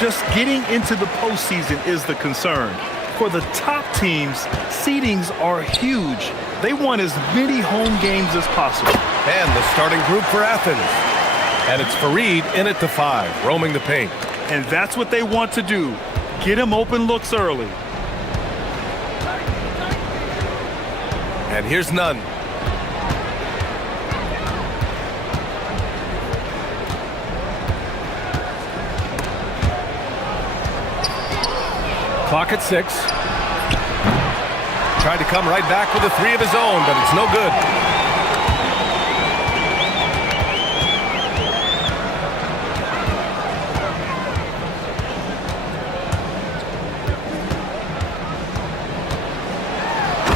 Just getting into the postseason is the concern. For the top teams, seedings are huge. They want as many home games as possible. And the starting group for Athens. And it's Fareed in at the 5, roaming the paint. And that's what they want to do. Get him open looks early. And here's Nunn. Clock at 6. Tried to come right back with a 3 of his own, but it's no good.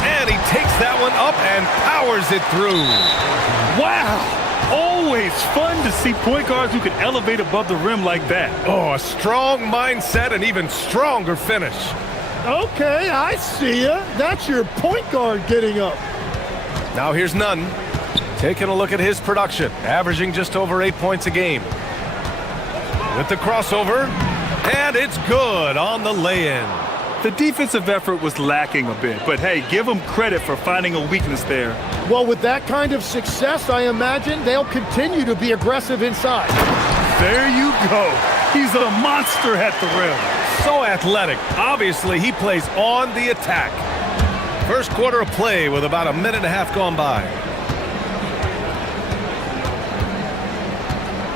And he takes that one up and powers it through. Wow! Always fun to see point guards who can elevate above the rim like that. Oh, a strong mindset and even stronger finish. Okay, I see ya. That's your point guard getting up. Now here's Nunn. Taking a look at his production, averaging just over 8 points a game. With the crossover, and it's good on the lay-in. The defensive effort was lacking a bit, but hey, give them credit for finding a weakness there. Well, with that kind of success, I imagine they'll continue to be aggressive inside. There you go. He's a monster at the rim. So athletic. Obviously, he plays on the attack. First quarter of play with about a minute and a half gone by.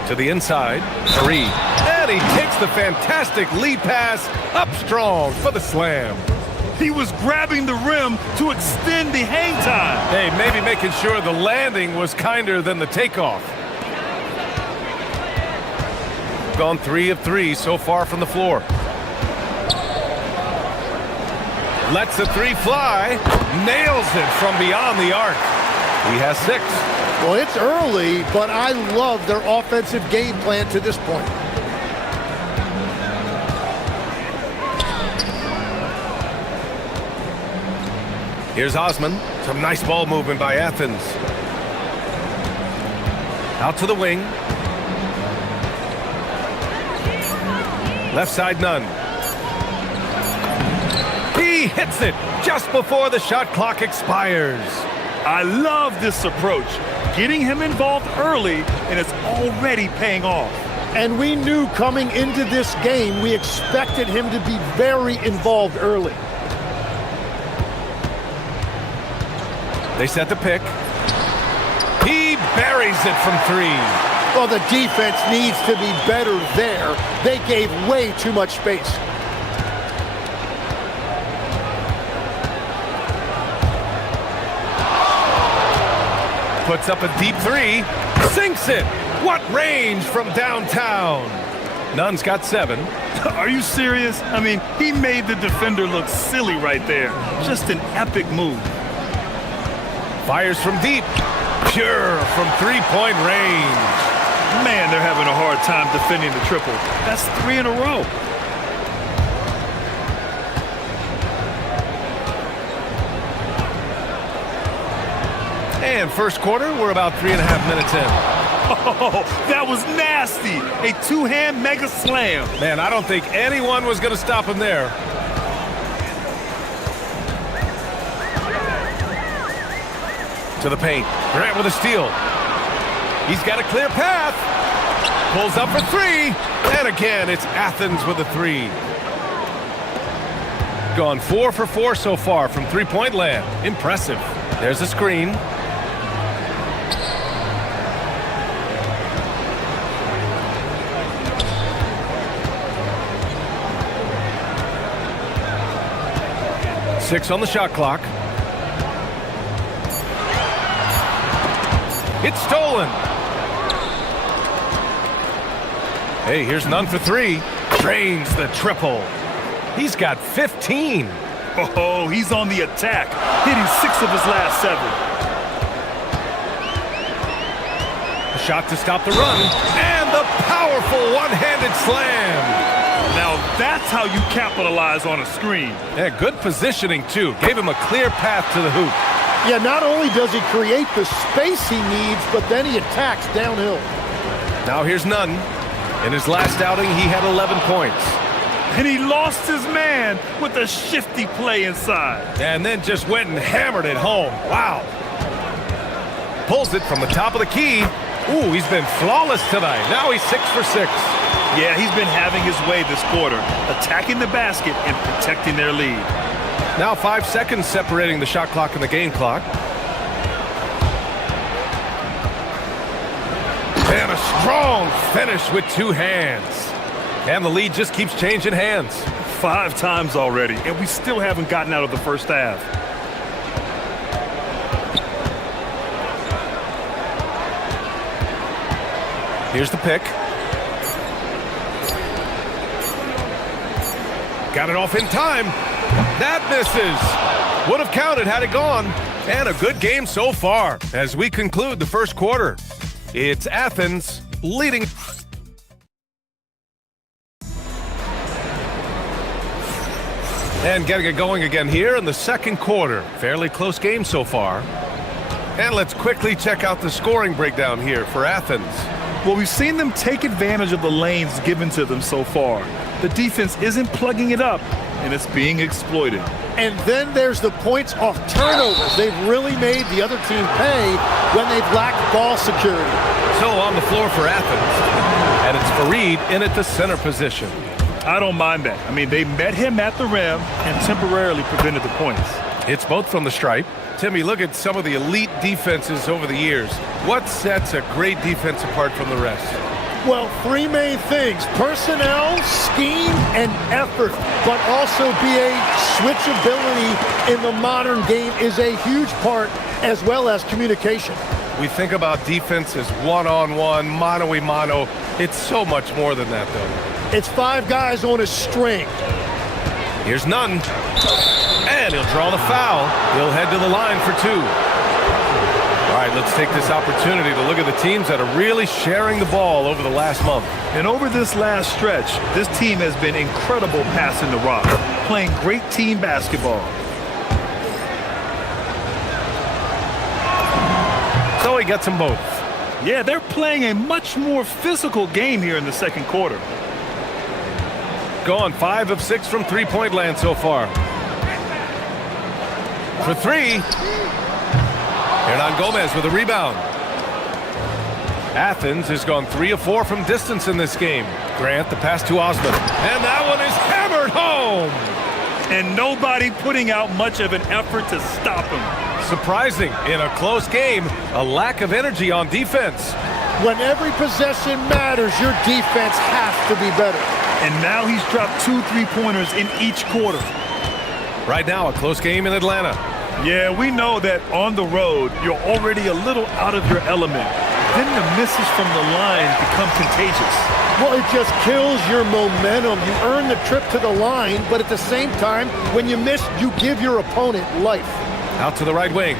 To the inside, Fareed. And he takes the fantastic lead pass up strong for the slam. He was grabbing the rim to extend the hang time. Hey, maybe making sure the landing was kinder than the takeoff. Gone 3 of 3 so far from the floor. Lets the 3 fly. Nails it from beyond the arc. He has 6. Well, it's early, but I love their offensive game plan to this point. Here's Osman. Some nice ball movement by Athens. Out to the wing. Left side, Nunn. He hits it just before the shot clock expires. I love this approach. Getting him involved early, and it's already paying off. And we knew coming into this game, we expected him to be very involved early. They set the pick. He buries it from 3. Well, the defense needs to be better there. They gave way too much space. Puts up a deep 3. Sinks it. What range from downtown? Nunn's got 7. Are you serious? I mean, he made the defender look silly right there. Just an epic move. Fires from deep. Pure from 3-point range. Man, they're having a hard time defending the triple. That's 3 in a row. And first quarter, we're about 3.5 minutes in. Oh, that was nasty. A 2-hand mega slam. Man, I don't think anyone was going to stop him there. To the paint. Grant with a steal. He's got a clear path. Pulls up for 3. And again, it's Athens with a 3. Gone 4 for 4 so far from 3-point land. Impressive. There's a screen. Six on the shot clock. It's stolen. Hey, here's Nunn for 3. Drains the triple. He's got 15. Oh, he's on the attack, hitting 6 of his last 7. A shot to stop the run. And the powerful one-handed slam. Now that's how you capitalize on a screen. Yeah, good positioning, too. Gave him a clear path to the hoop. Yeah, not only does he create the space he needs, but then he attacks downhill. Now here's Nunn. In his last outing, he had 11 points. And he lost his man with a shifty play inside. And then just went and hammered it home. Wow. Pulls it from the top of the key. Ooh, he's been flawless tonight. Now he's 6 for 6. Yeah, he's been having his way this quarter, attacking the basket and protecting their lead. Now 5 seconds separating the shot clock and the game clock. And a strong finish with 2 hands. And the lead just keeps changing hands. 5 times already, and we still haven't gotten out of the first half. Here's the pick. Got it off in time. That misses. Would have counted had it gone. And a good game so far as we conclude the first quarter. It's Athens leading. And getting it going again here in the second quarter. Fairly close game so far. And let's quickly check out the scoring breakdown here for Athens. Well, we've seen them take advantage of the lanes given to them so far. The defense isn't plugging it up, and it's being exploited. And then there's the points off turnovers. They've really made the other team pay when they've lacked ball security. So on the floor for Athens. And it's Fareed in at the center position. I don't mind that. I mean, they met him at the rim and temporarily prevented the points. It's both from the stripe. Timmy, look at some of the elite defenses over the years. What sets a great defense apart from the rest? Well, 3 main things: personnel, scheme, and effort. But also BA, switchability in the modern game is a huge part, as well as communication. We think about defense as one-on-one, mano-a-mano. It's so much more than that, though. It's 5 guys on a string. Here's Nunn. And he'll draw the foul. He'll head to the line for 2. All right, let's take this opportunity to look at the teams that are really sharing the ball over the last month. And over this last stretch, this team has been incredible passing the rock, playing great team basketball. So he gets them both. Yeah, they're playing a much more physical game here in the second quarter. Gone 5 of 6 from three-point land so far. For 3. Hernan Gomez with a rebound. Athens has gone 3 of 4 from distance in this game. Grant the pass to Osman. And that one is hammered home. And nobody putting out much of an effort to stop him. Surprising in a close game, a lack of energy on defense. When every possession matters, your defense has to be better. And now he's dropped 2 3-pointers in each quarter. Right now, a close game in Atlanta. Yeah, we know that on the road, you're already a little out of your element. Then the misses from the line become contagious. Well, it just kills your momentum. You earn the trip to the line, but at the same time, when you miss, you give your opponent life. Out to the right wing.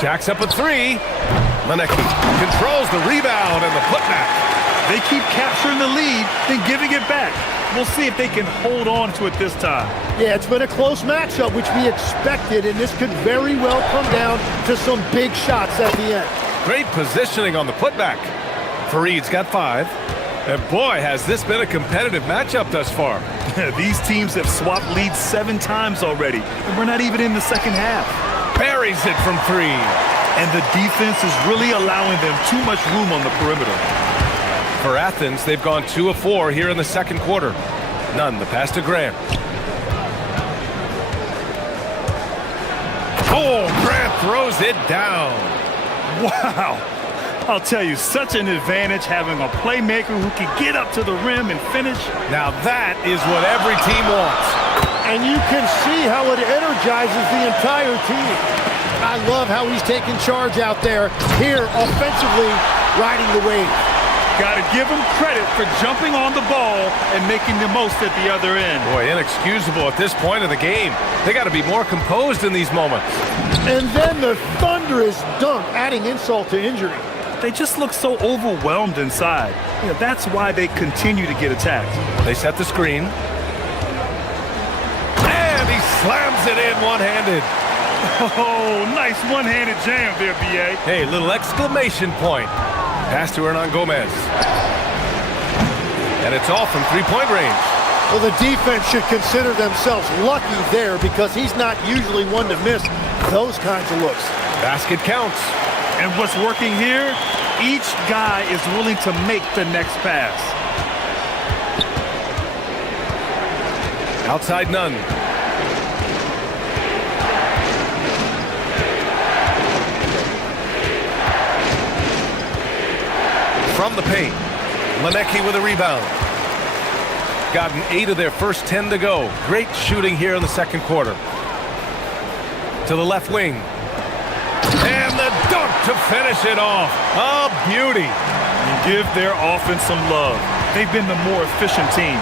Jacks up at 3. Lenecki controls the rebound and the putback. They keep capturing the lead, then giving it back. We'll see if they can hold on to it this time. Yeah, it's been a close matchup, which we expected, and this could very well come down to some big shots at the end. Great positioning on the putback. Fareed's got 5. And boy, has this been a competitive matchup thus far. These teams have swapped leads 7 times already, and we're not even in the second half. Buries it from 3. And the defense is really allowing them too much room on the perimeter. For Athens, they've gone 2 of 4 here in the second quarter. Nunn, the pass to Grant. Oh, Grant throws it down. Wow. I'll tell you, such an advantage having a playmaker who can get up to the rim and finish. Now that is what every team wants. And you can see how it energizes the entire team. I love how he's taking charge out there, here offensively, riding the wave. Got to give him credit for jumping on the ball and making the most at the other end. Boy, inexcusable at this point of the game. They got to be more composed in these moments. And then the thunderous dunk, adding insult to injury. They just look so overwhelmed inside. You know, that's why they continue to get attacked. They set the screen. And he slams it in one-handed. Oh, nice one-handed jam there, B.A. Hey, little exclamation point. Pass to Hernan Gomez. And it's all from three-point range. Well, the defense should consider themselves lucky there because he's not usually one to miss those kinds of looks. Basket counts. And what's working here? Each guy is willing to make the next pass. Outside none. From the paint. Lenecki with a rebound. Gotten 8 of their first 10 to go. Great shooting here in the second quarter. To the left wing. And the dunk to finish it off. A beauty. And give their offense some love. They've been the more efficient team.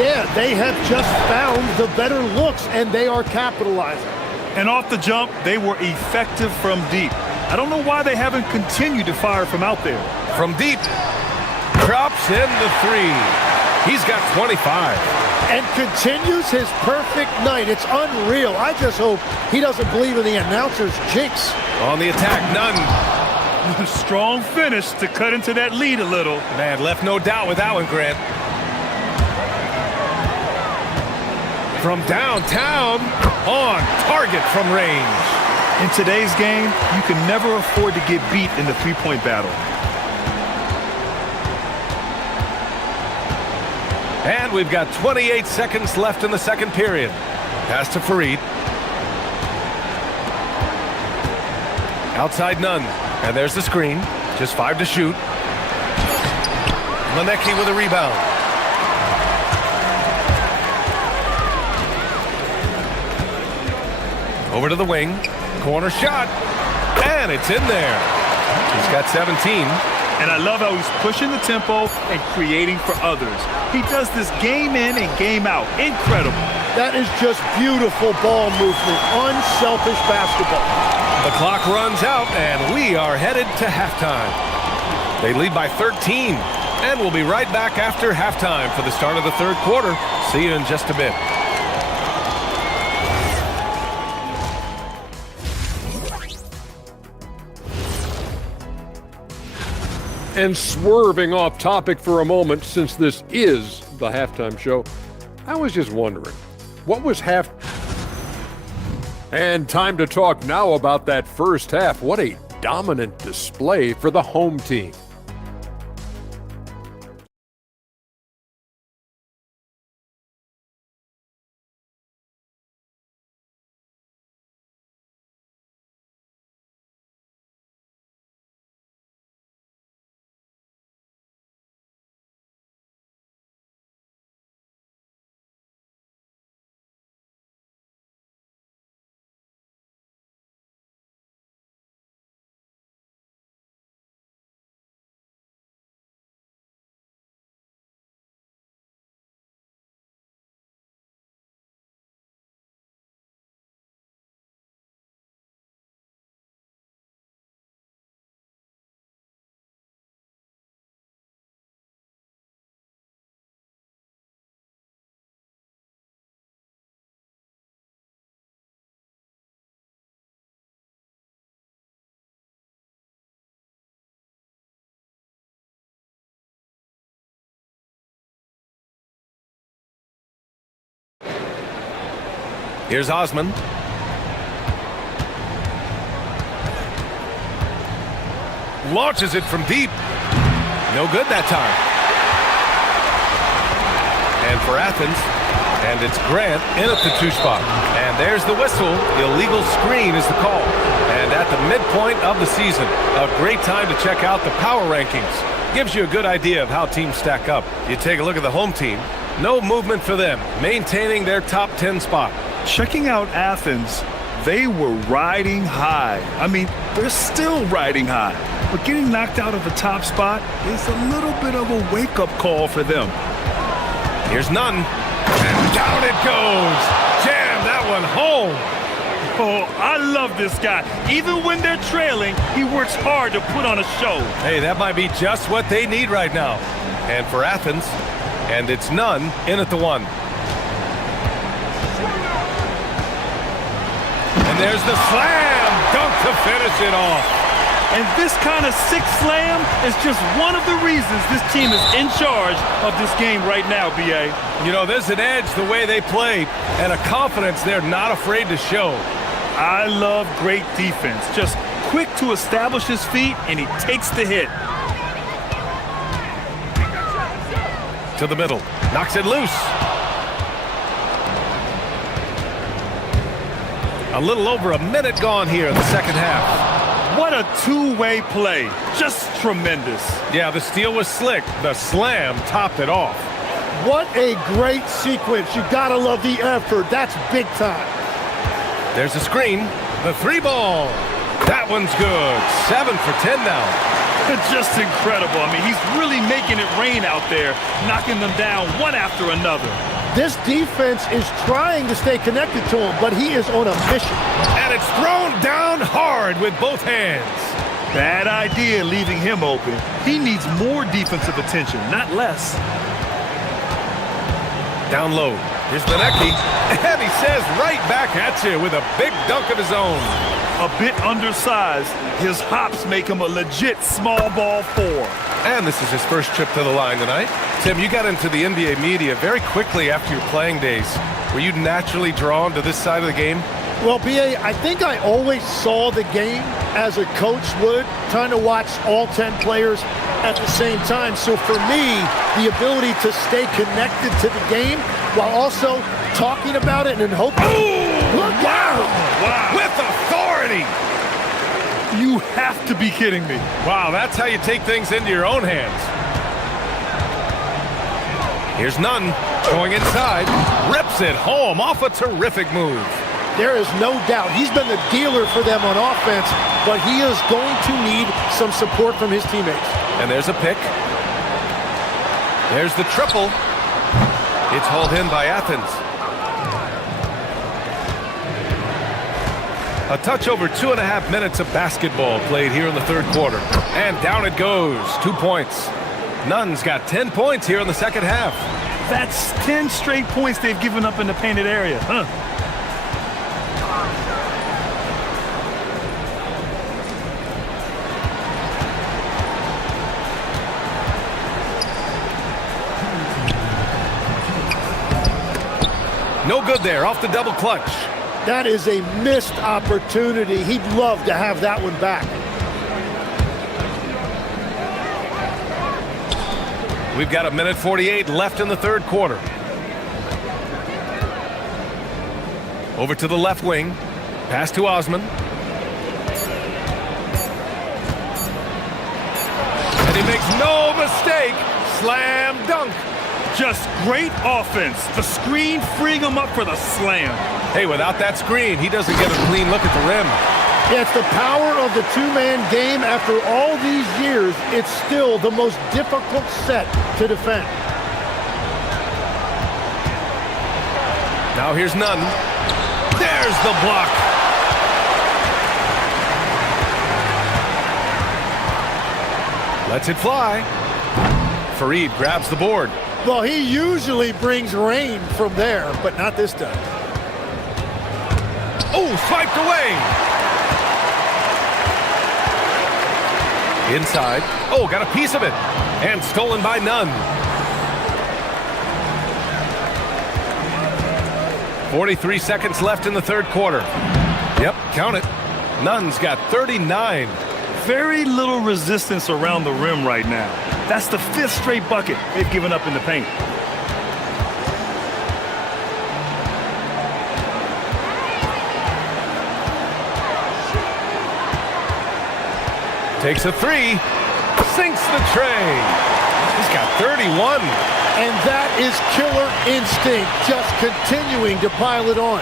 Yeah, they have just found the better looks, and they are capitalizing. And off the jump, they were effective from deep. I don't know why they haven't continued to fire from out there. From deep. Drops in the three. He's got 25. And continues his perfect night. It's unreal. I just hope he doesn't believe in the announcer's jinx. On the attack, none. Strong finish to cut into that lead a little. Man, left no doubt with that one, Grant. From downtown, on target from range. In today's game, you can never afford to get beat in the three-point battle. And we've got 28 seconds left in the second period. Pass to Farid. Outside none. And there's the screen. Just 5 to shoot. Lenecki with a rebound. Over to the wing. Corner shot. And it's in there. He's got 17. And I love how he's pushing the tempo and creating for others. He does this game in and game out. Incredible. That is just beautiful ball movement. Unselfish basketball. The clock runs out, and we are headed to halftime. They lead by 13, and we'll be right back after halftime for the start of the third quarter. See you in just a bit. And swerving off topic for a moment, since this is the halftime show, I was just wondering, what was half... And time to talk now about that first half. What a dominant display for the home team. Here's Osman. Launches it from deep. No good that time. And for Athens, and it's Grant in at the 2 spot. And there's the whistle. Illegal screen is the call. And at the midpoint of the season, a great time to check out the power rankings. Gives you a good idea of how teams stack up. You take a look at the home team. No movement for them, maintaining their top 10 spot. Checking out Athens, they were riding high. I mean, they're still riding high. But getting knocked out of the top spot is a little bit of a wake-up call for them. Here's none. And down it goes. Jam that one home. Oh, I love this guy. Even when they're trailing, he works hard to put on a show. Hey, that might be just what they need right now. And for Athens, and it's none in at the 1. And there's the slam dunk to finish it off. And this kind of sick slam is just one of the reasons this team is in charge of this game right now, B.A. You know, there's an edge the way they play and a confidence they're not afraid to show. I love great defense. Just quick to establish his feet, and he takes the hit. To the middle. Knocks it loose. A little over a minute gone here in the second half. What a two-way play. Just tremendous. Yeah, the steal was slick. The slam topped it off. What a great sequence. You gotta love the effort. That's big time. There's a screen. The three ball. That one's good. 7 for 10 now. Just incredible. I mean, he's really making it rain out there, knocking them down one after another. This defense is trying to stay connected to him, but he is on a mission. And it's thrown down hard with both hands. Bad idea leaving him open. He needs more defensive attention, not less. Down low. Here's Benecki. And he says right back at you with a big dunk of his own. A bit undersized, his hops make him a legit small ball four. And this is his first trip to the line tonight. Tim, you got into the NBA media very quickly after your playing days. Were you naturally drawn to this side of the game? Well, B.A., I think I always saw the game as a coach would, trying to watch all 10 players at the same time. So for me, the ability to stay connected to the game while also talking about it and hoping. Ooh, look out! Wow. With authority! You have to be kidding me. Wow, that's how you take things into your own hands. Here's Nunn going inside, rips it home off a terrific move. There is no doubt he's been the dealer for them on offense, but he is going to need some support from his teammates. And there's a pick. There's the triple. It's hauled in by Athens. A touch over 2.5 minutes of basketball played here in the third quarter. And down it goes. 2 points. Nunn's got 10 points here in the second half. That's 10 straight points they've given up in the painted area, huh? No good there, off the double clutch. That is a missed opportunity. He'd love to have that one back. We've got 1:48 left in the third quarter. Over to the left wing. Pass to Osman. And he makes no mistake. Slam dunk. Just great offense. The screen freeing him up for the slam. Hey, without that screen, he doesn't get a clean look at the rim. Yeah, it's the power of the two-man game. After all these years, it's still the most difficult set to defend. Now here's Nunn. There's the block. Lets it fly. Fareed grabs the board. Well, he usually brings rain from there, but not this time. Oh, swiped away. Inside. Oh, got a piece of it. And stolen by Nunn. 43 seconds left in the third quarter. Yep, count it. Nunn's got 39. Very little resistance around the rim right now. That's the 5th straight bucket they've given up in the paint. Takes a three. Sinks the tray. He's got 31. And that is killer instinct, just continuing to pile it on.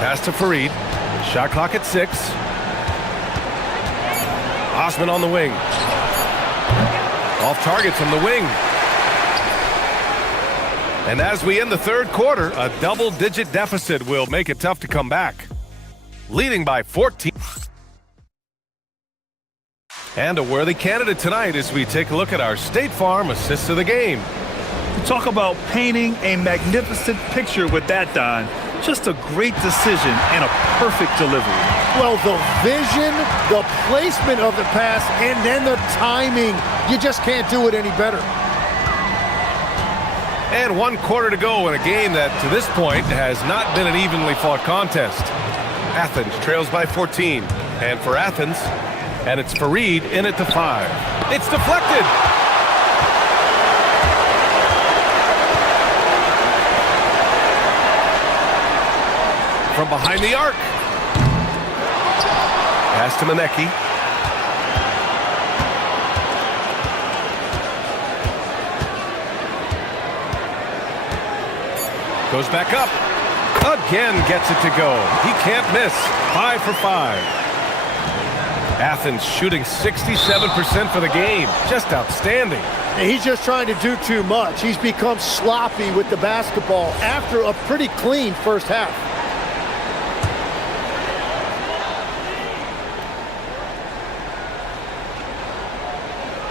Pass to Fareed. Shot clock at 6. Osman on the wing. Off target from the wing. And as we end the third quarter, a double-digit deficit will make it tough to come back. Leading by 14. And a worthy candidate tonight as we take a look at our State Farm assists of the game. Talk about painting a magnificent picture with that, Don. Just a great decision and a perfect delivery. Well, the vision, the placement of the pass, and then the timing. You just can't do it any better. And 1 quarter to go in a game that, to this point, has not been an evenly fought contest. Athens trails by 14. And for Athens, and it's Fareed in it to 5. It's deflected. From behind the arc. Pass to Manecki. Goes back up. Again gets it to go. He can't miss. 5 for 5. Athens shooting 67% for the game. Just outstanding. And he's just trying to do too much. He's become sloppy with the basketball after a pretty clean first half.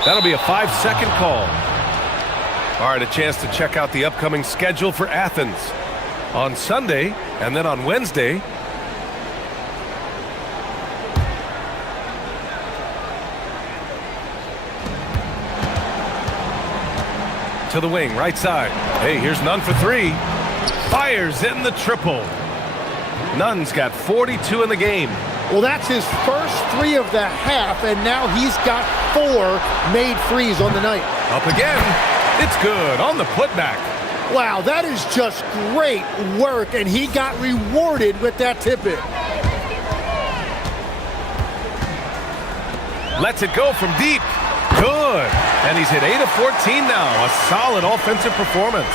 That'll be a 5-second call. All right, a chance to check out the upcoming schedule for Athens. On Sunday, and then on Wednesday, to the wing, right side. Hey, here's Nunn for 3. Fires in the triple. Nunn's got 42 in the game. Well, that's his first 3 of the half, and now he's got 4 made threes on the night. Up again. It's good on the putback. Wow, that is just great work, and he got rewarded with that tip-in. Lets it go from deep. Good. And he's hit 8 of 14 now. A solid offensive performance.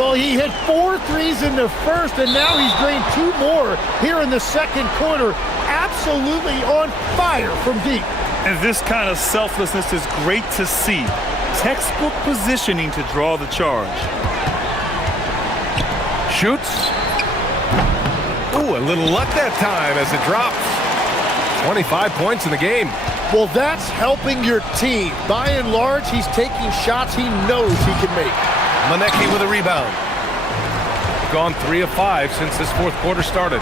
Well, he hit 4 threes in the first, and now he's drained 2 more here in the second quarter. Absolutely on fire from deep. And this kind of selflessness is great to see. Textbook positioning to draw the charge. Shoots. Ooh, a little luck that time as it drops. 25 points in the game. Well, that's helping your team. By and large, he's taking shots he knows he can make. Manecki with a rebound. Gone 3 of 5 since this fourth quarter started.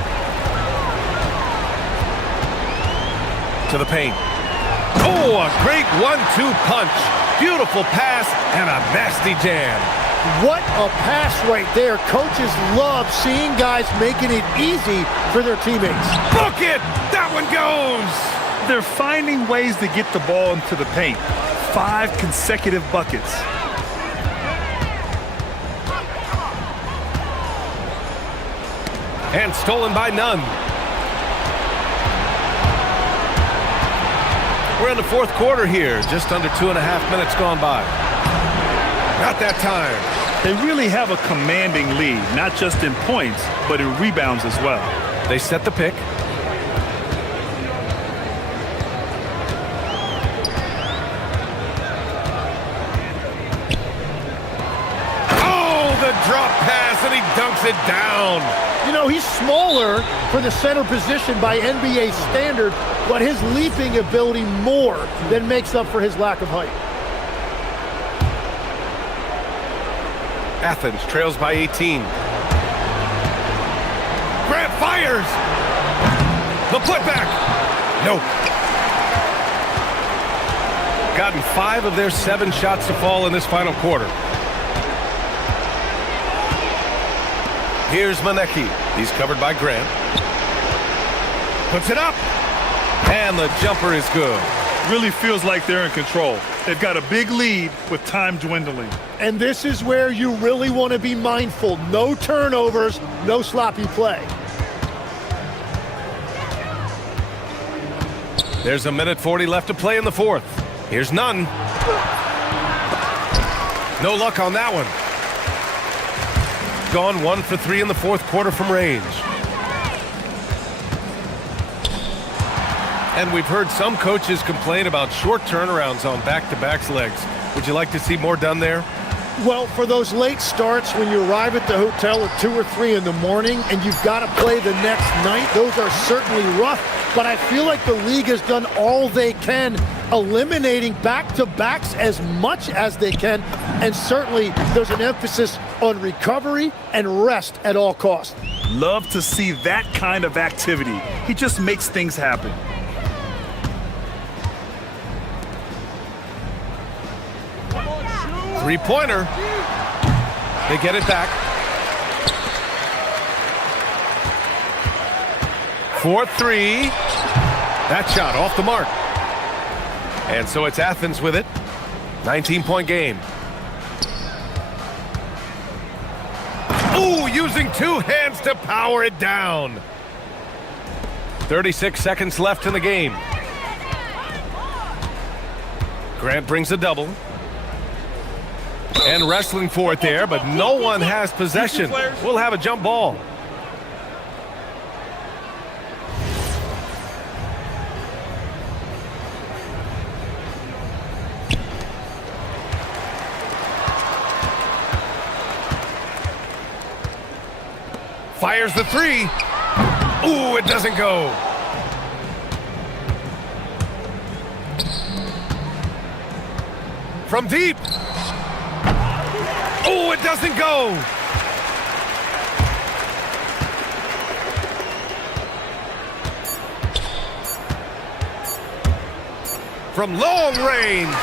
To the paint. Oh, a great 1-2 punch. Beautiful pass and a nasty jam. What a pass right there. Coaches love seeing guys making it easy for their teammates. Book it! That one goes! They're finding ways to get the ball into the paint. 5 consecutive buckets. And stolen by Nunn. We're in the fourth quarter here. Just under 2.5 minutes gone by. Not that time. They really have a commanding lead, not just in points, but in rebounds as well. They set the pick. Oh, the drop pass, and he dunks it down. You know, he's smaller for the center position by NBA standard, but his leaping ability more than makes up for his lack of height. Athens trails by 18. Grant fires! The putback! Nope. Gotten 5 of their 7 shots to fall in this final quarter. Here's Manecki. He's covered by Grant. Puts it up. And the jumper is good. Really feels like they're in control. They've got a big lead with time dwindling. And this is where you really want to be mindful. No turnovers, no sloppy play. There's 1:40 left to play in the fourth. Here's Nunn. No luck on that one. Gone 1 for 3 in the fourth quarter from range. And we've heard some coaches complain about short turnarounds on back-to-backs legs. Would you like to see more done there? Well, for those late starts when you arrive at the hotel at 2 or 3 in the morning and you've got to play the next night, those are certainly rough. but I feel like the league has done all they can, eliminating back-to-backs as much as they can, and certainly there's an emphasis on recovery and rest at all costs. Love to see that kind of activity. He just makes things happen. Three-pointer. They get it back. 4-3. That shot off the mark. And so it's Athens with it. 19-point game. Ooh, using two hands to power it down. 36 seconds left in the game. Grant brings a double. And wrestling for it there, but no one has possession. We'll have a jump ball. Fires the three. Ooh, it doesn't go. From deep. Oh, it doesn't go. From long range.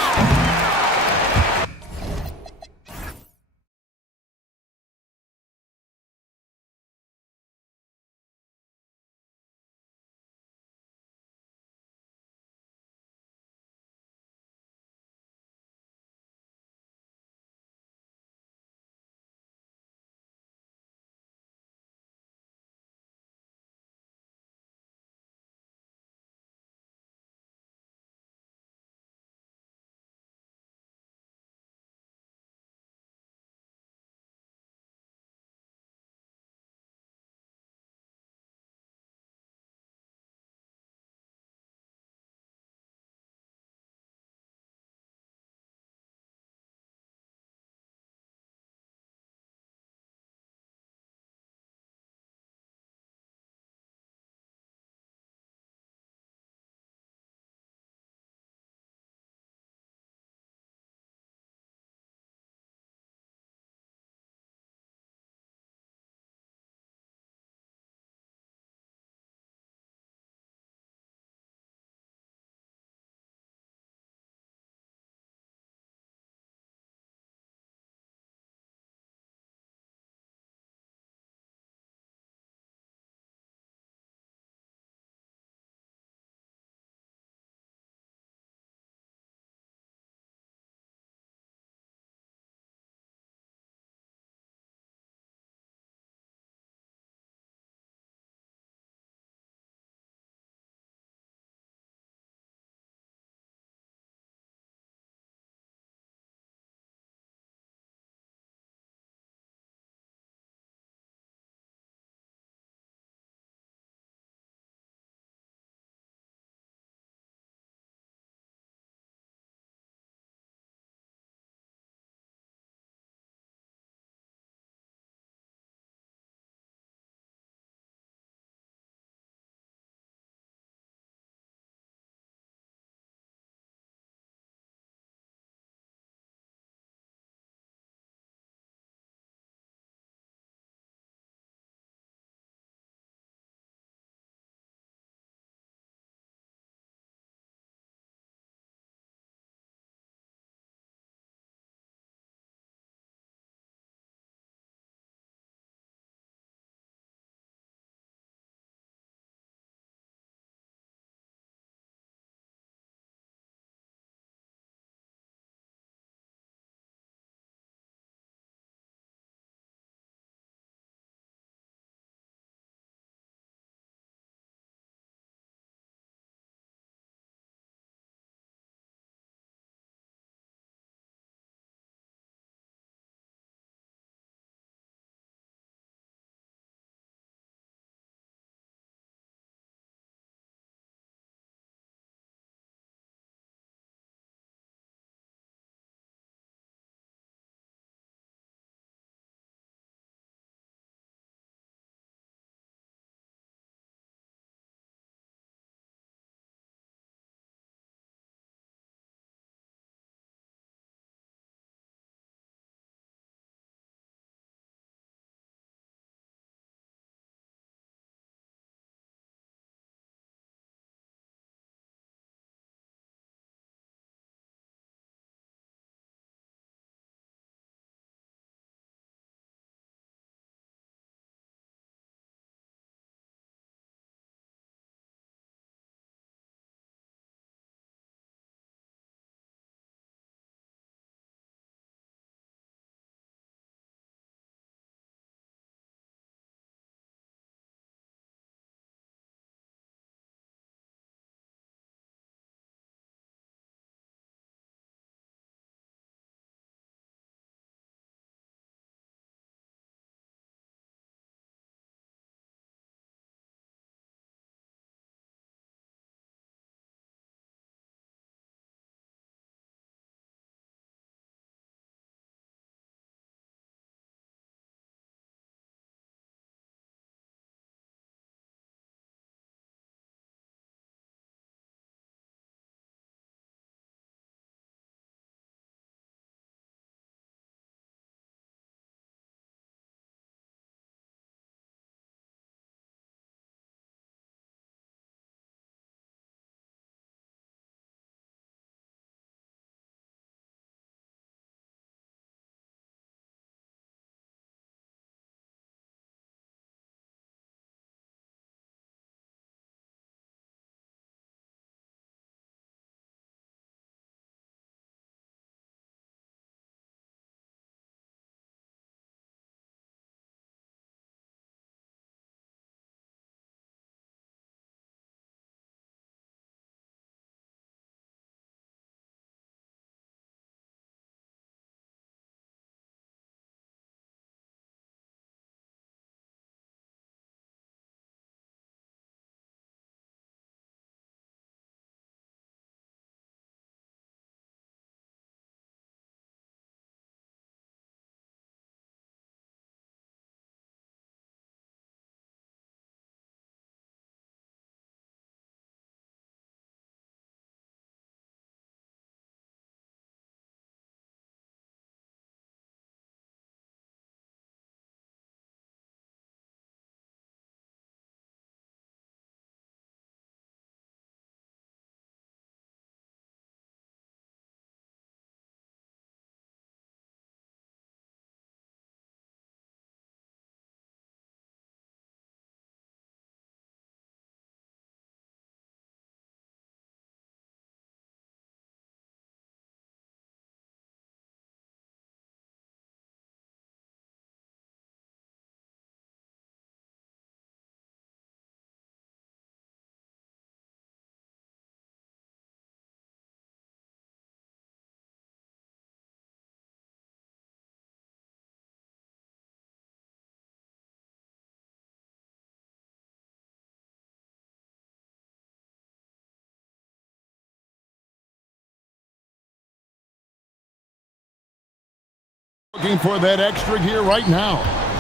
looking for that extra gear right now.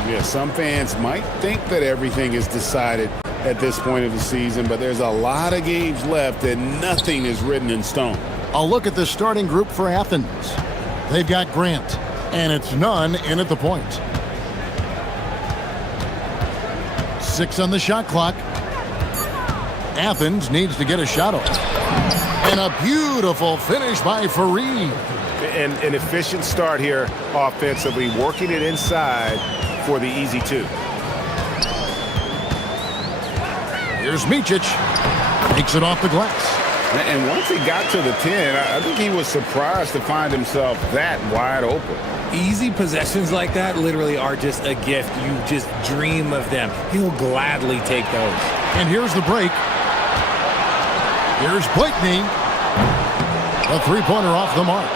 Yeah, some fans might think that everything is decided at this point of the season, but there's a lot of games left and nothing is written in stone. A look at the starting group for Athens. They've got Grant, and it's none in at the point. 6 on the shot clock. Athens needs to get a shot off. And a beautiful finish by Fareed. And an efficient start here offensively, working it inside for the easy 2. Here's Micic. Takes it off the glass. And once he got to the 10, I think he was surprised to find himself that wide open. Easy possessions like that literally are just a gift. You just dream of them. He'll gladly take those. And here's the break. Here's Blakeney. A three-pointer off the mark.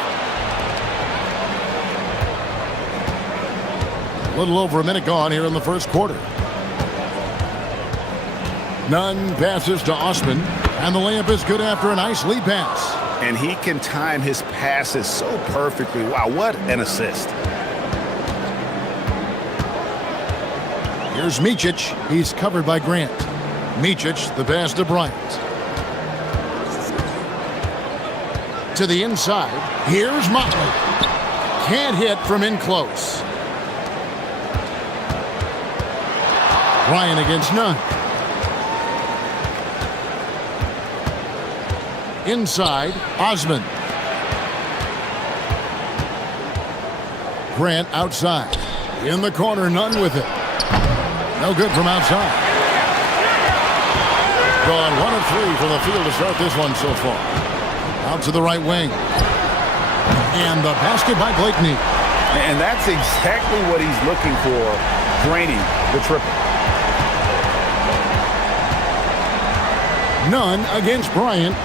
A little over a minute gone here in the first quarter. Nunn passes to Osman, and the layup is good after a nice lead pass. And he can time his passes so perfectly. Wow, what an assist. Here's Micic. He's covered by Grant. Micic, the pass to Bryant. To the inside. Here's Motley. Can't hit from in close. Ryan against Nunn. Inside, Osman. Grant outside. In the corner, Nunn with it. No good from outside. Gone 1 of 3 from the field to start this one so far. Out to the right wing. And the basket by Blakeney. And that's exactly what he's looking for, draining the triple. Nunn against Bryant.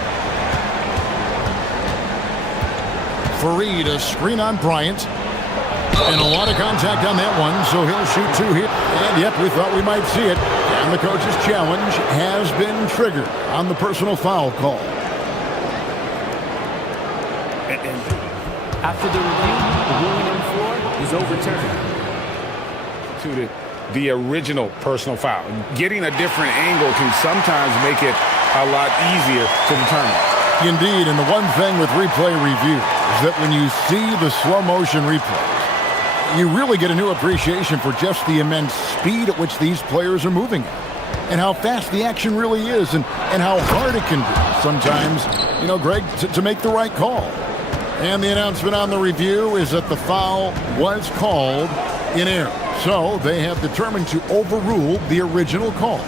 Fareed, a screen on Bryant. And a lot of contact on that one, so he'll shoot 2 here. And yep, we thought we might see it. And the coach's challenge has been triggered on the personal foul call. After the review, the ruling on the floor is overturned. To the original personal foul. Getting a different angle can sometimes make it a lot easier to determine. Indeed, and the one thing with replay review is that when you see the slow motion replays, you really get a new appreciation for just the immense speed at which these players are moving at, and how fast the action really is, and how hard it can be sometimes, you know, Greg, to make the right call. And the announcement on the review is that the foul was called in error. So they have determined to overrule the original call.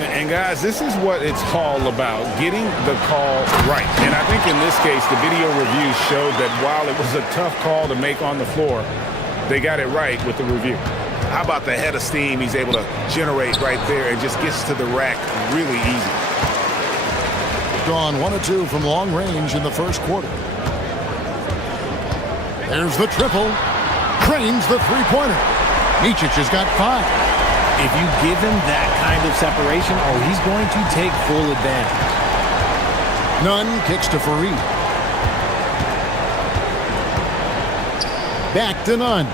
And guys, this is what it's all about, getting the call right. And I think in this case, the video review showed that while it was a tough call to make on the floor, they got it right with the review. How about the head of steam he's able to generate right there and just gets to the rack really easy. Gone 1 of 2 from long range in the first quarter. There's the triple. Cranes the three-pointer. Micic has got 5. If you give him that kind of separation, he's going to take full advantage. Nunn kicks to Fareed. Back to Nunn.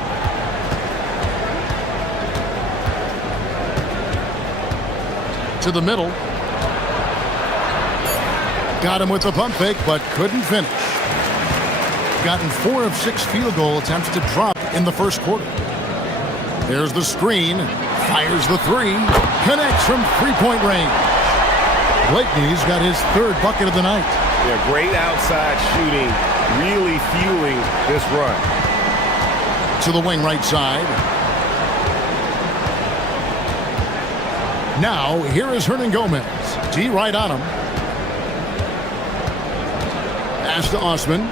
To the middle. Got him with the pump fake, but couldn't finish. Gotten 4 of 6 field goal attempts to drop in the first quarter. There's the screen. Fires the 3. Connects from three-point range. Blakeney's got his 3rd bucket of the night. Yeah, great outside shooting, really fueling this run. To the wing right side. Now, here is Hernan Gomez. D right on him. Pass to Osman.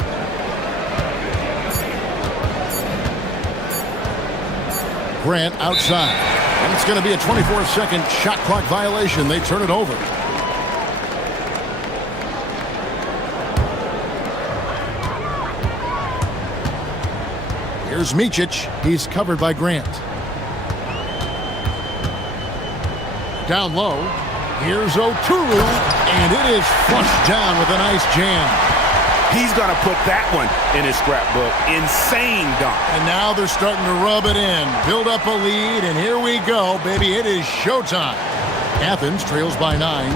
Grant outside. And it's going to be a 24-second shot clock violation. They turn it over. Here's Micic. He's covered by Grant. Down low. Here's Oturu. And it is flushed down with a nice jam. He's going to put that one in his scrapbook. Insane dunk. And now they're starting to rub it in, build up a lead, and here we go, baby. It is showtime. Athens trails by 9.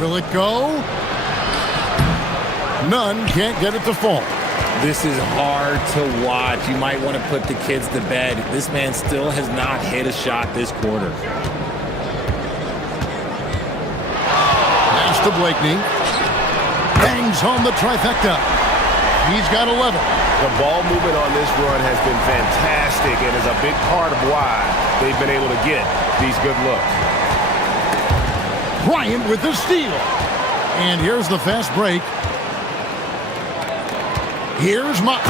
Will it go? None can't get it to fall. This is hard to watch. You might want to put the kids to bed. This man still has not hit a shot this quarter. Pass to Blakeney. Bangs home the trifecta. He's got 11. The ball movement on this run has been fantastic and is a big part of why they've been able to get these good looks. Bryant with the steal. And here's the fast break. Here's Mott.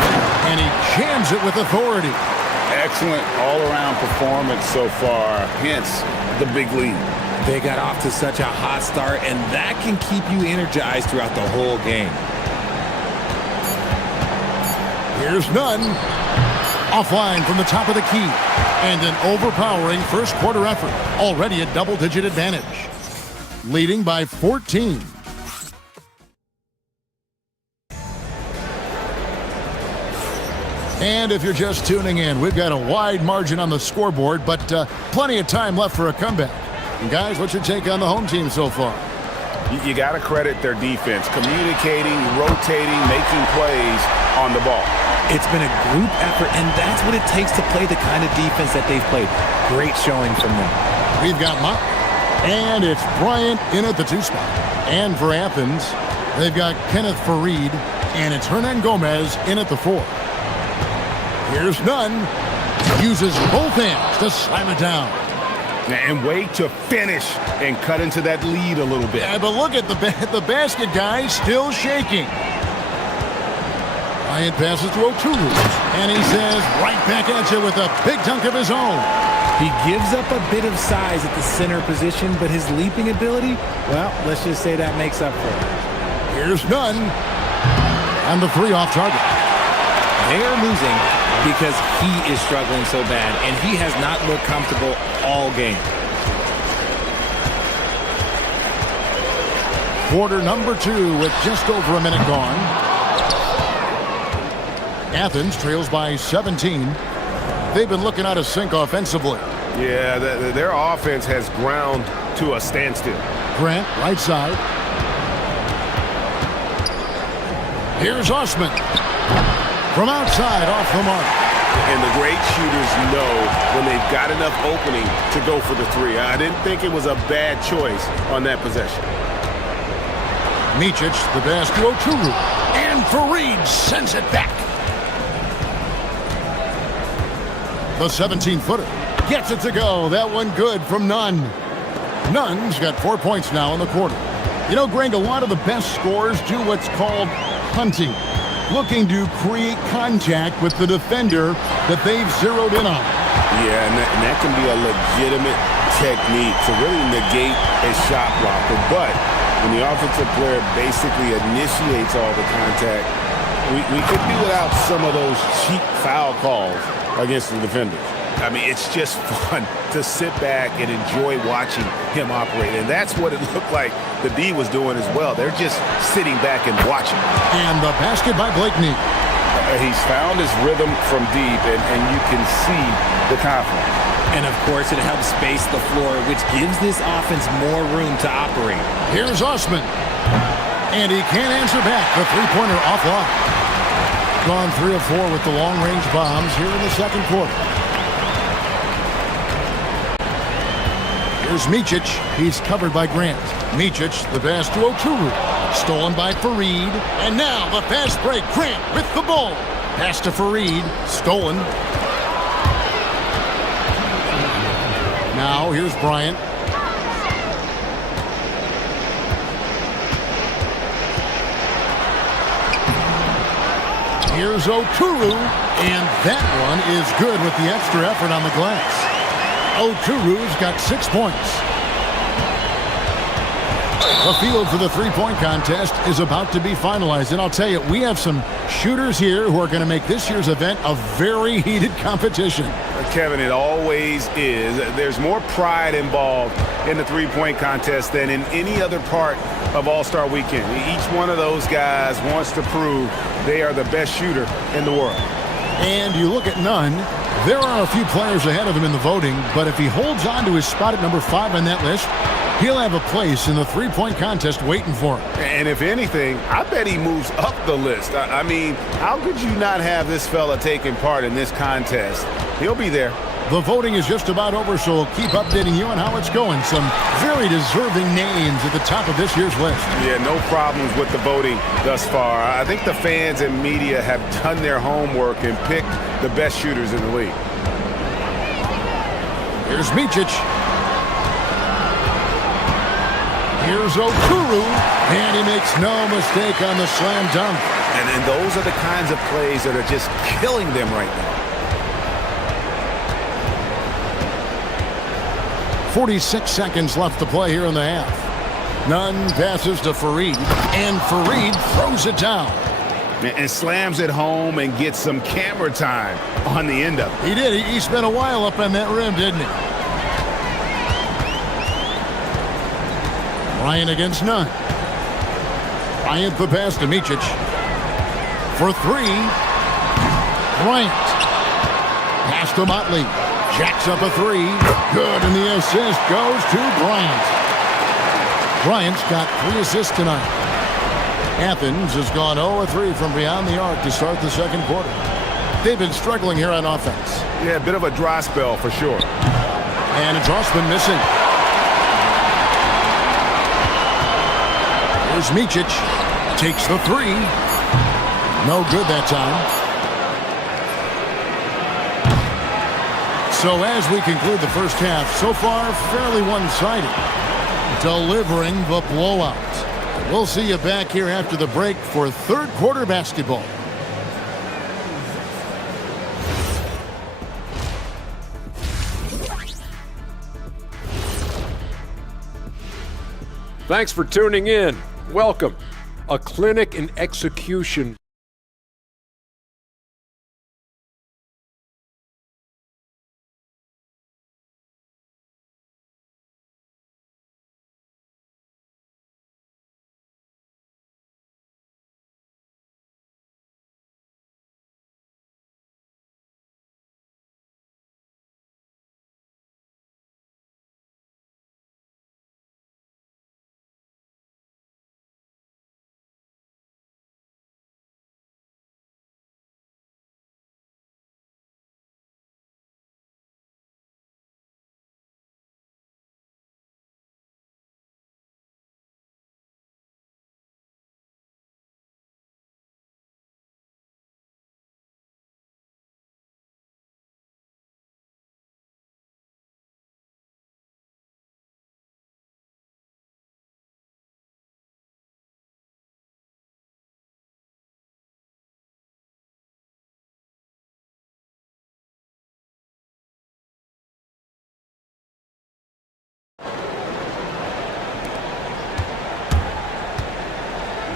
And he jams it with authority. Excellent all-around performance so far, hence the big lead. They got off to such a hot start, and that can keep you energized throughout the whole game. Here's Nunn. Offline from the top of the key. And an overpowering first quarter effort. Already a double-digit advantage. Leading by 14. And if you're just tuning in, we've got a wide margin on the scoreboard, but plenty of time left for a comeback. And guys, what's your take on the home team so far? You got to credit their defense, communicating, rotating, making plays on the ball. It's been a group effort, and that's what it takes to play the kind of defense that they've played. Great showing from them. We've got Mott, and it's Bryant in at the 2 spot. And for Athens, they've got Kenneth Farid, and it's Hernan Gomez in at the 4. Here's Nunn. Uses both hands to slam it down. And wait to finish and cut into that lead a little bit. Yeah, but look at the basket guy still shaking. Bryant passes to Oturu. And he says, right back at you with a big dunk of his own. He gives up a bit of size at the center position, but his leaping ability, well, let's just say that makes up for it. Here's Nunn. And the 3 off target. They're losing because he is struggling so bad, and he has not looked comfortable all game. Quarter number 2 with just over a minute gone. Athens trails by 17. They've been looking out of sync offensively. Yeah, their offense has ground to a standstill. Grant, right side. Here's Osman. From outside, off the mark. And the great shooters know when they've got enough opening to go for the 3. I didn't think it was a bad choice on that possession. Micic, the pass to Oturu. And Farid sends it back. The 17-footer gets it to go. That one good from Nunn. Nunn's got 4 points now in the quarter. You know, Greg, a lot of the best scorers do what's called hunting. Looking to create contact with the defender that they've zeroed in on. Yeah, and that can be a legitimate technique to really negate a shot blocker. But when the offensive player basically initiates all the contact, we could do without some of those cheap foul calls against the defenders. I mean, it's just fun to sit back and enjoy watching him operate. And that's what it looked like the D was doing as well. They're just sitting back and watching. And the basket by Blakeney. He's found his rhythm from deep, and you can see the confidence. And, of course, it helps space the floor, which gives this offense more room to operate. Here's Osman. And he can't answer back. The three-pointer offline. Gone 3 of 4 with the long-range bombs here in the second quarter. Here's Micic. He's covered by Grant. Micic, the pass to Oturu. Stolen by Farid. And now the fast break. Grant with the ball. Pass to Farid. Stolen. Now here's Bryant. Here's Oturu. And that one is good with the extra effort on the glass. Oturu's got 6 points. The field for the three-point contest is about to be finalized. And I'll tell you, we have some shooters here who are going to make this year's event a very heated competition. Kevin, it always is. There's more pride involved in the three-point contest than in any other part of All-Star Weekend. Each one of those guys wants to prove they are the best shooter in the world. And you look at Nunn, there are a few players ahead of him in the voting, but if he holds on to his spot at number 5 on that list, he'll have a place in the three-point contest waiting for him. And if anything, I bet he moves up the list. I mean, how could you not have this fella taking part in this contest? He'll be there. The voting is just about over, so we'll keep updating you on how it's going. Some very deserving names at the top of this year's list. Yeah, no problems with the voting thus far. I think the fans and media have done their homework and picked the best shooters in the league. Here's Micic. Here's Okuru, and he makes no mistake on the slam dunk. And those are the kinds of plays that are just killing them right now. 46 seconds left to play here in the half. Nunn passes to Fareed, and Fareed throws it down. And slams it home and gets some camera time on the end of it. He did. He spent a while up on that rim, didn't he? Bryant against Nunn. Bryant the pass to Micic. For 3. Bryant. Pass to Motley. Jacks up a 3. Good, and the assist goes to Bryant. Bryant's got 3 assists tonight. Athens has gone 0-3 from beyond the arc to start the second quarter. They've been struggling here on offense. Yeah, a bit of a dry spell for sure. And it's Osman missing. Here's Micic. Takes the 3. No good that time. So as we conclude the first half, so far fairly one-sided, delivering the blowout. We'll see you back here after the break for third quarter basketball. Thanks for tuning in. Welcome. A clinic in execution.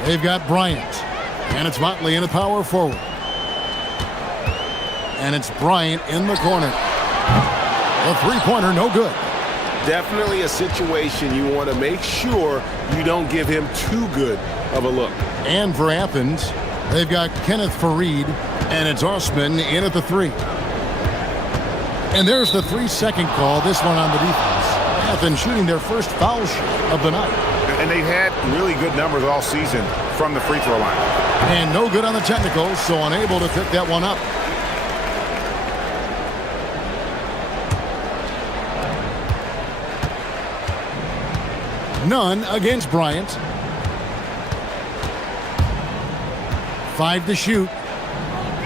They've got Bryant, and it's Motley in a power forward. And it's Bryant in the corner. A three-pointer, no good. Definitely a situation you want to make sure you don't give him too good of a look. And for Athens, they've got Kenneth Fareed, and it's Osman in at the 3. And there's the 3-second call, this one on the defense. Athens shooting their first foul shot of the night. And they've had really good numbers all season from the free throw line. And no good on the technicals, so unable to pick that one up. Nunn against Bryant. 5 to shoot.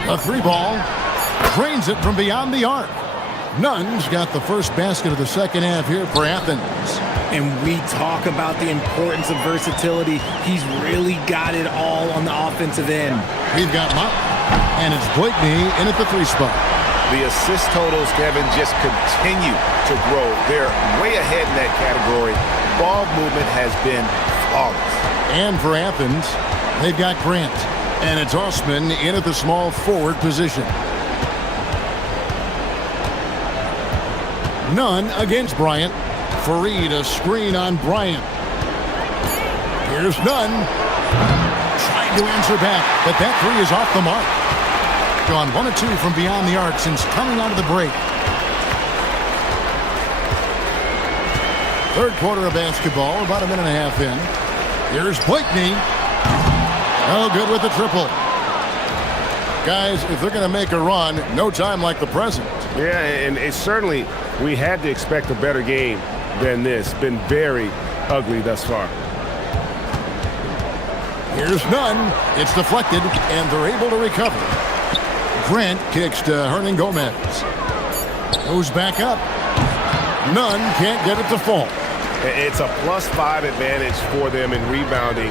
A 3 ball. Drains it from beyond the arc. Nunn's got the first basket of the second half here for Athens. And we talk about the importance of versatility. He's really got it all on the offensive end. We've got Motley, and it's Blakeney in at the 3 spot. The assist totals, Kevin, just continue to grow. They're way ahead in that category. Ball movement has been flawless. And for Athens, they've got Grant, and it's Osman in at the small forward position. Nunn against Bryant. Fareed, a screen on Bryant. Here's Nunn. Trying to answer back, but that three is off the mark. Gone 1 of 2 from beyond the arc since coming out of the break. Third quarter of basketball, about a minute and a half in. Here's Blakeney. No good with the triple. Guys, if they're going to make a run, no time like the present. Yeah, and it's certainly, we had to expect a better game than this. Been very ugly thus far. Here's Nunn. It's deflected, and they're able to recover. Grant kicks to Hernan Gomez. Goes back up. Nunn can't get it to fall. It's a +5 advantage for them in rebounding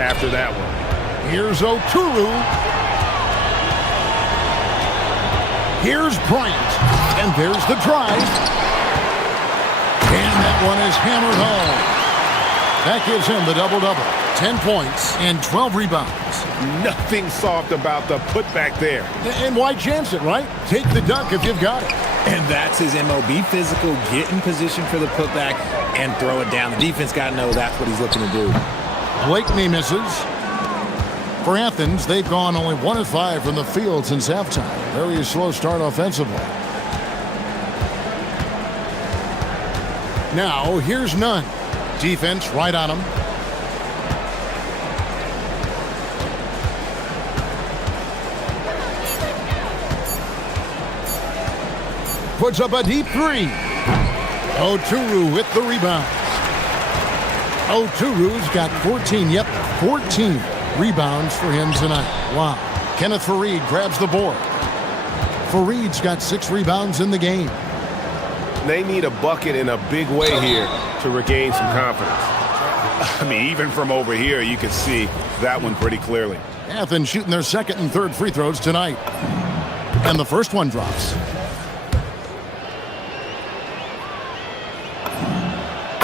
after that one. Here's Oturu. Here's Bryant. And there's the drive. And that one is hammered home. That gives him the double-double. 10 points and 12 rebounds. Nothing soft about the putback there. And why chance it, right? Take the dunk if you've got it. And that's his MO. Be physical, get in position for the putback, and throw it down. The defense got to know that's what he's looking to do. Blakeney misses. For Athens, they've gone only 1 of 5 from the field since halftime. Very slow start offensively. Now, here's Nunn. Defense right on him. Puts up a deep three. Oturu with the rebound. Oturu's got 14 rebounds for him tonight. Wow. Kenneth Faried grabs the board. Faried's got 6 rebounds in the game. They need a bucket in a big way here to regain some confidence. I mean, even from over here, you can see that one pretty clearly. Athens shooting their second and third free throws tonight. And the first one drops.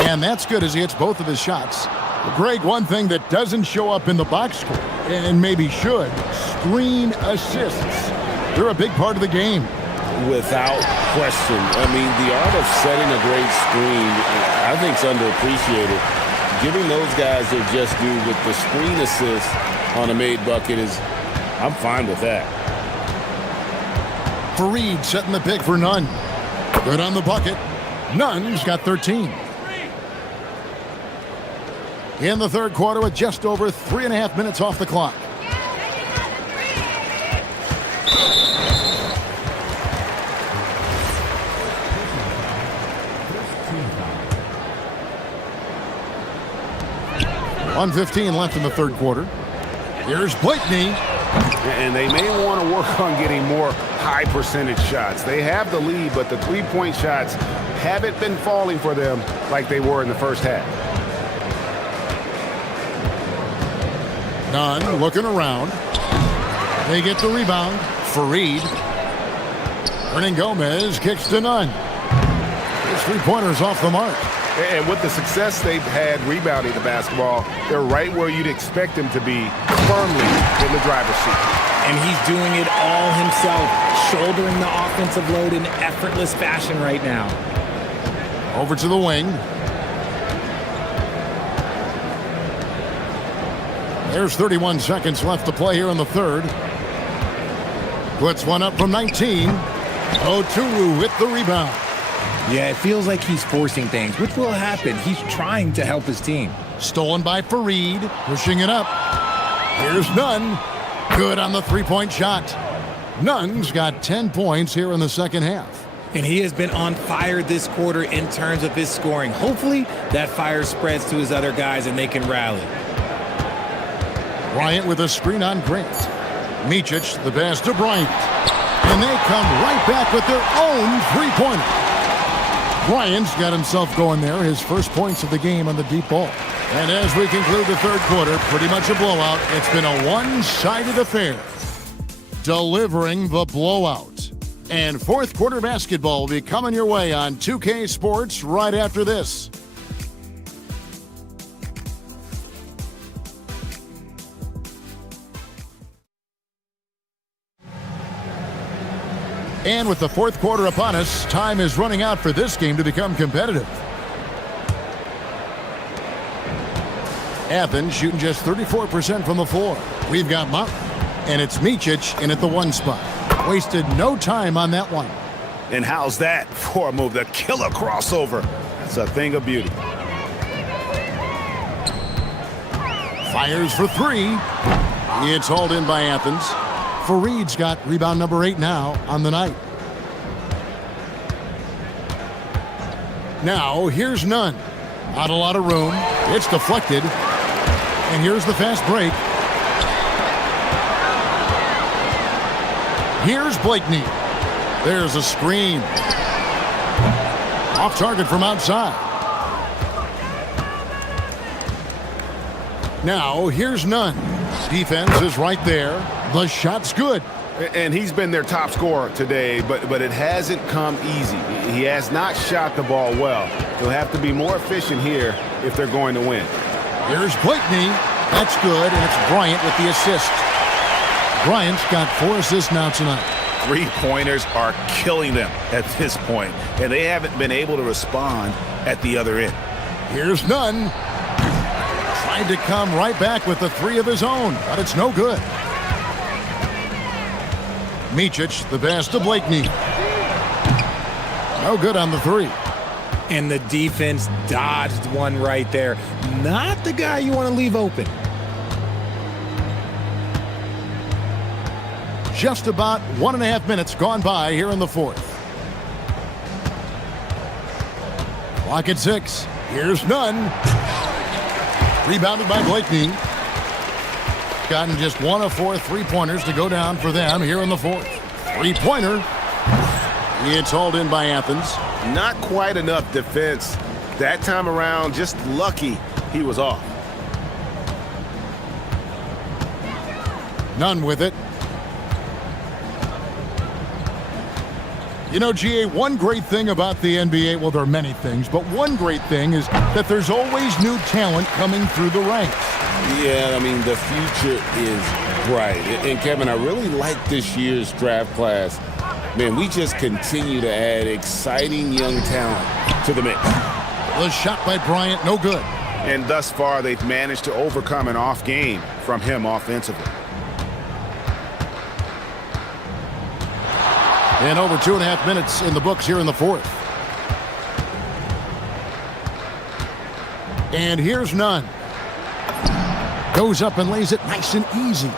And that's good as he hits both of his shots. Greg, one thing that doesn't show up in the box score, and maybe should, screen assists. They're a big part of the game. Without question. I mean, the art of setting a great screen, I think, is underappreciated. Giving those guys their just due with the screen assist on a made bucket is, I'm fine with that. Faried setting the pick for Nunn. Good on the bucket. Nunn's got 13. In the third quarter with just over 3.5 minutes off the clock. .115 left in the third quarter. Here's Blakeney. And they may want to work on getting more high percentage shots. They have the lead, but the three-point shots haven't been falling for them like they were in the first half. Nunn looking around. They get the rebound. Faried. Hernan Gomez kicks to Nunn. His three-pointers off the mark. And with the success they've had rebounding the basketball, they're right where you'd expect them to be, firmly in the driver's seat. And he's doing it all himself, shouldering the offensive load in effortless fashion right now. Over to the wing. There's 31 seconds left to play here in the third. Puts one up from 19. Oturu with the rebound. Yeah, it feels like he's forcing things, which will happen. He's trying to help his team. Stolen by Faried, pushing it up. Here's Nunn. Good on the three-point shot. Nunn's got 10 points here in the second half. And he has been on fire this quarter in terms of his scoring. Hopefully, that fire spreads to his other guys and they can rally. Bryant with a screen on Grant. Micic, the pass to Bryant. And they come right back with their own three-pointer. Bryant's got himself going there, his first points of the game on the deep ball. And as we conclude the third quarter, pretty much a blowout. It's been a one-sided affair. Delivering the blowout. And fourth quarter basketball will be coming your way on 2K Sports right after this. And with the fourth quarter upon us, time is running out for this game to become competitive. Athens shooting just 34% from the floor. We've got Martin, and it's Micic in at the 1 spot. Wasted no time on that one. And how's that for a move? The killer crossover. That's a thing of beauty. Fires for 3. It's hauled in by Athens. Fareed's got rebound number 8 now on the night. Now, here's Nunn. Not a lot of room. It's deflected. And here's the fast break. Here's Blakeney. There's a screen. Off target from outside. Now, here's Nunn. Defense is right there. The shot's good. And he's been their top scorer today, but it hasn't come easy. He has not shot the ball well. He'll have to be more efficient here if they're going to win. Here's Blakeney. That's good, and it's Bryant with the assist. Bryant's got 4 assists now tonight. 3-pointers are killing them at this point, and they haven't been able to respond at the other end. Here's Nunn. Tried to come right back with the 3 of his own, but it's no good. Micic, the pass to Blakeney. No good on the 3. And the defense dodged one right there. Not the guy you want to leave open. Just about 1.5 minutes gone by here in the 4th. Clock at 6. Here's Nunn. Rebounded by Blakeney. Gotten just 1 of 4 3-pointers to go down for them here in the 4th. 3-pointer. It's hauled in by Athens. Not quite enough defense that time around. Just lucky he was off. Nunn with it. You know, GA, one great thing about the NBA, well, there are many things, but one great thing is that there's always new talent coming through the ranks. Yeah, I mean, the future is bright. And Kevin, I really like this year's draft class. Man, we just continue to add exciting young talent to the mix. The shot by Bryant, no good. And thus far, they've managed to overcome an off game from him offensively. And over 2.5 minutes in the books here in the 4th. And here's Nunn. Goes up and lays it nice and easy.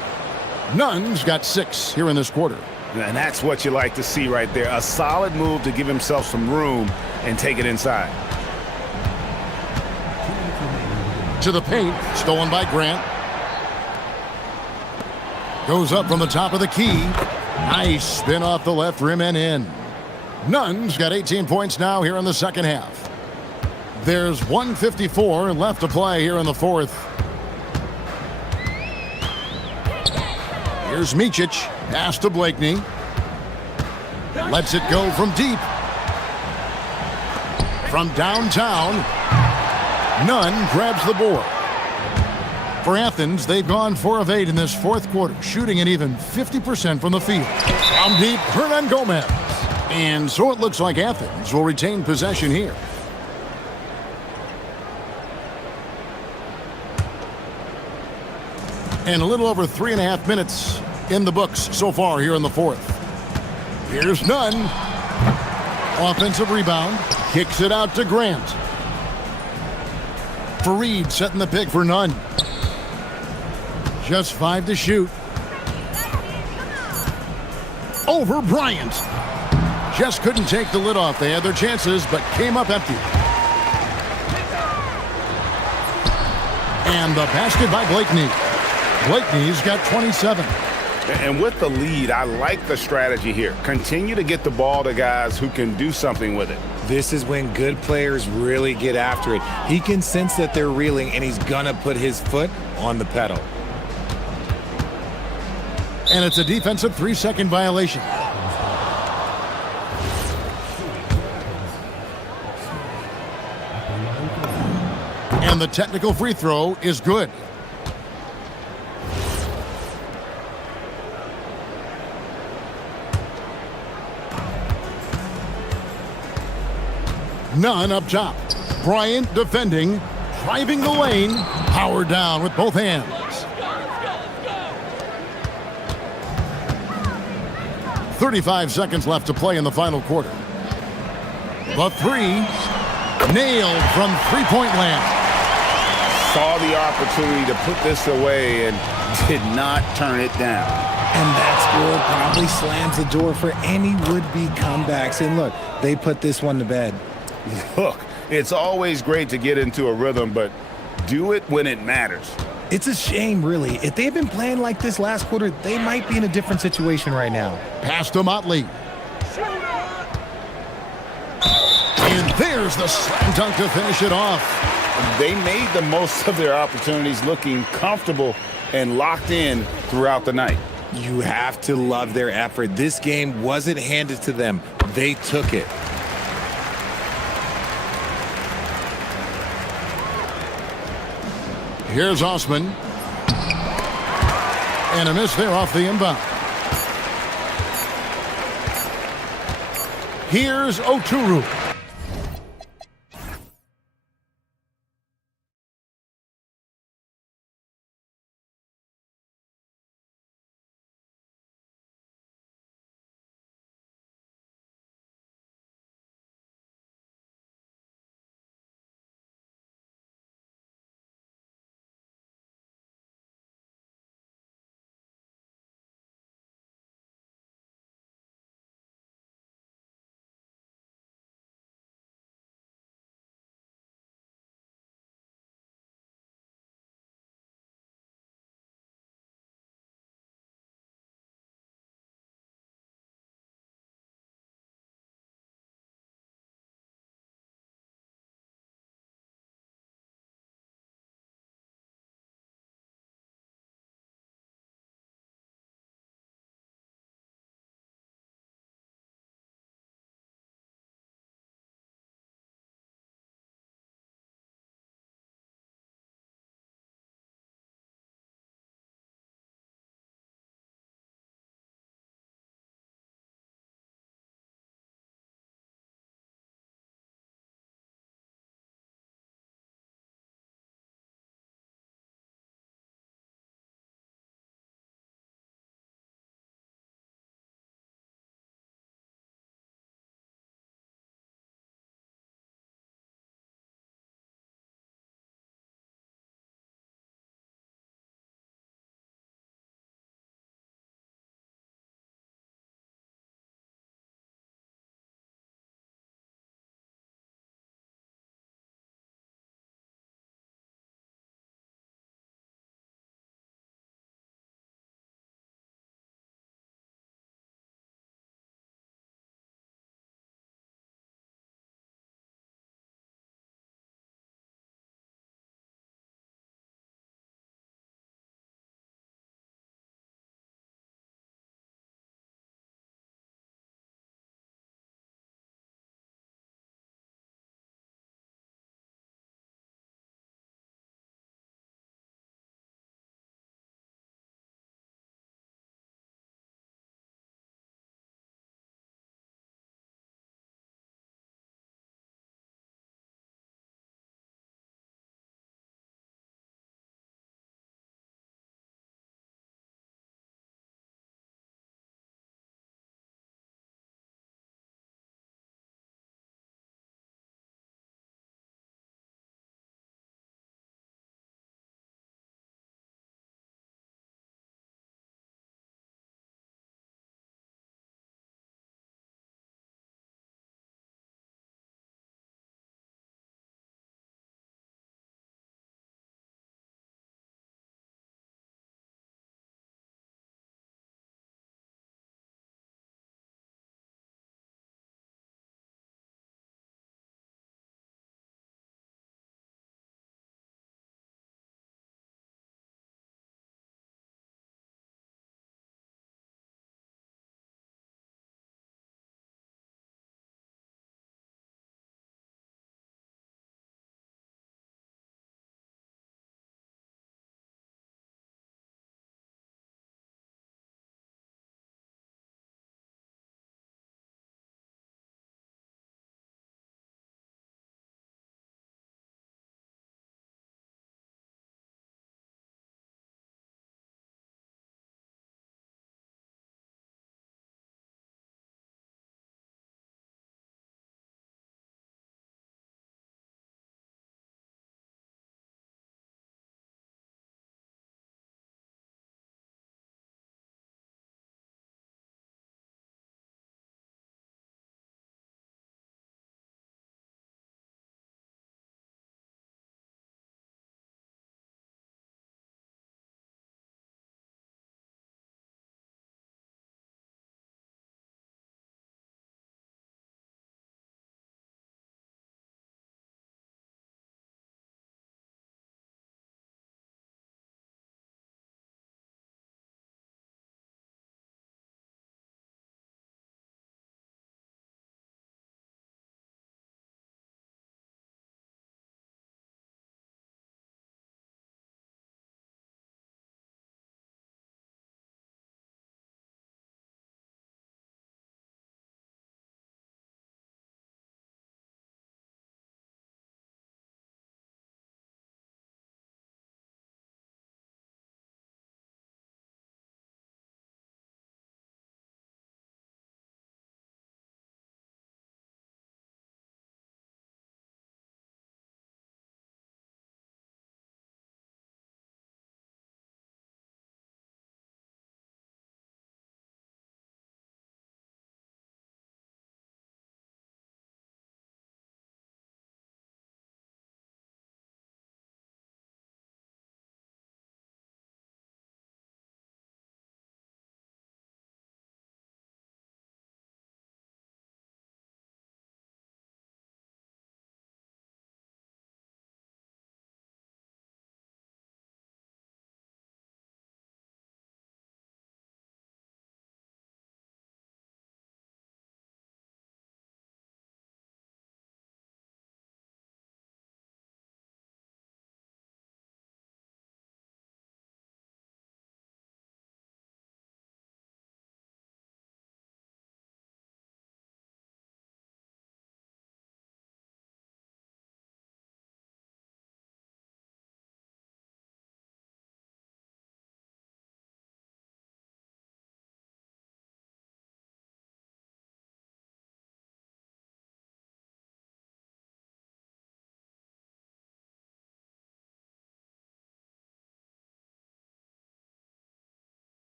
Nunn's got 6 here in this quarter. And that's what you like to see right there. A solid move to give himself some room and take it inside. To the paint, stolen by Grant. Goes up from the top of the key. Nice spin off the left rim and in. Nunn's got 18 points now here in the second half. There's 1:54 left to play here in the 4th. Here's Micic. Pass to Blakeney. Lets it go from deep. From downtown, Nunn grabs the board. For Athens, they've gone 4 of 8 in this 4th quarter, shooting an even 50% from the field. From deep, Hernan Gomez. And so it looks like Athens will retain possession here. And a little over 3.5 minutes in the books so far here in the 4th. Here's Nunn. Offensive rebound. Kicks it out to Grant. Fareed setting the pick for Nunn. Just 5 to shoot. Over Bryant. Just couldn't take the lid off. They had their chances, but came up empty. And the basket by Blakeney. Blakeney's got 27. And with the lead, I like the strategy here. Continue to get the ball to guys who can do something with it. This is when good players really get after it. He can sense that they're reeling, and he's gonna put his foot on the pedal. And it's a defensive 3-second violation. And the technical free throw is good. Nunn up top. Bryant defending. driving the lane. Power down with both hands. 35 seconds left to play in the final quarter. The three, nailed from three-point land. Saw the opportunity to put this away and did not turn it down. And that score probably slams the door for any would-be comebacks. And look, they put this one to bed. Look, it's always great to get into a rhythm, but do it when it matters. It's a shame, really. If they've been playing like this last quarter, they might be in a different situation right now. Pass to Motley. And there's the slam dunk to finish it off. They made the most of their opportunities, looking comfortable and locked in throughout the night. You have to love their effort. This game wasn't handed to them. They took it. Here's Osman. And a miss there off the inbound. Here's Oturu.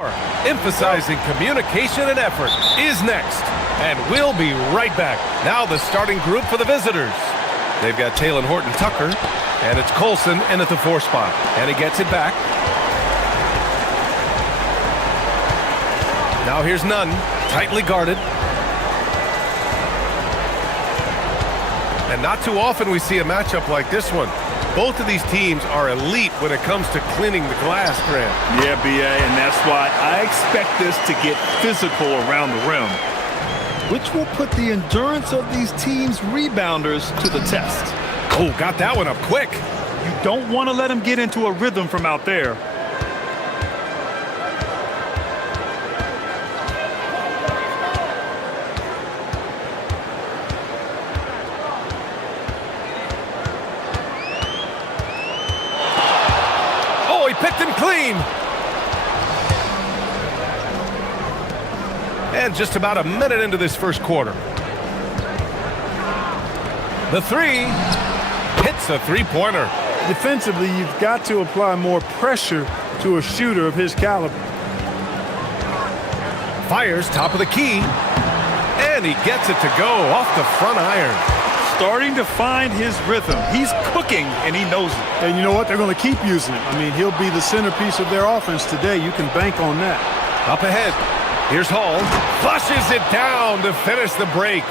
Emphasizing communication and effort is next. And we'll be right back. Now the starting group for the visitors. They've got Taylor Horton-Tucker, and it's Colson in at the 4 spot. And he gets it back. Now here's Nunn, tightly guarded. And not too often we see a matchup like this one. Both of these teams are elite when it comes to cleaning the glass, Grant. Yeah, BA, and that's why I expect this to get physical around the rim, which will put the endurance of these teams' rebounders to the test. Oh, got that one up quick. You don't want to let them get into a rhythm from out there. Picked him clean. And just about a minute into this first quarter. The 3 hits a 3-pointer. Defensively, you've got to apply more pressure to a shooter of his caliber. Fires top of the key. And he gets it to go off the front iron. Starting to find his rhythm. He's cooking, and he knows it. And you know what? They're going to keep using him. I mean, he'll be the centerpiece of their offense today. You can bank on that. Up ahead. Here's Hall. Flushes it down to finish the break.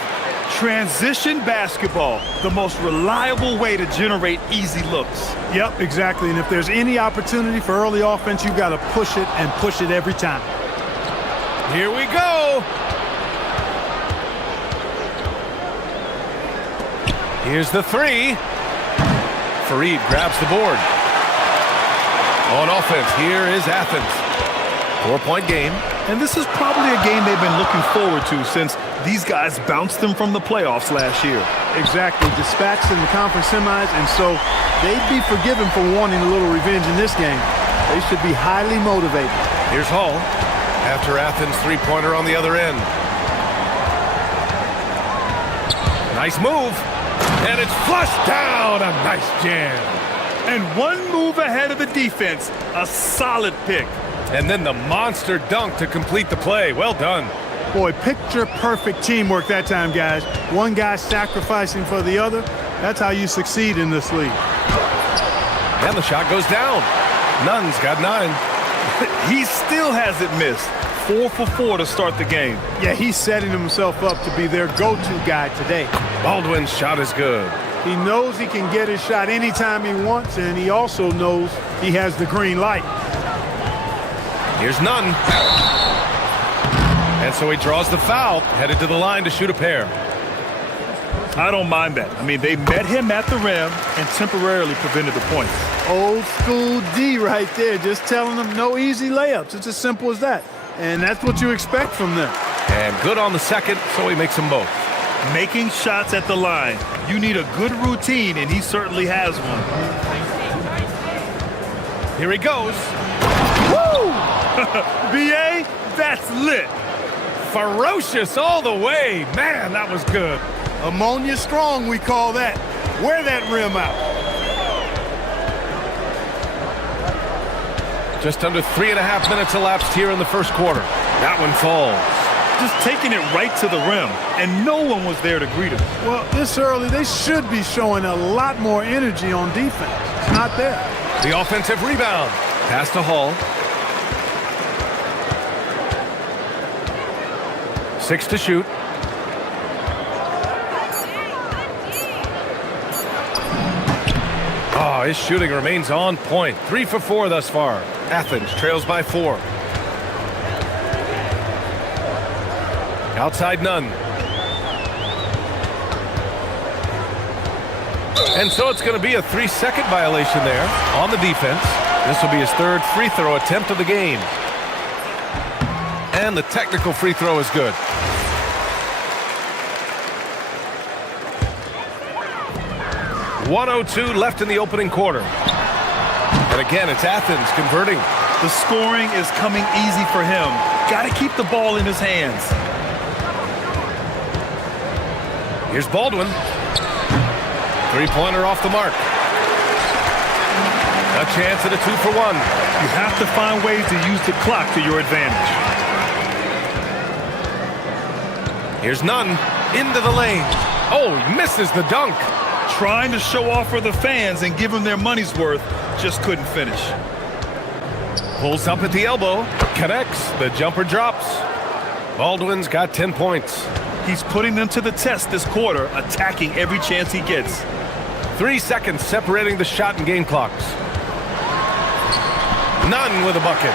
Transition basketball, the most reliable way to generate easy looks. Yep, exactly. And if there's any opportunity for early offense, you've got to push it and push it every time. Here we go. Here's the 3. Fareed grabs the board. On offense, here is Athens. 4-point game. And this is probably a game they've been looking forward to since these guys bounced them from the playoffs last year. Exactly. Dispatched in the conference semis, and so they'd be forgiven for wanting a little revenge in this game. They should be highly motivated. Here's Hall. After Athens' 3-pointer on the other end. Nice move. And it's flushed down. A nice jam. And one move ahead of the defense. A solid pick. And then the monster dunk to complete the play. Well done. Boy, picture-perfect teamwork that time, guys. One guy sacrificing for the other. That's how you succeed in this league. And the shot goes down. Nunn's got 9. He still hasn't missed. 4 for 4 to start the game. Yeah, he's setting himself up to be their go-to guy today. Baldwin's shot is good. He knows he can get his shot anytime he wants, and he also knows he has the green light. Here's Nunn. And so he draws the foul, headed to the line to shoot a pair. I don't mind that. I mean, they met him at the rim and temporarily prevented the points. Old school D right there, just telling them no easy layups. It's as simple as that. And that's what you expect from them. And good on the second, so he makes them both. Making shots at the line. You need a good routine, and he certainly has one. Here he goes. Woo! BA, that's lit. Ferocious all the way. Man, that was good. Ammonia strong, we call that. Wear that rim out. Just under 3.5 minutes elapsed here in the first quarter. That one falls. Just taking it right to the rim, and no one was there to greet him. Well, this early, they should be showing a lot more energy on defense. It's not there. The offensive rebound. Pass to Hall. 6 to shoot. Oh, his shooting remains on point. 3 for 4 thus far. Athens trails by 4. Outside Nunn. And so it's going to be a 3-second violation there on the defense. This will be his 3rd free throw attempt of the game. And the technical free throw is good. .102 left in the opening quarter. And again, it's Athens converting. The scoring is coming easy for him. Got to keep the ball in his hands. Here's Baldwin. 3-pointer off the mark. A chance at a 2-for-1. You have to find ways to use the clock to your advantage. Here's Nunn into the lane. Oh, he misses the dunk. Trying to show off for the fans and give them their money's worth, just couldn't finish. Pulls up at the elbow, connects, the jumper drops. Baldwin's got 10 points. He's putting them to the test this quarter, attacking every chance he gets. 3 seconds separating the shot and game clocks. Nunn with a bucket.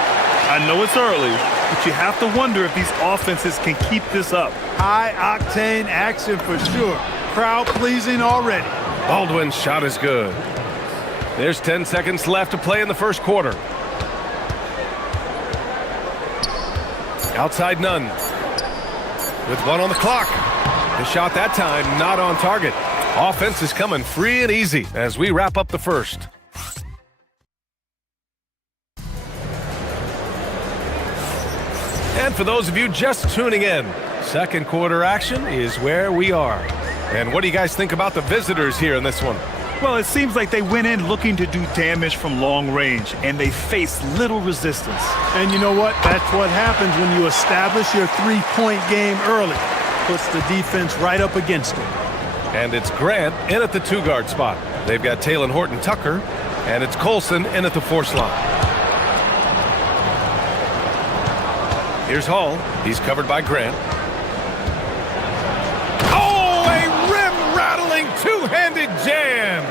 I know it's early, but you have to wonder if these offenses can keep this up. High-octane action for sure. Crowd-pleasing already. Baldwin's shot is good. There's 10 seconds left to play in the first quarter. Outside Nunn. With 1 on the clock. The shot that time not on target. Offense is coming free and easy as we wrap up the first. And for those of you just tuning in, second quarter action is where we are. And what do you guys think about the visitors here in this one? Well, it seems like they went in looking to do damage from long range, and they faced little resistance. And you know what? That's what happens when you establish your three-point game early. Puts the defense right up against it. And it's Grant in at the 2-guard spot. They've got Taylor Horton-Tucker, and it's Colson in at the 4 slot. Here's Hall. He's covered by Grant. Oh, a rim-rattling two-handed jam!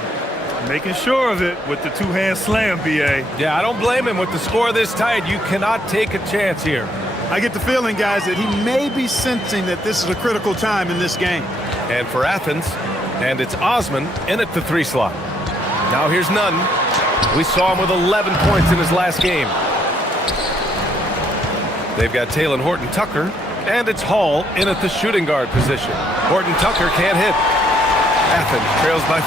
Making sure of it with the two-hand slam, B.A. Yeah, I don't blame him. With the score this tight, you cannot take a chance here. I get the feeling, guys, that he may be sensing that this is a critical time in this game. And for Athens, and it's Osman in at the 3 slot. Now here's Nunn. We saw him with 11 points in his last game. They've got Taylor Horton-Tucker, and it's Hall in at the shooting guard position. Horton-Tucker can't hit. Athens trails by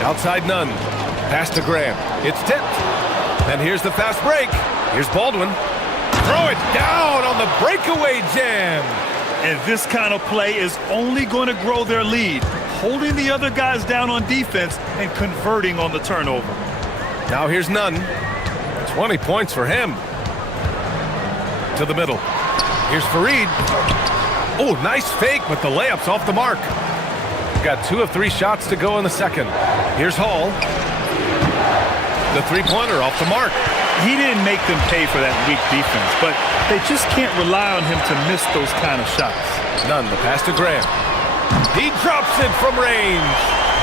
4. Outside Nunn. Pass to Grant. It's tipped. And here's the fast break. Here's Baldwin. Throw it down on the breakaway jam. And this kind of play is only going to grow their lead, holding the other guys down on defense and converting on the turnover. Now here's Nunn. 20 points for him. To the middle. Here's Fareed. Oh, nice fake, but the layup's off the mark. Got 2 of 3 shots to go in the second. Here's Hall. The 3-pointer off the mark. He didn't make them pay for that weak defense, but they just can't rely on him to miss those kind of shots. Nunn, the pass to Grant. He drops it from range.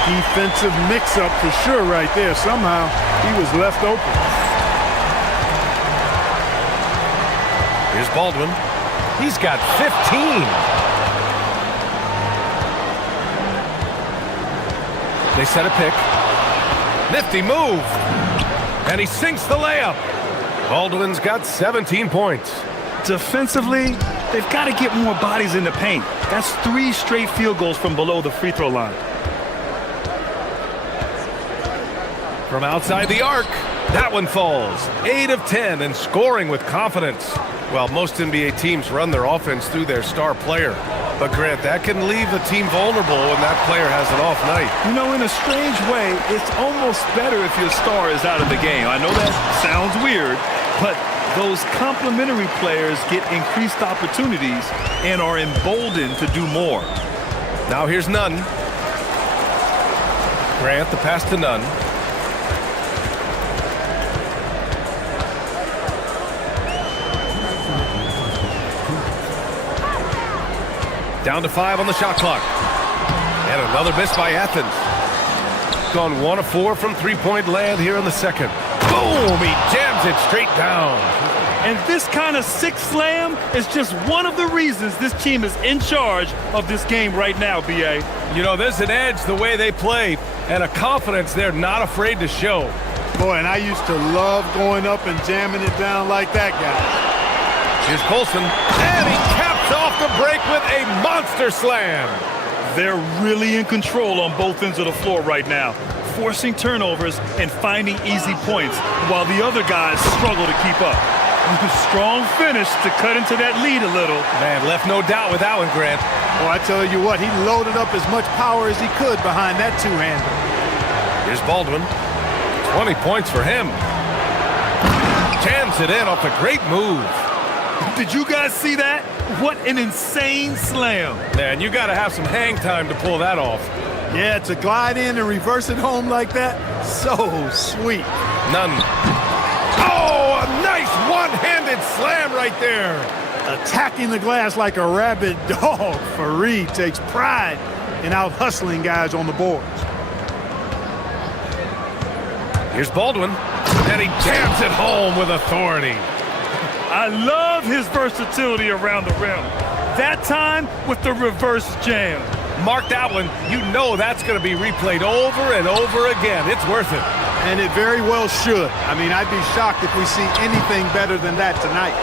Defensive mix-up for sure right there. Somehow he was left open. Here's Baldwin. He's got 15. They set a pick. Nifty move. And he sinks the layup. Baldwin's got 17 points. Defensively, they've got to get more bodies in the paint. That's 3 straight field goals from below the free throw line. From outside the arc, that one falls. 8 of 10 and scoring with confidence. Well, most NBA teams run their offense through their star player. But Grant, that can leave the team vulnerable when that player has an off night. You know, in a strange way, it's almost better if your star is out of the game. I know that sounds weird, but those complementary players get increased opportunities and are emboldened to do more. Now here's Nunn. Grant, the pass to Nunn. Down to 5 on the shot clock. And another miss by Athens. Gone 1 of 4 from 3-point land here in the second. Boom! He jams it straight down. And this kind of 6 slam is just one of the reasons this team is in charge of this game right now, B.A. You know, there's an edge the way they play and a confidence they're not afraid to show. Boy, and I used to love going up and jamming it down like that guy. Here's Colson, and he caps off the break with a monster slam. They're really in control on both ends of the floor right now, forcing turnovers and finding easy points while the other guys struggle to keep up. Strong finish to cut into that lead a little. Man, left no doubt with that one, Grant. Well, I tell you what, he loaded up as much power as he could behind that two-hander. Here's Baldwin. 20 points for him. Jams it in off a great move. Did you guys see that? What an insane slam. Man, you got to have some hang time to pull that off. Yeah, to glide in and reverse it home like that, so sweet. None. Oh, a nice one-handed slam right there. Attacking the glass like a rabid dog, Fareed takes pride in out-hustling guys on the boards. Here's Baldwin, and he jams it home with authority. I love his versatility around the rim. That time with the reverse jam. Mark that one. You know that's going to be replayed over and over again. It's worth it. And it very well should. I mean, I'd be shocked if we see anything better than that tonight.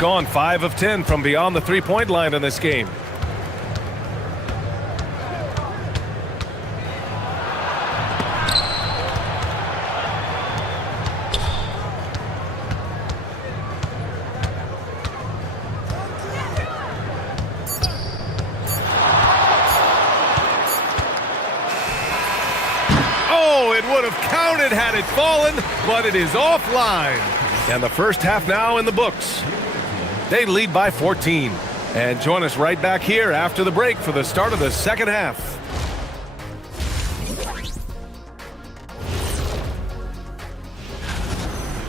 Gone 5 of 10 from beyond the three-point line in this game. Would have counted had it fallen, but it is offline. And the first half now in the books. They lead by 14. And join us right back here after the break for the start of the second half.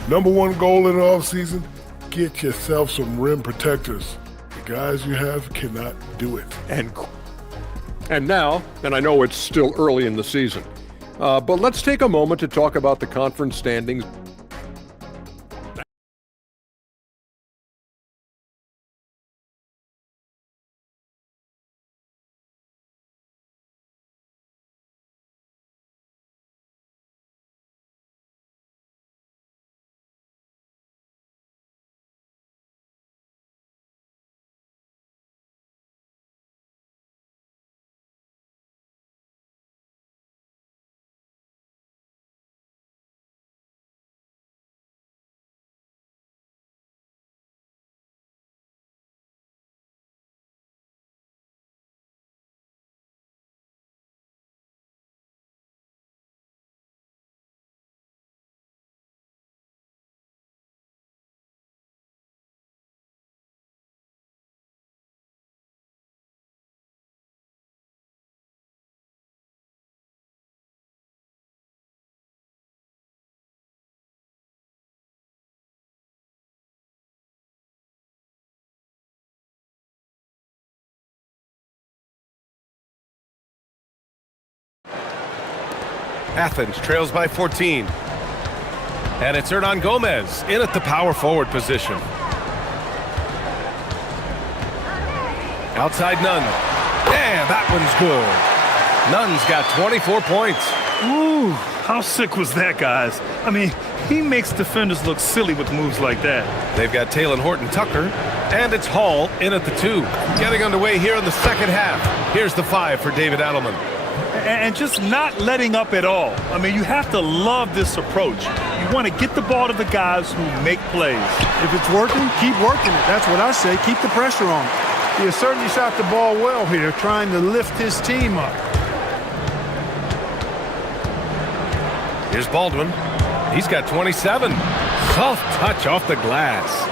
Number one goal in the offseason, get yourself some rim protectors. The guys you have cannot do it. And now, and I know it's still early in the season, but let's take a moment to talk about the conference standings. Athens trails by 14. And it's Hernan Gomez in at the power forward position. Outside Nunn. Yeah, that one's good. Nunn's got 24 points. Ooh, how sick was that, guys? I mean, he makes defenders look silly with moves like that. They've got Talon Horton-Tucker, and it's Hall in at the 2. Getting underway here in the second half. Here's the 5 for David Adelman. And just not letting up at all. I mean, you have to love this approach. You want to get the ball to the guys who make plays. If it's working, keep working it. That's what I say. Keep the pressure on. He has certainly shot the ball well here, trying to lift his team up. Here's Baldwin. He's got 27. Soft touch off the glass.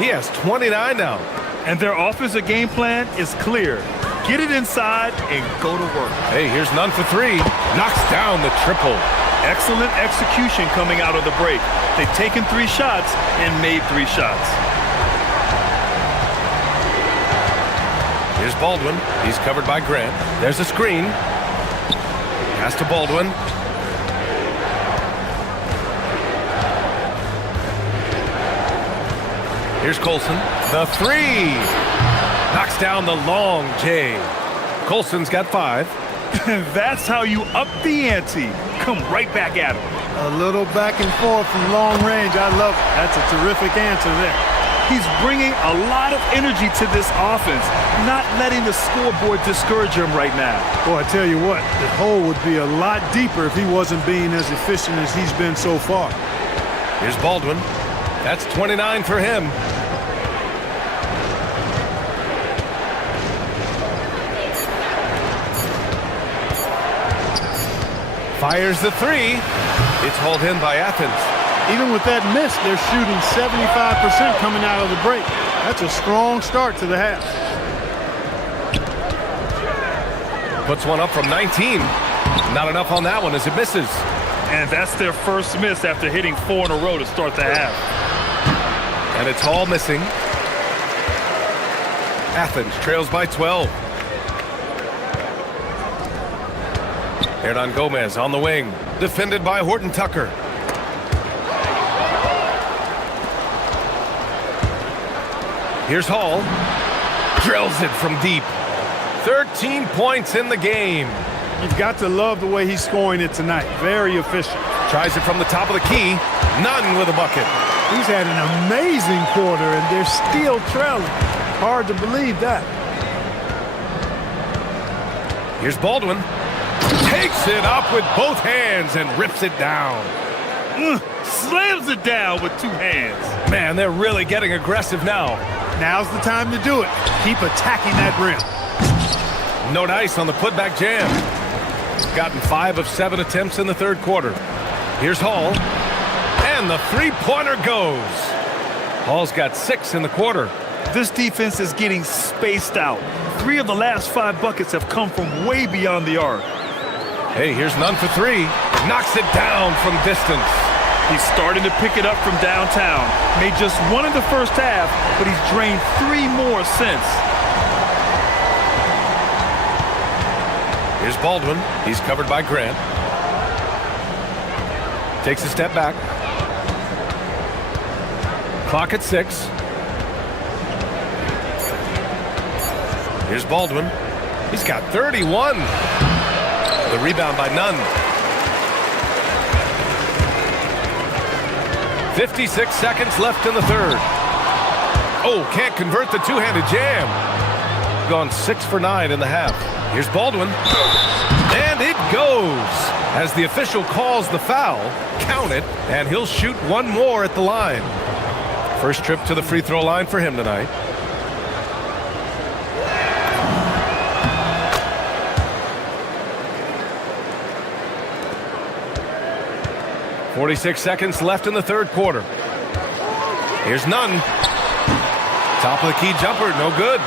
He has 29 now. And their offensive game plan is clear. Get it inside and go to work. Hey, here's Nunn for 3. Knocks down the triple. Excellent execution coming out of the break. They've taken 3 shots and made 3 shots. Here's Baldwin. He's covered by Grant. There's a screen. Pass to Baldwin. Here's Colson. The 3. Knocks down the long J. Colson's got 5. That's how you up the ante. Come right back at him. A little back and forth from long range. I love it. That's a terrific answer there. He's bringing a lot of energy to this offense, not letting the scoreboard discourage him right now. Boy, I tell you what, the hole would be a lot deeper if he wasn't being as efficient as he's been so far. Here's Baldwin. That's 29 for him. Fires the three. It's hauled in by Athens. Even with that miss, they're shooting 75% coming out of the break. That's a strong start to the half. Puts one up from 19. Not enough on that one as it misses. And that's their first miss after hitting 4 in a row to start the half. And it's all missing. Athens trails by 12. Hernan Gomez on the wing. Defended by Horton Tucker. Here's Hall. Drills it from deep. 13 points in the game. You've got to love the way he's scoring it tonight. Very efficient. Tries it from the top of the key. Nunn with a bucket. He's had an amazing quarter, and they're still trailing. Hard to believe that. Here's Baldwin. Takes it up with both hands and rips it down. Slams it down with 2 hands. Man, they're really getting aggressive now. Now's the time to do it. Keep attacking that rim. No dice on the putback jam. Gotten 5 of 7 attempts in the third quarter. Here's Hall. And the three-pointer goes. Hall's got 6 in the quarter. This defense is getting spaced out. 3 of the last 5 buckets have come from way beyond the arc. Hey, here's Nunn for 3. Knocks it down from distance. He's starting to pick it up from downtown. Made just 1 in the first half, but he's drained 3 more since. Here's Baldwin. He's covered by Grant. Takes a step back. Clock at 6. Here's Baldwin. He's got 31. The rebound by Nunn. 56 seconds left in the third. Oh, can't convert the two-handed jam. Gone 6 for 9 in the half. Here's Baldwin. And it goes. As the official calls the foul, count it, and he'll shoot 1 more at the line. First trip to the free throw line for him tonight. .46 seconds left in the third quarter. Here's Nunn. Top of the key jumper, no good.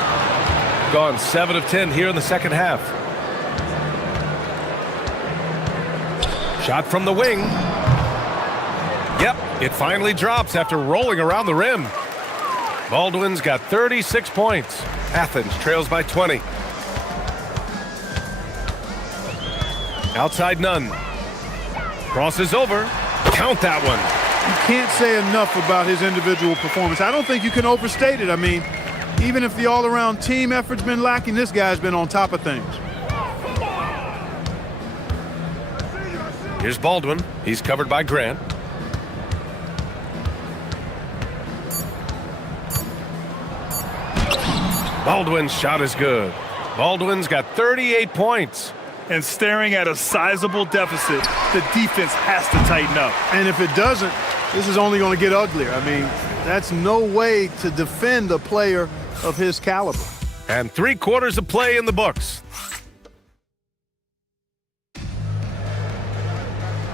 Gone 7 of 10 here in the second half. Shot from the wing. Yep, it finally drops after rolling around the rim. Baldwin's got 36 points. Athens trails by 20. Outside Nunn. Crosses over. Count that one. You can't say enough about his individual performance. I don't think you can overstate it. I mean, even if the all-around team effort's been lacking, this guy's been on top of things. Here's Baldwin. He's covered by Grant. Baldwin's shot is good. Baldwin's got 38 points. And staring at a sizable deficit, the defense has to tighten up. And if it doesn't, this is only going to get uglier. I mean, that's no way to defend a player of his caliber. And 3 quarters of play in the books.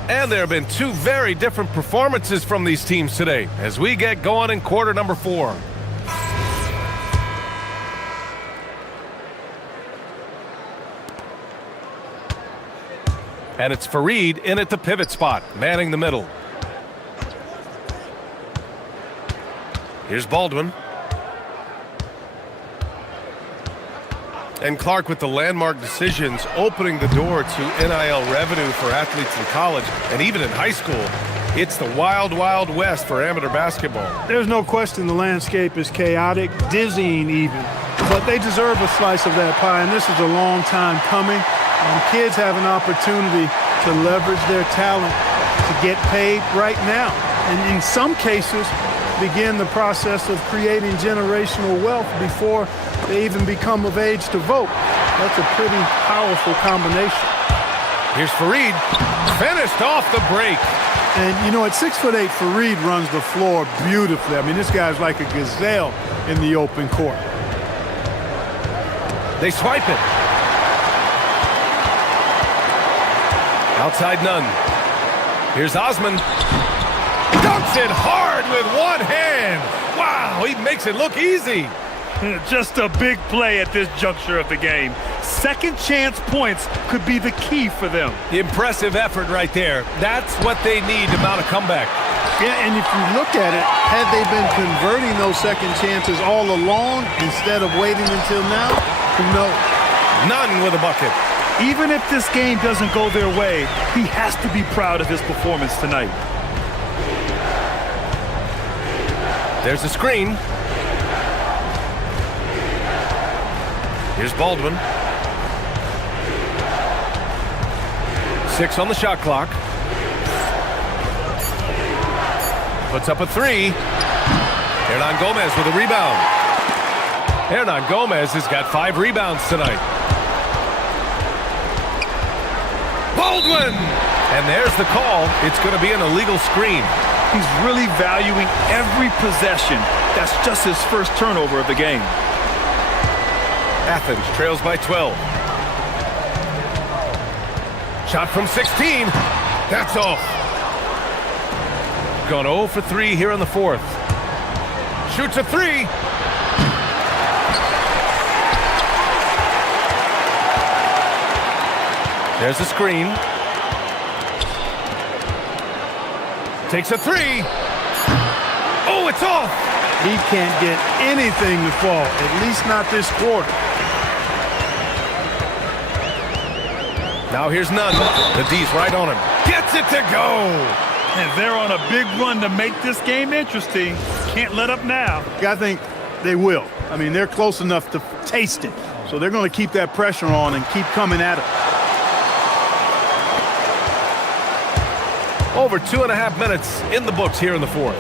And there have been 2 very different performances from these teams today as we get going in quarter number 4. And it's Fareed in at the pivot spot, manning the middle. Here's Baldwin. And Clark with the landmark decisions opening the door to NIL revenue for athletes in college and even in high school. It's the wild, wild west for amateur basketball. There's no question the landscape is chaotic, dizzying even. But they deserve a slice of that pie, and this is a long time coming. Kids have an opportunity to leverage their talent to get paid right now. And in some cases, begin the process of creating generational wealth before they even become of age to vote. That's a pretty powerful combination. Here's Fareed. Finished off the break. And, you know, at 6'8", Fareed runs the floor beautifully. I mean, this guy's like a gazelle in the open court. They swipe it. Outside none. Here's Osman. Dunks it hard with one hand. Wow, he makes it look easy. Just a big play at this juncture of the game. Second chance points could be the key for them. Impressive effort right there. That's what they need to mount a comeback. Yeah, and if you look at it, had they been converting those second chances all along instead of waiting until now, who knows? None with a bucket. Even if this game doesn't go their way, he has to be proud of his performance tonight. There's the screen. Here's Baldwin. 6 on the shot clock. Puts up a 3. Hernan Gomez with a rebound. Hernan Gomez has got 5 rebounds tonight. Baldwin! And there's the call. It's going to be an illegal screen. He's really valuing every possession. That's just his first turnover of the game. Athens trails by 12. Shot from 16. That's off. Gone 0 for 3 here in the fourth. Shoots a 3. There's a screen. Takes a 3. Oh, it's off. He can't get anything to fall, at least not this quarter. Now here's none. The D's right on him. Gets it to go. And they're on a big run to make this game interesting. Can't let up now. I think they will. I mean, they're close enough to taste it. So they're going to keep that pressure on and keep coming at it. Over 2.5 minutes in the books here in the fourth.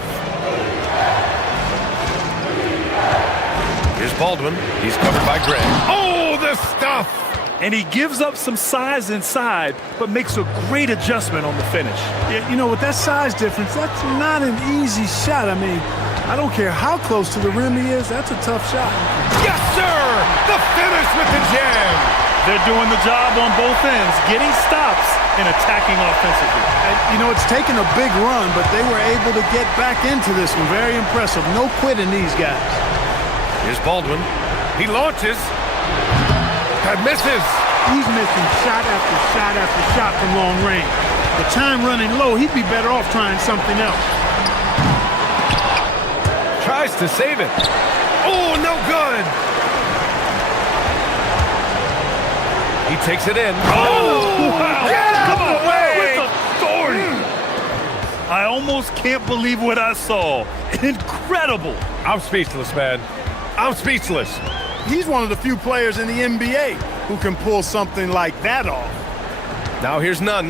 Here's Baldwin. He's covered by Greg. Oh, the stuff! And he gives up some size inside, but makes a great adjustment on the finish. Yeah, you know, with that size difference, that's not an easy shot. I mean, I don't care how close to the rim he is, that's a tough shot. Yes, sir! The finish with the jam! They're doing the job on both ends, getting stops and attacking offensively. And, you know, it's taken a big run, but they were able to get back into this one. Very impressive. No quitting these guys. Here's Baldwin. He launches. That misses. He's missing shot after shot after shot from long range. The time running low, he'd be better off trying something else. Tries to save it. Oh, no good. He takes it in. Oh, wow. Get out Come of the way. with authority. I almost can't believe what I saw. Incredible. I'm speechless, man. I'm speechless. He's one of the few players in the NBA who can pull something like that off. Now here's none.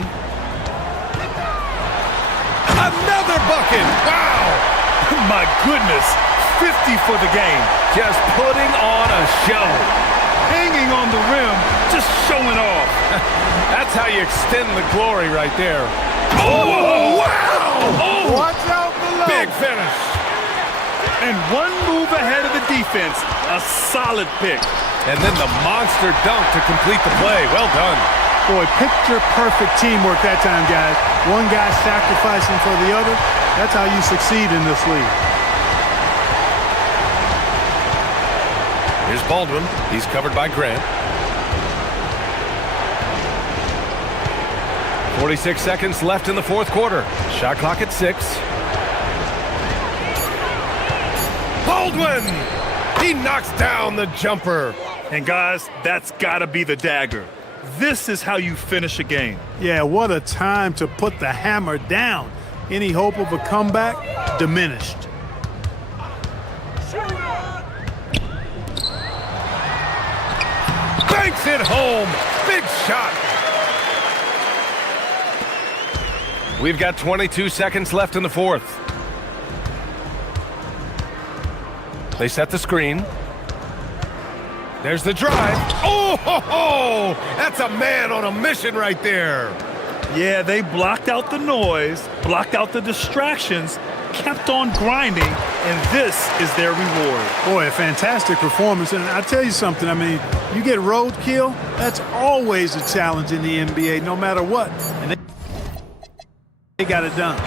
Another bucket. Wow. My goodness. 50 for the game. Just putting on a show. Hanging on the rim, just showing off. That's how you extend the glory right there. Oh, wow. Oh. Watch out below. Big finish. And one move ahead of the defense. A solid pick. And then the monster dunk to complete the play. Well done. Boy, picture-perfect teamwork that time, guys. One guy sacrificing for the other. That's how you succeed in this league. Here's Baldwin. He's covered by Grant. 46 seconds left in the fourth quarter. Shot clock at 6. Baldwin! He knocks down the jumper. And guys, that's got to be the dagger. This is how you finish a game. Yeah, what a time to put the hammer down. Any hope of a comeback? Diminished. Banks it home. Big shot. We've got 22 seconds left in the fourth. They set the screen. There's the drive. Oh, ho, ho! That's a man on a mission right there. Yeah, they blocked out the noise, blocked out the distractions, kept on grinding, and this is their reward. Boy, a fantastic performance. And I tell you something, I mean, you get roadkill, that's always a challenge in the NBA, no matter what. And they got it done.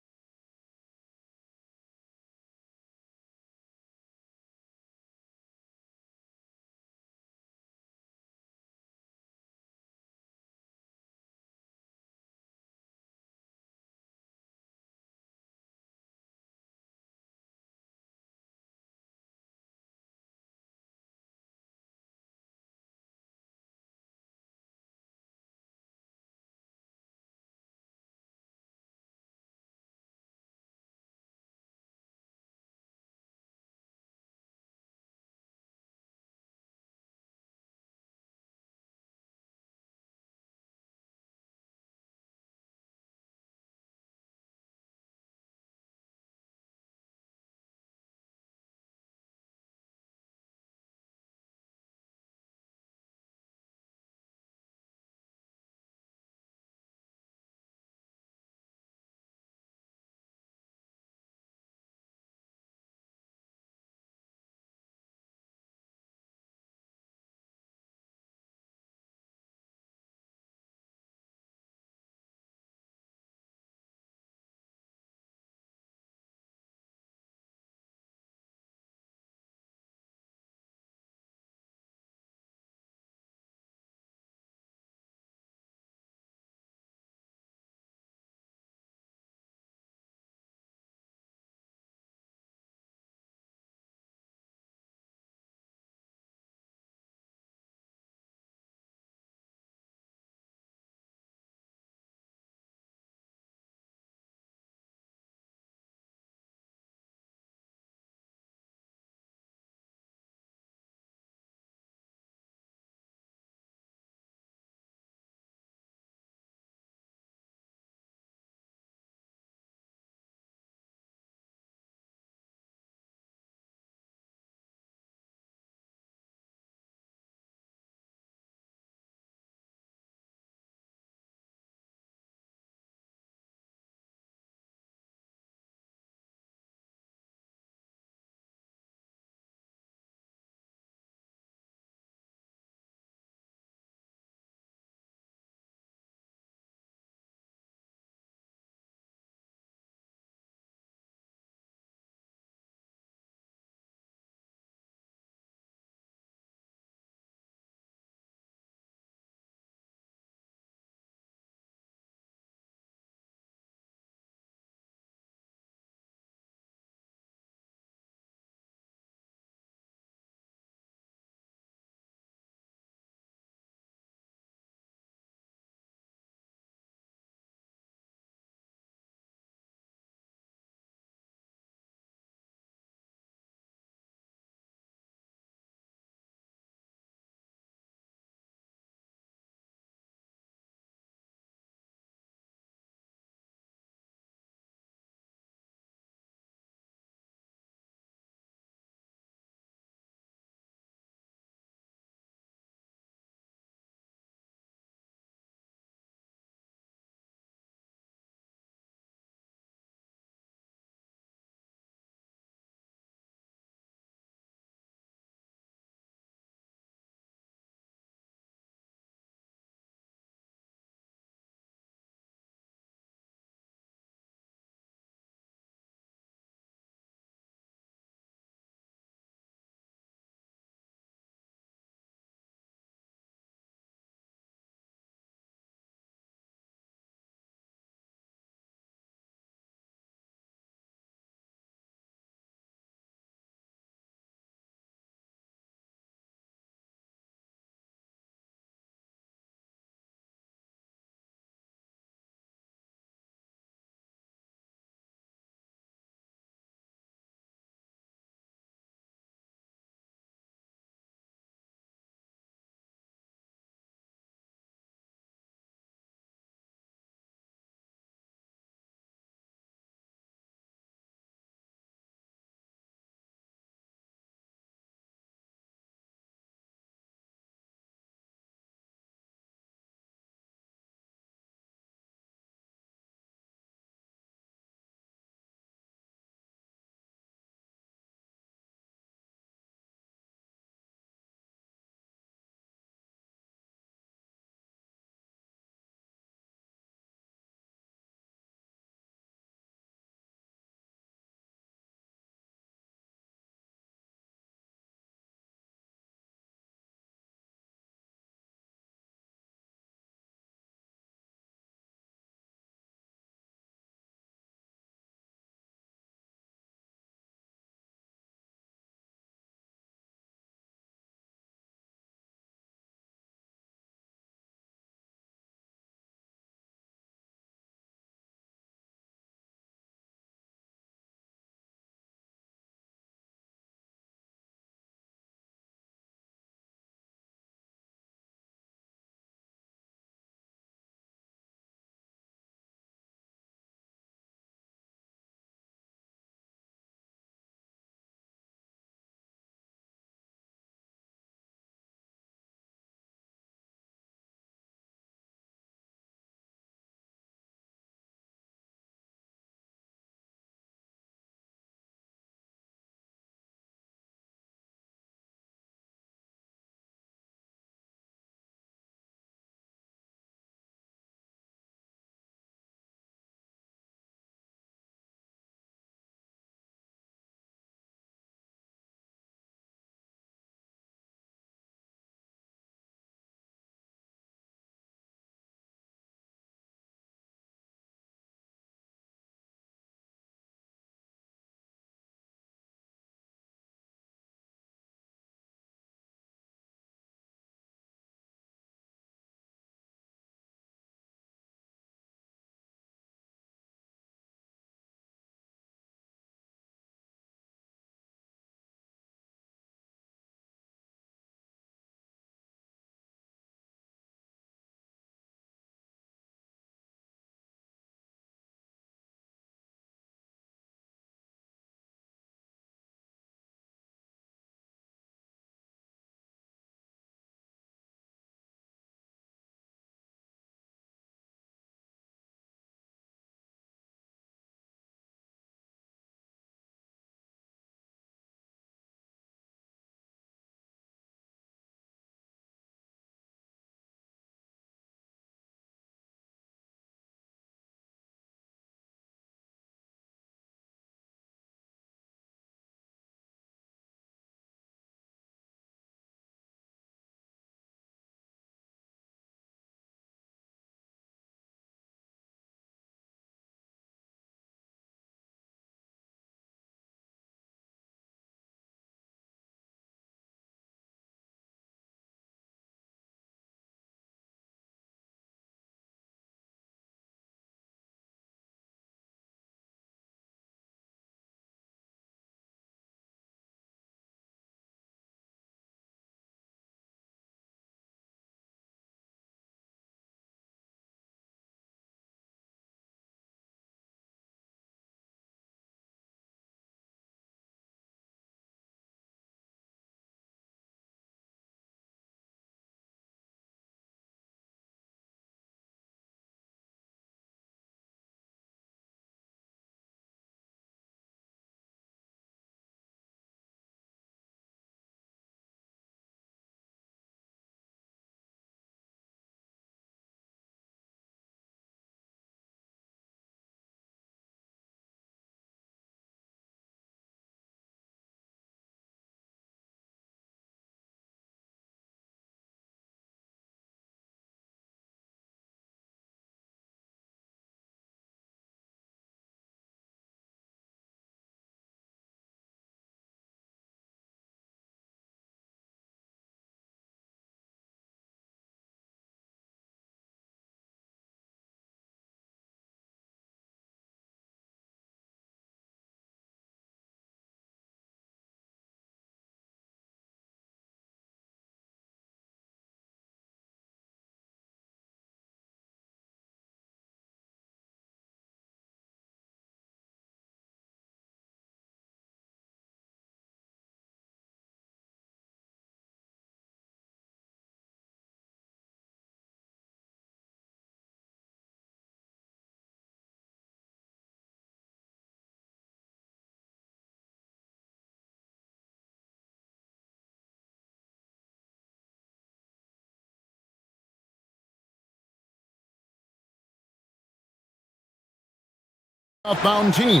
Outbound team.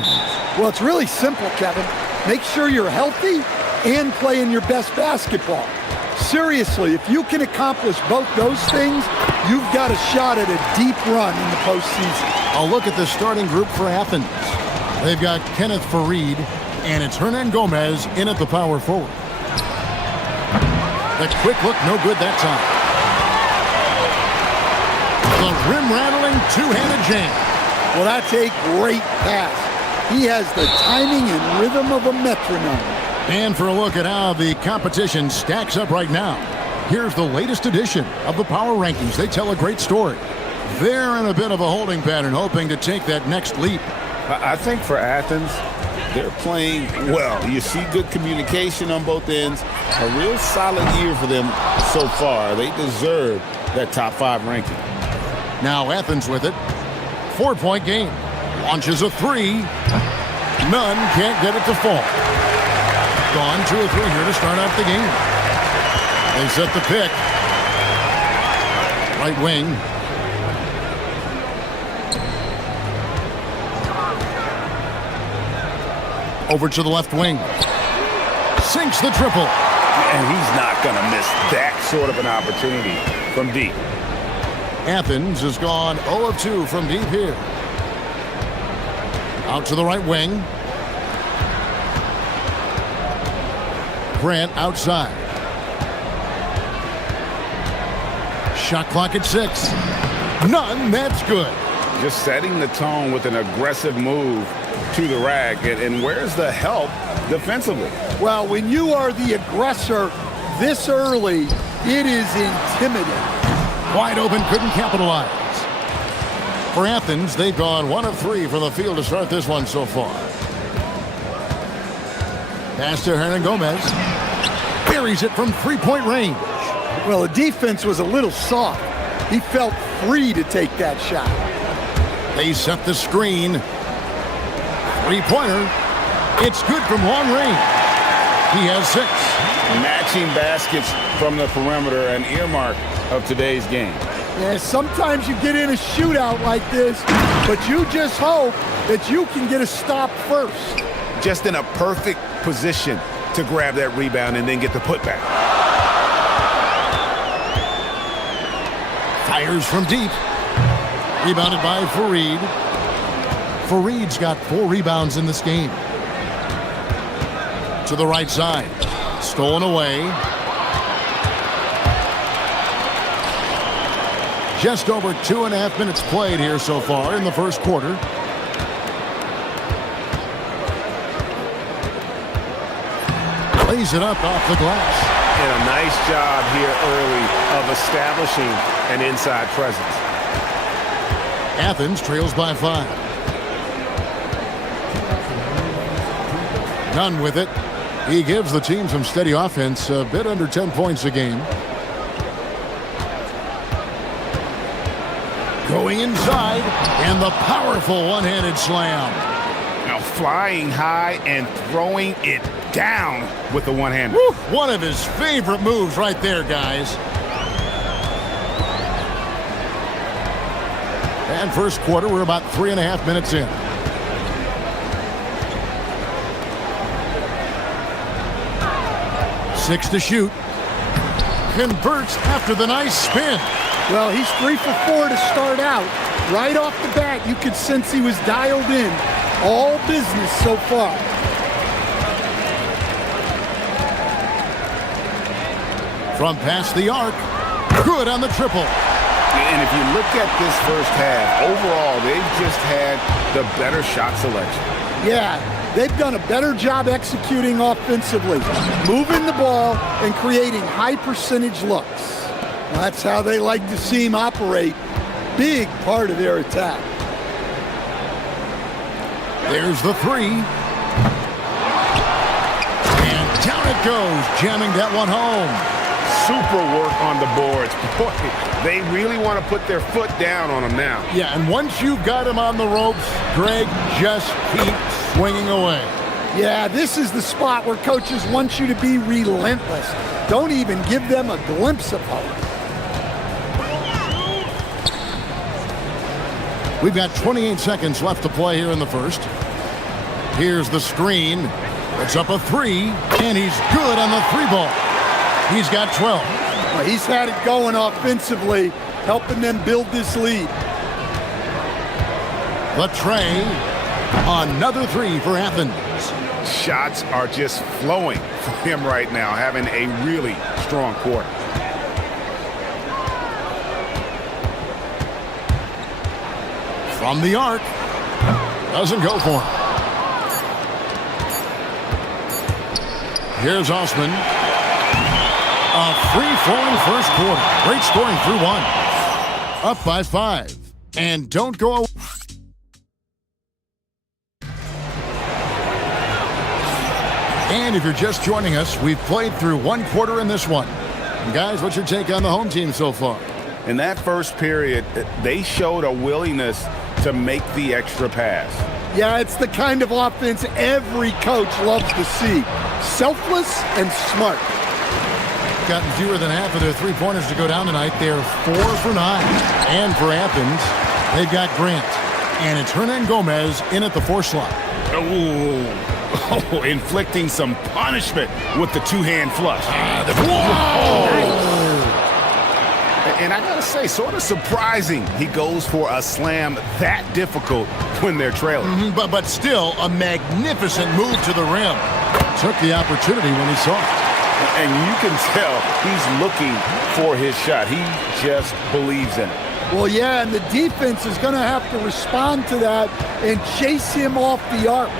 Well, it's really simple, Kevin. Make sure you're healthy and playing your best basketball. Seriously, if you can accomplish both those things, you've got a shot at a deep run in the postseason. A look at the starting group for Athens. They've got Kenneth Fareed, and it's Hernan Gomez in at the power forward. The quick look, no good that time. The rim-rattling two-handed jam. Well, that's a great pass. He has the timing and rhythm of a metronome. And for a look at how the competition stacks up right now, here's the latest edition of the Power Rankings. They tell a great story. They're in a bit of a holding pattern, hoping to take that next leap. I think for Athens, they're playing well. You see good communication on both ends. A real solid year for them so far. They deserve that top 5 ranking. Now Athens with it. 4-point game. Launches a three. None, can't get it to fall. Gone 2 of 3 here to start off the game. They set the pick. Right wing. Over to the left wing. Sinks the triple. And he's not going to miss that sort of an opportunity from deep. Athens has gone 0 of 2 from deep here. Out to the right wing. Grant outside. Shot clock at 6. None, that's good. Just setting the tone with an aggressive move to the rack. And where's the help defensively? Well, when you are the aggressor this early, it is intimidating. Wide open, couldn't capitalize. For Athens, they've gone 1 of 3 from the field to start this one so far. Pass to Hernan Gomez. Buries it from 3-point range. Well, the defense was a little soft. He felt free to take that shot. They set the screen. 3-pointer. It's good from long range. He has 6. Matching baskets from the perimeter, an earmark of today's game. Yeah, sometimes you get in a shootout like this, but you just hope that you can get a stop first. Just in a perfect position to grab that rebound and then get the putback. Fires from deep. Rebounded by Fareed. Fareed's got 4 rebounds in this game. To the right side. Stolen away. Just over 2.5 minutes played here so far in the first quarter. Lays it up off the glass. And a nice job here early of establishing an inside presence. Athens trails by 5. None with it. He gives the team some steady offense, a bit under 10 points a game. Going inside, and the powerful one-handed slam. Now flying high and throwing it down with the one-hander. One of his favorite moves right there, guys. And first quarter, we're about 3.5 minutes in. Six to shoot. Converts after the nice spin. Well, he's 3 for 4 to start out. Right off the bat, you could sense he was dialed in. All business so far. From past the arc. Good on the triple. And if you look at this first half, overall, they've just had the better shot selection. Yeah, they've done a better job executing offensively, moving the ball and creating high percentage looks. That's how they like to see him operate. Big part of their attack. There's the 3. And down it goes, jamming that one home. Super work on the boards. Boy, they really want to put their foot down on him now. Yeah, and once you've got him on the ropes, Greg, just keep swinging away. Yeah, this is the spot where coaches want you to be relentless. Don't even give them a glimpse of hope. We've got 28 seconds left to play here in the first. Here's the screen. It's up a three, and he's good on the three ball. He's got 12. Well, he's had it going offensively, helping them build this lead. The tray. Another three for Athens. Shots are just flowing for him right now, having a really strong quarter. From the arc. Doesn't go for him. Here's Osman. A free-flowing first quarter. Great scoring through one. Up by 5. And don't go. And if you're just joining us, we've played through one quarter in this one. And guys, what's your take on the home team so far? In that first period, they showed a willingness to make the extra pass. Yeah, it's the kind of offense every coach loves to see. Selfless and smart. Gotten fewer than half of their three-pointers to go down tonight. They're 4 for 9. And for Athens, they've got Grant. And it's Hernan Gomez in at the 4 slot. Oh, inflicting some punishment with the two-hand flush. And I gotta say, sort of surprising he goes for a slam that difficult when they're trailing. But still, a magnificent move to the rim. Took the opportunity when he saw it. And you can tell he's looking for his shot. He just believes in it. Well, yeah, and the defense is going to have to respond to that and chase him off the arc.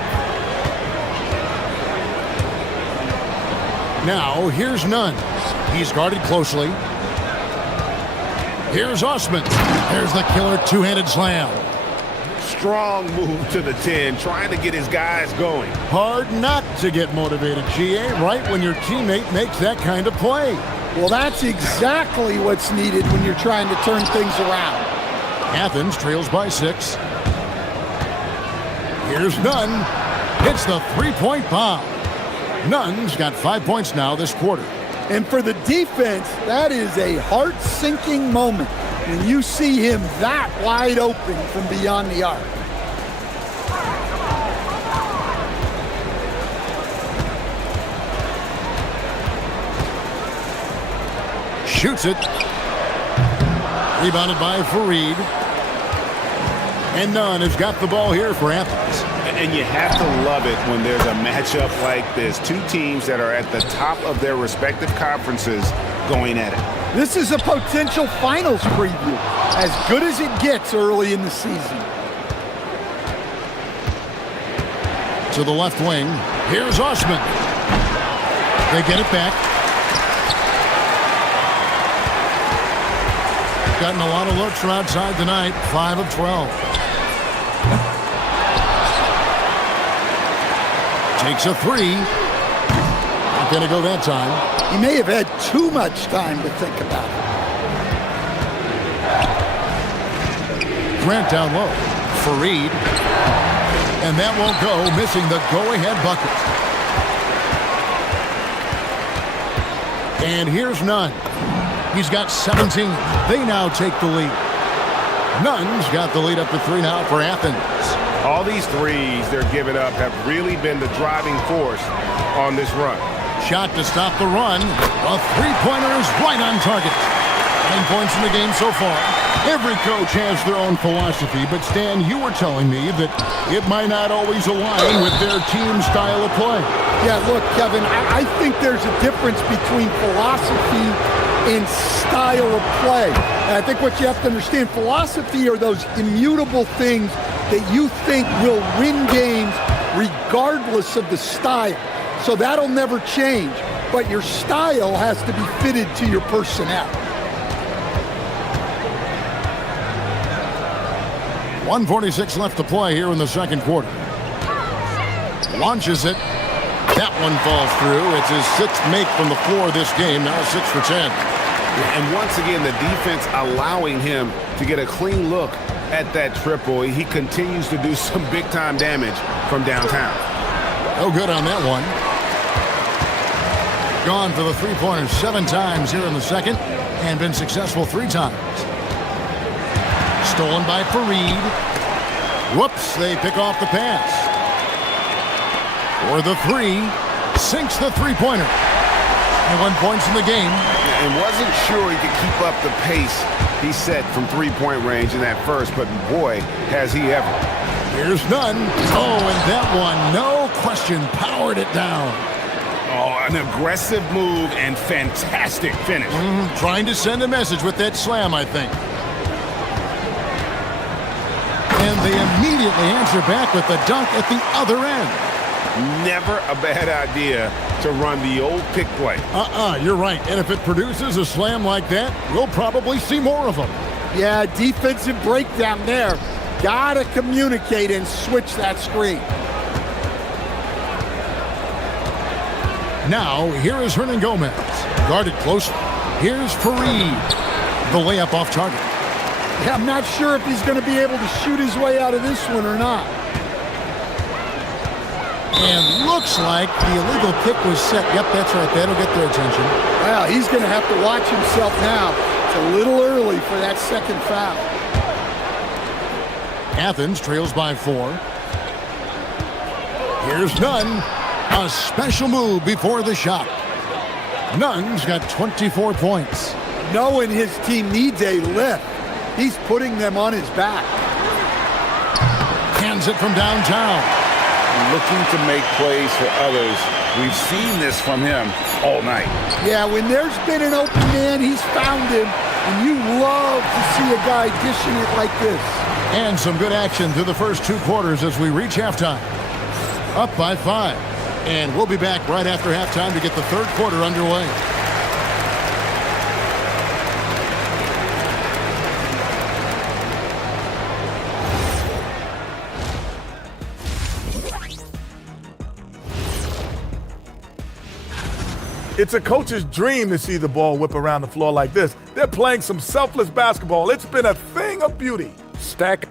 Now, here's Nunn. He's guarded closely. Here's Osman. There's the killer two-handed slam. Strong move to the 10, trying to get his guys going. Hard not to get motivated, GA, right when your teammate makes that kind of play. Well, that's exactly what's needed when you're trying to turn things around. Athens trails by 6. Here's Nunn. Hits the three-point bomb. Nunn's got 5 points now this quarter. And for the defense, that is a heart-sinking moment when you see him that wide open from beyond the arc. Shoots it. Rebounded by Fareed. And Nunn has got the ball here for Athens. And you have to love it when there's a matchup like this. Two teams that are at the top of their respective conferences going at it. This is a potential finals preview, as good as it gets early in the season. To the left wing, here's Osman. They get it back. Gotten a lot of looks from outside tonight, 5 of 12. Takes a three. Not going to go that time. He may have had too much time to think about it. Grant down low. Fareed. And that won't go, missing the go-ahead bucket. And here's Nunn. He's got 17. They now take the lead. Nunn's got the lead up to 3 now for Athens. All these threes they're giving up have really been the driving force on this run. Shot to stop the run. A three-pointer is right on target. 9 points in the game so far. Every coach has their own philosophy, but Stan, you were telling me that it might not always align with their team style of play. Yeah, look, Kevin, I think there's a difference between philosophy and style of play. And I think what you have to understand, philosophy are those immutable things that you think will win games regardless of the style. So that'll never change, but your style has to be fitted to your personnel. 1:46 left to play here in the second quarter. Launches it. That one falls through. It's his 6th make from the floor this game, now 6 for 10. And once again, the defense allowing him to get a clean look at that triple. He continues to do some big-time damage from downtown. No good on that one. Gone for the three-pointers 7 times here in the second and been successful 3 times. Stolen by Fareed. Whoops, they pick off the pass. For the three, sinks the three-pointer. 21 points in the game. And wasn't sure he could keep up the pace he set from three-point range in that first, but boy, has he ever. Here's Nunn. Oh, and that one, no question, powered it down. Oh, an aggressive move and fantastic finish. Trying to send a message with that slam, I think. And they immediately answer back with the dunk at the other end. Never a bad idea to run the old pick play. You're right. And if it produces a slam like that, we'll probably see more of them. Yeah, defensive breakdown there. Gotta communicate and switch that screen. Now, here is Hernan Gomez. Guarded closely. Here's Fareed. The layup off target. Yeah, I'm not sure if he's going to be able to shoot his way out of this one or not. And looks like the illegal kick was set. Yep, that's right. That'll get their attention. Well, he's going to have to watch himself now. It's a little early for that second foul. Athens trails by 4. Here's Nunn. A special move before the shot. Nunn's got 24 points. Knowing his team needs a lift, he's putting them on his back. Hands it from downtown. Looking to make plays for others. We've seen this from him all night. Yeah, when there's been an open man, he's found him. And you love to see a guy dishing it like this. And some good action through the first 2 quarters as we reach halftime. Up by 5. And we'll be back right after halftime to get the third quarter underway. It's a coach's dream to see the ball whip around the floor like this. They're playing some selfless basketball. It's been a thing of beauty. Stack.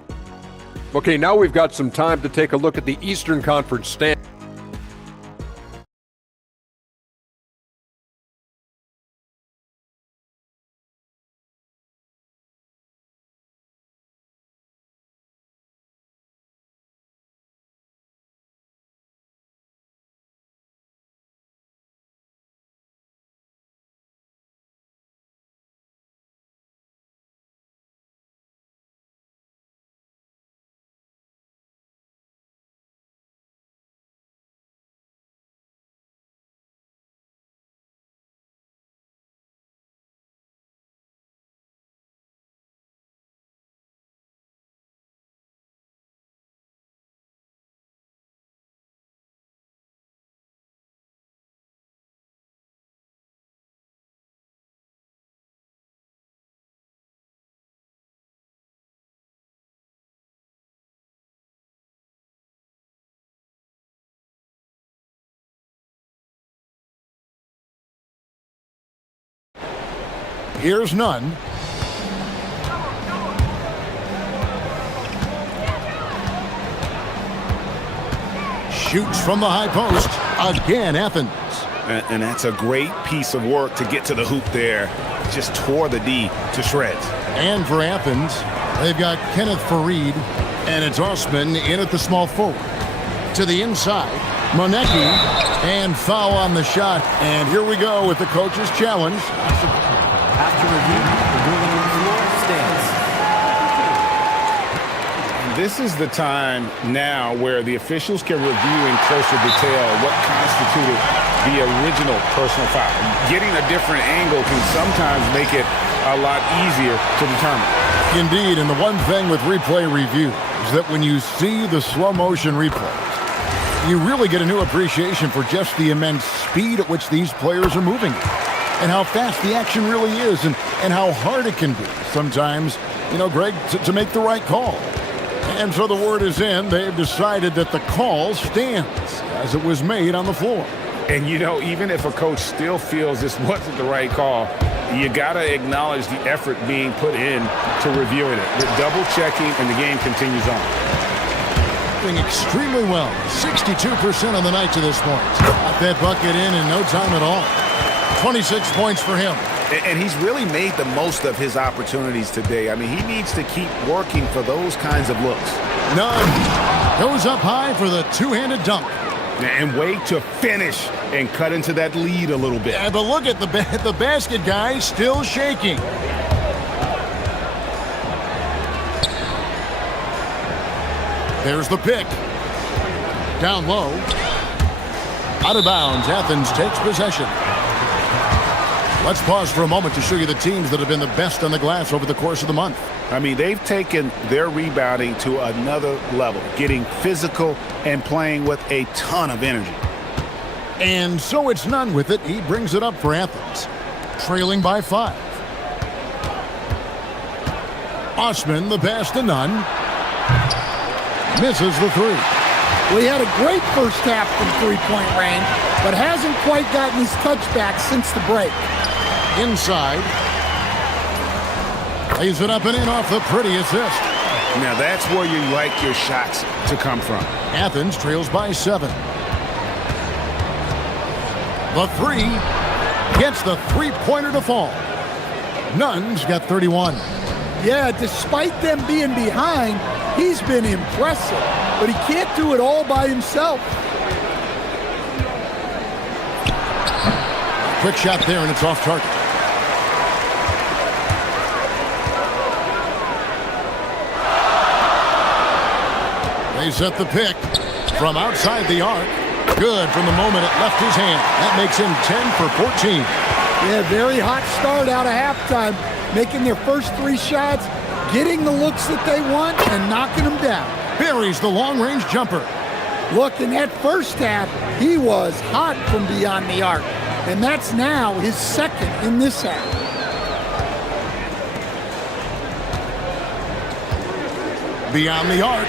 Okay, now we've got some time to take a look at the Eastern Conference stand. Here's Nunn. Shoots from the high post. Again, Athens. And that's a great piece of work to get to the hoop there. Just tore the D to shreds. And for Athens, they've got Kenneth Fareed, and it's Osman in at the small forward. To the inside, Monecki, and foul on the shot. And here we go with the coach's challenge. After review, the ruling on the floor stands. This is the time now where the officials can review in closer detail what constituted the original personal foul. Getting a different angle can sometimes make it a lot easier to determine. Indeed, and the one thing with replay review is that when you see the slow motion replays, you really get a new appreciation for just the immense speed at which these players are moving and how fast the action really is and how hard it can be sometimes, Greg, to make the right call. And so the word is in. They've decided that the call stands as it was made on the floor. And, even if a coach still feels this wasn't the right call, you got to acknowledge the effort being put in to reviewing it. With double-checking, and the game continues on. Doing extremely well. 62% on the night to this point. Got that bucket in no time at all. 26 points for him. And he's really made the most of his opportunities today. I mean, he needs to keep working for those kinds of looks. Nunn goes up high for the two-handed dunk. And wait to finish and cut into that lead a little bit. Yeah, but look at the basket guy still shaking. There's the pick. Down low. Out of bounds. Athens takes possession. Let's pause for a moment to show you the teams that have been the best on the glass over the course of the month. I mean, they've taken their rebounding to another level, getting physical and playing with a ton of energy. And so it's Nunn with it. He brings it up for Athens, trailing by 5. Osman, the pass to Nunn. Misses the 3. Well, he had a great first half from three-point range, but hasn't quite gotten his touchback since the break. Inside. Lays it up and in off the pretty assist. Now that's where you like your shots to come from. Athens trails by 7. The 3 gets the three-pointer to fall. Nunn's got 31. Yeah, despite them being behind, he's been impressive, but he can't do it all by himself. Quick shot there, and it's off target. They set the pick from outside the arc. Good from the moment it left his hand. That makes him 10 for 14. Yeah, very hot start out of halftime, making their first 3 shots, getting the looks that they want, and knocking them down. Buries the long-range jumper. Look, in that first half, he was hot from beyond the arc, and that's now his second in this half. Beyond the arc.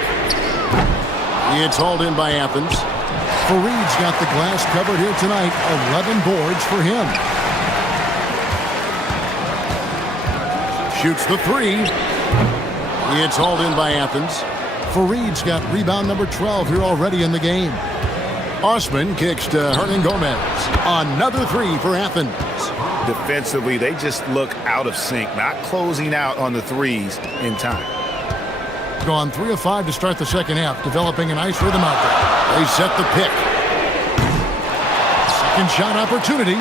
It's hauled in by Athens. Fareed's got the glass covered here tonight. 11 boards for him. Shoots the 3. It's hauled in by Athens. Fareed's got rebound number 12 here already in the game. Osman kicks to Hernan Gomez. Another 3 for Athens. Defensively, they just look out of sync, not closing out on the threes in time. Gone 3 of 5 to start the second half, developing a nice rhythm out there. They set the pick. Second shot opportunity.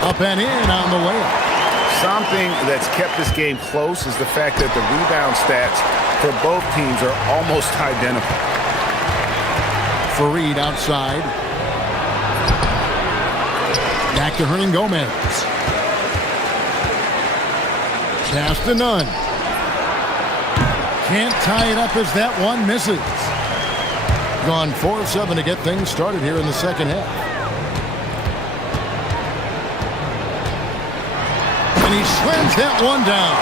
Up and in on the layup. Something that's kept this game close is the fact that the rebound stats for both teams are almost identical. Fareed outside. Back to Hernan Gomez. Pass to Nunn. Can't tie it up as that one misses. Gone 4 of 7 to get things started here in the second half. And he slams that one down.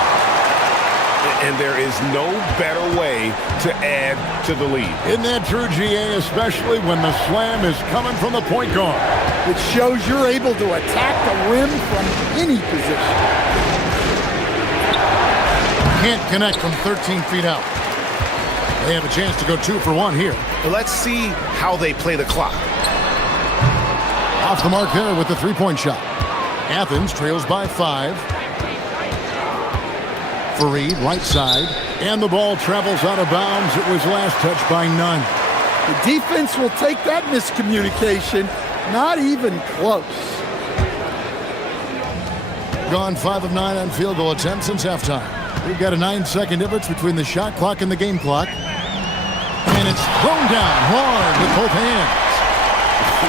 And there is no better way to add to the lead. Isn't that true, GA, especially when the slam is coming from the point guard? It shows you're able to attack the rim from any position. Can't connect from 13 feet out. They have a chance to go 2 for 1 here. Let's see how they play the clock. Off the mark there with the three-point shot. Athens trails by 5. Fareed, right side. And the ball travels out of bounds. It was last touched by Nunn. The defense will take that miscommunication. Not even close. Gone 5 of 9 on field goal attempts since halftime. We've got a 9-second difference between the shot clock and the game clock. And it's thrown down hard with both hands.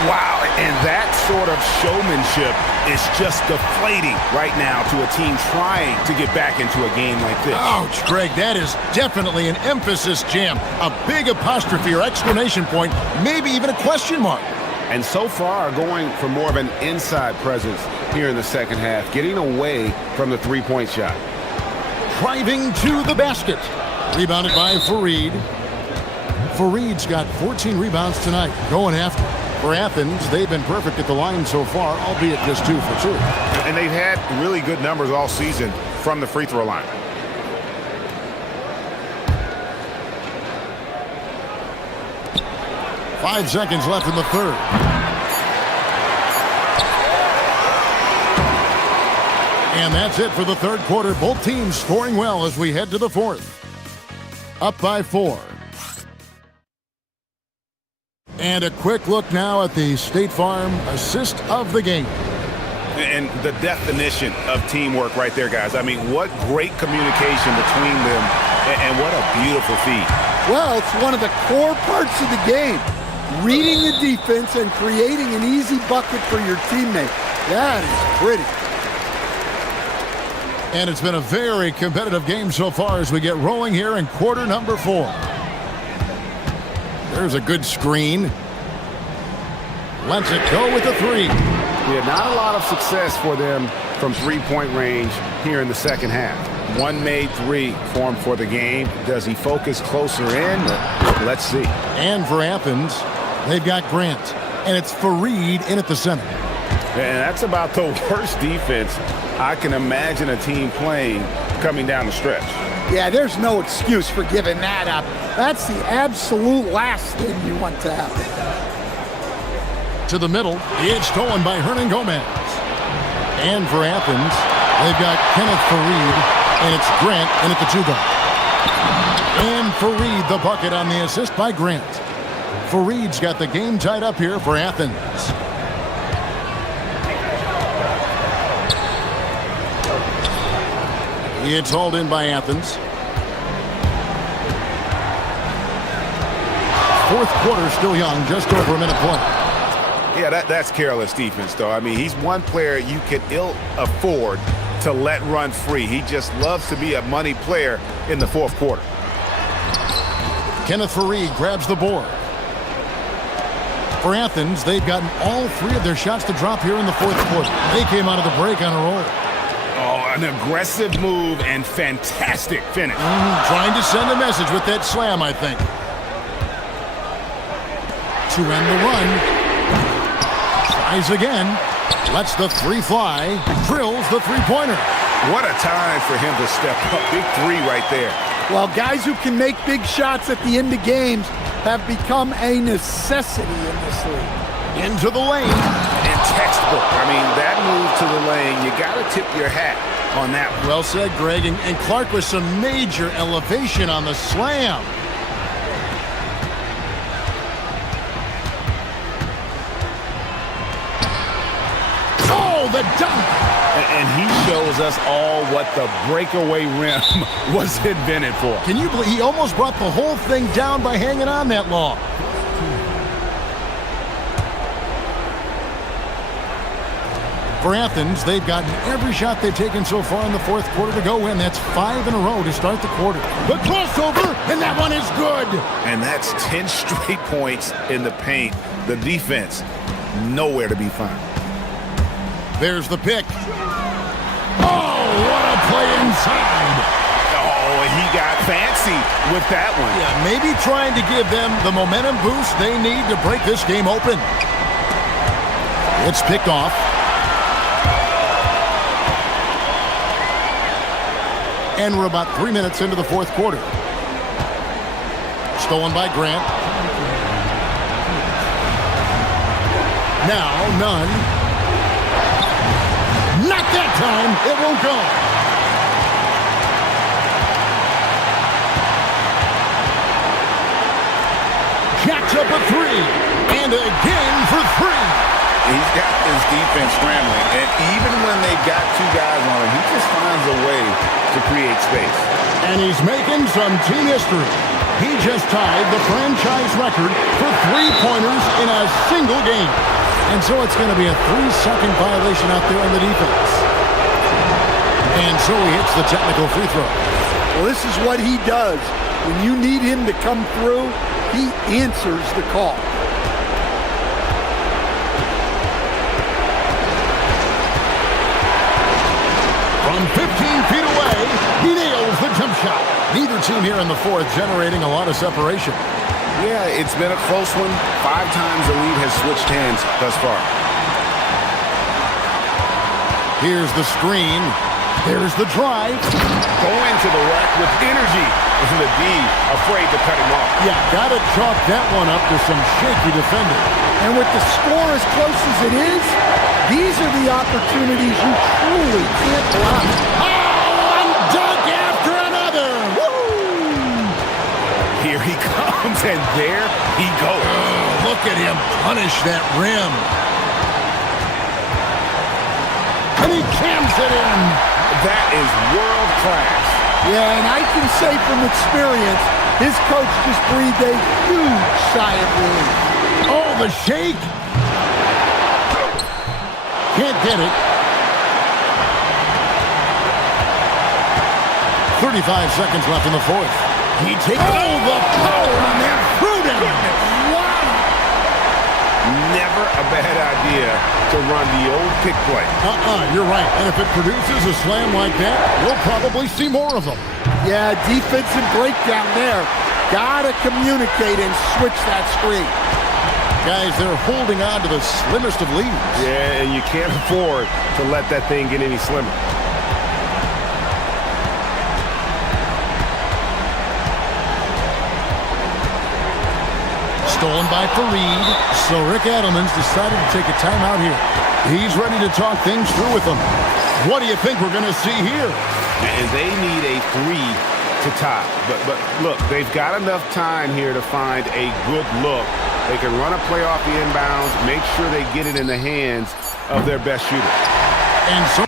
Wow, and that sort of showmanship is just deflating right now to a team trying to get back into a game like this. Ouch, Greg, that is definitely an emphasis jam. A big apostrophe or exclamation point, maybe even a question mark. And so far going for more of an inside presence here in the second half, getting away from the three-point shot. Driving to the basket. Rebounded by Fareed. Fareed's got 14 rebounds tonight. Going after. For Athens, they've been perfect at the line so far, albeit just 2 for 2. And they've had really good numbers all season from the free throw line. Five seconds left in the third. 5 And that's it for the third quarter. Both teams scoring well as we head to the fourth. Up by 4. And a quick look now at the State Farm assist of the game. And the definition of teamwork right there, guys. I mean, what great communication between them, and what a beautiful feed. Well, it's one of the core parts of the game. Reading the defense and creating an easy bucket for your teammate. That is pretty. And it's been a very competitive game so far as we get rolling here in quarter number 4. There's a good screen. Lets it go with the 3. Yeah, not a lot of success for them from three-point range here in the second half. One made 3 for him for the game. Does he focus closer in? Let's see. And for Athens, they've got Grant. And it's Fareed in at the center. And that's about the worst defense I can imagine a team playing coming down the stretch. Yeah, there's no excuse for giving that up. That's the absolute last thing you want to happen. To the middle, it's stolen by Hernan Gomez. And for Athens, they've got Kenneth Fareed, and it's Grant in at the 2-guard. And Fareed the bucket on the assist by Grant. Fareed's got the game tied up here for Athens. It's hauled in by Athens. Fourth quarter still young, just over a minute play. Yeah, that's careless defense, though. I mean, he's one player you can ill afford to let run free. He just loves to be a money player in the fourth quarter. Kenneth Fareed grabs the board. For Athens, they've gotten all 3 of their shots to drop here in the fourth quarter. They came out of the break on a roll. Oh, an aggressive move and fantastic finish. Trying to send a message with that slam, I think. To end the run. Tries again. Lets the 3 fly. Drills the 3-pointer. What a time for him to step up. Big 3 right there. Well, guys who can make big shots at the end of games have become a necessity in this league. Into the lane. And textbook. I mean, that move to the lane, you got to tip your hat on that one. Well said, Greg. And Clark with some major elevation on the slam. Oh, the dunk. And he shows us all what the breakaway rim was invented for. Can you believe he almost brought the whole thing down by hanging on that long? For Athens, they've gotten every shot they've taken so far in the fourth quarter to go in. That's 5 in a row to start the quarter. The crossover, and that one is good. And that's 10 straight points in the paint. The defense, nowhere to be found. There's the pick. Oh, what a play inside. Oh, he got fancy with that one. Yeah, maybe trying to give them the momentum boost they need to break this game open. It's picked off. And we're about 3 minutes into the fourth quarter. Stolen by Grant. Now, Nunn. Not that time. It won't go. Jacks up a 3. And again for 3. He's got this defense scrambling, and even when they've got 2 guys on him, he just finds a way to create space. And he's making some team history. He just tied the franchise record for 3-pointers in a single game. And so it's going to be a 3-second violation out there on the defense. And so he hits the technical free throw. Well, this is what he does. When you need him to come through, he answers the call. From 15 feet away, he nails the jump shot. Neither team here in the fourth generating a lot of separation. Yeah, it's been a close one. 5 times the lead has switched hands thus far. Here's the screen. There's the drive. Going to the rack with energy. And the D afraid to cut him off. Yeah, got to chalk that one up to some shaky defending. And with the score as close as it is, These are the opportunities you truly can't block. Oh, and dunk after another. Woo! Here he comes, and there he goes. Oh, look at him punish that rim. And he cams it in. That is world class. Yeah, and I can say from experience, his coach just breathed a huge sigh of relief. Oh, the shake. Can't get it. 35 seconds left in the fourth. He takes. Oh, the power on that Pruden. Wow. Never a bad idea to run the old pick play. You're right. And if it produces a slam like that, we'll probably see more of them. Yeah, defensive breakdown there. Gotta communicate and switch that screen. Guys, they're holding on to the slimmest of leads. Yeah, and you can't afford to let that thing get any slimmer. Stolen by Fareed, so Rick Adelman's decided to take a timeout here. He's ready to talk things through with them. What do you think we're going to see here? And they need a 3 to tie. But look, they've got enough time here to find a good look. They can run a play off the inbounds, make sure they get it in the hands of their best shooter. And so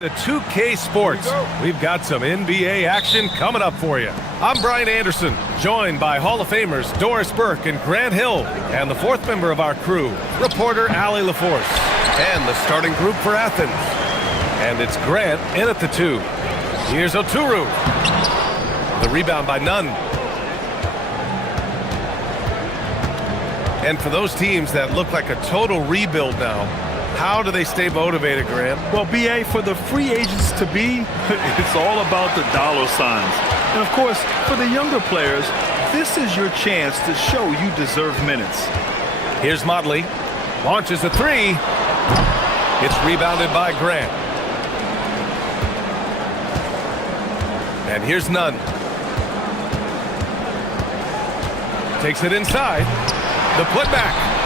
The 2K Sports. We've got some NBA action coming up for you. I'm Brian Anderson, joined by Hall of Famers Doris Burke and Grant Hill, and the fourth member of our crew, reporter Allie LaForce, and the starting group for Athens. And it's Grant in at the 2. Here's Oturu. The rebound by Nunn. And for those teams that look like a total rebuild now, how do they stay motivated, Grant? Well, BA, for the free agents to be, it's all about the dollar signs. And of course, for the younger players, this is your chance to show you deserve minutes. Here's Motley. Launches a 3. It's rebounded by Grant. And here's Nunn. Takes it inside. The putback.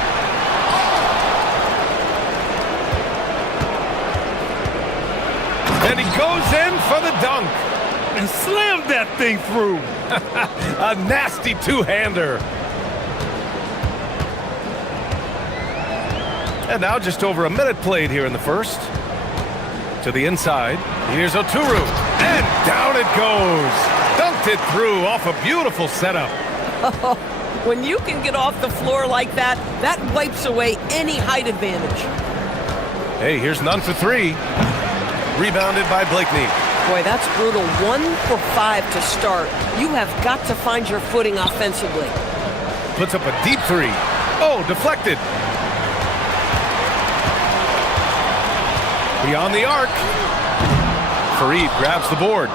And he goes in for the dunk. And slammed that thing through. A nasty two-hander. And now just over a minute played here in the first. To the inside. Here's Oturu. And down it goes. Dunked it through off a beautiful setup. When you can get off the floor like that, that wipes away any height advantage. Hey, here's Nunn for 3. Rebounded by Blakeney. Boy, that's brutal. 1 for 5 to start. You have got to find your footing offensively. Puts up a deep 3. Oh, deflected. Beyond the arc. Fareed grabs the board.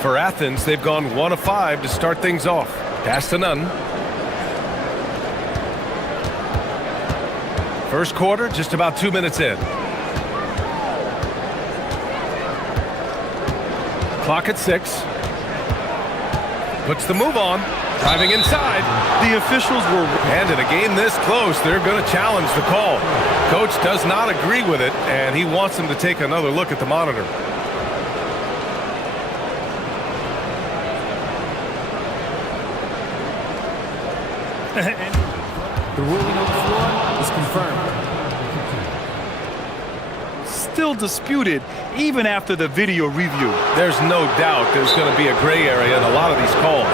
For Athens, they've gone 1 of 5 to start things off. Pass to Nunn. First quarter, just about 2 minutes in. Clock at 6. Puts the move on. Driving inside. The officials were... And in a game this close, they're going to challenge the call. Coach does not agree with it, and he wants them to take another look at the monitor. The ruling on the floor is confirmed. Still disputed even after the video review. There's no doubt there's going to be a gray area in a lot of these calls.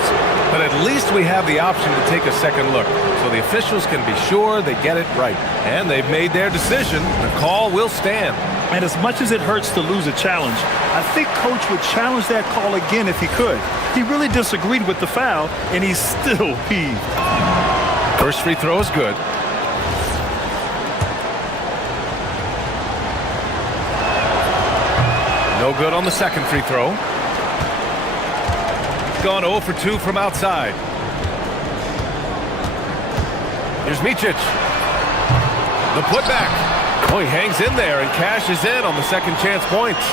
But at least we have the option to take a second look, so the officials can be sure they get it right. And they've made their decision. The call will stand. And as much as it hurts to lose a challenge, I think Coach would challenge that call again if he could. He really disagreed with the foul, and he's still peeved. First free throw is good. No good on the second free throw. Gone 0 for 2 from outside. Here's Micic. The putback. Oh, he hangs in there and cashes in on the second chance points.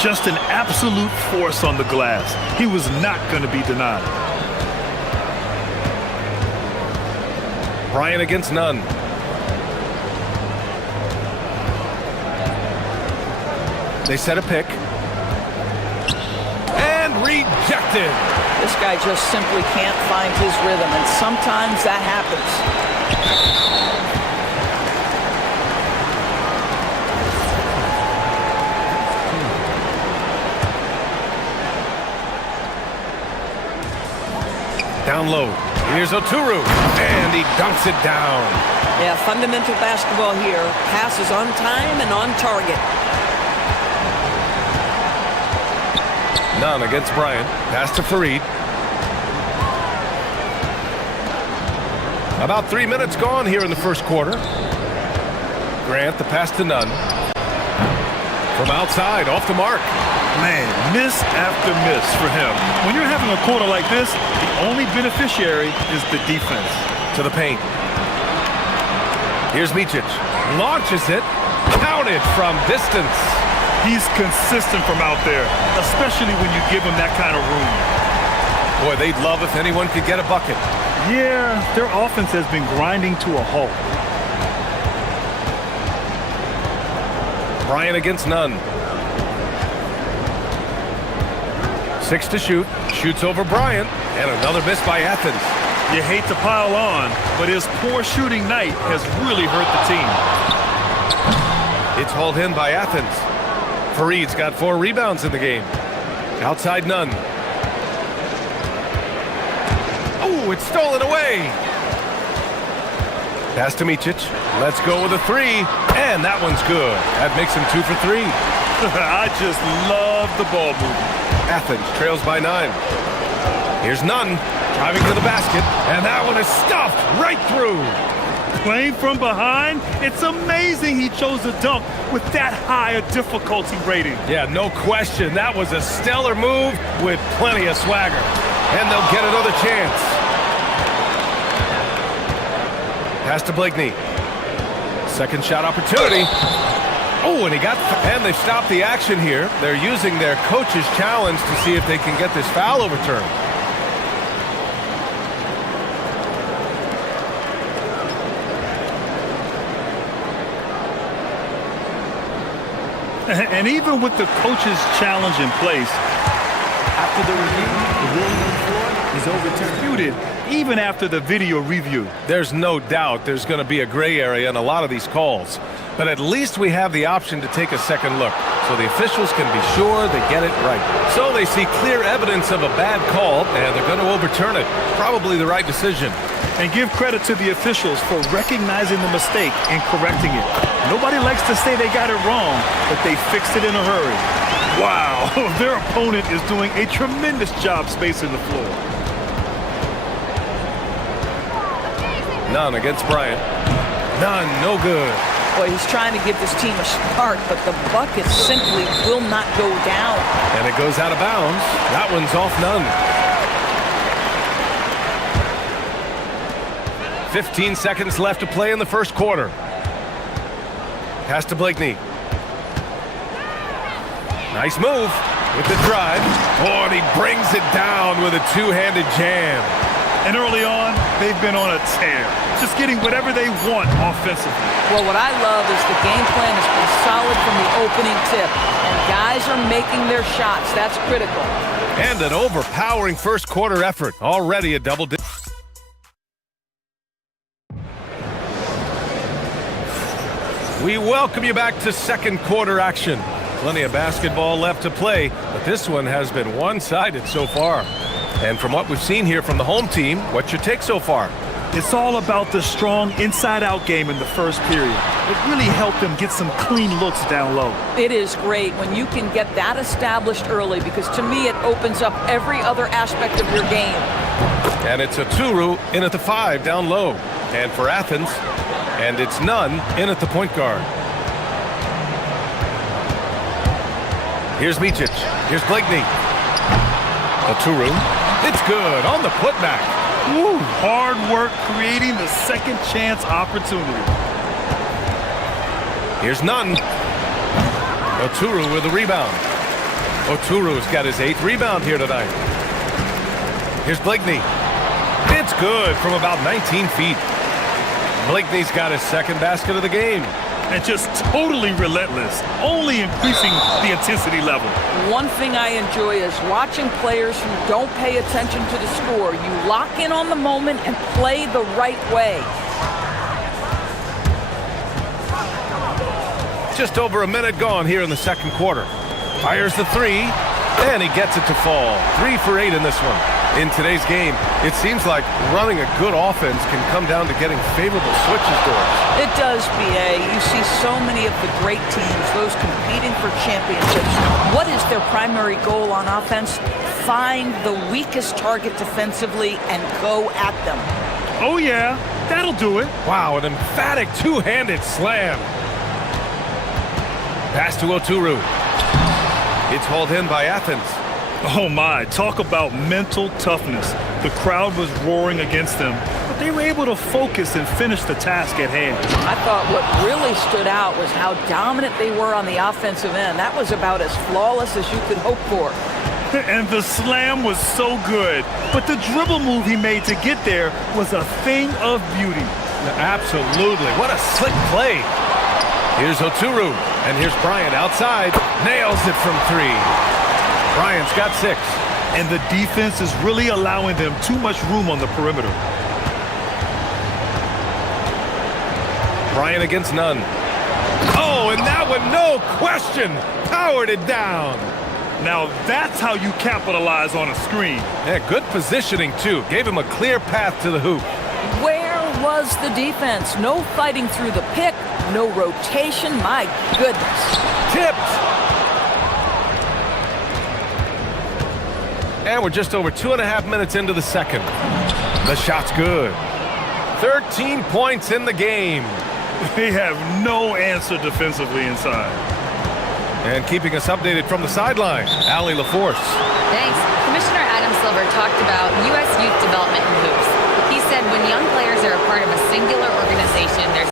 Just an absolute force on the glass. He was not going to be denied. Bryant against Nunn. They set a pick. And rejected. This guy just simply can't find his rhythm, and sometimes that happens. Down low. Here's Oturu. And he dunks it down. Yeah, fundamental basketball here. Passes on time and on target. Nunn against Bryant. Pass to Fareed. About 3 minutes gone here in the first quarter. Grant, the pass to Nunn. From outside, off the mark. Man, miss after miss for him. When you're having a quarter like this, the only beneficiary is the defense. To the paint. Here's Micic. Launches it. Counted from distance. He's consistent from out there, especially when you give him that kind of room. Boy, they'd love if anyone could get a bucket. Yeah, their offense has been grinding to a halt. Bryant against Nunn. 6 to shoot. Shoots over Bryant. And another miss by Athens. You hate to pile on, but his poor shooting night has really hurt the team. It's hauled in by Athens. Fareed's got 4 rebounds in the game. Outside none. Oh, it's stolen away. Pass to Micic. Let's go with a 3. And that one's good. That makes him 2 for 3. I just love the ball movement. Athens trails by 9. Here's Nunn driving to the basket. And that one is stuffed right through. Playing from behind, it's amazing he chose to dunk with that high a difficulty rating. Yeah, no question. That was a stellar move with plenty of swagger. And they'll get another chance. Pass to Blakeney. Second shot opportunity. Oh, and and they've stopped the action here. They're using their coach's challenge to see if they can get this foul overturned. And even with the coach's challenge in place, After the review, the ruling on the floor is overturned. even after the video review. There's no doubt there's going to be a gray area in a lot of these calls. But at least we have the option to take a second look, so the officials can be sure they get it right. So they see clear evidence of a bad call, and they're going to overturn it. Probably the right decision. And give credit to the officials for recognizing the mistake and correcting it. Nobody likes to say they got it wrong, but they fixed it in a hurry. Wow, their opponent is doing a tremendous job spacing the floor. None against Bryant. None, no good. Boy, he's trying to give this team a spark, but the bucket simply will not go down. And it goes out of bounds. That one's off Nunn. 15 seconds left to play in the first quarter. Pass to Blakeney. Nice move with the drive. Oh, and he brings it down with a two-handed jam. And early on, they've been on a tear, just getting whatever they want offensively. Well, what I love is the game plan has been solid from the opening tip, and guys are making their shots. That's critical. And an overpowering first quarter effort. Already a double digit. We welcome you back to second quarter action. Plenty of basketball left to play, but this one has been one-sided so far. And from what we've seen here from the home team, what's your take so far? It's all about the strong inside-out game in the first period. It really helped them get some clean looks down low. It is great when you can get that established early, because to me it opens up every other aspect of your game. And it's a Turu in at the 5 down low. And for Athens, and it's Nunn in at the point guard. Here's Micic. Here's Blakeney. A Turu. It's good on the putback. Woo, hard work creating the second chance opportunity. Here's Nunn. Oturu with a rebound. Oturu's got his 8th rebound here tonight. Here's Blakeney. It's good from about 19 feet. Blakeney's got his second basket of the game. And just totally relentless, only increasing the intensity level. One thing I enjoy is watching players who don't pay attention to the score. You lock in on the moment and play the right way. Just over a minute gone here in the second quarter. Fires the 3, and he gets it to fall. 3 for 8 in this one. In today's game, it seems like running a good offense can come down to getting favorable switches doors. It does, BA. You see so many of the great teams, those competing for championships. What is their primary goal on offense? Find the weakest target defensively and go at them. Oh yeah, that'll do it. Wow, an emphatic two-handed slam. Pass to Oturu. It's hauled in by Athens. Oh my, talk about mental toughness. The crowd was roaring against them, but they were able to focus and finish the task at hand. I thought what really stood out was how dominant they were on the offensive end. That was about as flawless as you could hope for. And the slam was so good, but the dribble move he made to get there was a thing of beauty. Absolutely, what a slick play. Here's Oturu, and here's Bryant outside. Nails it from 3. Bryant's got 6. And the defense is really allowing them too much room on the perimeter. Bryant against Nunn. Oh, and that one, no question, powered it down. Now that's how you capitalize on a screen. Yeah, good positioning, too. Gave him a clear path to the hoop. Where was the defense? No fighting through the pick, no rotation. My goodness. Tipped. And we're just over 2.5 minutes into the second. The shot's good. 13 points in the game. They have no answer defensively inside. And keeping us updated from the sideline, Allie LaForce. Thanks. Commissioner Adam Silver talked about U.S. youth development in hoops. He said when young players are a part of a singular organization, there's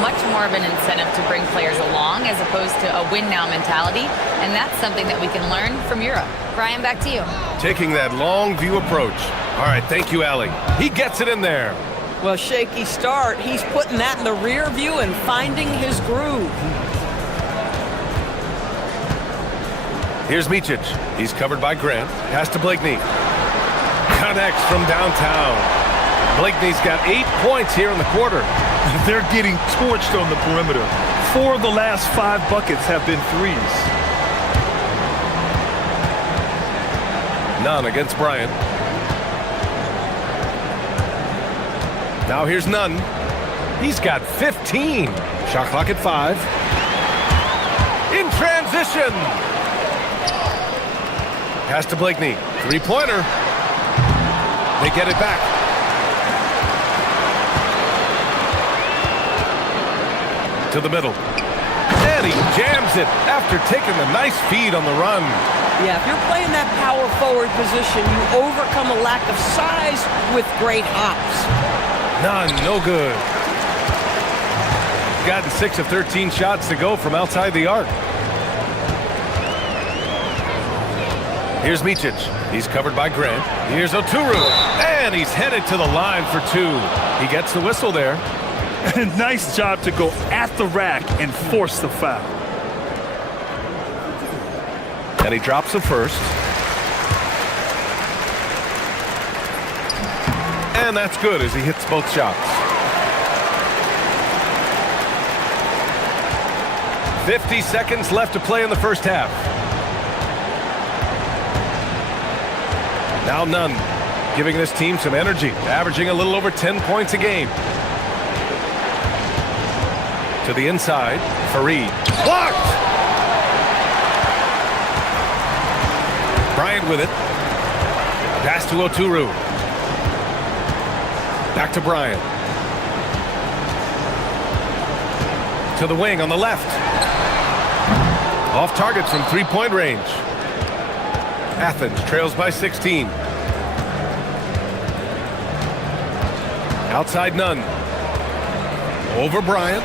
much more of an incentive to bring players along as opposed to a win-now mentality, and that's something that we can learn from Europe. Brian, back to you. Taking that long view approach. All right, thank you, Allie. He gets it in there. Well, shaky start. He's putting that in the rear view and finding his groove. Here's Micic. He's covered by Grant. Pass to Blakeney. Connects from downtown. Blakeney's got 8 points here in the quarter. They're getting torched on the perimeter. 4 of the last 5 buckets have been threes. Nunn against Bryant. Now here's Nunn. He's got 15. Shot clock at 5. In transition. Pass to Blakeney. Three-pointer. They get it back. To the middle. And he jams it after taking the nice feed on the run. Yeah, if you're playing that power forward position, you overcome a lack of size with great hops. None, no good. Gotten 6 of 13 shots to go from outside the arc. Here's Micic. He's covered by Grant. Here's Oturu. And he's headed to the line for 2. He gets the whistle there. Nice job to go at the rack and force the foul. And he drops the first. And that's good as he hits both shots. 50 seconds left to play in the first half. Now Nunn, giving this team some energy, averaging a little over 10 points a game. To the inside, Fareed. Blocked! Bryant with it. Pass to Oturu. Back to Bryant. To the wing on the left. Off target from three-point range. Athens trails by 16. Outside Nunn. Over Bryant.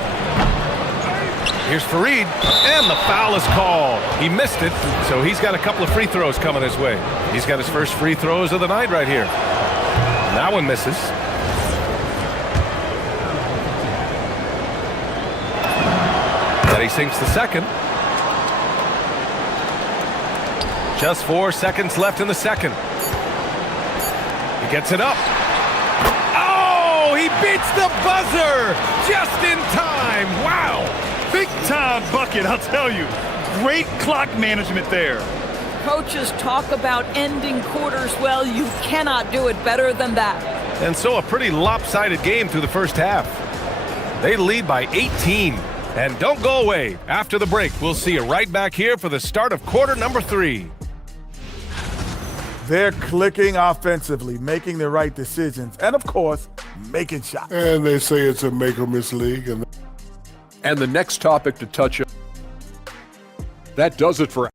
Here's Fareed, and the foul is called. He missed it, so he's got a couple of free throws coming his way. He's got his first free throws of the night right here. And that one misses. And he sinks the second. Just 4 seconds left in the second. He gets it up. Oh, he beats the buzzer just in time. Wow. Big time bucket, I'll tell you. Great clock management there. Coaches talk about ending quarters well. You cannot do it better than that. And so a pretty lopsided game through the first half. They lead by 18. And don't go away. After the break, we'll see you right back here for the start of quarter number 3. They're clicking offensively, making the right decisions, and of course, making shots. And they say it's a make or miss league. And the next topic to touch on. That does it for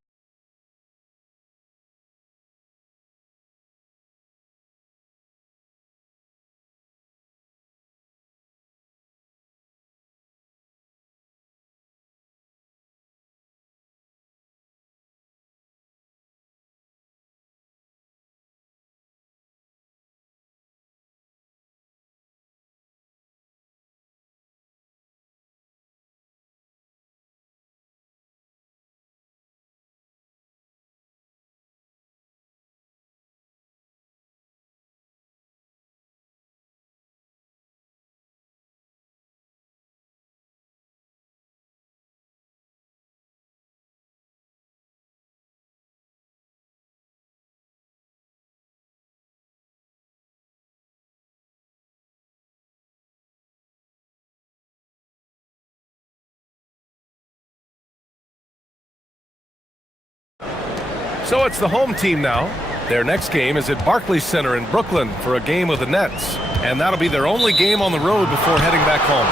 So it's the home team now. Their next game is at Barclays Center in Brooklyn for a game of the Nets. And that'll be their only game on the road before heading back home.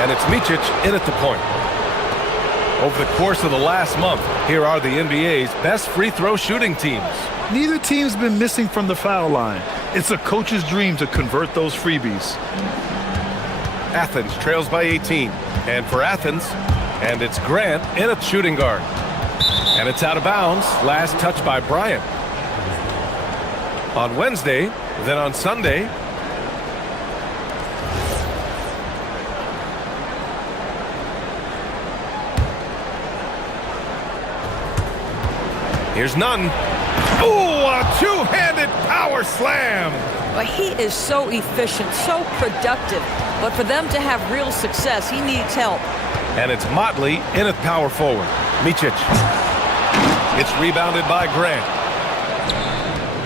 And it's Micic in at the point. Over the course of the last month, here are the NBA's best free throw shooting teams. Neither team's been missing from the foul line. It's a coach's dream to convert those freebies. Athens trails by 18. And for Athens, and it's Grant in at shooting guard. And it's out of bounds. Last touch by Bryant. On Wednesday, then on Sunday, here's Nunn. Oh, a two-handed power slam. But he is so efficient, so productive. But for them to have real success, he needs help. And it's Motley in at power forward. Micic. It's rebounded by Grant.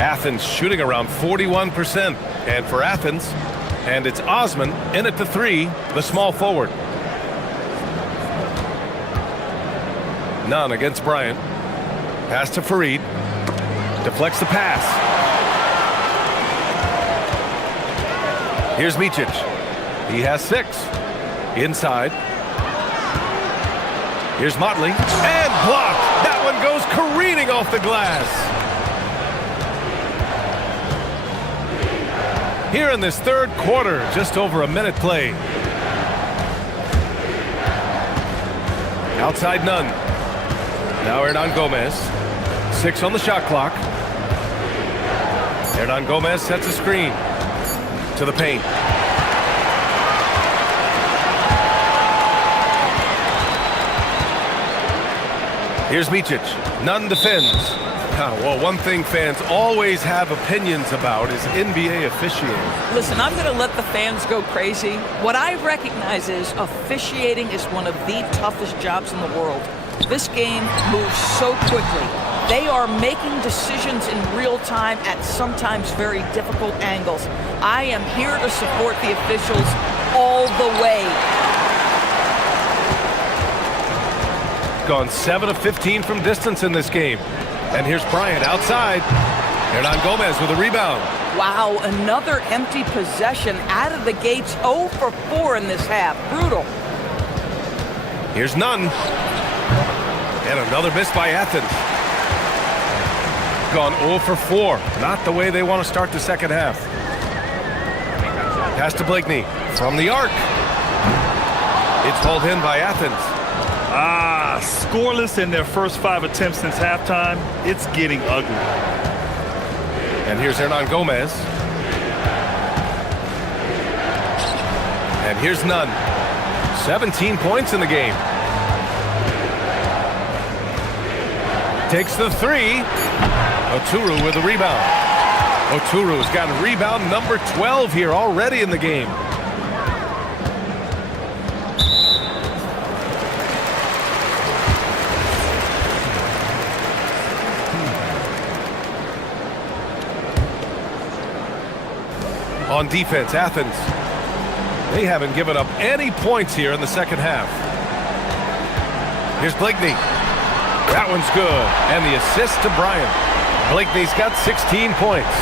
Athens shooting around 41%. And for Athens, and it's Osman in at the three, the small forward. Nunn against Bryant. Pass to Fareed. Deflects the pass. Here's Micic. He has 6. Inside. Here's Motley. And blocked. That one goes careening off the glass. Here in this third quarter, just over a minute played. Outside Nunn. Now Hernan Gomez. 6 on the shot clock. Hernan Gomez sets a screen to the paint. Here's Micic. Nunn defends. Well, one thing fans always have opinions about is NBA officiating. Listen, I'm going to let the fans go crazy. What I recognize is officiating is one of the toughest jobs in the world. This game moves so quickly. They are making decisions in real time at sometimes very difficult angles. I am here to support the officials all the way. Gone 7 of 15 from distance in this game. And here's Bryant outside. Hernan Gomez with a rebound. Wow, another empty possession out of the gates. 0 for 4 in this half. Brutal. Here's Nunn. And another miss by Athens. Gone 0 for 4. Not the way they want to start the second half. Pass to Blakeney from the arc. It's hauled in by Athens. Scoreless in their first 5 attempts since halftime. It's getting ugly. And here's Hernan Gomez. And here's Nunn. 17 points in the game. Takes the 3. Oturu with a rebound. Oturu's got rebound number 12 here already in the game. On defense, Athens. They haven't given up any points here in the second half. Here's Blakeney. That one's good. And the assist to Bryant. Blakeney's got 16 points.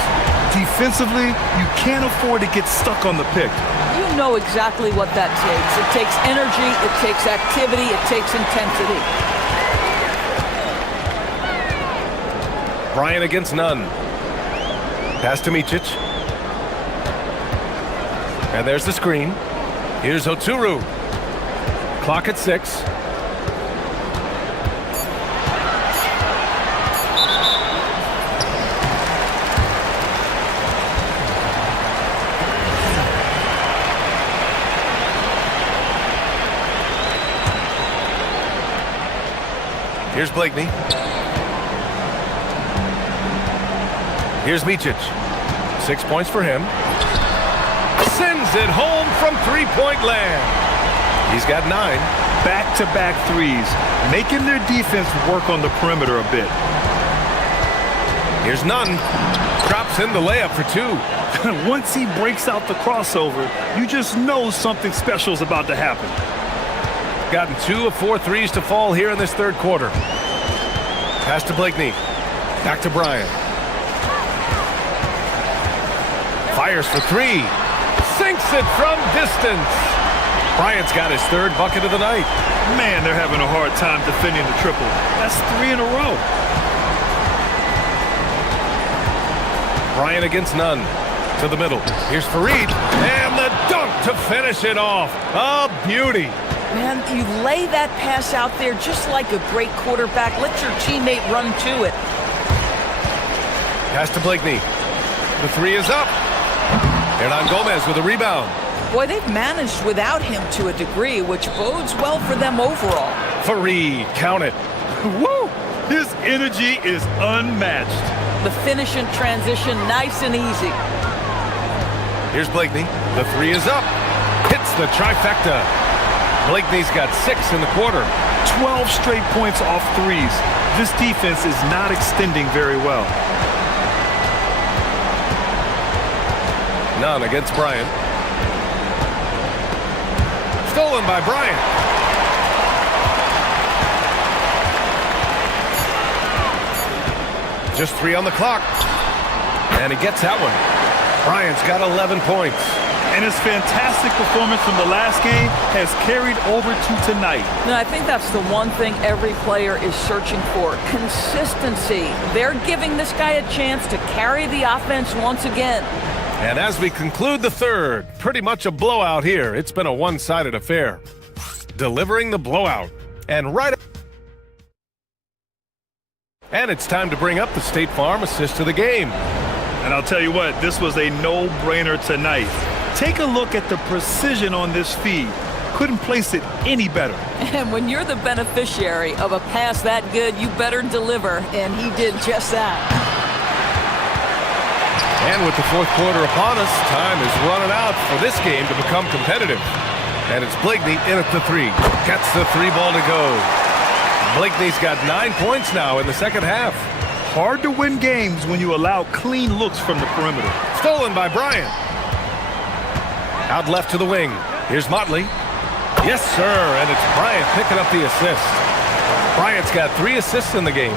Defensively, you can't afford to get stuck on the pick. You know exactly what that takes. It takes energy, it takes activity, it takes intensity. Bryant against Nunn. Pass to Micic. And there's the screen. Here's Oturu. Clock at 6. Here's Blakeney. Here's Micic. 6 points for him. Sends it home from three-point land. He's got 9. Back-to-back threes, making their defense work on the perimeter a bit. Here's Nunn. Drops in the layup for 2. Once he breaks out the crossover, you just know something special is about to happen. Gotten 2 of 4 threes to fall here in this third quarter. Pass to Blakeney. Back to Bryant. Fires for three. Sinks it from distance. Bryant's got his third bucket of the night. Man, they're having a hard time defending the triple. That's 3 in a row. Bryant against none. To the middle. Here's Fareed. And the dunk to finish it off. A beauty. Man, you lay that pass out there just like a great quarterback. Let your teammate run to it. Pass to Blakeney. The three is up. Hernan Gomez with a rebound. Boy, they've managed without him to a degree, which bodes well for them overall. Fareed, count it. Woo! His energy is unmatched. The finish and transition, nice and easy. Here's Blakeney. The three is up. Hits the trifecta. Blakeney's got 6 in the quarter. 12 straight points off threes. This defense is not extending very well. None against Bryant. Stolen by Bryant. Just 3 on the clock. And he gets that one. Bryant's got 11 points. And his fantastic performance from the last game has carried over to tonight. No, I think that's the one thing every player is searching for. Consistency. They're giving this guy a chance to carry the offense once again. And as we conclude the third, pretty much a blowout here. It's been a one-sided affair. Delivering the blowout. And it's time to bring up the State Farm assist of the game. And I'll tell you what, this was a no-brainer tonight. Take a look at the precision on this feed. Couldn't place it any better. And when you're the beneficiary of a pass that good, you better deliver. And he did just that. And with the fourth quarter upon us, time is running out for this game to become competitive. And it's Blakeney in at the three. Gets the three ball to go. Blakeney's got 9 points now in the second half. Hard to win games when you allow clean looks from the perimeter. Stolen by Bryant. Out left to the wing. Here's Motley. Yes, sir, and it's Bryant picking up the assist. Bryant's got 3 assists in the game.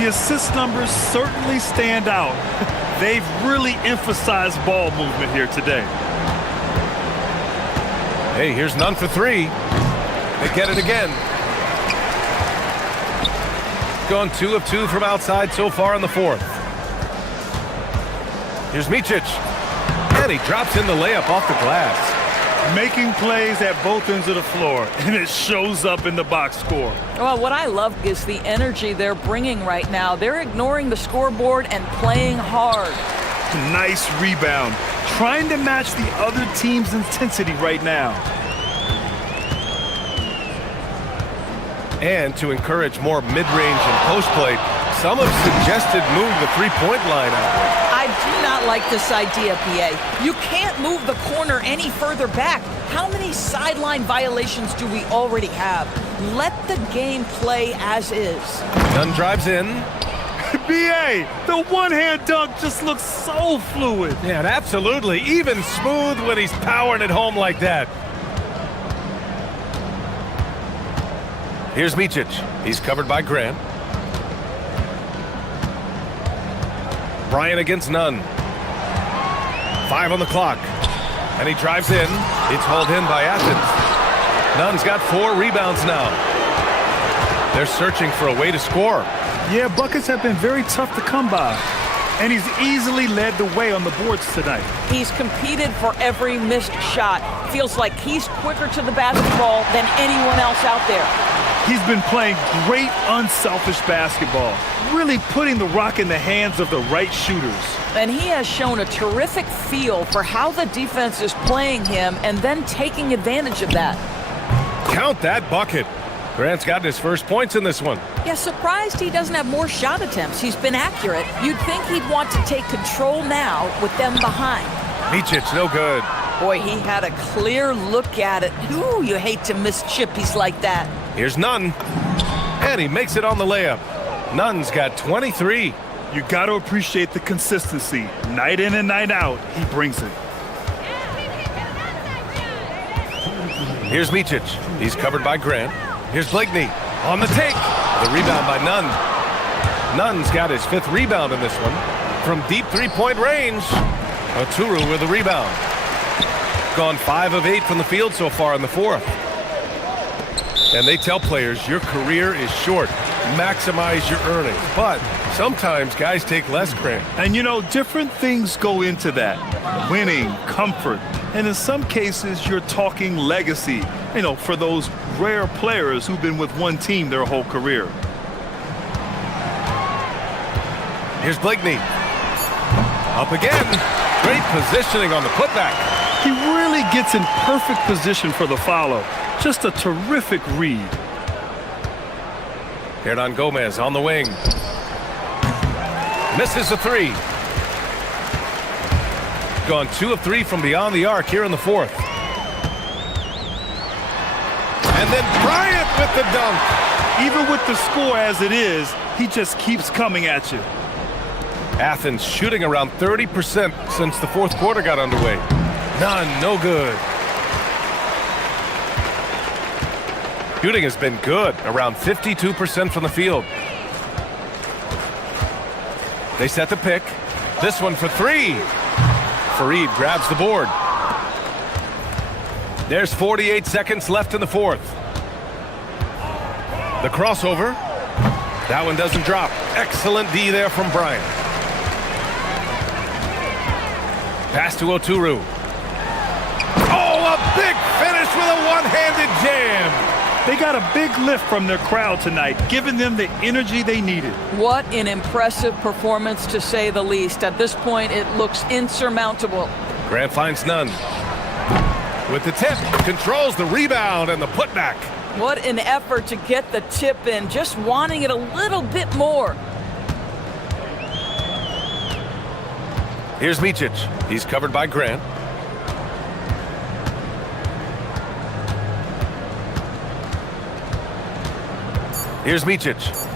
The assist numbers certainly stand out. They've really emphasized ball movement here today. Hey, here's none for 3. They get it again. Gone 2 of 2 from outside so far in the fourth. Here's Micic. And he drops in the layup off the glass. Making plays at both ends of the floor, and it shows up in the box score. Well, what I love is the energy they're bringing right now. They're ignoring the scoreboard and playing hard. Nice rebound. Trying to match the other team's intensity right now. And to encourage more mid-range and post play, some have suggested move the three-point line out. I do not like this idea, PA. You can't move the corner any further back. How many sideline violations do we already have? Let the game play as is. Dunn drives in. BA, the one-hand dunk just looks so fluid. Yeah, and absolutely. Even smooth when he's powering it home like that. Here's Micic. He's covered by Grant. Bryant against Nunn. 5 on the clock. And he drives in. It's hauled in by Athens. Nunn's got 4 rebounds now. They're searching for a way to score. Yeah, buckets have been very tough to come by. And he's easily led the way on the boards tonight. He's competed for every missed shot. Feels like he's quicker to the basketball than anyone else out there. He's been playing great, unselfish basketball, really putting the rock in the hands of the right shooters. And he has shown a terrific feel for how the defense is playing him and then taking advantage of that. Count that bucket. Grant's got his first points in this one. Yeah, surprised he doesn't have more shot attempts. He's been accurate. You'd think he'd want to take control now with them behind. Micic, no good. Boy, he had a clear look at it. Ooh, you hate to miss chippies like that. Here's Nunn. And he makes it on the layup. Nunn's got 23. You got to appreciate the consistency. Night in and night out, he brings it. Here's Micic. He's covered by Grant. Here's Blakeney on the take. The rebound by Nunn. Nunn's got his 5th rebound in this one. From deep three-point range, Oturu with the rebound. Gone 5 of 8 from the field so far in the 4th. And they tell players your career is short. Maximize your earnings. But sometimes guys take less credit. And you know, different things go into that. Winning, comfort, and in some cases you're talking legacy, you know, for those rare players who've been with one team their whole career. Here's Blakeney. Up again. Great positioning on the putback. He really gets in perfect position for the follow. Just a terrific read. Hernan Gomez on the wing. Misses the 3. Gone 2 of 3 from beyond the arc here in the 4th. And then Bryant with the dunk. Even with the score as it is, he just keeps coming at you. Athens shooting around 30% since the 4th quarter got underway. None, no good. Shooting has been good, around 52% from the field. They set the pick. This one for 3. Fareed grabs the board. There's 48 seconds left in the 4th. The crossover. That one doesn't drop. Excellent D there from Bryant. Pass to Oturu. Oh, a big finish with a one-handed jam. They got a big lift from their crowd tonight, giving them the energy they needed. What an impressive performance, to say the least. At this point, it looks insurmountable. Grant finds Nunn. With the tip, controls the rebound and the putback. What an effort to get the tip in, just wanting it a little bit more. Here's Micic. He's covered by Grant. Here's Micic.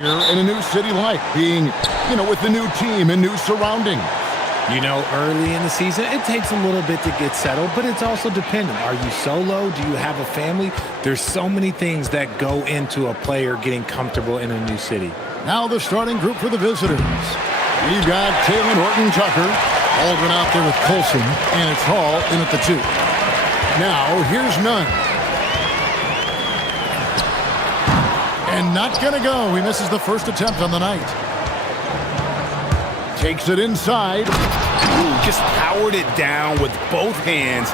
In a new city life, being, with the new team and new surroundings. Early in the season, it takes a little bit to get settled, but it's also dependent. Are you solo? Do you have a family? There's so many things that go into a player getting comfortable in a new city. Now the starting group for the visitors. We've got Taylor Horton-Tucker, Aldrin out there with Colson, and it's Hall in at the 2. Now, here's Nunn. And not going to go. He misses the first attempt on the night. Takes it inside. Ooh, just powered it down with both hands.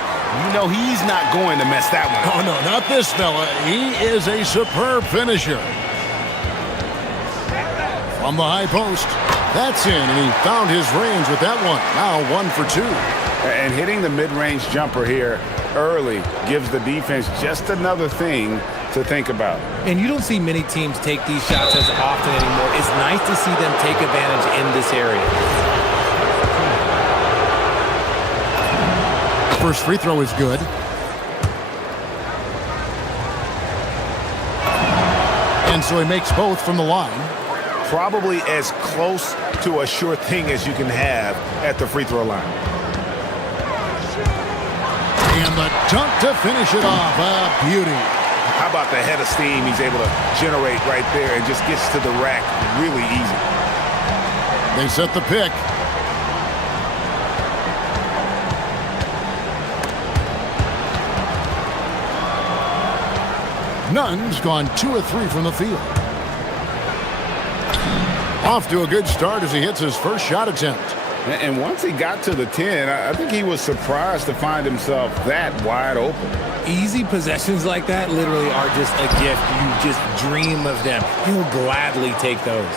He's not going to mess that one up. Oh, no, not this fella. He is a superb finisher. From the high post. That's in, and he found his range with that one. Now 1 for 2. And hitting the mid-range jumper here early gives the defense just another thing to think about. And you don't see many teams take these shots as often anymore. It's nice to see them take advantage in this area. First free throw is good. And so he makes both from the line. Probably as close to a sure thing as you can have at the free throw line. And the dunk to finish it off. A beauty. How about the head of steam he's able to generate right there and just gets to the rack really easy. They set the pick. Nunn's gone 2 of 3 from the field. Off to a good start as he hits his first shot attempt. And once he got to the 10, I think he was surprised to find himself that wide open. Easy possessions like that literally are just a gift. You just dream of them. He'll gladly take those.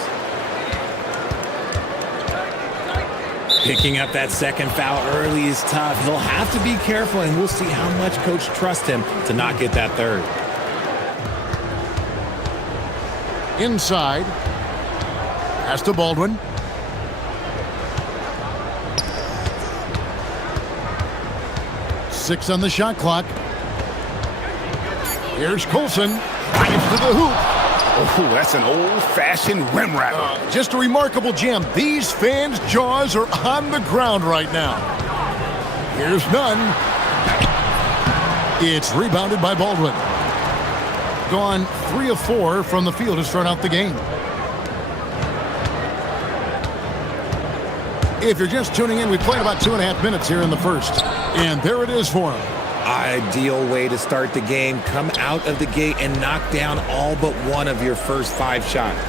Picking up that second foul early is tough. He'll have to be careful, and we'll see how much coach trusts him to not get that third. Inside. Pass to Baldwin. Six on the shot clock. Here's Colson. Drives to the hoop. Oh, that's an old-fashioned rim wrapper. Just a remarkable jam. These fans' jaws are on the ground right now. Here's Nunn. It's rebounded by Baldwin. Gone 3 of 4 from the field to start out the game. If you're just tuning in, we played about 2.5 minutes here in the first. And there it is for him. Ideal way to start the game. Come out of the gate and knock down all but one of your first 5 shots.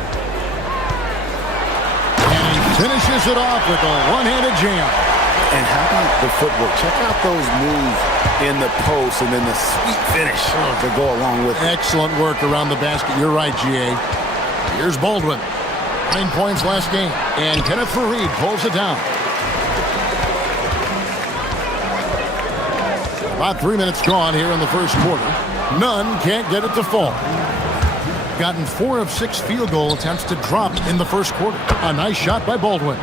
And he finishes it off with a one-handed jam. And how about the footwork? Check out those moves in the post and then the sweet finish to go along with it. Excellent work around the basket. You're right, GA. Here's Baldwin. 9 points last game. And Kenneth Fareed pulls it down. About 3 minutes gone here in the first quarter. Nunn can't get it to fall. Gotten 4 of 6 field goal attempts to drop in the first quarter. A nice shot by Baldwin.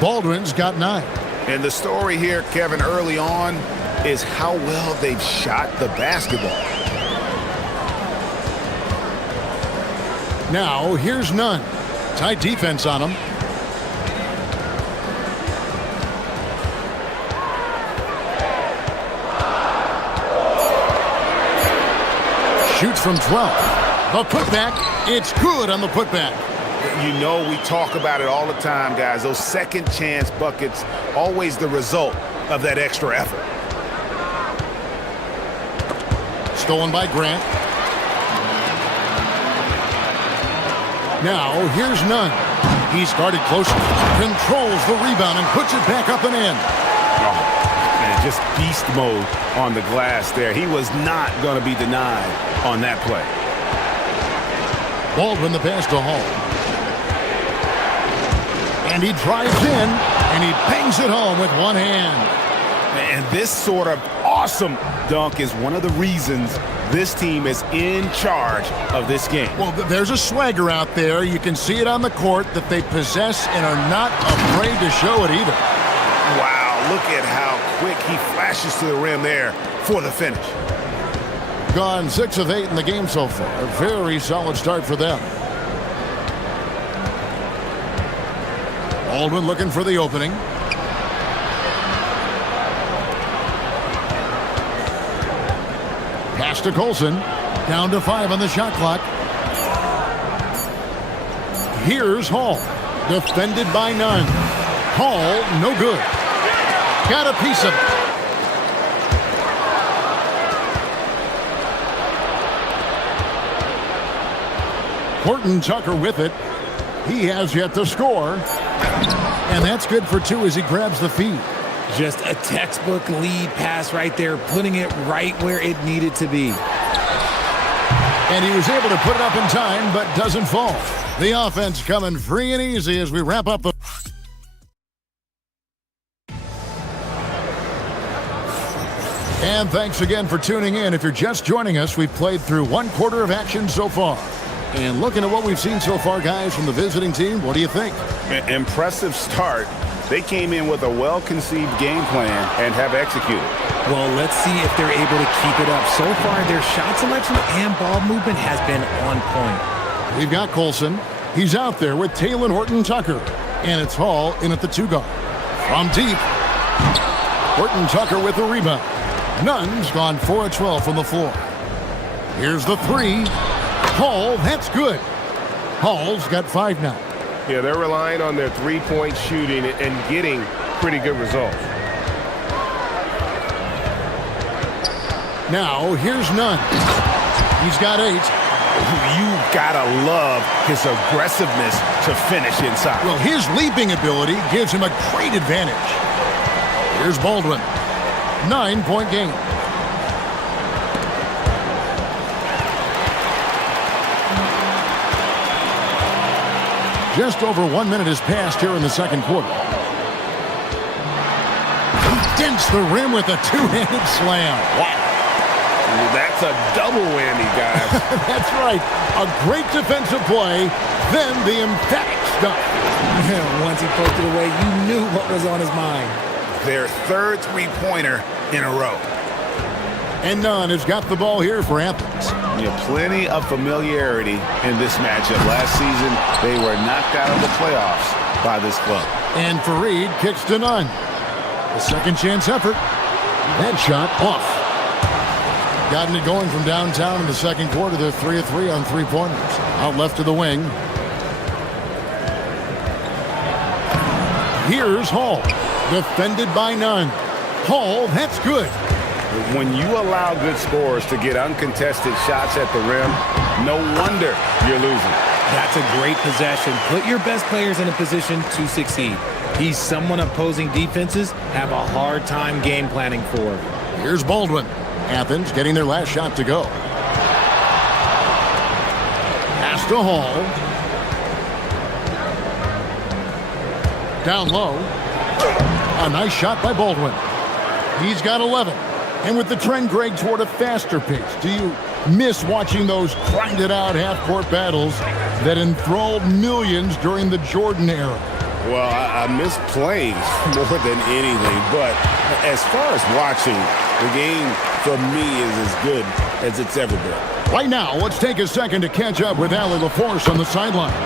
Baldwin's got 9. And the story here, Kevin, early on is how well they've shot the basketball. Now, here's Nunn. Tight defense on him. Shoots from 12. The putback. It's good on the putback. You know we talk about it all the time, guys. Those second chance buckets, always the result of that extra effort. Stolen by Grant. Now, here's Nunn. He started close, controls the rebound, and puts it back up and in. Oh, man, just beast mode on the glass there. He was not going to be denied on that play. Baldwin the pass to Hall. And he drives in, and he bangs it home with one hand. And this sort of awesome dunk is one of the reasons this team is in charge of this game. Well, there's a swagger out there. You can see it on the court that they possess and are not afraid to show it either. Wow, look at how quick he flashes to the rim there for the finish. Gone 6 of 8 in the game so far. A very solid start for them. Baldwin looking for the opening. Pass to Colson. Down to 5 on the shot clock. Here's Hall. Defended by none. Hall, no good. Got a piece of it. Horton Tucker with it. He has yet to score. And that's good for 2 as he grabs the feed. Just a textbook lead pass right there, putting it right where it needed to be. And he was able to put it up in time, but doesn't fall. The offense coming free and easy as we wrap up the... And thanks again for tuning in. If you're just joining us, we've played through 1 quarter of action so far. And looking at what we've seen so far, guys, from the visiting team, what do you think? Impressive start. They came in with a well-conceived game plan and have executed. Well, let's see if they're able to keep it up. So far, their shot selection and ball movement has been on point. We've got Colson. He's out there with Taylor Horton Tucker. And it's Hall in at the 2 guard. From deep. Horton Tucker with the rebound. Nunn's gone 4 of 12 from the floor. Here's the 3. Hall, that's good. Hall's got 5 now. Yeah, they're relying on their three-point shooting and getting pretty good results. Now, here's Nunn. He's got 8. You've got to love his aggressiveness to finish inside. Well, his leaping ability gives him a great advantage. Here's Baldwin. 9-point game. Just over 1 minute has passed here in the second quarter. He dents the rim with a 2-handed slam. Wow. That's a double whammy, guys. That's right. A great defensive play, then the emphatic stuff. Once he poked it away, you knew what was on his mind. Their 3rd three-pointer in a row. And Nunn has got the ball here for Athens. Plenty of familiarity in this matchup. Last season, they were knocked out of the playoffs by this club. And Fareed kicks to Nunn. A second chance effort. That shot off. Gotten it going from downtown in the second quarter. They're 3 of 3 on 3-pointers. Out left to the wing. Here's Hall. Defended by Nunn. Hall, that's good. When you allow good scorers to get uncontested shots at the rim, no wonder you're losing. That's a great possession. Put your best players in a position to succeed. He's someone opposing defenses have a hard time game planning for. Here's Baldwin. Athens getting their last shot to go. Pass to Hall. Down low. A nice shot by Baldwin. He's got 11. And with the trend, Greg, toward a faster pace, do you miss watching those grinded-out half-court battles that enthralled millions during the Jordan era? Well, I miss playing more than anything, but as far as watching, the game for me is as good as it's ever been. Right now, let's take a second to catch up with Allie LaForce on the sidelines.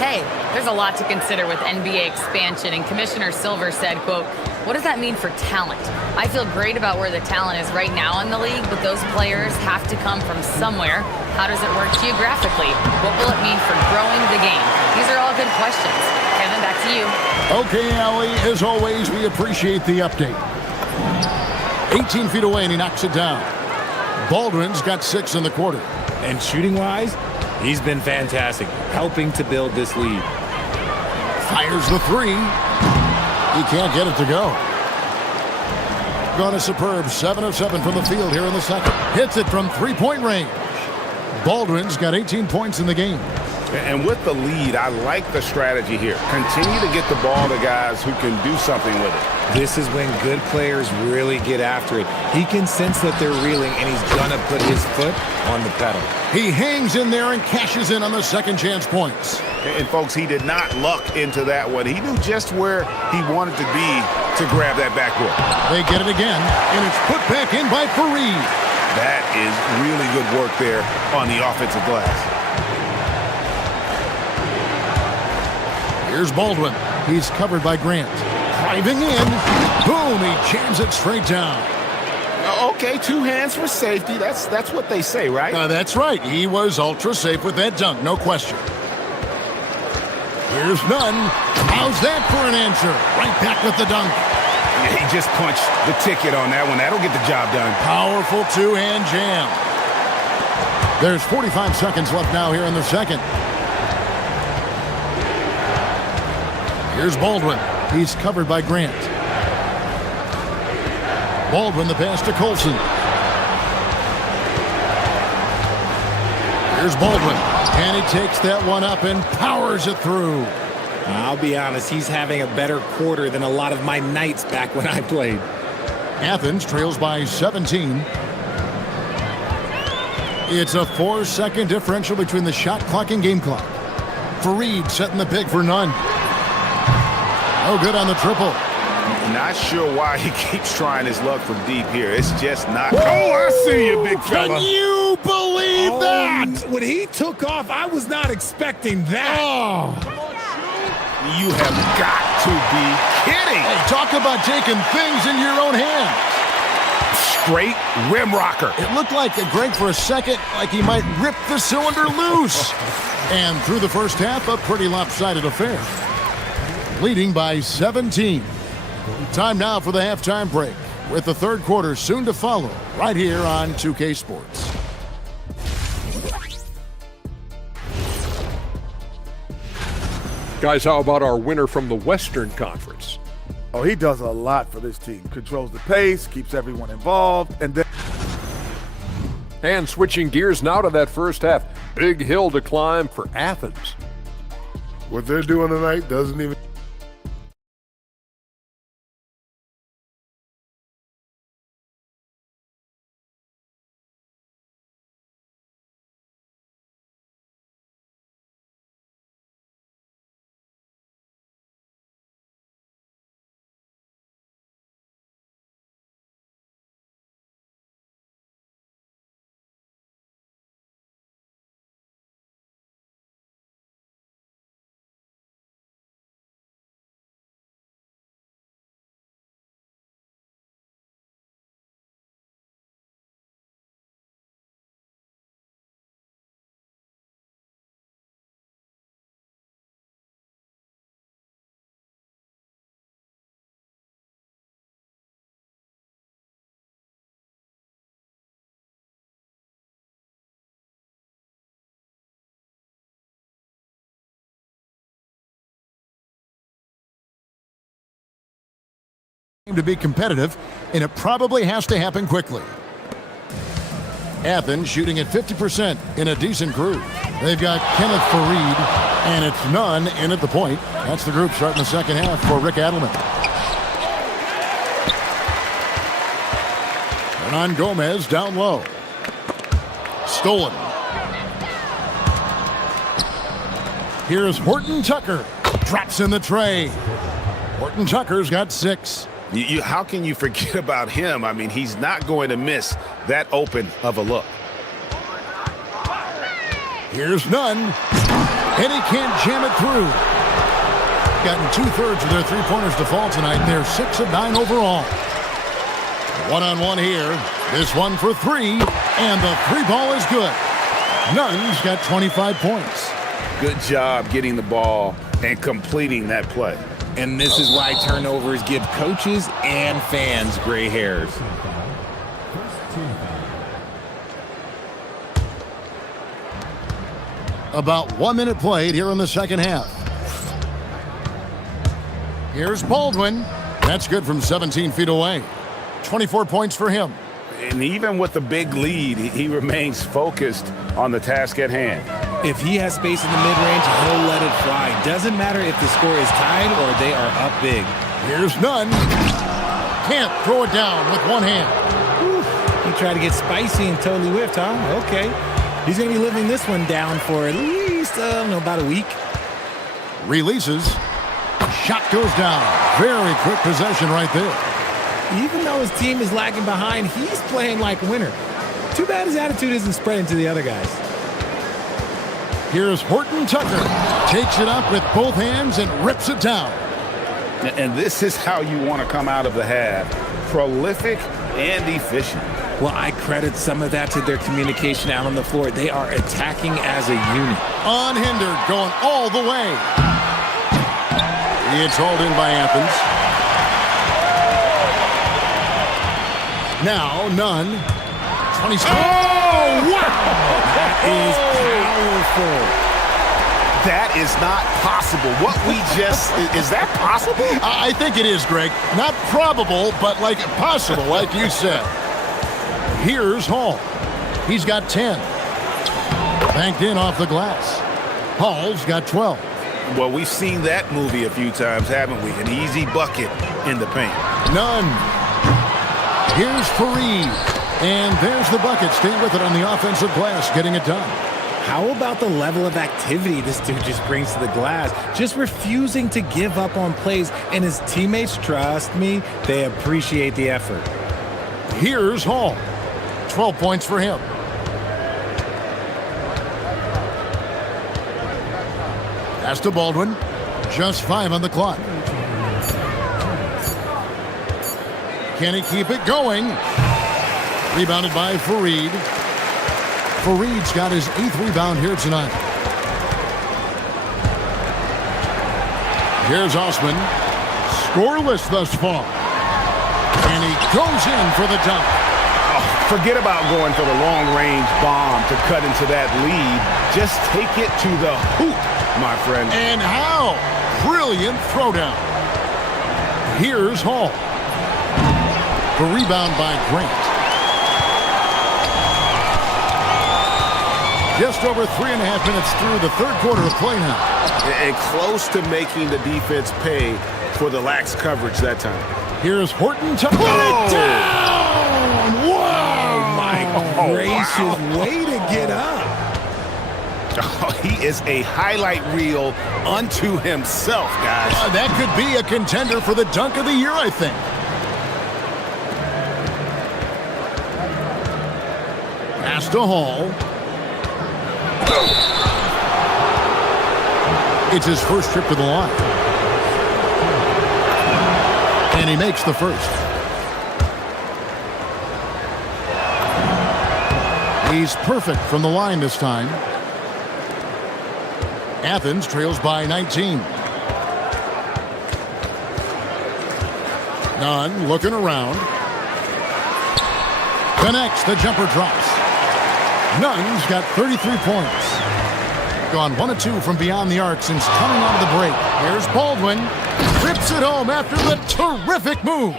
Hey, there's a lot to consider with NBA expansion, and Commissioner Silver said, quote, "What does that mean for talent? I feel great about where the talent is right now in the league, but those players have to come from somewhere. How does it work geographically? What will it mean for growing the game?" These are all good questions. Kevin, back to you. Okay, Allie, as always, we appreciate the update. 18 feet away, and he knocks it down. Baldwin's got 6 in the quarter. And shooting-wise, he's been fantastic, helping to build this lead. Fires the 3. He can't get it to go. Gone a superb 7 of 7 from the field here in the second. Hits it from 3-point range. Baldwin's got 18 points in the game. And with the lead, I like the strategy here. Continue to get the ball to guys who can do something with it. This is when good players really get after it. He can sense that they're reeling, and he's gonna put his foot on the pedal. He hangs in there and cashes in on the second chance points. And folks, he did not luck into that one. He knew just where he wanted to be to grab that backboard. They get it again, and it's put back in by Fareed. That is really good work there on the offensive glass. Here's Baldwin. He's covered by Grant. Driving in. Boom, he jams it straight down. Okay, 2 hands for safety. That's what they say, right? That's right. He was ultra safe with that dunk, no question. Here's none. How's that for an answer? Right back with the dunk. Yeah, he just punched the ticket on that one. That'll get the job done. Powerful 2-hand jam. There's 45 seconds left now here in the second. Here's Baldwin. He's covered by Grant. Baldwin the pass to Colson. Here's Baldwin. And he takes that one up and powers it through. I'll be honest, he's having a better quarter than a lot of my nights back when I played. Athens trails by 17. It's a 4-second differential between the shot clock and game clock. Fareed setting the pick for none. No good on the triple. Not sure why he keeps trying his luck from deep here. It's just not. Oh, I see you, big fella. Can you believe that? When he took off, I was not expecting that. Oh. You have got to be kidding. Hey, talk about taking things in your own hands. Straight rim rocker. It looked like Greg for a second, like he might rip the cylinder loose. And through the first half, a pretty lopsided affair. Leading by 17. Time now for the halftime break, with the third quarter soon to follow, right here on 2K Sports. Guys, how about our winner from the Western Conference? Oh, he does a lot for this team. Controls the pace, keeps everyone involved, and then... And switching gears now to that first half. Big hill to climb for Athens. What they're doing tonight doesn't even... To be competitive, and it probably has to happen quickly. Athens shooting at 50% in a decent group. They've got Kenneth Fareed, and it's none in at the point. That's the group starting the second half for Rick Adelman. Hernan Gomez down low. Stolen. Here's Horton Tucker. Drops in the tray. Horton Tucker's got 6. How can you forget about him? I mean, he's not going to miss that open of a look. Here's none. And he can't jam it through. Gotten 2/3 of their three-pointers to fall tonight. They're 6 of 9 overall. One-on-one here. This one for 3. And the 3 ball is good. Nunn's got 25 points. Good job getting the ball and completing that play. And this is why turnovers give coaches and fans gray hairs. About 1 minute played here in the second half. Here's Baldwin. That's good from 17 feet away. 24 points for him. And even with the big lead, he remains focused on the task at hand. If he has space in the mid-range, he'll let it fly. Doesn't matter if the score is tied or they are up big. Here's none. Can't throw it down with one hand. Whew. He tried to get spicy and totally whiffed, huh? Okay. He's going to be living this one down for at least, about a week. Releases. Shot goes down. Very quick possession right there. Even though his team is lagging behind, he's playing like a winner. Too bad his attitude isn't spreading to the other guys. Here's Horton Tucker. Takes it up with both hands and rips it down. And this is how you want to come out of the half. Prolific and efficient. Well, I credit some of that to their communication out on the floor. They are attacking as a unit. Unhindered, going all the way. It's hauled in by Athens. Now, Nunn. 20 seconds. Oh, wow! That is powerful. That is not possible. What we just, is that possible? I think it is, Greg. Not probable, but like possible, like you said. Here's Hall. He's got 10. Banked in off the glass. Hall's got 12. Well, we've seen that movie a few times, haven't we? An easy bucket in the paint. None. Here's Fareed. And there's the bucket. Stay with it on the offensive glass, getting it done. How about the level of activity this dude just brings to the glass? Just refusing to give up on plays, and his teammates, trust me, they appreciate the effort. Here's Hall. 12 points for him. Pass to Baldwin. Just 5 on the clock. Can he keep it going? Rebounded by Fareed. Fareed's got his 8th rebound here tonight. Here's Osman. Scoreless thus far. And he goes in for the dunk. Oh, forget about going for the long-range bomb to cut into that lead. Just take it to the hoop, my friend. And how? Brilliant throwdown. Here's Hall. The rebound by Grant. Just over 3.5 minutes through the third quarter of play now. And close to making the defense pay for the lax coverage that time. Here's Horton to put it down! Wow! Oh, my gracious, way to get up. Oh, he is a highlight reel unto himself, guys. That could be a contender for the dunk of the year, I think. Pass to Hall. It's his first trip to the line. And he makes the first. He's perfect from the line this time. Athens trails by 19. Nunn looking around. Connects, the jumper drops. Nunn's got 33 points. Gone 1 of 2 from beyond the arc since coming out of the break. Here's Baldwin. Rips it home after the terrific move.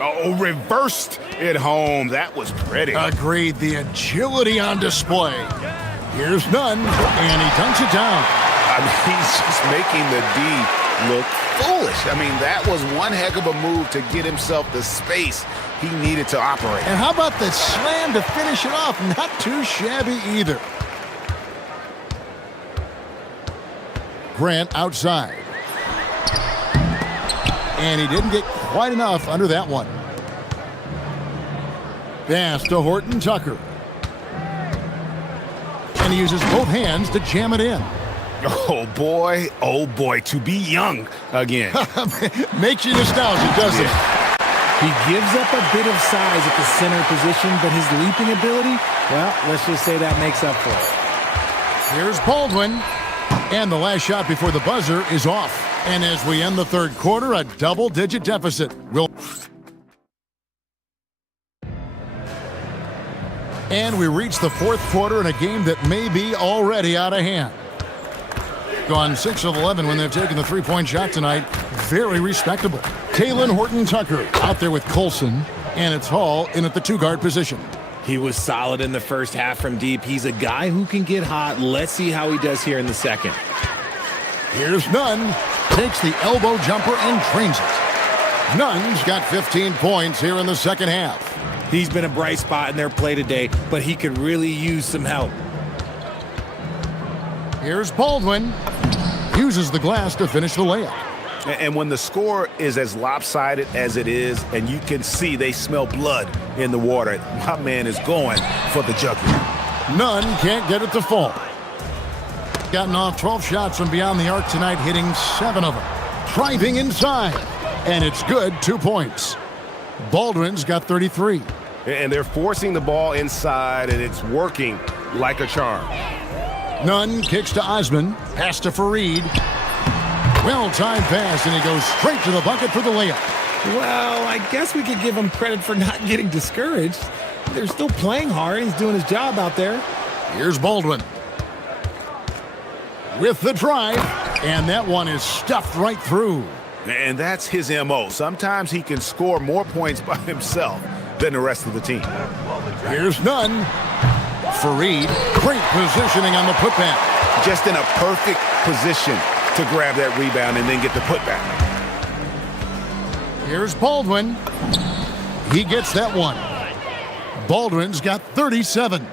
Oh, reversed it home. That was pretty. Agreed. The agility on display. Here's Nunn, and he dunks it down. I mean, he's just making the D look foolish. I mean, that was one heck of a move to get himself the space he needed to operate. And how about the slam to finish it off? Not too shabby either. Grant outside. And he didn't get quite enough under that one. Pass to Horton Tucker. And he uses both hands to jam it in. Oh boy, to be young again. Makes you nostalgic, doesn't it? He gives up a bit of size at the center position, but his leaping ability, well, let's just say that makes up for it. Here's Baldwin. And the last shot before the buzzer is off. And as we end the third quarter, a double-digit deficit. And we reach the fourth quarter in a game that may be already out of hand. Gone 6 of 11 when they've taken the three-point shot tonight. Very respectable. Taylor Horton Tucker out there with Colson. And it's Hall in at the 2-guard position. He was solid in the first half from deep. He's a guy who can get hot. Let's see how he does here in the second. Here's Nunn. Takes the elbow jumper and drains it. Nunn's got 15 points here in the second half. He's been a bright spot in their play today, but he could really use some help. Here's Baldwin. Uses the glass to finish the layup. And when the score is as lopsided as it is, and you can see they smell blood in the water, my man is going for the jugular. Nunn can't get it to fall. Gotten off 12 shots from beyond the arc tonight, hitting 7 of them. Driving inside. And it's good, 2 points. Baldwin's got 33. And they're forcing the ball inside, and it's working like a charm. Nunn kicks to Osman. Pass to Fareed. Well-timed pass, and he goes straight to the bucket for the layup. Well, I guess we could give him credit for not getting discouraged. They're still playing hard. He's doing his job out there. Here's Baldwin. With the drive, and that one is stuffed right through. And that's his MO. Sometimes he can score more points by himself than the rest of the team. Here's Nunn. Fareed, great positioning on the putback. Just in a perfect position to grab that rebound and then get the putback. Here's Baldwin. He gets that one. Baldwin's got 37.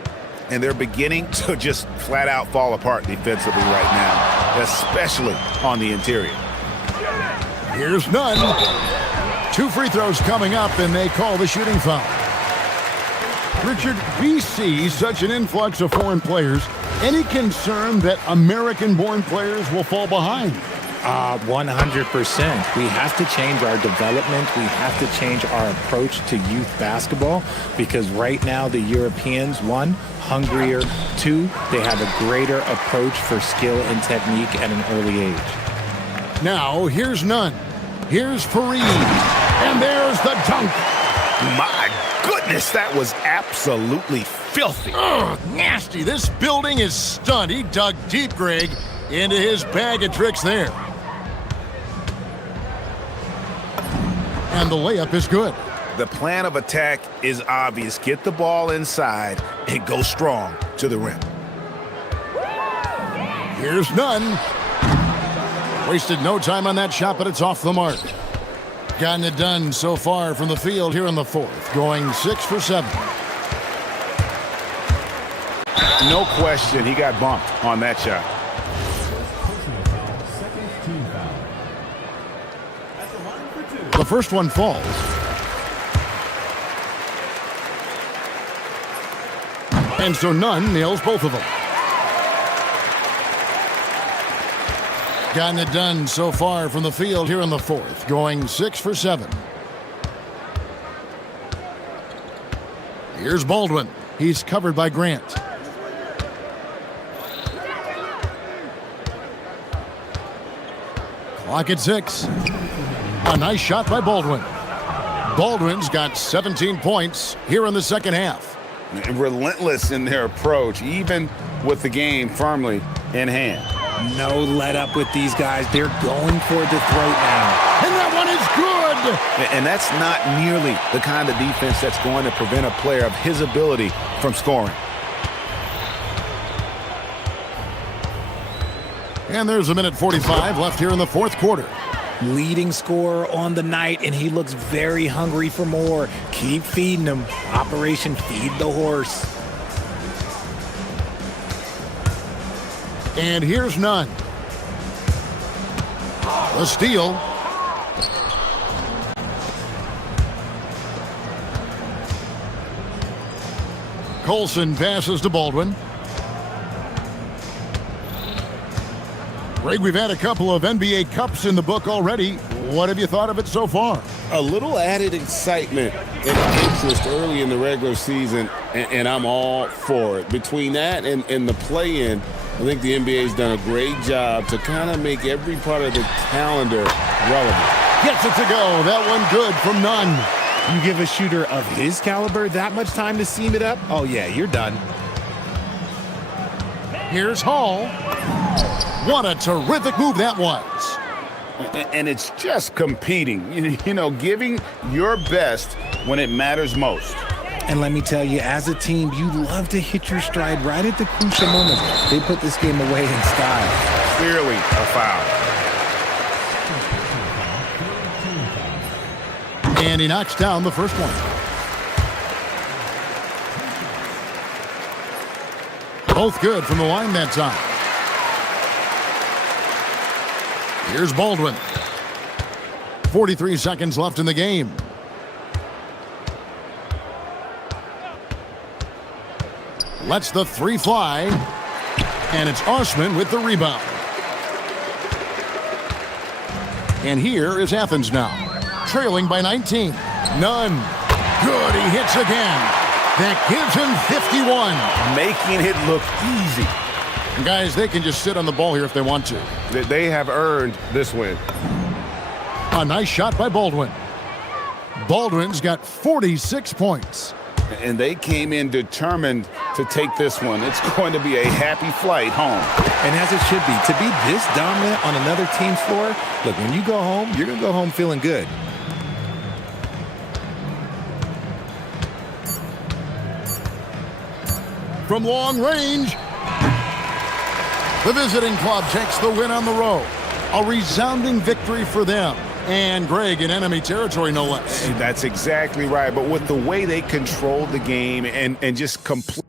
And they're beginning to just flat out fall apart defensively right now, especially on the interior. Here's Nunn. 2 free throws coming up, and they call the shooting foul. Richard, we see such an influx of foreign players. Any concern that American-born players will fall behind? 100%. We have to change our development. We have to change our approach to youth basketball because right now the Europeans, 1, hungrier, 2, they have a greater approach for skill and technique at an early age. Now, here's Nunn. Here's Fareed. And there's the dunk. My goodness, that was absolutely filthy. Ugh, nasty. This building is stunned. He dug deep, Greg, into his bag of tricks there. And the layup is good. The plan of attack is obvious. Get the ball inside and go strong to the rim. Here's Nunn. Wasted no time on that shot, but it's off the mark. Gotten it done so far from the field here in the 4th, going 6 for 7. No question, he got bumped on that shot. The first one falls. And so Nunn nails both of them. Gotten it done so far from the field here in the 4th, going 6 for 7. Here's Baldwin. He's covered by Grant. Clock at 6. A nice shot by Baldwin. Baldwin's got 17 points here in the second half. Relentless in their approach, even with the game firmly in hand. No let up with these guys. They're going for the throat now. And that one is good. And that's not nearly the kind of defense that's going to prevent a player of his ability from scoring. And there's a minute 45 left here in the 4th quarter. Leading scorer on the night, and he looks very hungry for more. Keep feeding him. Operation Feed the Horse. And here's Nunn. The steal. Colson passes to Baldwin. Greg, we've had a couple of NBA Cups in the book already. What have you thought of it so far? A little added excitement and interest early in the regular season, and I'm all for it. Between that and the play-in, I think the NBA's done a great job to kind of make every part of the calendar relevant. Gets it to go. That one good from Nunn. You give a shooter of his caliber that much time to seam it up? Oh, yeah, you're done. Here's Hall. What a terrific move that was. And it's just competing, you know, giving your best when it matters most. And let me tell you, as a team, you love to hit your stride right at the crucial moments. They put this game away in style. Clearly a foul. And he knocks down the first one. Both good from the line that time. Here's Baldwin. 43 seconds left in the game. Lets the three fly. And it's Osman with the rebound. And here is Athens now, trailing by 19. None. Good, he hits again. That gives him 51. Making it look easy. And guys, they can just sit on the ball here if they want to. They have earned this win. A nice shot by Baldwin. Baldwin's got 46 points. And they came in determined to take this one. It's going to be a happy flight home. And as it should be. To be this dominant on another team's floor, look, when you go home, you're going to go home feeling good. From long range, the visiting club takes the win on the road. A resounding victory for them. And Greg in enemy territory, no less. That's exactly right. But with the way they controlled the game and just complete.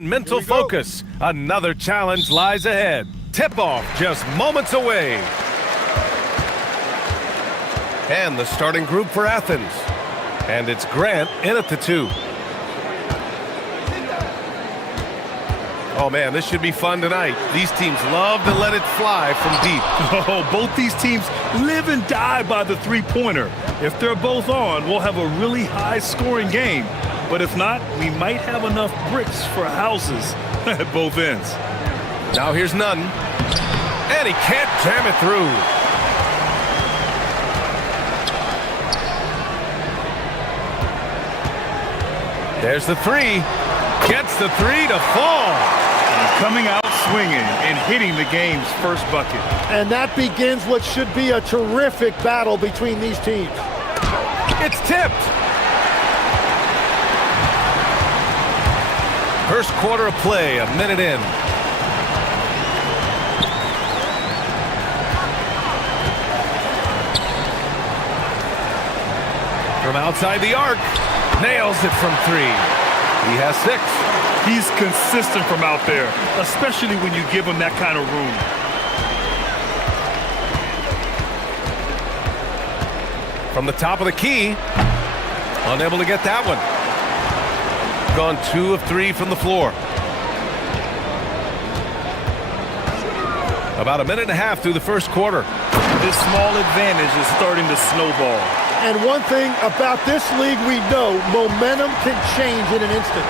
Mental focus. Another challenge lies ahead. Tip-off just moments away. And the starting group for Athens. And it's Grant in at the 2. Oh, man, this should be fun tonight. These teams love to let it fly from deep. Oh, both these teams live and die by the three-pointer. If they're both on, we'll have a really high-scoring game. But if not, we might have enough bricks for houses at both ends. Now here's Nunn. And he can't jam it through. There's the 3. Gets the 3 to fall. Coming out swinging and hitting the game's first bucket. And that begins what should be a terrific battle between these teams. It's tipped. First quarter of play, a minute in. From outside the arc, nails it from 3. He has 6. He's consistent from out there, especially when you give him that kind of room. From the top of the key, unable to get that one. Gone 2 of 3 from the floor. About a minute and a half through the first quarter. This small advantage is starting to snowball. And one thing about this league we know, momentum can change in an instant.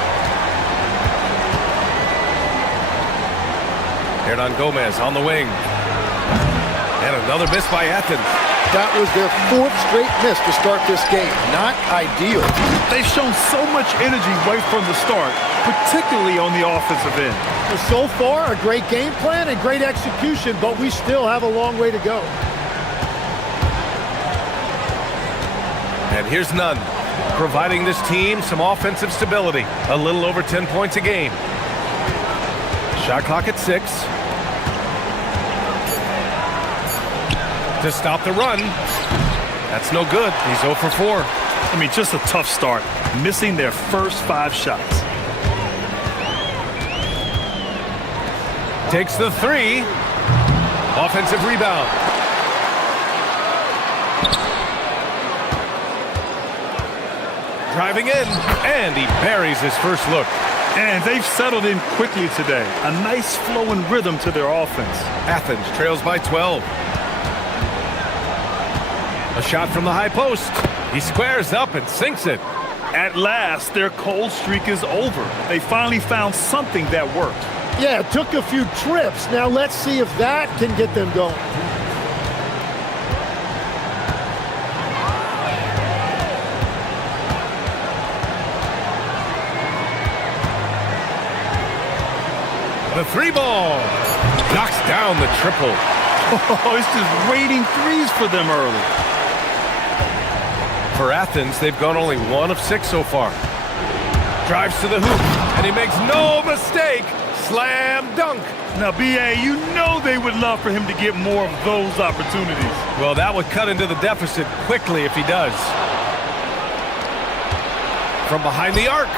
Hernan Gomez on the wing. And another miss by Athens. That was their 4th straight miss to start this game. Not ideal. They've shown so much energy right from the start, particularly on the offensive end. So far, a great game plan and great execution, but we still have a long way to go. And here's Nunn, providing this team some offensive stability. A little over 10 points a game. Shot clock at 6. To stop the run. That's no good. He's 0 for 4. I mean, just a tough start, missing their first 5 shots. Takes the 3. Offensive rebound. Driving in, and he buries his first look. And they've settled in quickly today. A nice flowing rhythm to their offense. Athens trails by 12. A shot from the high post. He squares up and sinks it. At last, their cold streak is over. They finally found something that worked. Yeah, it took a few trips. Now let's see if that can get them going. The 3 ball knocks down the triple. Oh, it's just raining threes for them early. For Athens, they've gone only 1 of 6 so far. Drives to the hoop, and he makes no mistake. Slam dunk. Now, B.A., you know they would love for him to get more of those opportunities. Well, that would cut into the deficit quickly if he does. From behind the arc,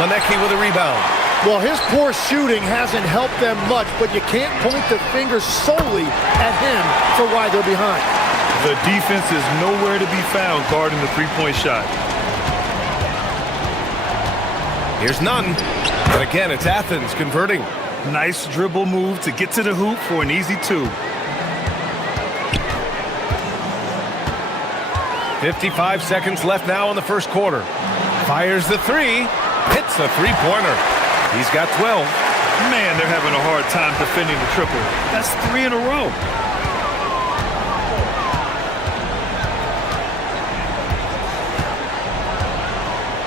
Maneki with a rebound. Well, his poor shooting hasn't helped them much, but you can't point the finger solely at him for why they're behind. The defense is nowhere to be found guarding the three-point shot. Here's Nunn. And again, it's Athens converting. Nice dribble move to get to the hoop for an easy 2. 55 seconds left now in the first quarter. Fires the 3. Hits the three-pointer. He's got 12. Man, they're having a hard time defending the triple. That's 3 in a row.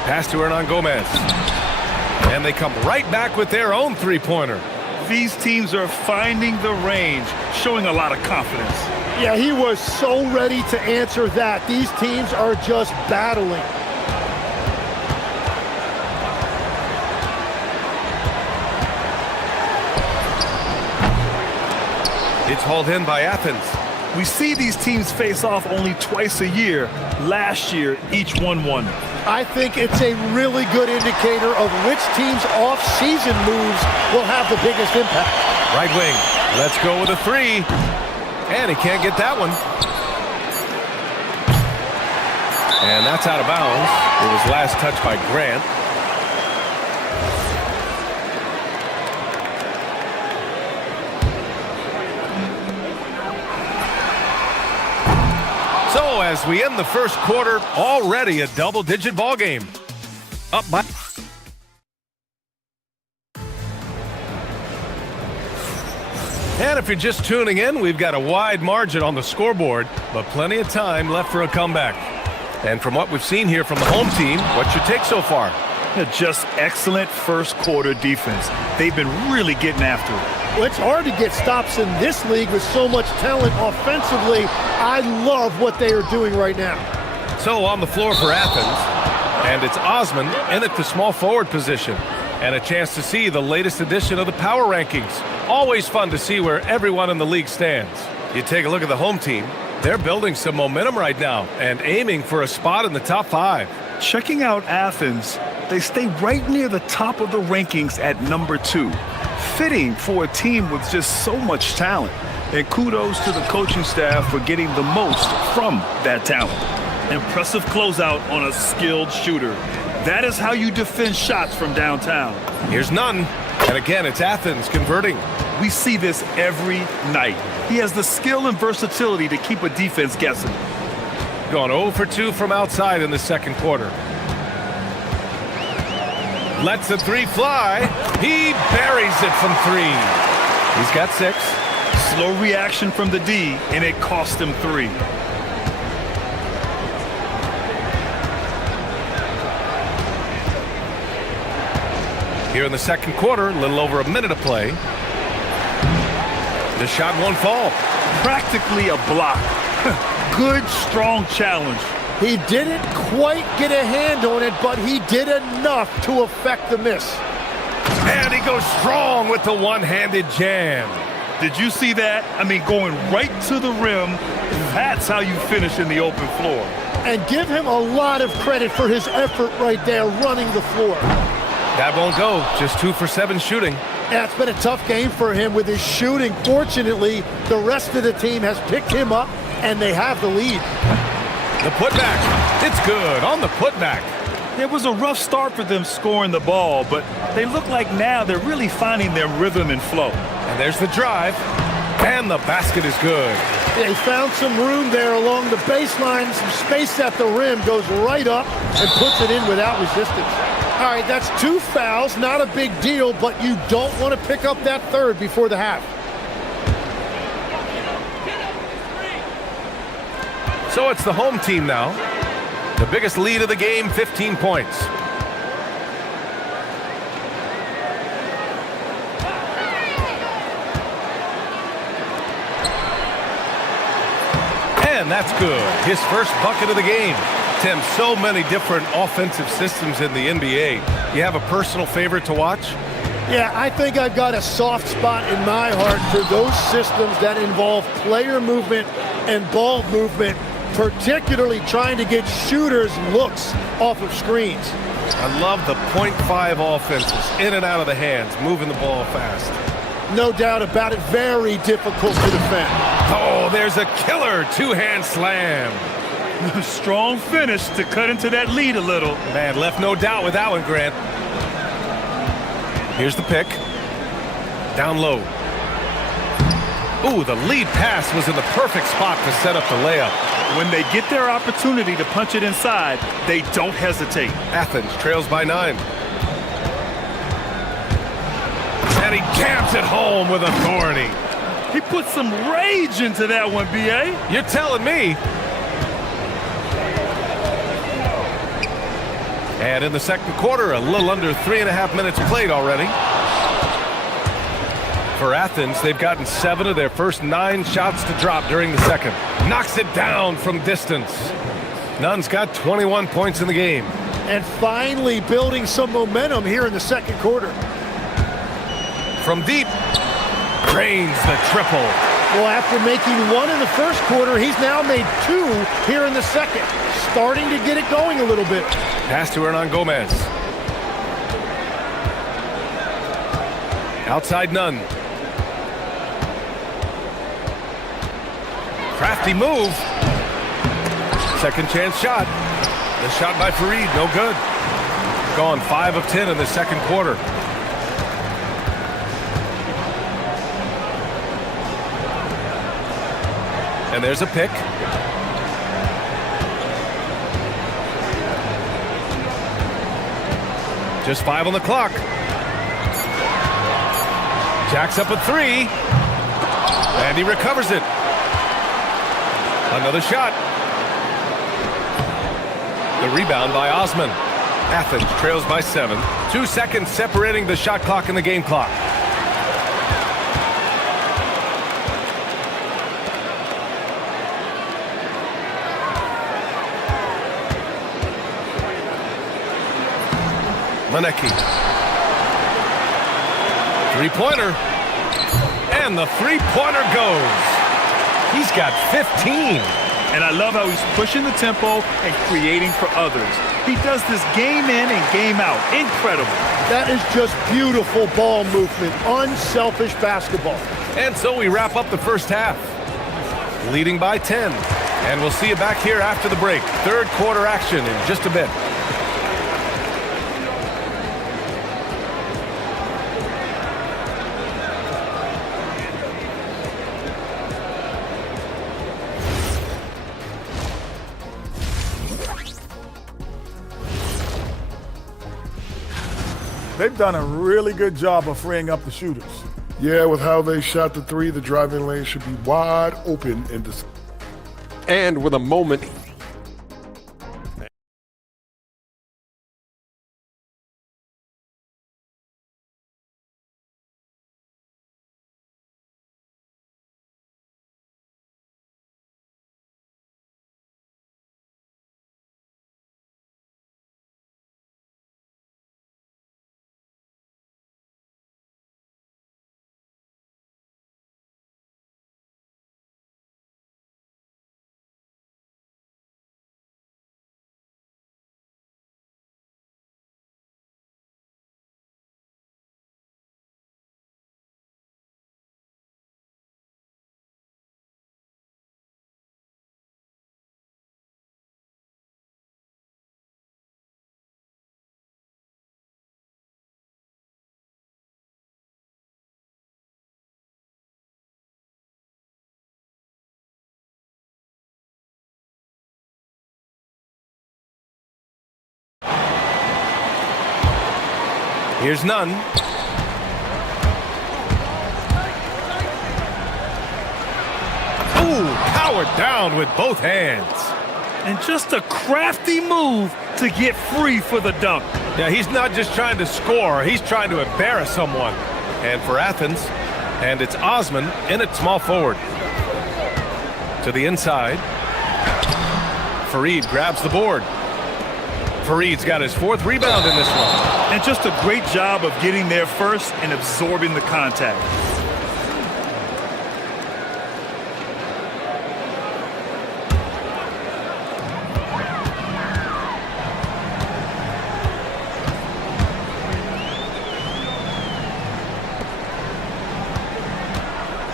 Pass to Hernan Gomez. And they come right back with their own three-pointer. These teams are finding the range, showing a lot of confidence. Yeah, he was so ready to answer that. These teams are just battling. It's hauled in by Athens. We see these teams face off only twice a year. Last year, each won 1. I think it's a really good indicator of which team's off-season moves will have the biggest impact. Right wing. Let's go with a three. And he can't get that one. And that's out of bounds. It was last touched by Grant. So as we end the first quarter, already a double-digit ball game. Up by... And if you're just tuning in, we've got a wide margin on the scoreboard, but plenty of time left for a comeback. And from what we've seen here from the home team, what's your take so far? Just excellent first quarter defense. They've been really getting after it. Well, it's hard to get stops in this league with so much talent offensively. I love what they are doing right now. So on the floor for Athens, and it's Osman in at the small forward position. And a chance to see the latest edition of the power rankings. Always fun to see where everyone in the league stands. You take a look at the home team. They're building some momentum right now and aiming for a spot in the top 5. Checking out Athens, they stay right near the top of the rankings at number 2. Fitting for a team with just so much talent. And kudos to the coaching staff for getting the most from that talent. Impressive closeout on a skilled shooter. That is how you defend shots from downtown. Here's none. And again, it's Athens converting. We see this every night. He has the skill and versatility to keep a defense guessing. Gone 0 for 2 from outside in the second quarter. Lets the three fly. He buries it from 3. He's got 6. Slow reaction from the D, and it cost him 3. Here in the second quarter, a little over a minute of play. The shot won't fall. Practically a block. Good, strong challenge. He didn't quite get a hand on it, but he did enough to affect the miss. And he goes strong with the one-handed jam. Did you see that? I mean, going right to the rim, that's how you finish in the open floor. And give him a lot of credit for his effort right there running the floor. That won't go. Just 2 for 7 shooting. Yeah, it's been a tough game for him with his shooting. Fortunately, the rest of the team has picked him up, and they have the lead. The putback. It's good on the putback. It was a rough start for them scoring the ball, but they look like now they're really finding their rhythm and flow. And there's the drive. And the basket is good. Yeah, he found some room there along the baseline. Some space at the rim. Goes right up and puts it in without resistance. All right, that's 2 fouls, not a big deal, but you don't want to pick up that third before the half. So it's the home team now. The biggest lead of the game, 15 points. And that's good. His first bucket of the game. Tim, so many different offensive systems in the NBA. You have a personal favorite to watch? Yeah, I think I've got a soft spot in my heart for those systems that involve player movement and ball movement, particularly trying to get shooters looks off of screens. I love the .5 offenses, in and out of the hands, moving the ball fast. No doubt about it, very difficult to defend. Oh, there's a killer two-hand slam. Strong finish to cut into that lead a little. Man, left no doubt with that one, Grant. Here's the pick. Down low. Ooh, the lead pass was in the perfect spot to set up the layup. When they get their opportunity to punch it inside, they don't hesitate. Athens trails by 9. And he jams it home with authority. He put some rage into that one, B.A. You're telling me. And in the second quarter, a little under 3.5 minutes played already. For Athens, they've gotten 7 of their first 9 shots to drop during the second. Knocks it down from distance. Nunn's got 21 points in the game. And finally building some momentum here in the second quarter. From deep, drains the triple. Well, after making one in the first quarter, he's now made two here in the second. Starting to get it going a little bit. Pass to Hernan Gomez. Outside none. Crafty move. Second chance shot. The shot by Fareed, no good. Gone 5 of 10 in the second quarter. And there's a pick. Just 5 on the clock. Jacks up a 3. And he recovers it. Another shot. The rebound by Osman. Athens trails by 7. 2 seconds separating the shot clock and the game clock. Manecki. Three-pointer. And the three-pointer goes. He's got 15. And I love how he's pushing the tempo and creating for others. He does this game in and game out. Incredible. That is just beautiful ball movement. Unselfish basketball. And so we wrap up the first half. Leading by 10. And we'll see you back here after the break. Third quarter action in just a bit. They've done a really good job of freeing up the shooters. Yeah, with how they shot the three, the driving lane should be wide open in this. And with a moment. Here's none. Ooh, powered down with both hands. And just a crafty move to get free for the dunk. Yeah, he's not just trying to score, he's trying to embarrass someone. And for Athens, and it's Osman in at small forward. To the inside. Fareed grabs the board. Fareed's got his 4th rebound in this one. And just a great job of getting there first and absorbing the contact.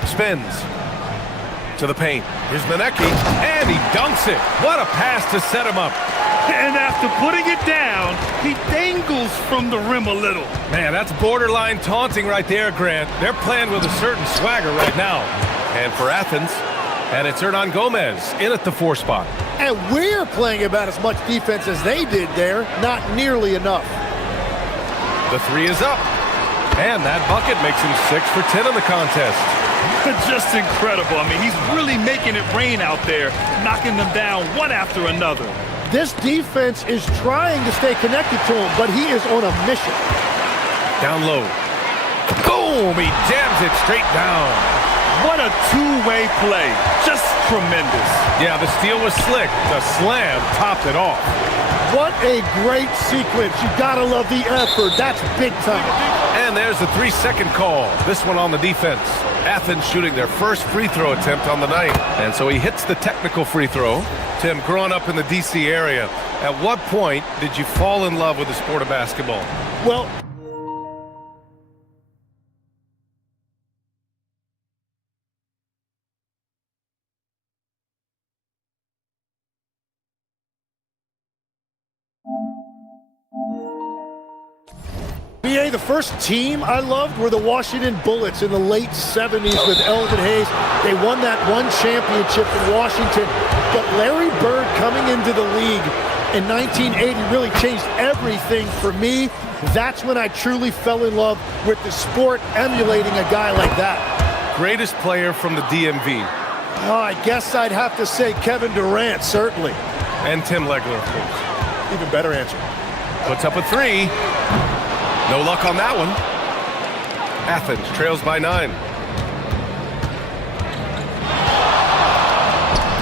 Spins to the paint. Here's Manecki, and he dunks it. What a pass to set him up. And after putting it down, he dangles from the rim a little. Man, that's borderline taunting right there, Grant. They're playing with a certain swagger right now. And for Athens, and it's Hernan Gomez in at the 4 spot. And we're playing about as much defense as they did there. Not nearly enough. The 3 is up. And that bucket makes him 6 for 10 in the contest. Just incredible. I mean, he's really making it rain out there, knocking them down one after another. This defense is trying to stay connected to him, but he is on a mission. Down low. Boom! He jams it straight down. What a two-way play. Just tremendous. Yeah, the steal was slick. The slam topped it off. What a great sequence. You gotta love the effort. That's big time. And there's the 3-second call. This one on the defense. Athens shooting their first free throw attempt on the night. And so he hits the technical free throw. Tim, growing up in the D.C. area, at what point did you fall in love with the sport of basketball? Well, the first team I loved were the Washington Bullets in the late 70s with Elvin Hayes. They won that one championship in Washington. But Larry Bird coming into the league in 1980 really changed everything for me. That's when I truly fell in love with the sport, emulating a guy like that. Greatest player from the DMV? Oh, I guess I'd have to say Kevin Durant, certainly. And Tim Legler, of course. Even better answer. Puts up a three. No luck on that one. Athens trails by 9.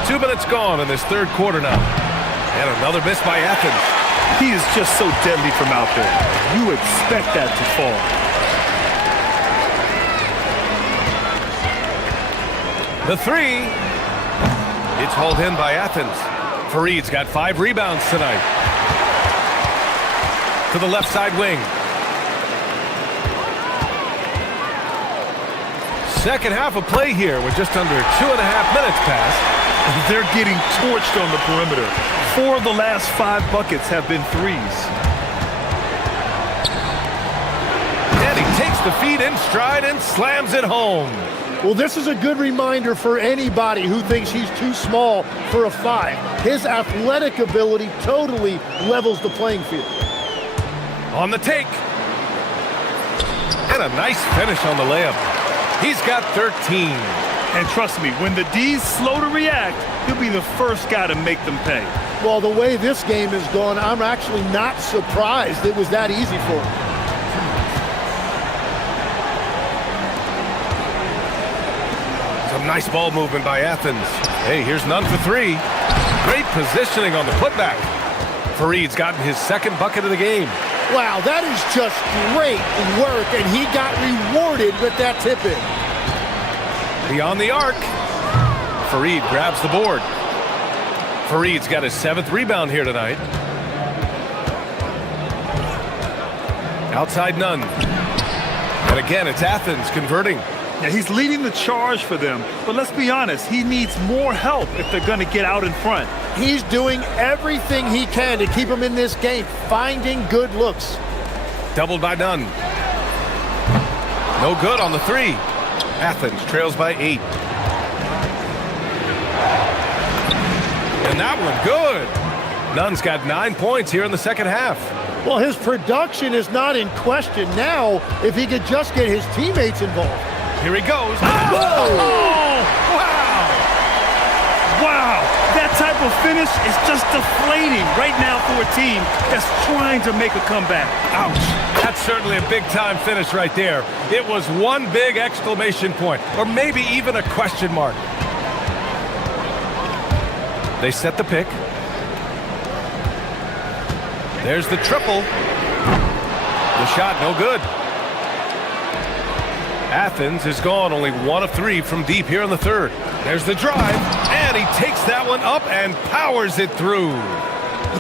2 minutes gone in this third quarter now. And another miss by Athens. He is just so deadly from out there. You expect that to fall. The three. It's hauled in by Athens. Fareed's got 5 rebounds tonight. To the left side wing. Second half of play here with just under 2.5 minutes passed. They're getting torched on the perimeter. 4 of the last 5 buckets have been threes. And he takes the feed in stride and slams it home. Well, this is a good reminder for anybody who thinks he's too small for a 5. His athletic ability totally levels the playing field. On the take. And a nice finish on the layup. He's got 13. And trust me, when the D's slow to react, he'll be the first guy to make them pay. Well, the way this game is going, I'm actually not surprised it was that easy for him. Some nice ball movement by Athens. Hey, here's none for 3. Great positioning on the putback. Fareed's gotten his second bucket of the game. Wow, that is just great work, and he got rewarded with that tip-in. Beyond the arc. Fareed grabs the board. Fareed's got his 7th rebound here tonight. Outside none. And again, it's Athens converting. Yeah, he's leading the charge for them, but let's be honest, he needs more help if they're going to get out in front. He's doing everything he can to keep him in this game, finding good looks. Doubled by none. No good on the 3. Athens trails by 8. And that one good. Nunn's got 9 points here in the second half. Well, his production is not in question now if he could just get his teammates involved. Here he goes. Oh! Wow! Wow! That type of finish is just deflating right now for a team that's trying to make a comeback. Ouch. That's certainly a big-time finish right there. It was one big exclamation point, or maybe even a question mark. They set the pick. There's the triple. The shot no good. Athens is gone only 1 of 3 from deep here in the third. There's the drive, and he takes that one up and powers it through.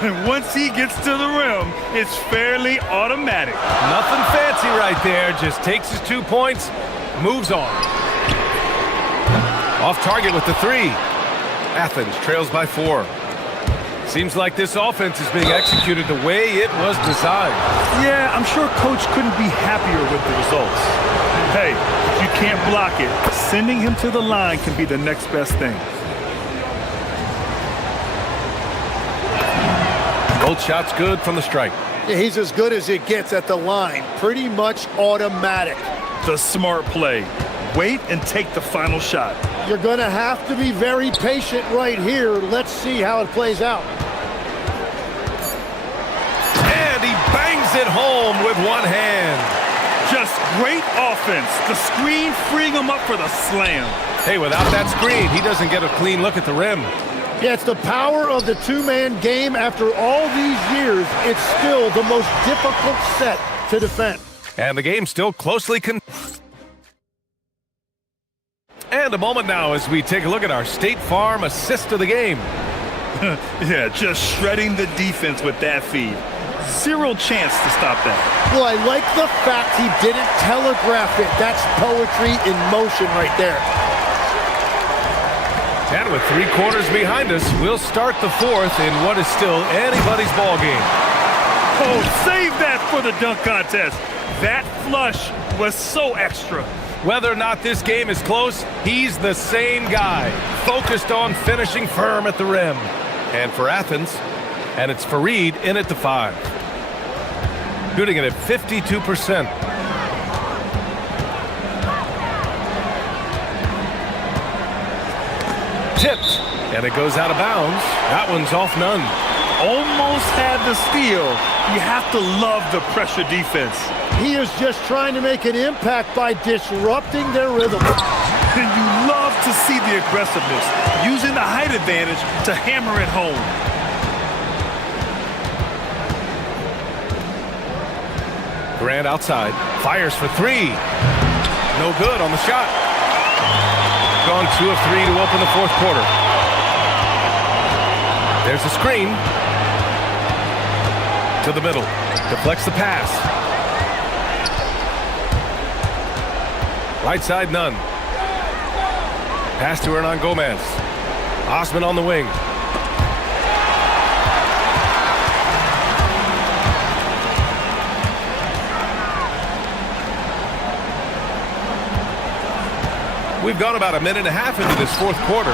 And once he gets to the rim, it's fairly automatic. Nothing fancy right there, just takes his 2 points, moves on. Off target with the 3. Athens trails by 4. Seems like this offense is being executed the way it was designed. Yeah, I'm sure Coach couldn't be happier with the results. Hey, if you can't block it, sending him to the line can be the next best thing. Both shots good from the strike. Yeah, he's as good as it gets at the line. Pretty much automatic. The smart play. Wait and take the final shot. You're going to have to be very patient right here. Let's see how it plays out. And he bangs it home with one hand. Just great offense. The screen freeing him up for the slam. Hey, without that screen, he doesn't get a clean look at the rim. Yeah, it's the power of the two-man game. After all these years, it's still the most difficult set to defend. And the game still closely And a moment now as we take a look at our State Farm assist of the game. Yeah, just shredding the defense with that feed. Zero chance to stop that. Well, I like the fact he didn't telegraph it. That's poetry in motion right there. And with 3 quarters behind us, we'll start the 4th in what is still anybody's ball game. Oh, save that for the dunk contest. That flush was so extra. Whether or not this game is close, he's the same guy, focused on finishing firm at the rim. And for Athens, and it's Fareed in at the 5. Shooting it at 52%. Tipped, and it goes out of bounds. That one's off none. Almost had the steal. You have to love the pressure defense. He is just trying to make an impact by disrupting their rhythm. And you love to see the aggressiveness, using the height advantage to hammer it home. Grant outside, fires for 3. No good on the shot. Gone 2 of 3 to open the 4th quarter. There's a screen. To the middle. Deflects the pass. Right side, none. Pass to Hernan Gomez. Osman on the wing. We've gone about a minute and a half into this 4th quarter.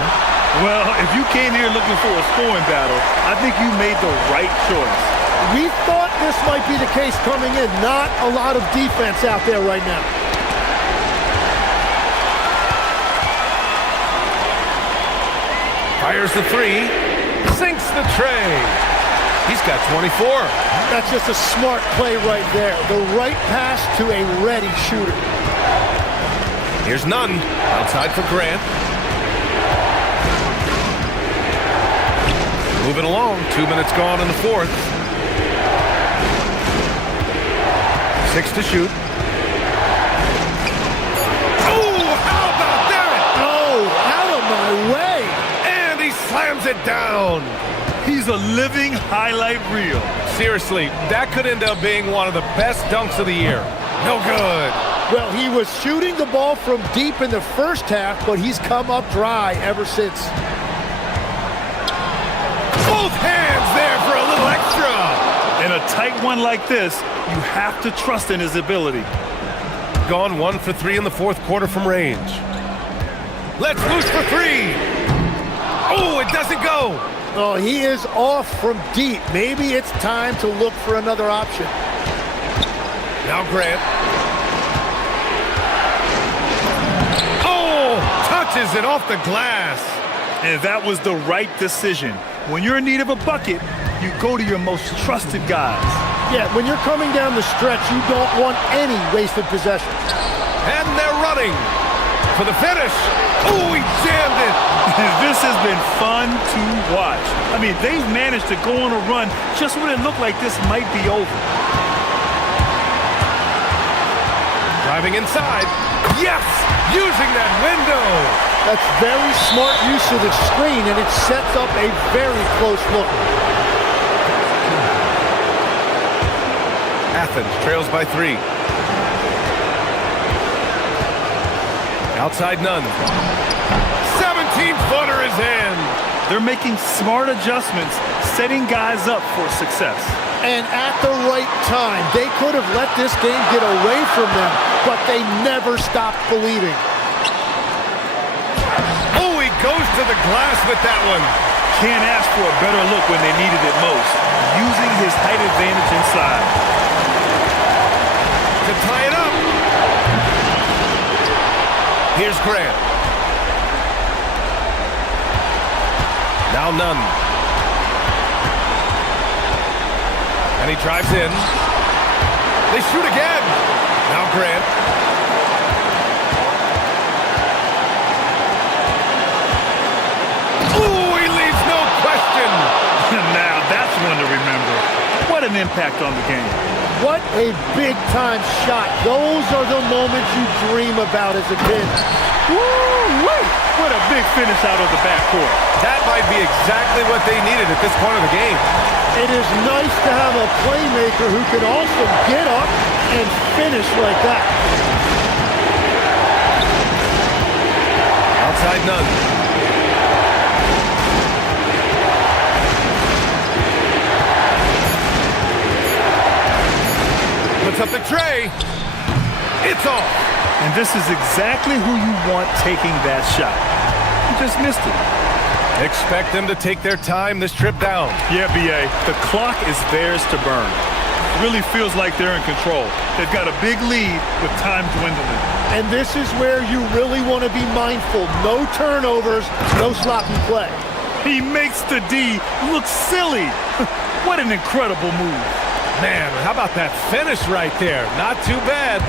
Well, if you came here looking for a scoring battle, I think you made the right choice. We thought this might be the case coming in. Not a lot of defense out there right now. Fires the 3. Sinks the tray. He's got 24. That's just a smart play right there. The right pass to a ready shooter. Here's none. Outside for Grant. Moving along. 2 minutes gone in the 4th. 6 to shoot. Oh, how about that? Oh, out of my way. And he slams it down. He's a living highlight reel. Seriously, that could end up being one of the best dunks of the year. No good. Well, he was shooting the ball from deep in the first half, but he's come up dry ever since. Both hands there for a little extra. In a tight one like this, you have to trust in his ability. Gone 1 for 3 in the 4th quarter from range. Let's loose for 3. Oh, it doesn't go. Oh, he is off from deep. Maybe it's time to look for another option. Now Grant. Oh, touches it off the glass. And that was the right decision. When you're in need of a bucket, you go to your most trusted guys. Yeah, when you're coming down the stretch, you don't want any wasted possessions. And they're running for the finish. Oh, he jammed it. This has been fun to watch. I mean, they've managed to go on a run just when it looked like this might be over. Driving inside. Yes! Using that window. That's very smart use of the screen, and it sets up a very close look. Athens trails by 3. Outside none. 17-footer is in. They're making smart adjustments, setting guys up for success. And at the right time, they could have let this game get away from them, but they never stopped believing. Oh, he goes to the glass with that one. Can't ask for a better look when they needed it most, using his height advantage inside. To tie it up. Here's Grant. Now none. And he drives in. They shoot again. Now Grant. an impact on the game. What a big-time shot. Those are the moments you dream about as a kid. Woo-wee! What a big finish out of the backcourt. That might be exactly what they needed at this point of the game. It is nice to have a playmaker who can also get up and finish like that. Outside none. Puts up the tray. It's off. And this is exactly who you want taking that shot. You just missed it. Expect them to take their time this trip down. Yeah, B.A., the clock is theirs to burn. It really feels like they're in control. They've got a big lead with time dwindling. And this is where you really want to be mindful. No turnovers, no sloppy play. He makes the D look silly. What an incredible move. Man, how about that finish right there? Not too bad.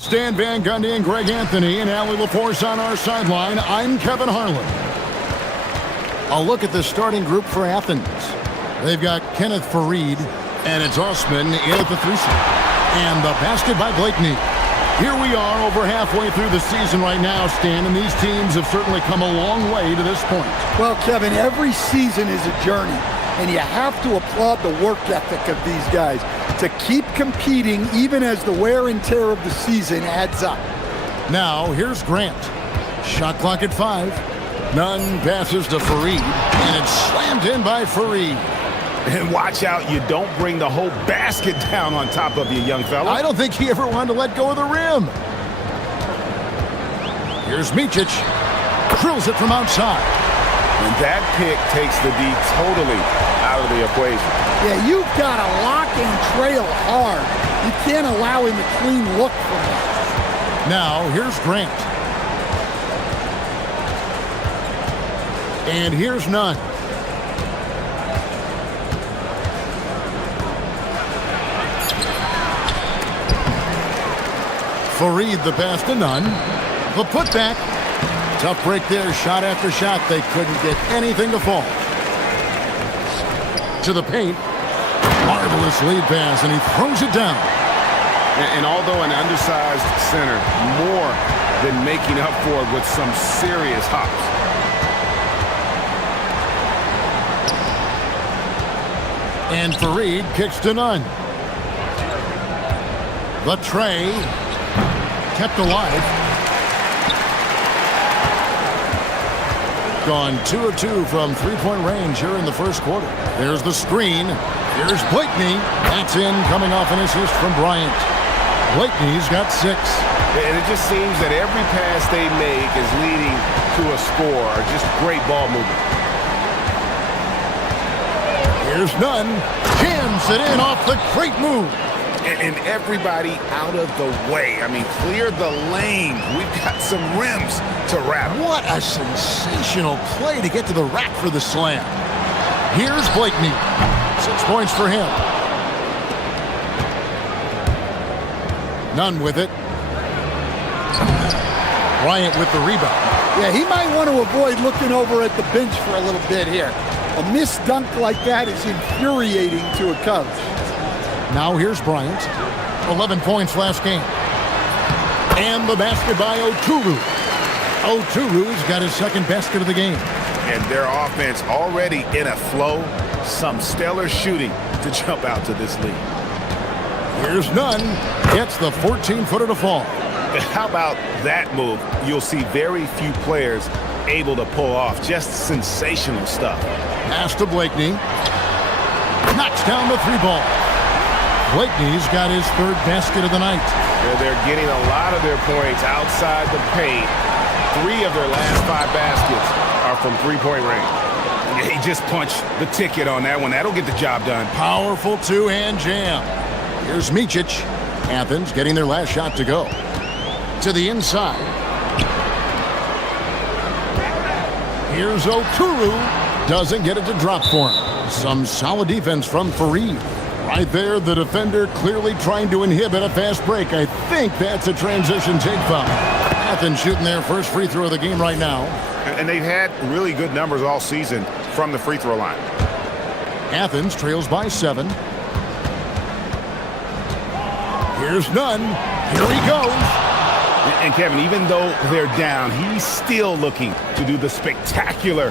Stan Van Gundy and Greg Anthony and Allie LaForce on our sideline. I'm Kevin Harlan. A look at the starting group for Athens. They've got Kenneth Farid, and it's Osman in at the 3 slot. And the basket by Blakeney. Here we are over halfway through the season right now, Stan, and these teams have certainly come a long way to this point. Well, Kevin, every season is a journey, and you have to applaud the work ethic of these guys to keep competing even as the wear and tear of the season adds up. Now, here's Grant. Shot clock at 5. Nunn passes to Farid, and it's slammed in by Farid. And watch out, you don't bring the whole basket down on top of you, young fella. I don't think he ever wanted to let go of the rim. Here's Micic. Drills it from outside. And that pick takes the D totally out of the equation. Yeah, you've got to lock and trail hard. You can't allow him a clean look from that. Now, here's Grant. And here's Nunn. Farid the pass to Nunn. The putback. Tough break there, shot after shot. They couldn't get anything to fall. To the paint. Marvelous lead pass, and he throws it down. And although an undersized center, more than making up for it with some serious hops. And Farid kicks to Nunn. The tray. Kept alive. Gone 2 of 2 from three-point range here in the first quarter. There's the screen. Here's Blakeney. That's in, coming off an assist from Bryant. Blakeney's got 6. And it just seems that every pass they make is leading to a score. Just great ball movement. Here's Nunn. Jams it in off the great move. And everybody out of the way. I mean, clear the lane. We've got some rims to wrap. What a sensational play to get to the rack for the slam. Here's Blakeney. 6 points for him. Nunn with it. Bryant with the rebound. Yeah, he might want to avoid looking over at the bench for a little bit here. A missed dunk like that is infuriating to a coach. Now here's Bryant. 11 points last game. And the basket by Oturu. Oturu's got his second basket of the game. And their offense already in a flow. Some stellar shooting to jump out to this lead. Here's Nunn. Gets the 14-footer to fall. How about that move? You'll see very few players able to pull off. Just sensational stuff. Pass to Blakeney. Knocks down the 3 ball. Blakeney's got his 3rd basket of the night. They're getting a lot of their points outside the paint. 3 of their last 5 baskets are from three-point range. He just punched the ticket on that one. That'll get the job done. Powerful 2-hand jam. Here's Micic. Athens getting their last shot to go. To the inside. Here's Oturu. Doesn't get it to drop for him. Some solid defense from Farid. Right there, the defender clearly trying to inhibit a fast break. I think that's a transition take foul. Athens shooting their first free throw of the game right now. And they've had really good numbers all season from the free throw line. Athens trails by 7. Here's Nunn. Here he goes. And Kevin, even though they're down, he's still looking to do the spectacular,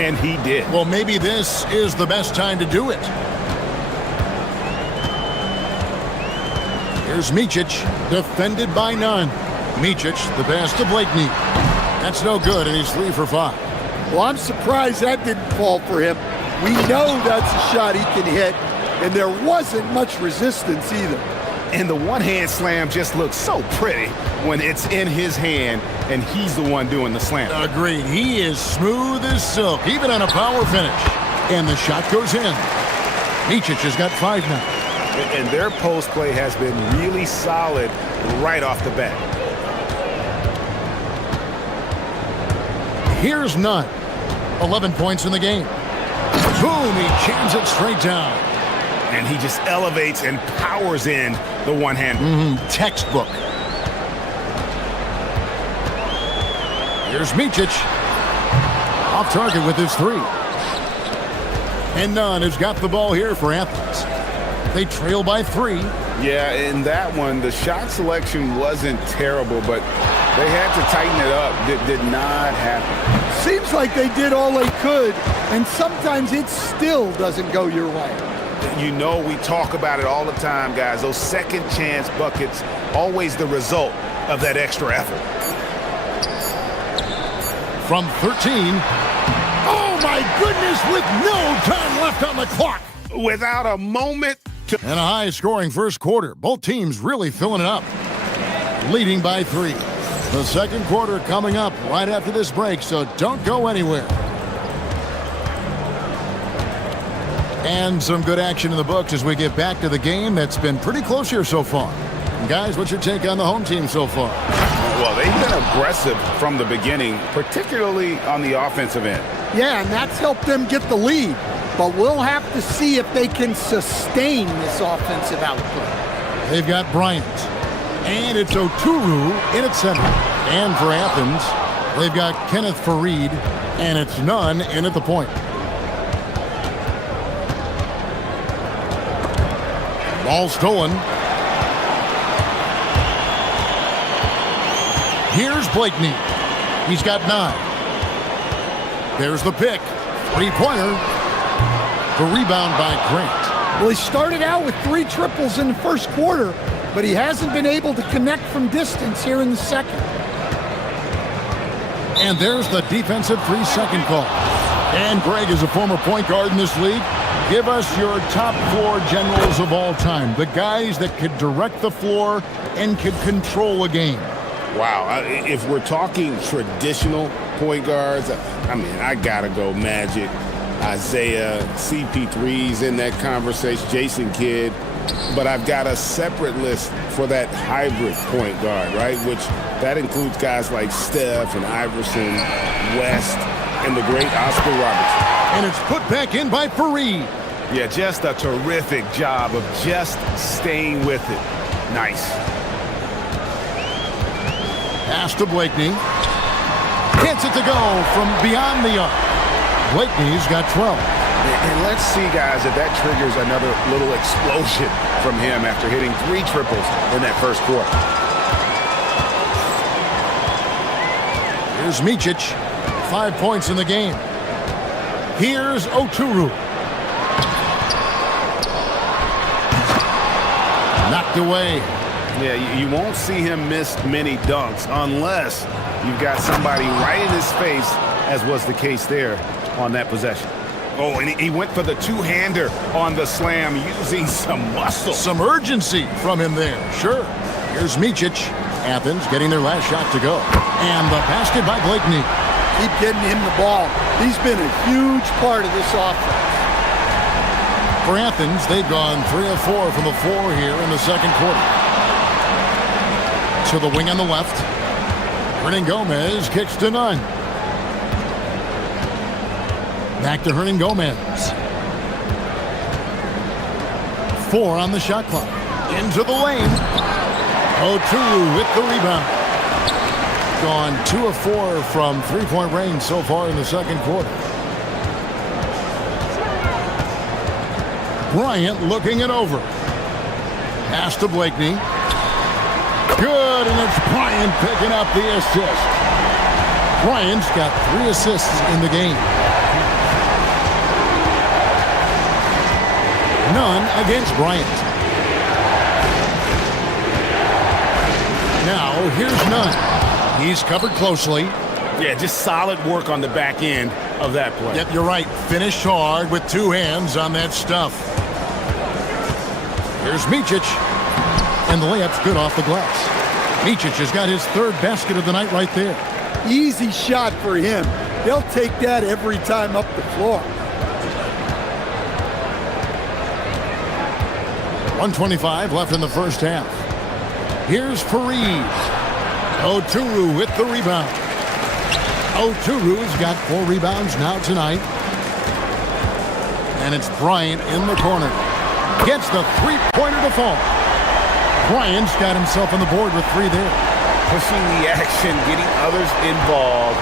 and he did. Well, maybe this is the best time to do it. Here's Micic, defended by Nunn. Micic, the pass to Blakeney. That's no good, and he's 3 for 5. Well, I'm surprised that didn't fall for him. We know that's a shot he can hit, and there wasn't much resistance either. And the one-hand slam just looks so pretty when it's in his hand, and he's the one doing the slam. Agreed. He is smooth as silk, even on a power finish. And the shot goes in. Micic has got 5 now. And their post play has been really solid right off the bat. Here's Nunn. 11 points in the game. Boom, he jams it straight down. And he just elevates and powers in the one-hand. Textbook. Here's Micic. Off target with his three. And Nunn has got the ball here for Athens. They trail by 3. Yeah, in that one, the shot selection wasn't terrible, but they had to tighten it up. It did not happen. Seems like they did all they could, and sometimes it still doesn't go your way. You know, we talk about it all the time, guys. Those second chance buckets, always the result of that extra effort. From 13. Oh, my goodness, with no time left on the clock. Without a moment to... And a high-scoring first quarter. Both teams really filling it up. Leading by 3. The second quarter coming up right after this break, so don't go anywhere. And some good action in the books as we get back to the game that's been pretty close here so far. And guys, what's your take on the home team so far? Well, they've been aggressive from the beginning, particularly on the offensive end. Yeah, and that's helped them get the lead. But we'll have to see if they can sustain this offensive output. They've got Bryant. And it's Oturu in at center. And for Athens, they've got Kenneth Farid. And it's Nunn in at the point. Ball stolen. Here's Blakeney. He's got 9. There's the pick. 3-pointer. The rebound by Grant. Well, he started out with 3 triples in the first quarter, but he hasn't been able to connect from distance here in the second. And there's the defensive 3-second call. And Greg is a former point guard in this league. Give us your top floor generals of all time. The guys that could direct the floor and could control a game. Wow, if we're talking traditional point guards, I mean, I gotta go Magic, Isaiah, CP3's in that conversation, Jason Kidd. But I've got a separate list for that hybrid point guard, right? Which that includes guys like Steph and Iverson, West, and the great Oscar Robertson. And it's put back in by Farid. Yeah, just a terrific job of just staying with it. Nice. Pass to Blakeney. Gets it to go from beyond the arc. Blakeney's got 12. And let's see, guys, if that triggers another little explosion from him after hitting 3 triples in that first quarter. Here's Micic. 5 points in the game. Here's Oturu. Knocked away. Yeah, you won't see him miss many dunks unless you've got somebody right in his face, as was the case there on that possession. Oh, and he went for the two-hander on the slam, using some muscle. Some urgency from him there, sure. Here's Micic. Athens getting their last shot to go. And the basket by Blakeney. Keep getting him the ball. He's been a huge part of this offense. For Athens, they've gone 3 of 4 from the floor here in the second quarter. To the wing on the left. Hernangomez kicks to Nunn. Back to Hernangomez. 4 on the shot clock. Into the lane. Oturu with the rebound. Gone 2 of 4 from three-point range so far in the second quarter. Bryant looking it over. Pass to Blakeney. Good, and it's Bryant picking up the assist. Bryant's got 3 assists in the game. None against Bryant. Now, here's Nunn. He's covered closely. Yeah, just solid work on the back end of that play. Yep, you're right. Finished hard with 2 hands on that stuff. Here's Micic. And the layup's good off the glass. Micic has got his 3rd basket of the night right there. Easy shot for him. They'll take that every time up the floor. 1:25 left in the first half. Here's Farid. Oturu with the rebound. Oturu's got 4 rebounds now tonight. And it's Bryant in the corner. Gets the 3-pointer to fall. Bryant's got himself on the board with 3 there. pushing the action, getting others involved.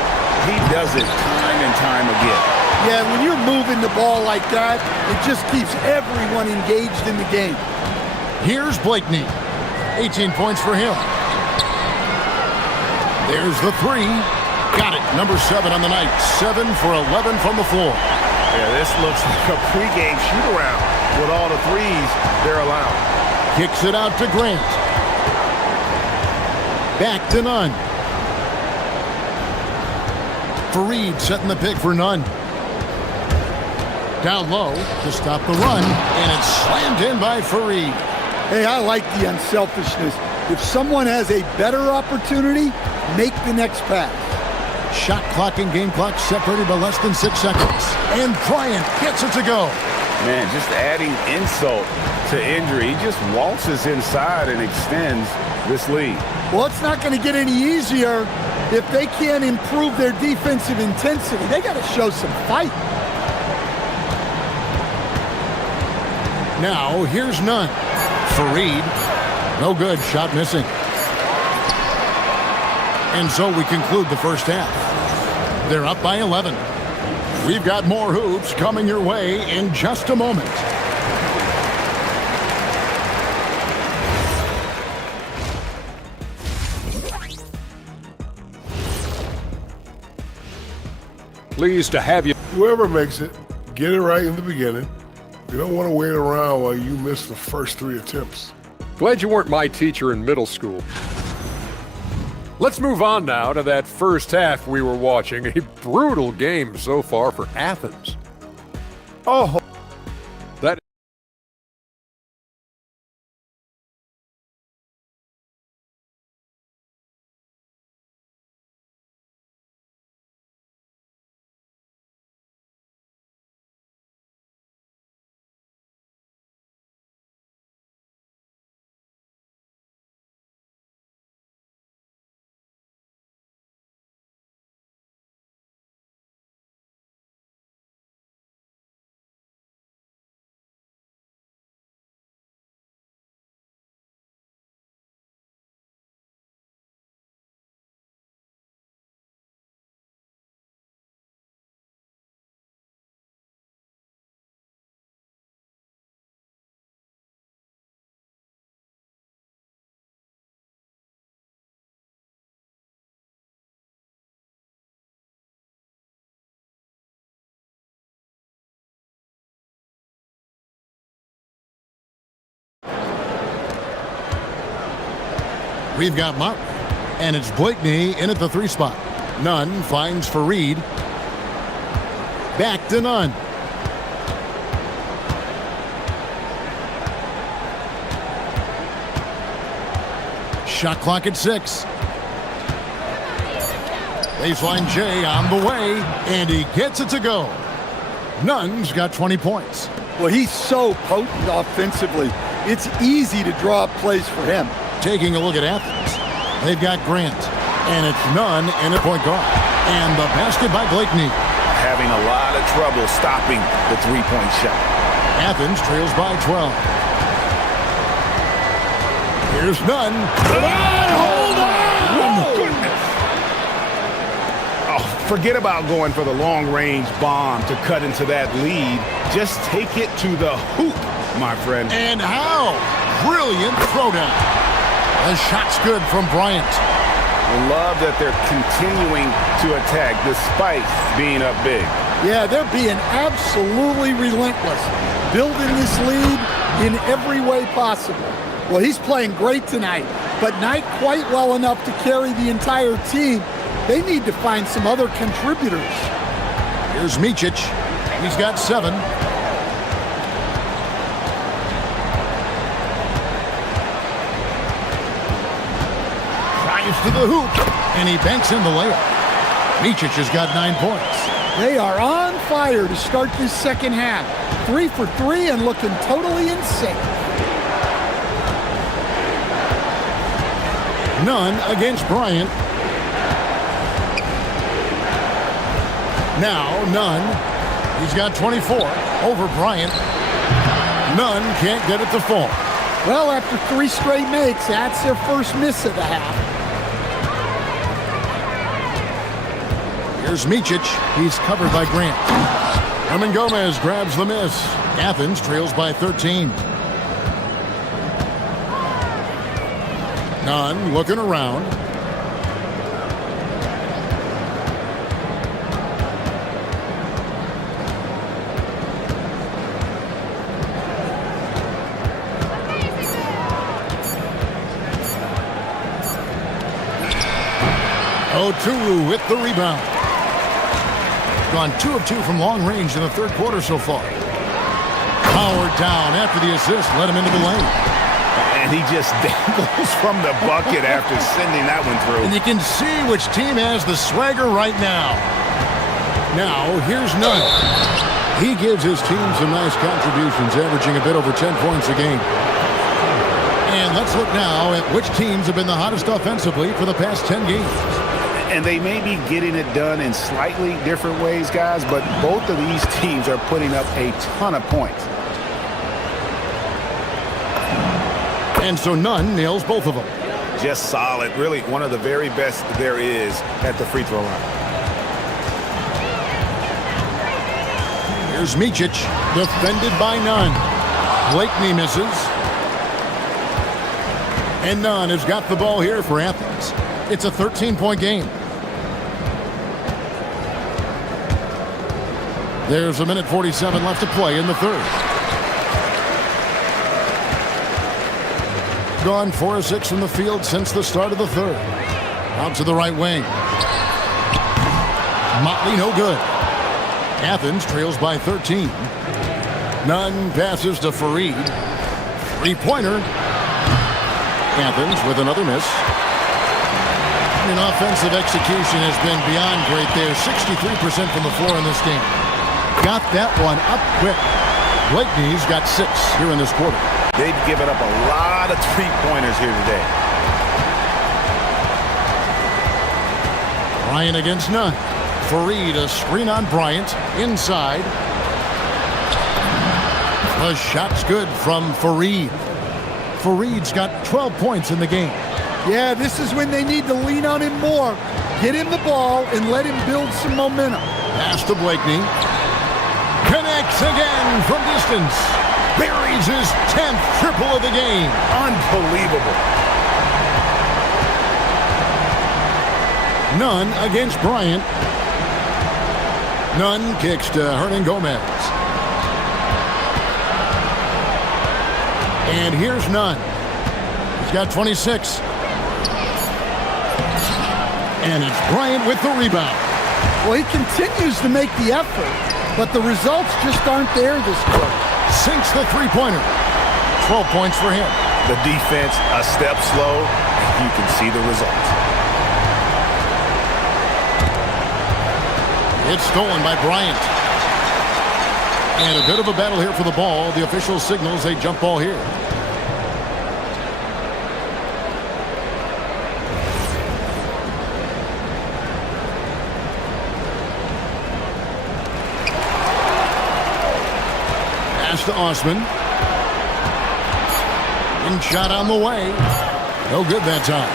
He does it time and time again. Yeah, when you're moving the ball like that, it just keeps everyone engaged in the game. Here's Blakeney. 18 points for him. There's the three. Got it. Number 7 on the night. 7 for 11 from the floor. Yeah, this looks like a pregame shoot-around with all the threes they're allowed. Kicks it out to Grant. Back to Nunn. Fareed setting the pick for Nunn. Down low to stop the run, and it's slammed in by Fareed. Hey, I like the unselfishness. If someone has a better opportunity, make the next pass. Shot clock and game clock separated by less than 6 seconds. And Bryant gets it to go. Man, just adding insult to injury. He just waltzes inside and extends this lead. Well, it's not going to get any easier if they can't improve their defensive intensity. They got to show some fight. Now, here's Nunn. Fareed, no good, shot missing. And so we conclude the first half. They're up by 11. We've got more hoops coming your way in just a moment. Pleased to have you. Whoever makes it, get it right in the beginning. You don't want to wait around while you miss the first 3 attempts. Glad you weren't my teacher in middle school. Let's move on now to that first half we were watching. A brutal game so far for Athens. Oh, that We've got Martin, and it's Blakeney in at the 3 spot. Nunn finds Fareed. Back to Nunn. Shot clock at 6. Baseline J on the way, and he gets it to go. Nunn's got 20 points. Well, he's so potent offensively. It's easy to draw up plays for him. Taking a look at Athens. They've got Grant, and it's Nunn in at point guard. And the basket by Blakeney. Having a lot of trouble stopping the three-point shot. Athens trails by 12. Here's Nunn. Hold on! Goodness. Oh, forget about going for the long-range bomb to cut into that lead. Just take it to the hoop, my friend. And how? Brilliant throwdown. The shot's good from Bryant. I love that they're continuing to attack despite being up big. Yeah, they're being absolutely relentless, building this lead in every way possible. Well, he's playing great tonight, but not quite well enough to carry the entire team. They need to find some other contributors. Here's Micic. He's got 7. To the hoop, and he banks in the layup. Micic has got 9 points. They are on fire to start this second half. 3 for 3 and looking totally insane. Nunn against Bryant. Now Nunn. He's got 24 over Bryant. Nunn can't get it to fall. Well, after 3 straight makes, that's their first miss of the half. Here's Micic. He's covered by Grant. Herman Gomez grabs the miss. Athens trails by 13. Nunn looking around. Oturu with the rebound. Gone 2 of 2 from long range in the third quarter so far. Powered down after the assist, let him into the lane. And he just dangles from the bucket after sending that one through. And you can see which team has the swagger right now. Now, here's Nunn. He gives his team some nice contributions, averaging a bit over 10 points a game. And let's look now at which teams have been the hottest offensively for the past 10 games. And they may be getting it done in slightly different ways, guys, but both of these teams are putting up a ton of points. And so Nunn nails both of them. Just solid. Really one of the very best there is at the free throw line. Here's Micic, defended by Nunn. Blakeney misses. And Nunn has got the ball here for Athens. It's a 13-point game. There's a minute 47 left to play in the third. Gone 4 of 6 from the field since the start of the third. Out to the right wing. Motley no good. Athens trails by 13. Nunn passes to Fareed. Three-pointer. Athens with another miss. And offensive execution has been beyond great there. 63% from the floor in this game. Got that one up quick. Blakeney's got 6 here in this quarter. They've given up a lot of three-pointers here today. Bryant against Nunn. Fareed, a screen on Bryant. Inside. The shot's good from Fareed. Fareed's got 12 points in the game. Yeah, this is when they need to lean on him more. Get him the ball and let him build some momentum. Pass to Blakeney. Connects again from distance. Buries his 10th triple of the game. Unbelievable. Nunn against Bryant. Nunn kicks to Hernan Gomez. And here's Nunn. He's got 26. And it's Bryant with the rebound. Well, he continues to make the effort, but the results just aren't there this quarter. Sinks the three-pointer. 12 points for him. The defense a step slow, and you can see the results. It's stolen by Bryant. And a bit of a battle here for the ball. The official signals a jump ball here. Pass to Osman. And shot on the way. No good that time.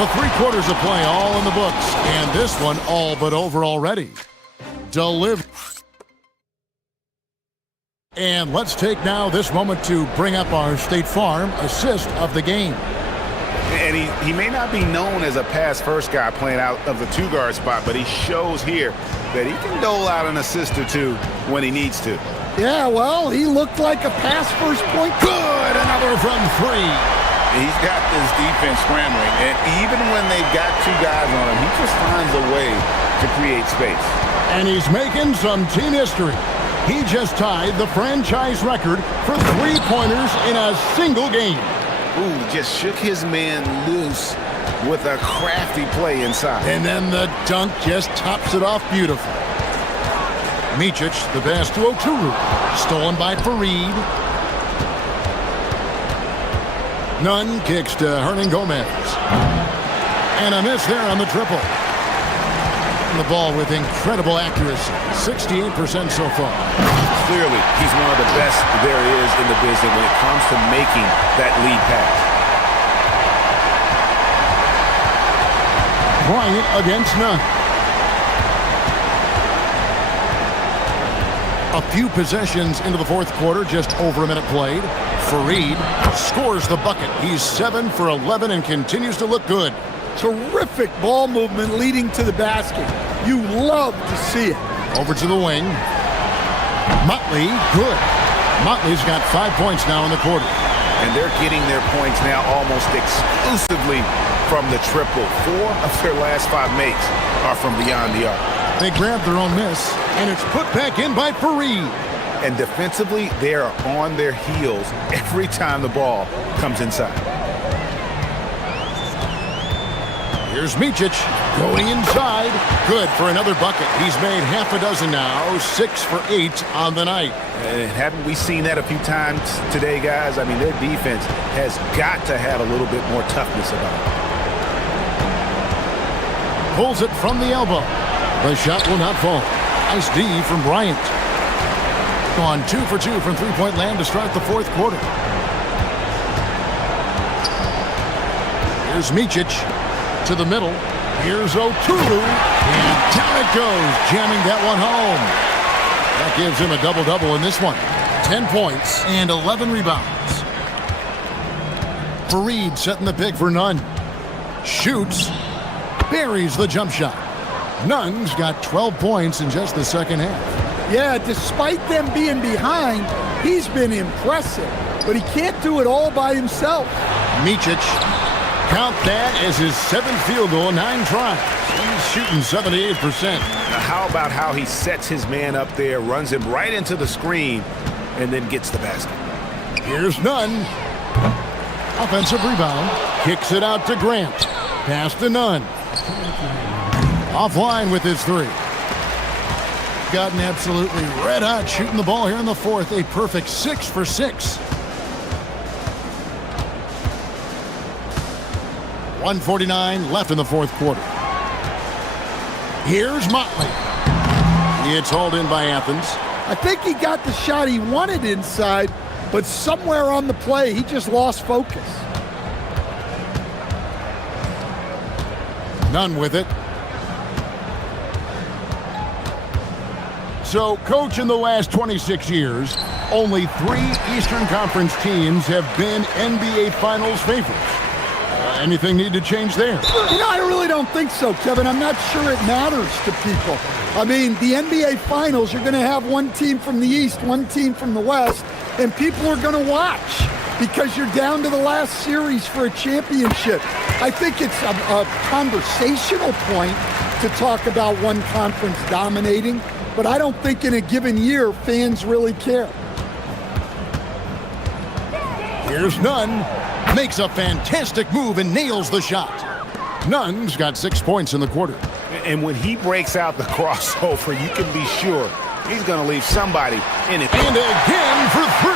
The 3 quarters of play all in the books, and this one all but over already. Deliver. And let's take now this moment to bring up our State Farm assist of the game. And he may not be known as a pass-first guy playing out of the 2-guard spot, but he shows here that he can dole out an assist or 2 when he needs to. Yeah, well, he looked like a pass-first point. Good, another from 3. He's got this defense scrambling, and even when they've got 2 guys on him, he just finds a way to create space. And he's making some team history. He just tied the franchise record for 3-pointers in a single game. Ooh, just shook his man loose with a crafty play inside. And then the dunk just tops it off beautifully. Micic, the pass to Oturu. Stolen by Fareed. Nunn kicks to Hernan Gomez. And a miss there on the triple. And the ball with incredible accuracy. 68% so far. Clearly, he's one of the best there is in the business when it comes to making that lead pass. Bryant against Nunn. A few possessions into the fourth quarter, just over a minute played. Fareed scores the bucket. He's 7 for 11 and continues to look good. Terrific ball movement leading to the basket. You love to see it. Over to the wing. Motley, good. Motley's got 5 points now in the quarter. And they're getting their points now almost exclusively from the triple. 4 of their last 5 makes are from beyond the arc. They grab their own miss, and it's put back in by Fareed. And defensively, they are on their heels every time the ball comes inside. Here's Micic going inside. Good for another bucket. He's made half a dozen now, 6 for 8 on the night. And haven't we seen that a few times today, guys? I mean, their defense has got to have a little bit more toughness about it. Pulls it from the elbow. The shot will not fall. Nice D from Bryant. Gone 2 for 2 from three-point land to start the fourth quarter. Here's Micic to the middle. Here's O'Toole. And down it goes, jamming that one home. That gives him a double-double in this one. 10 points and 11 rebounds. Fareed setting the pick for Nunn. Shoots. Buries the jump shot. Nunn's got 12 points in just the second half. Yeah, despite them being behind, he's been impressive. But he can't do it all by himself. Micic, count that as his 7th field goal, 9 tries. He's shooting 78%. Now, how about how he sets his man up there, runs him right into the screen, and then gets the basket? Here's Nunn. Offensive rebound. Kicks it out to Grant. Pass to Nunn. Offline with his 3. Gotten absolutely red hot shooting the ball here in the fourth. A perfect 6 for 6. 1:49 left in the fourth quarter. Here's Motley. It's hauled in by Athens. I think he got the shot he wanted inside, but somewhere on the play, he just lost focus. Nunn with it. So, coach, in the last 26 years, only 3 Eastern Conference teams have been NBA Finals favorites. Anything need to change there? You know, I really don't think so, Kevin. I'm not sure it matters to people. I mean, the NBA Finals, you're going to have one team from the East, one team from the West, and people are going to watch because you're down to the last series for a championship. I think it's a conversational point to talk about one conference dominating, but I don't think in a given year fans really care. Here's Nunn. Makes a fantastic move and nails the shot. Nunn's got 6 points in the quarter. And when he breaks out the crossover, you can be sure he's going to leave somebody in it. And again for 3.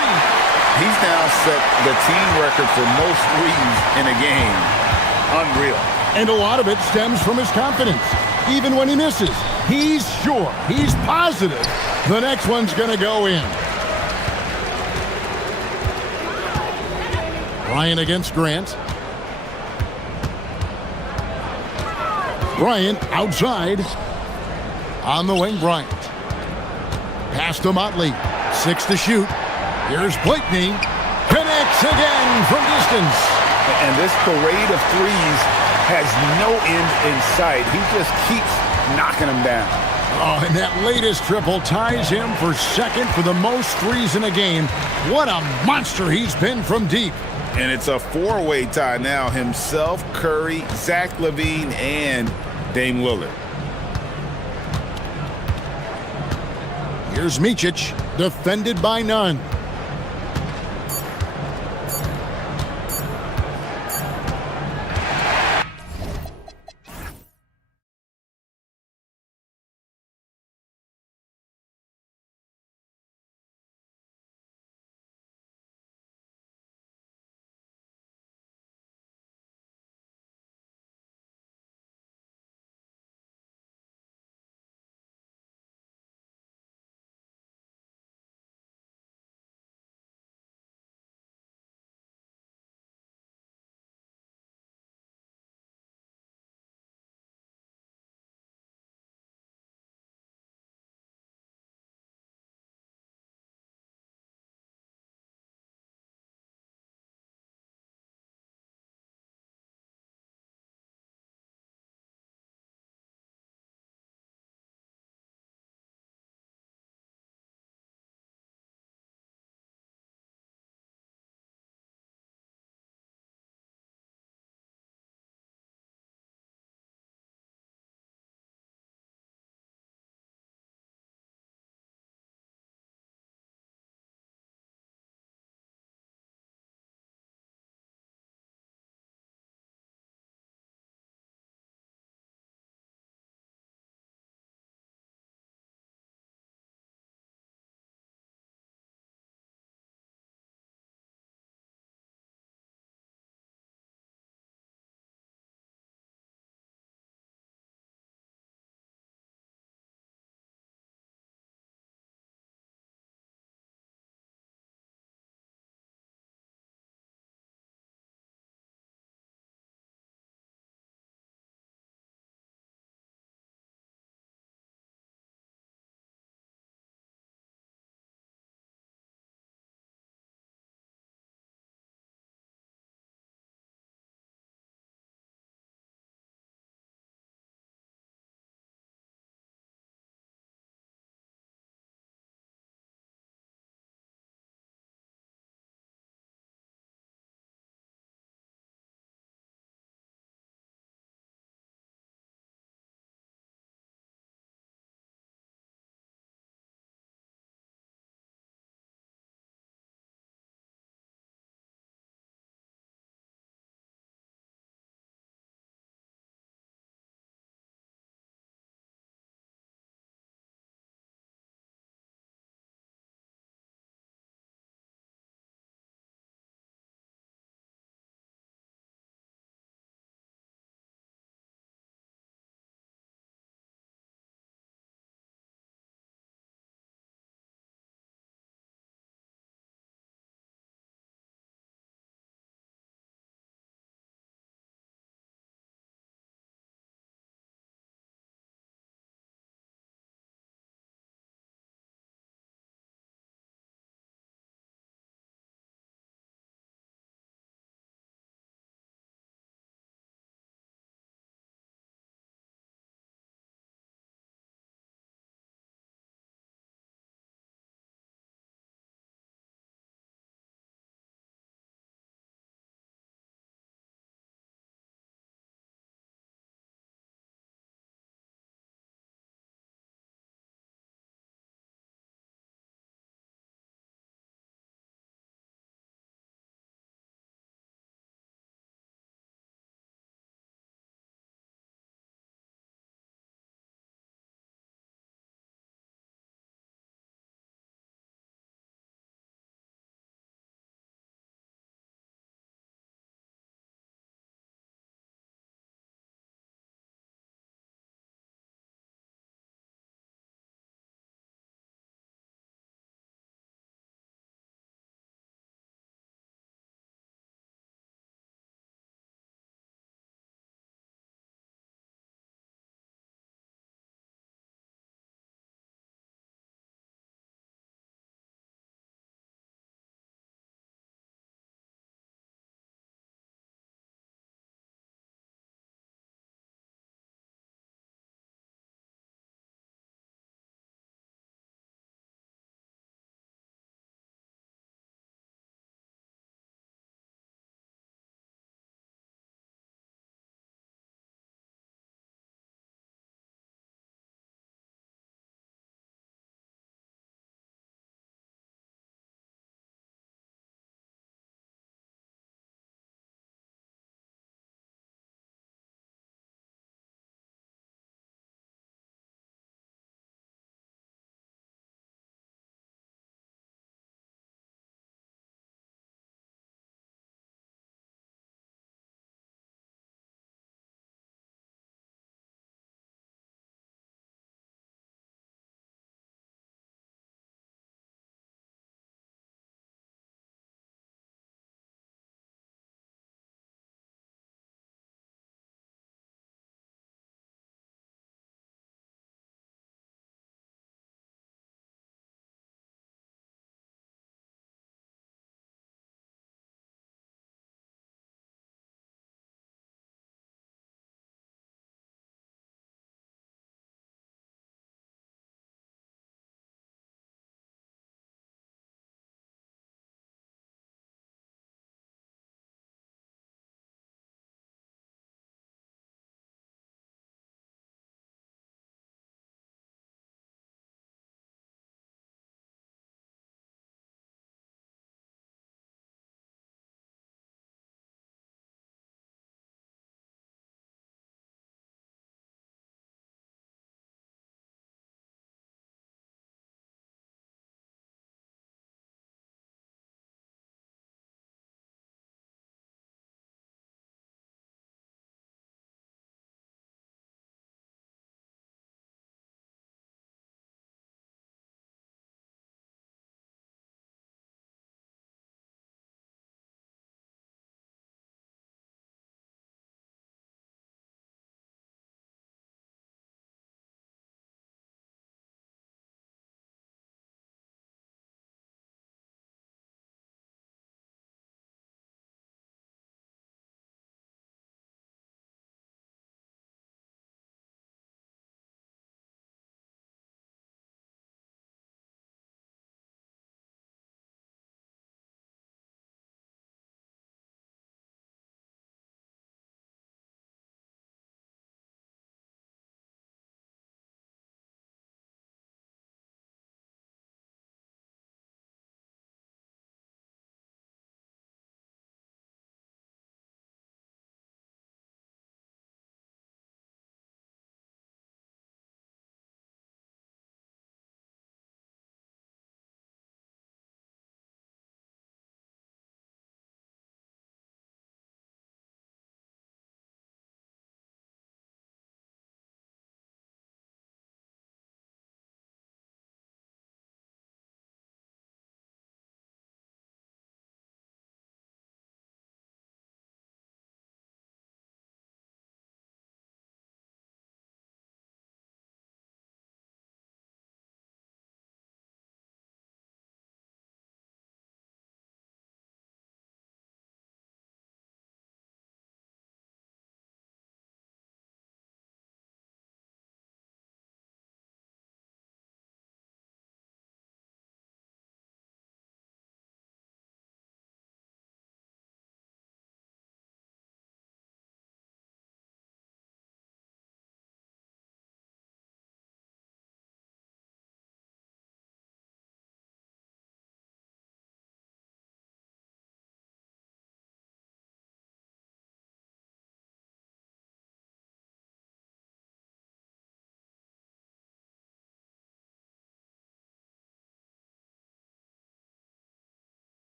He's now set the team record for most threes in a game. Unreal. And a lot of it stems from his confidence. Even when he misses, he's sure, he's positive the next one's going to go in. Bryant against Grant. Bryant outside. On the wing, Bryant. Pass to Motley. 6 to shoot. Here's Blakeney. Connects again from distance. And this parade of threes has no end in sight. He just keeps knocking them down. Oh, and that latest triple ties him for second for the most threes in a game. What a monster he's been from deep. And it's a 4-way tie now. Himself, Curry, Zach LaVine, and Dame Lillard. Here's Micic, defended by Nunn.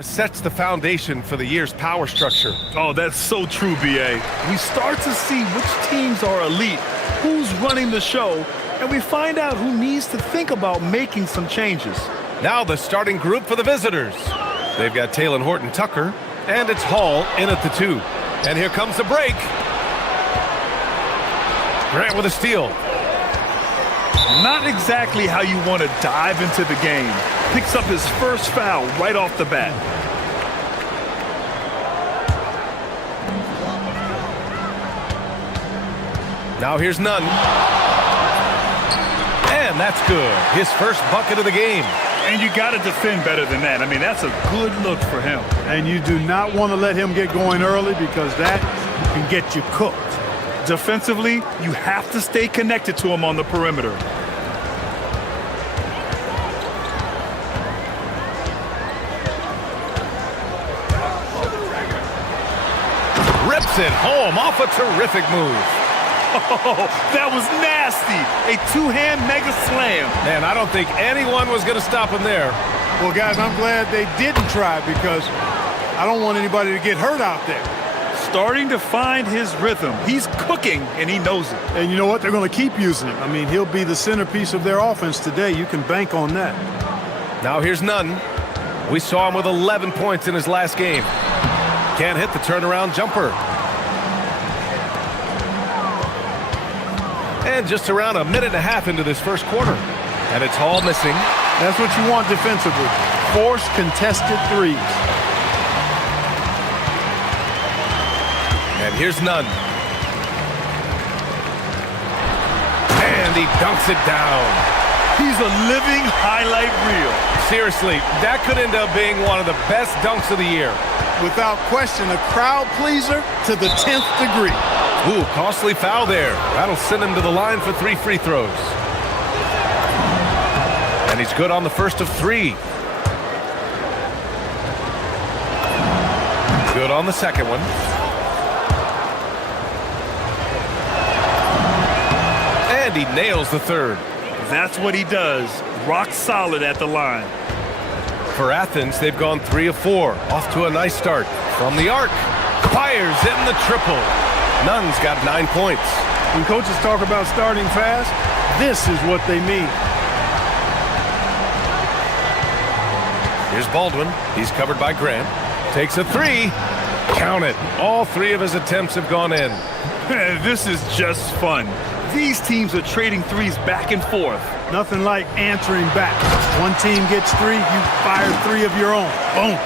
Sets the foundation for the year's power structure. Oh, that's so true, B.A. We start to see which teams are elite, who's running the show, and we find out who needs to think about making some changes. Now the starting group for the visitors. They've got Taylor Horton Tucker, and it's Hall in at the 2. And here comes the break. Grant with a steal. Not exactly how you want to dive into the game. Picks up his first foul right off the bat. Now here's Nunn. And that's good. His first bucket of the game. And you got to defend better than that. I mean, that's a good look for him. And you do not want to let him get going early because that can get you cooked. Defensively, you have to stay connected to him on the perimeter. Rips it home off a terrific move. Oh, that was nasty. A two-hand mega slam. Man, I don't think anyone was going to stop him there. Well, guys, I'm glad they didn't try because I don't want anybody to get hurt out there. Starting to find his rhythm. He's cooking, and he knows it. And you know what? They're going to keep using him. I mean, he'll be the centerpiece of their offense today. You can bank on that. Now here's Nunn. We saw him with 11 points in his last game. Can't hit the turnaround jumper. And just around a minute and a half into this first quarter. And it's Hall missing. That's what you want defensively. Force contested threes. And here's Nunn. And he dunks it down. He's a living highlight reel. Seriously, that could end up being one of the best dunks of the year. Without question, a crowd pleaser to the 10th degree. Ooh, costly foul there. That'll send him to the line for 3 free throws. And he's good on the first of 3. Good on the second one. And he nails the third. That's what he does. Rock solid at the line. For Athens, they've gone 3 of 4. Off to a nice start. From the arc. Fires in the triple. Nunn's got 9 points. When coaches talk about starting fast, this is what they mean. Here's Baldwin. He's covered by Grant. Takes a 3. Count it. All 3 of his attempts have gone in. This is just fun. These teams are trading threes back and forth. Nothing like answering back. One team gets 3, you fire 3 of your own. Boom.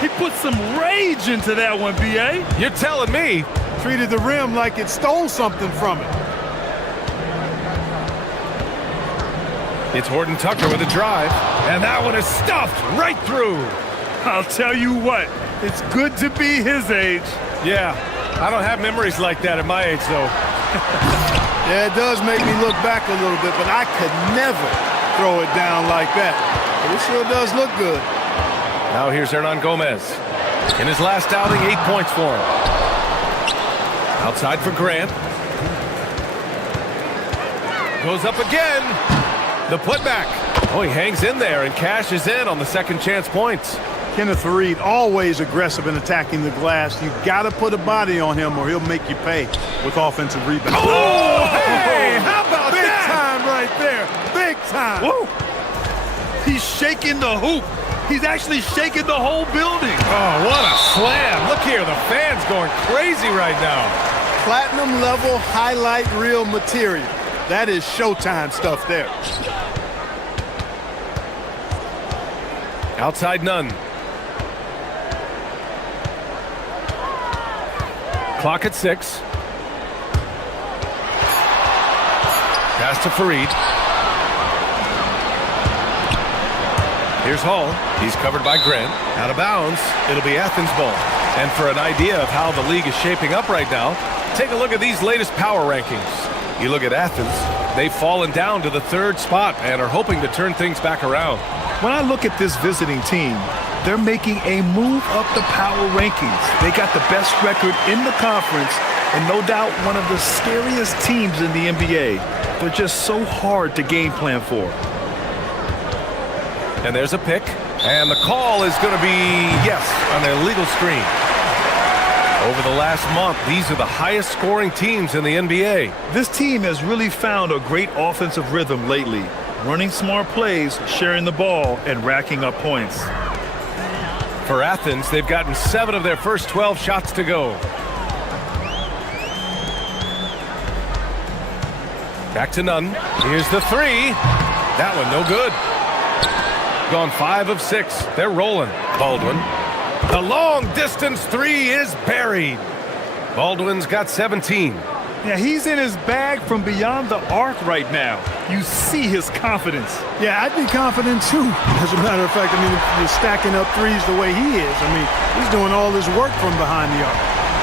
He put some rage into that one, B.A. You're telling me. Treated the rim like it stole something from it. It's Horton Tucker with a drive. And that one is stuffed right through. I'll tell you what, it's good to be his age. Yeah, I don't have memories like that at my age, though. Yeah, it does make me look back a little bit, but I could never throw it down like that. But it sure does look good. Now here's Hernan Gomez. In his last outing, 8 points for him. Outside for Grant. Goes up again. The putback. Oh, he hangs in there and cashes in on the second chance points. Kenneth Faried, always aggressive in attacking the glass. You've got to put a body on him or he'll make you pay with offensive rebounds. Oh, hey, how about Big that? time right there. Big time. Woo. He's shaking the hoop. He's actually shaking the whole building. Oh, what a slam. Look here, the fans going crazy right now. Platinum level highlight reel material. That is Showtime stuff there. Outside Nunn. Clock at 6. Pass to Faried. Here's Hall. He's covered by Grant. Out of bounds. It'll be Athens ball. And for an idea of how the league is shaping up right now, take a look at these latest power rankings. You look at Athens, they've fallen down to the 3rd spot and are hoping to turn things back around. When I look at this visiting team, they're making a move up the power rankings. They got the best record in the conference and no doubt one of the scariest teams in the NBA. They're just so hard to game plan for. And there's a pick. And the call is going to be, yes, an illegal screen. Over the last month, these are the highest scoring teams in the NBA. This team has really found a great offensive rhythm lately, running smart plays, sharing the ball, and racking up points. For Athens, they've gotten 7 of their first 12 shots to go. Back to Nunn. Here's the 3. That one no good. Gone 5 of 6. They're rolling. Baldwin. The long distance 3 is buried. Baldwin's got 17. Yeah, he's in his bag from beyond the arc right now. You see his confidence. Yeah, I'd be confident too. As a matter of fact, I mean, if you're stacking up threes the way he is, I mean, he's doing all his work from behind the arc.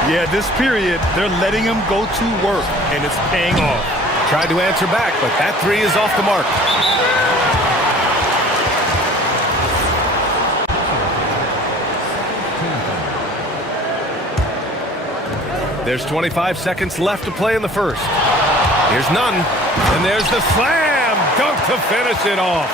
Yeah, this period, they're letting him go to work, and it's paying off. Tried to answer back, but that 3 is off the mark. There's 25 seconds left to play in the first. Here's Nunn, and there's the slam dunk to finish it off.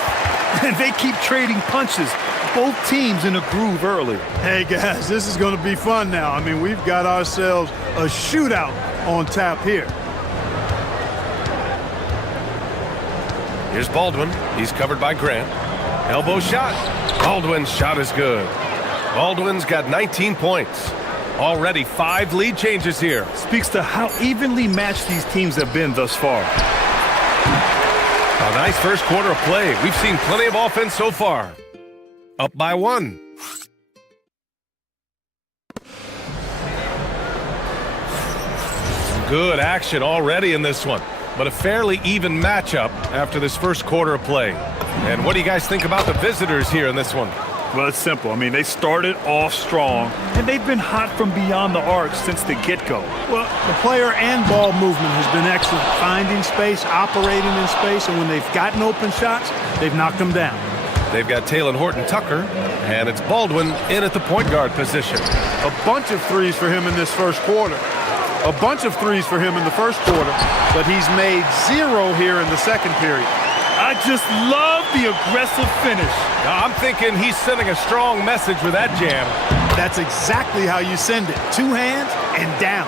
And they keep trading punches. Both teams in a groove early. Hey guys, this is going to be fun now. I mean, we've got ourselves a shootout on tap here. Here's Baldwin. He's covered by Grant. Elbow shot. Baldwin's shot is good. Baldwin's got 19 points. Already 5 lead changes here. Speaks to how evenly matched these teams have been thus far. A nice first quarter of play. We've seen plenty of offense so far. Up by 1. Some good action already in this one, but a fairly even matchup after this first quarter of play. And what do you guys think about the visitors here in this one? Well, it's simple. I mean, they started off strong, and they've been hot from beyond the arc since the get-go. Well, the player and ball movement has been excellent. Finding space, operating in space, and when they've gotten open shots, they've knocked them down. They've got Taylor Horton-Tucker, and it's Baldwin in at the point guard position. A bunch of threes for him in this first quarter. A bunch of threes for him in the first quarter, but he's made 0 here in the second period. I just love the aggressive finish. Now, I'm thinking he's sending a strong message with that jam. That's exactly how you send it. 2 hands and down.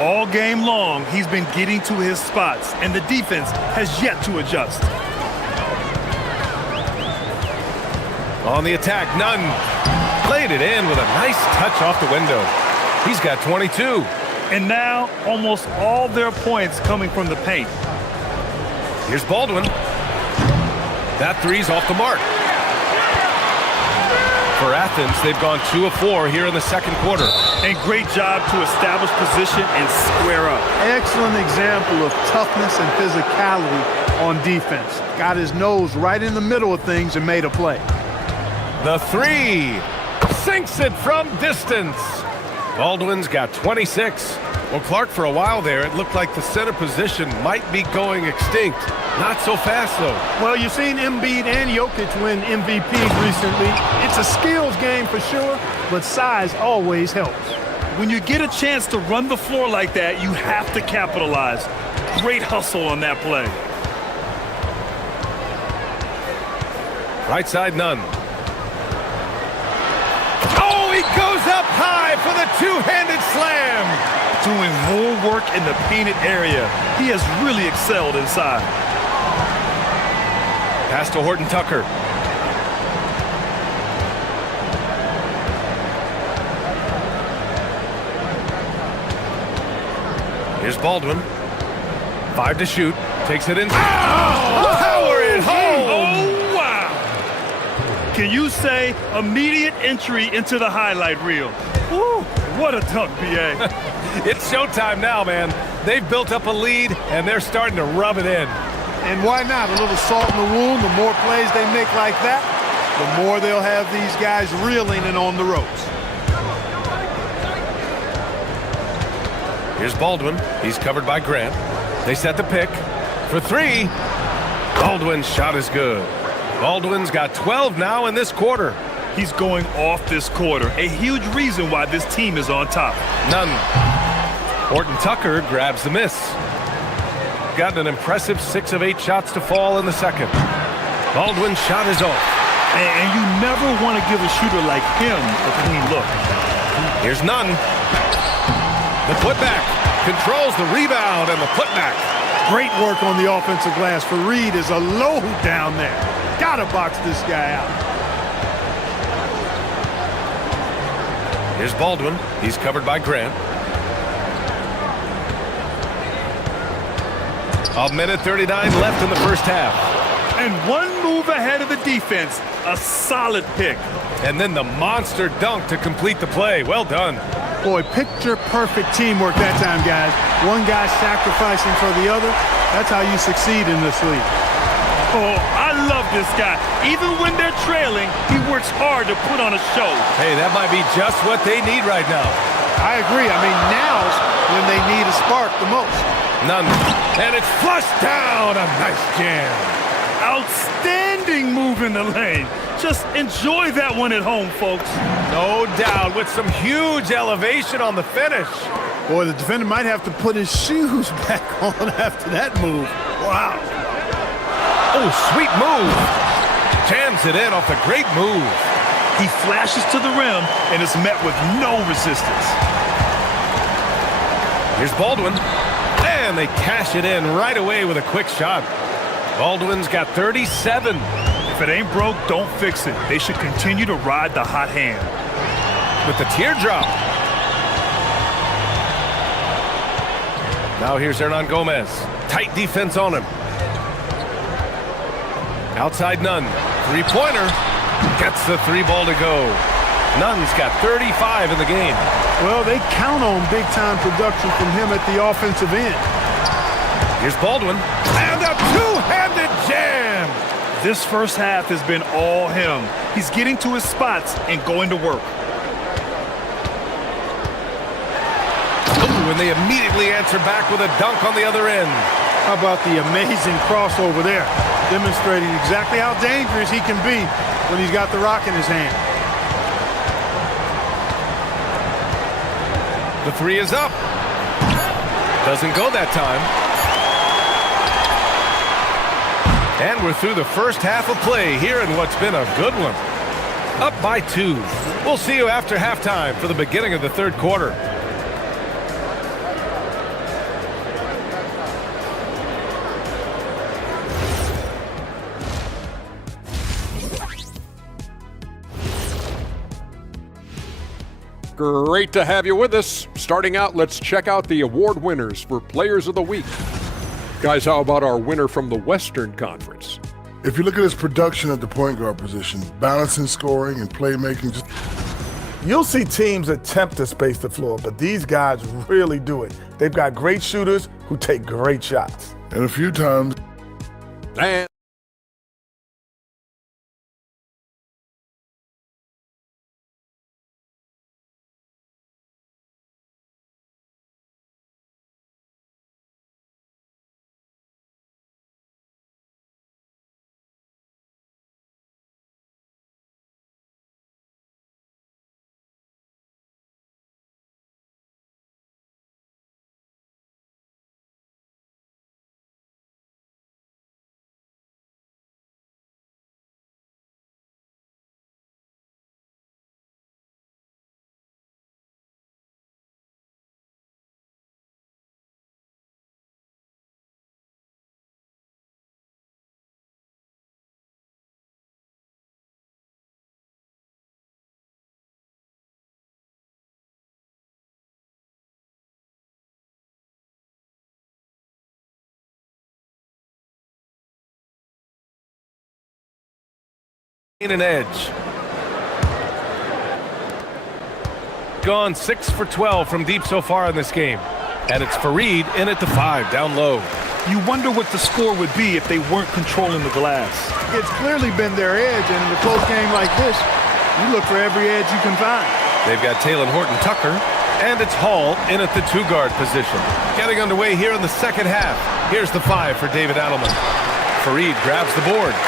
All game long, he's been getting to his spots, and the defense has yet to adjust. On the attack, Nunn played it in with a nice touch off the window. He's got 22. And now, almost all their points coming from the paint. Here's Baldwin. That 3's off the mark. For Athens, they've gone 2 of 4 here in the second quarter. And great job to establish position and square up. Excellent example of toughness and physicality on defense. Got his nose right in the middle of things and made a play. The 3 sinks it from distance. Baldwin's got 26. Well, Clark, for a while there, it looked like the center position might be going extinct. Not so fast, though. Well, you've seen Embiid and Jokic win MVPs recently. It's a skills game for sure, but size always helps. When you get a chance to run the floor like that, you have to capitalize. Great hustle on that play. Right side, Nunn. Oh, he goes up high for the 2-handed slam. Doing more work in the painted area. He has really excelled inside. Pass to Horton-Tucker. Here's Baldwin. 5 to shoot. Takes it in. Oh! Power it home! Oh, wow! Can you say immediate entry into the highlight reel? Woo! What a dunk, B.A. It's showtime now, man. They've built up a lead, and they're starting to rub it in. And why not? A little salt in the wound. The more plays they make like that, the more they'll have these guys reeling and on the ropes. Here's Baldwin. He's covered by Grant. They set the pick for 3. Baldwin's shot is good. Baldwin's got 12 now in this quarter. He's going off this quarter. A huge reason why this team is on top. Nunn. Horton-Tucker grabs the miss. Gotten an impressive 6 of 8 shots to fall in the second. Baldwin's shot is off. And you never want to give a shooter like him a clean look. Here's Nunn. The putback. Controls the rebound and the putback. Great work on the offensive glass for Reed is a load down there. Gotta box this guy out. Here's Baldwin. He's covered by Grant. A minute 39 left in the first half. And one move ahead of the defense. A solid pick. And then the monster dunk to complete the play. Well done. Boy, picture-perfect teamwork that time, guys. One guy sacrificing for the other. That's how you succeed in this league. Oh, I love this guy. Even when they're trailing, he works hard to put on a show. Hey, that might be just what they need right now. I agree. I mean, now's when they need a spark the most. None. And it's flushed down. A nice jam. Outstanding move in the lane. Just enjoy that one at home, folks. No doubt, with some huge elevation on the finish. Boy, the defender might have to put his shoes back on after that move. Wow. Oh, sweet move. Jams it in off a great move. He flashes to the rim and is met with no resistance. Here's Baldwin. And they cash it in right away with a quick shot. Baldwin's got 37. If it ain't broke, don't fix it. They should continue to ride the hot hand. With the teardrop. Now here's Hernan Gomez. Tight defense on him. Outside Nunn. Three-pointer. Gets the three ball to go. Nunn's got 35 in the game. Well, they count on big-time production from him at the offensive end. Here's Baldwin. And a two-handed jam. This first half has been all him. He's getting to his spots and going to work. Ooh, and they immediately answer back with a dunk on the other end. How about the amazing crossover there? Demonstrating exactly how dangerous he can be when he's got the rock in his hand. The three is up. Doesn't go that time. And we're through the first half of play here in what's been a good one. Up by 2. We'll see you after halftime for the beginning of the third quarter. Great to have you with us. Starting out, let's check out the award winners for Players of the Week. Guys, how about our winner from the Western Conference? If you look at his production at the point guard position, balancing scoring and playmaking. You'll see teams attempt to space the floor, but these guys really do it. They've got great shooters who take great shots. And a few times. And in an edge. Gone 6 for 12 from deep so far in this game. And it's Fareed in at the 5, down low. You wonder what the score would be if they weren't controlling the glass. It's clearly been their edge, and in a close game like this, you look for every edge you can find. They've got Taylor Horton-Tucker, and it's Hall in at the 2-guard position. Getting underway here in the second half. Here's the 5 for David Adelman. Fareed grabs the board.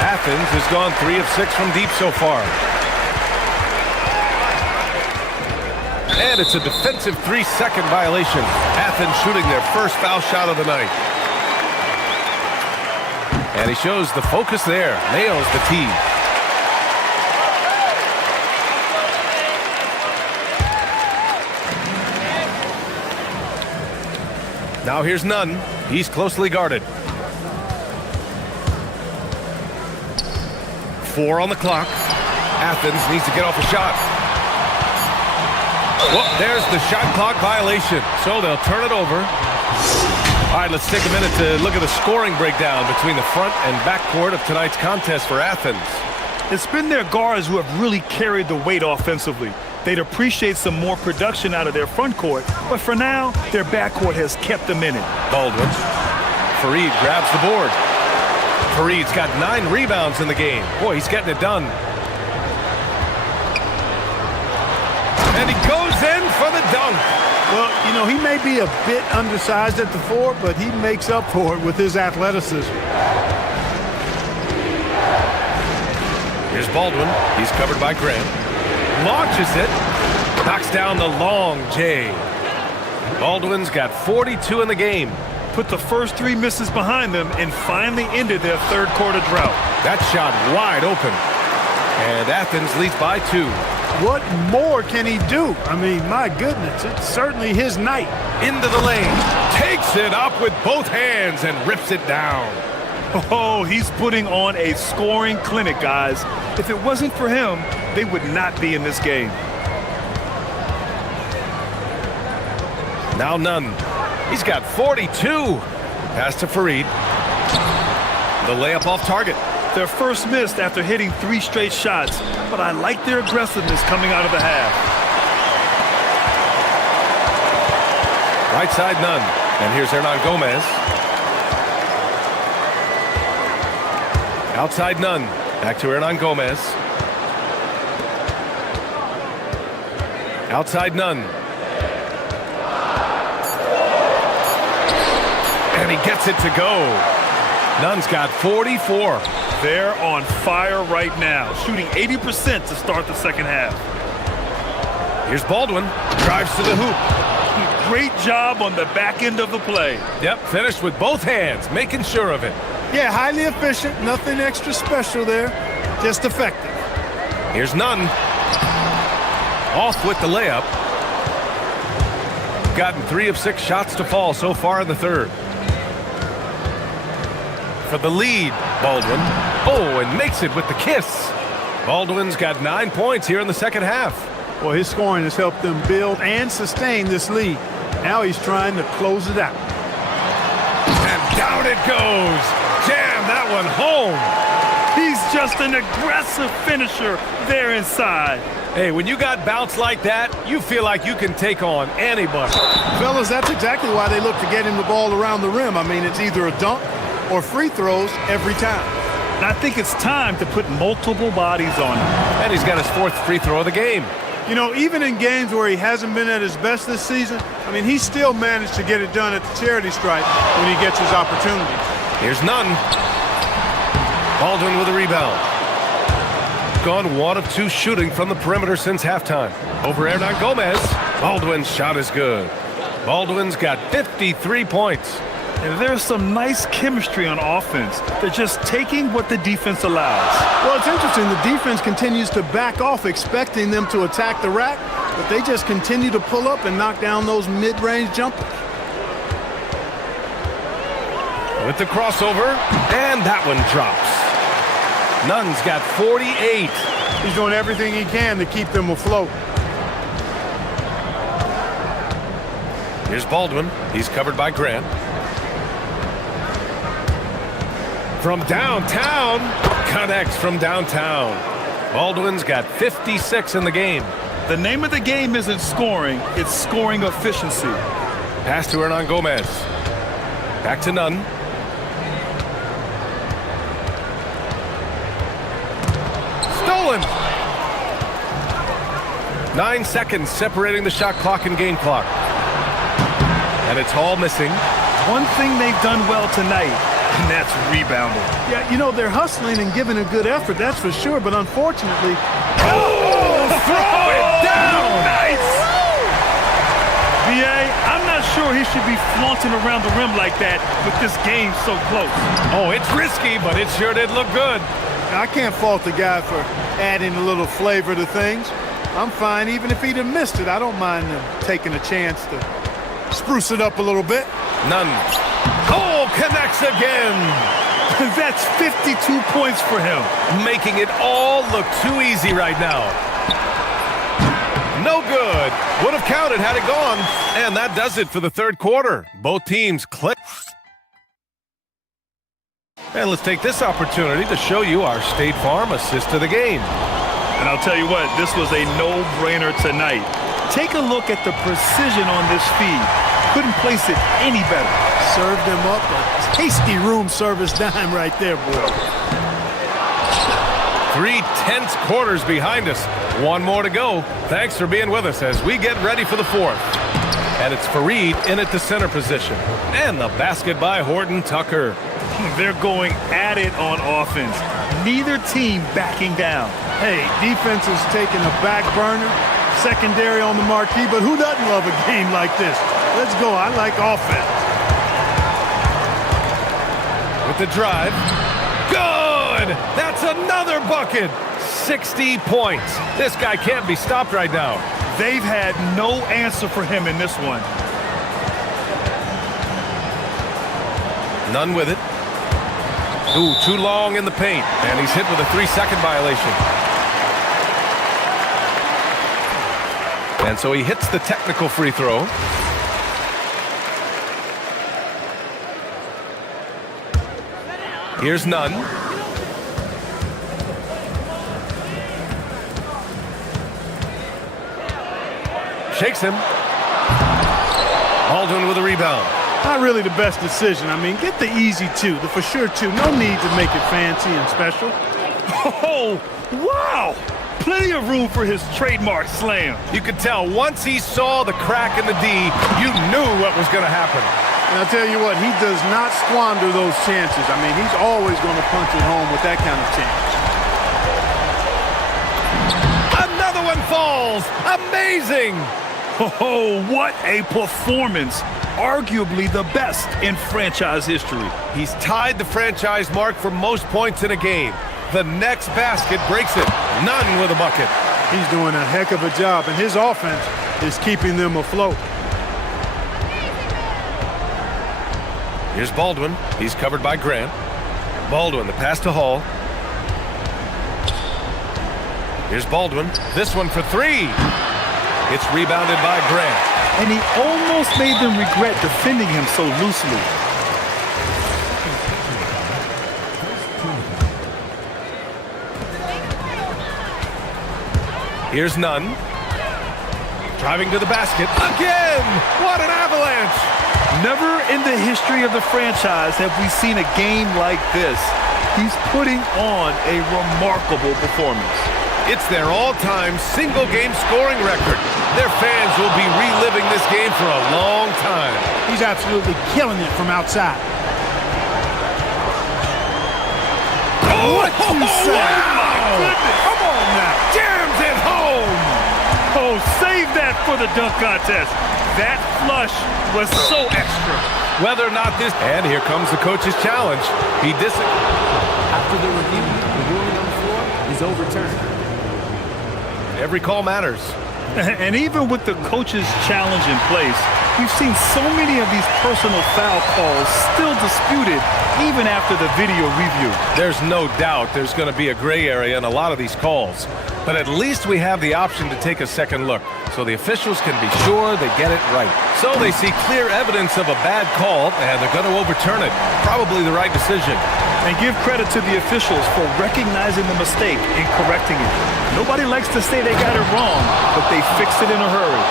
Athens has gone 3 of 6 from deep so far. And it's a defensive 3-second violation. Athens shooting their first foul shot of the night. And he shows the focus there. Nails the tee. Now here's Nunn. He's closely guarded. 4 on the clock. Athens needs to get off a shot. Whoop, there's the shot clock violation. So they'll turn it over. All right, let's take a minute to look at the scoring breakdown between the front and back court of tonight's contest for Athens. It's been their guards who have really carried the weight offensively. They'd appreciate some more production out of their front court, but for now, their backcourt has kept them in it. Baldwin. Fareed grabs the board. Fareed's got 9 rebounds in the game. Boy, he's getting it done. And he goes in for the dunk. Well, you know, he may be a bit undersized at the 4, but he makes up for it with his athleticism. Here's Baldwin. He's covered by Grant. Launches it. Knocks down the long J. Baldwin's got 42 in the game. Put the first 3 misses behind them and finally ended their third quarter drought. That shot wide open. And Athens leads by 2. What more can he do? I mean, my goodness, it's certainly his night. Into the lane. Takes it up with both hands and rips it down. Oh, he's putting on a scoring clinic, guys. If it wasn't for him, they would not be in this game. Now Nunn. He's got 42. Pass to Fareed. The layup off target. Their first missed after hitting 3 straight shots, but I like their aggressiveness coming out of the half. Right side Nunn. And here's Hernan Gomez. Outside Nunn. Back to Hernan Gomez. Outside Nunn. And he gets it to go. Nunn's got 44. They're on fire right now, shooting 80% to start the second half. Here's Baldwin. Drives to the hoop. Great job on the back end of the play. Yep, finished with both hands, making sure of it. Yeah, highly efficient. Nothing extra special there. Just effective. Here's Nunn. Off with the layup. Gotten 3 of 6 shots to fall so far in the third. For the lead, Baldwin. Oh, and makes it with the kiss. Baldwin's got 9 points here in the second half. Well, his scoring has helped them build and sustain this lead. Now he's trying to close it out. And down it goes. Jam that one home. He's just an aggressive finisher there inside. Hey, when you got bounce like that, you feel like you can take on anybody. Fellas, that's exactly why they look to get him the ball around the rim. I mean, it's either a dunk or free throws every time. And I think it's time to put multiple bodies on him. And he's got his 4th free throw of the game. You know, even in games where he hasn't been at his best this season, I mean, he still managed to get it done at the charity stripe when he gets his opportunity. Here's Nunn. Baldwin with a rebound. Gone 1 of 2 shooting from the perimeter since halftime. Over Hernan Gomez. Baldwin's shot is good. Baldwin's got 53 points. And there's some nice chemistry on offense. They're just taking what the defense allows. Well, it's interesting. The defense continues to back off, expecting them to attack the rack, but they just continue to pull up and knock down those mid-range jumpers. With the crossover, and that one drops. Nunn's got 48. He's doing everything he can to keep them afloat. Here's Baldwin. He's covered by Grant. From downtown, connects from downtown. Baldwin's got 56 in the game. The name of the game isn't scoring, it's scoring efficiency. Pass to Hernan Gomez. Back to Nunn. Stolen! 9 seconds separating the shot clock and game clock. And it's all missing. One thing they've done well tonight, and that's rebounding. Yeah, you know, they're hustling and giving a good effort, that's for sure, but unfortunately... Oh, throw it down! Nice! VA, I'm not not sure he should be flaunting around the rim like that with this game so close. Oh, it's risky, but it sure did look good. I can't fault the guy for adding a little flavor to things. I'm fine even if he'd have missed it. I don't mind him taking a chance to spruce it up a little bit. None. Oh, connects again. That's 52 points for him. Making it all look too easy right now. No good. Would have counted had it gone. And that does it for the third quarter. Both teams click. And let's take this opportunity to show you our State Farm assist to the game. And I'll tell you what, this was a no-brainer tonight. Take a look at the precision on this feed. Couldn't place it any better. Served him up a tasty room service dime right there, boy. 3 tense quarters behind us. One more to go. Thanks for being with us as we get ready for the fourth. And it's Fareed in at the center position. And the basket by Horton Tucker. They're going at it on offense. Neither team backing down. Hey, defense is taking a back burner, secondary on the marquee, but who doesn't love a game like this? Let's go. I like offense. With the drive. Good! That's another bucket! 60 points. This guy can't be stopped right now. They've had no answer for him in this one. None with it. Ooh, too long in the paint. And he's hit with a 3-second violation. And so he hits the technical free throw. Here's Nunn. Shakes him. Baldwin with a rebound. Not really the best decision. I mean, get the easy two, the for sure two. No need to make it fancy and special. Oh, wow! Plenty of room for his trademark slam. You could tell once he saw the crack in the D, you knew what was going to happen. And I'll tell you what, he does not squander those chances. I mean, he's always going to punch it home with that kind of chance. Another one falls. Amazing. Oh, what a performance. Arguably the best in franchise history. He's tied the franchise mark for most points in a game. The next basket breaks it. Nunn with a bucket. He's doing a heck of a job, and his offense is keeping them afloat. Here's Baldwin. He's covered by Grant. Baldwin, the pass to Hall. Here's Baldwin. This one for 3. It's rebounded by Grant. And he almost made them regret defending him so loosely. Here's Nunn. Driving to the basket. Again! What an avalanche! Never in the history of the franchise have we seen a game like this. He's putting on a remarkable performance. It's their all-time single-game scoring record. Their fans will be reliving this game for a long time. He's absolutely killing it from outside. Oh, what you say? Oh, my goodness. Come on now. Jams it home. Oh, save that for the dunk contest. That flush was so extra. Whether or not this... And here comes the coach's challenge. He After the review, the ruling on the floor is overturned. Every call matters. And even with the coach's challenge in place, we've seen so many of these personal foul calls still disputed even after the video review. There's no doubt there's going to be a gray area in a lot of these calls. But at least we have the option to take a second look, so the officials can be sure they get it right. So they see clear evidence of a bad call, and they're going to overturn it. Probably the right decision. And give credit to the officials for recognizing the mistake and correcting it. Nobody likes to say they got it wrong, but they fixed it in a hurry.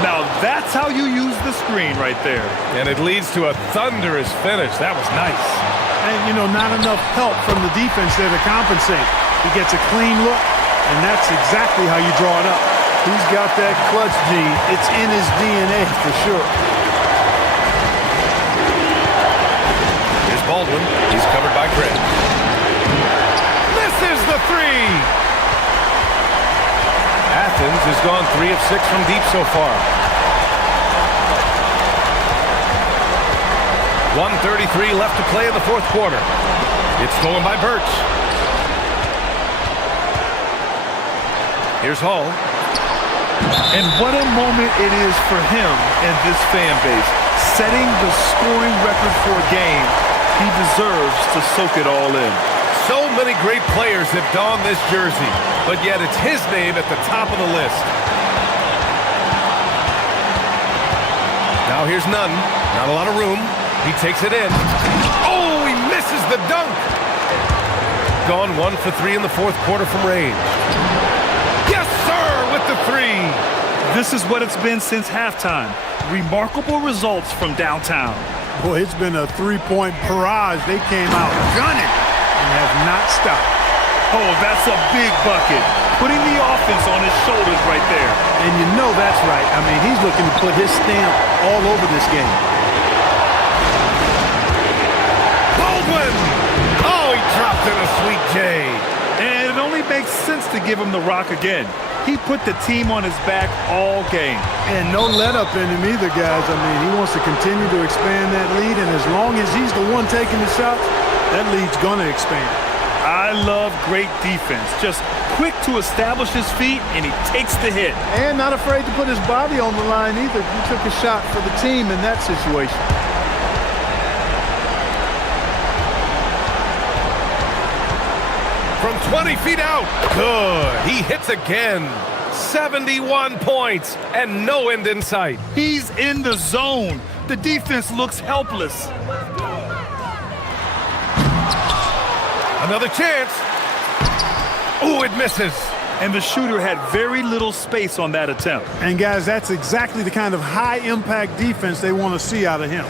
Now that's how you use the screen right there. And it leads to a thunderous finish. That was nice. And, you know, not enough help from the defense there to compensate. He gets a clean look, and that's exactly how you draw it up. He's got that clutch gene. It's in his DNA for sure. Here's Baldwin. He's covered by Grant. Misses the 3! Athens has gone 3 of 6 from deep so far. 1:33 left to play in the fourth quarter. It's stolen by Birch. Here's Hall. And what a moment it is for him and this fan base. Setting the scoring record for a game, he deserves to soak it all in. So many great players have donned this jersey, but yet it's his name at the top of the list. Now here's Nunn. Not a lot of room. He takes it in. Oh, he misses the dunk. Gone 1 for 3 in the fourth quarter from range. Yes, sir, with the three. This is what it's been since halftime. Remarkable results from downtown. Boy, it's been a three-point barrage. They came out gunning and have not stopped. Oh, that's a big bucket. Putting the offense on his shoulders right there. And you know that's right. I mean, he's looking to put his stamp all over this game. Baldwin! Oh, he dropped in a sweet J. And it only makes sense to give him the rock again. He put the team on his back all game. And no let-up in him either, guys. I mean, he wants to continue to expand that lead, and as long as he's the one taking the shots, that lead's going to expand. I love great defense. Just quick to establish his feet, and he takes the hit. And not afraid to put his body on the line either. He took a shot for the team in that situation. From 20 feet out. Good. He hits again. 71 points and no end in sight. He's in the zone. The defense looks helpless. Another chance. Ooh, it misses. And the shooter had very little space on that attempt. And guys, that's exactly the kind of high-impact defense they want to see out of him.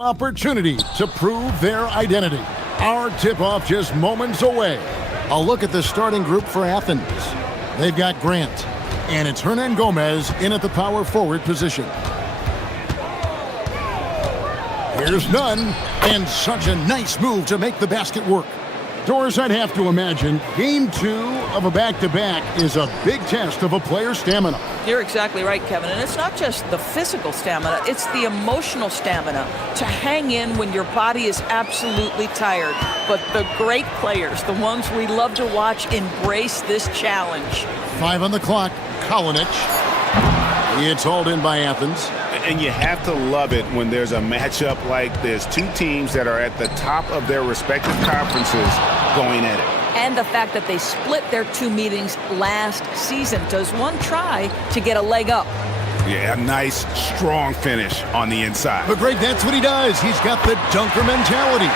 Opportunity to prove their identity. Our tip-off just moments away. A look at the starting group for Athens. They've got Grant, and it's Hernan Gomez in at the power forward position. Here's Nunn, and such a nice move to make the basket work. Doris, I'd have to imagine game 2 of a back-to-back is a big test of a player's stamina. You're exactly right, Kevin. And it's not just the physical stamina, it's the emotional stamina to hang in when your body is absolutely tired. But the great players, the ones we love to watch, embrace this challenge. 5 on the clock. Kalinic. It's hauled in by Athens. And you have to love it when there's a matchup like this. Two teams that are at the top of their respective conferences going at it. And the fact that they split their 2 meetings last season. Does one try to get a leg up? Yeah, a nice, strong finish on the inside. But Greg, that's what he does. He's got the dunker mentality.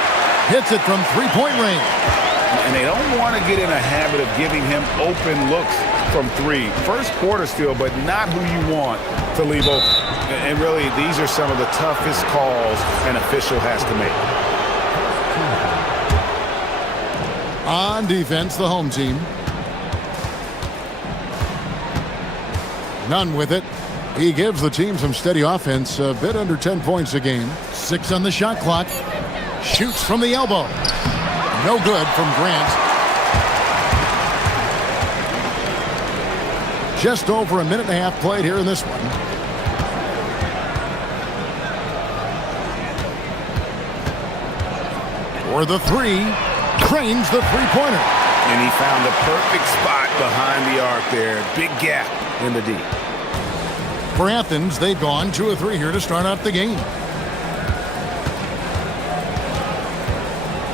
Hits it from three-point range. And they don't want to get in a habit of giving him open looks from 3. First quarter still, but not who you want to leave open. And really, these are some of the toughest calls an official has to make. On defense, the home team. Nunn with it. He gives the team some steady offense, a bit under 10 points a game. 6 on the shot clock. Shoots from the elbow. No good from Grant. Just over a minute and a half played here in this one. For the 3, cranes the three-pointer. And he found the perfect spot behind the arc there. Big gap in the D. For Athens, they've gone 2 of 3 here to start out the game.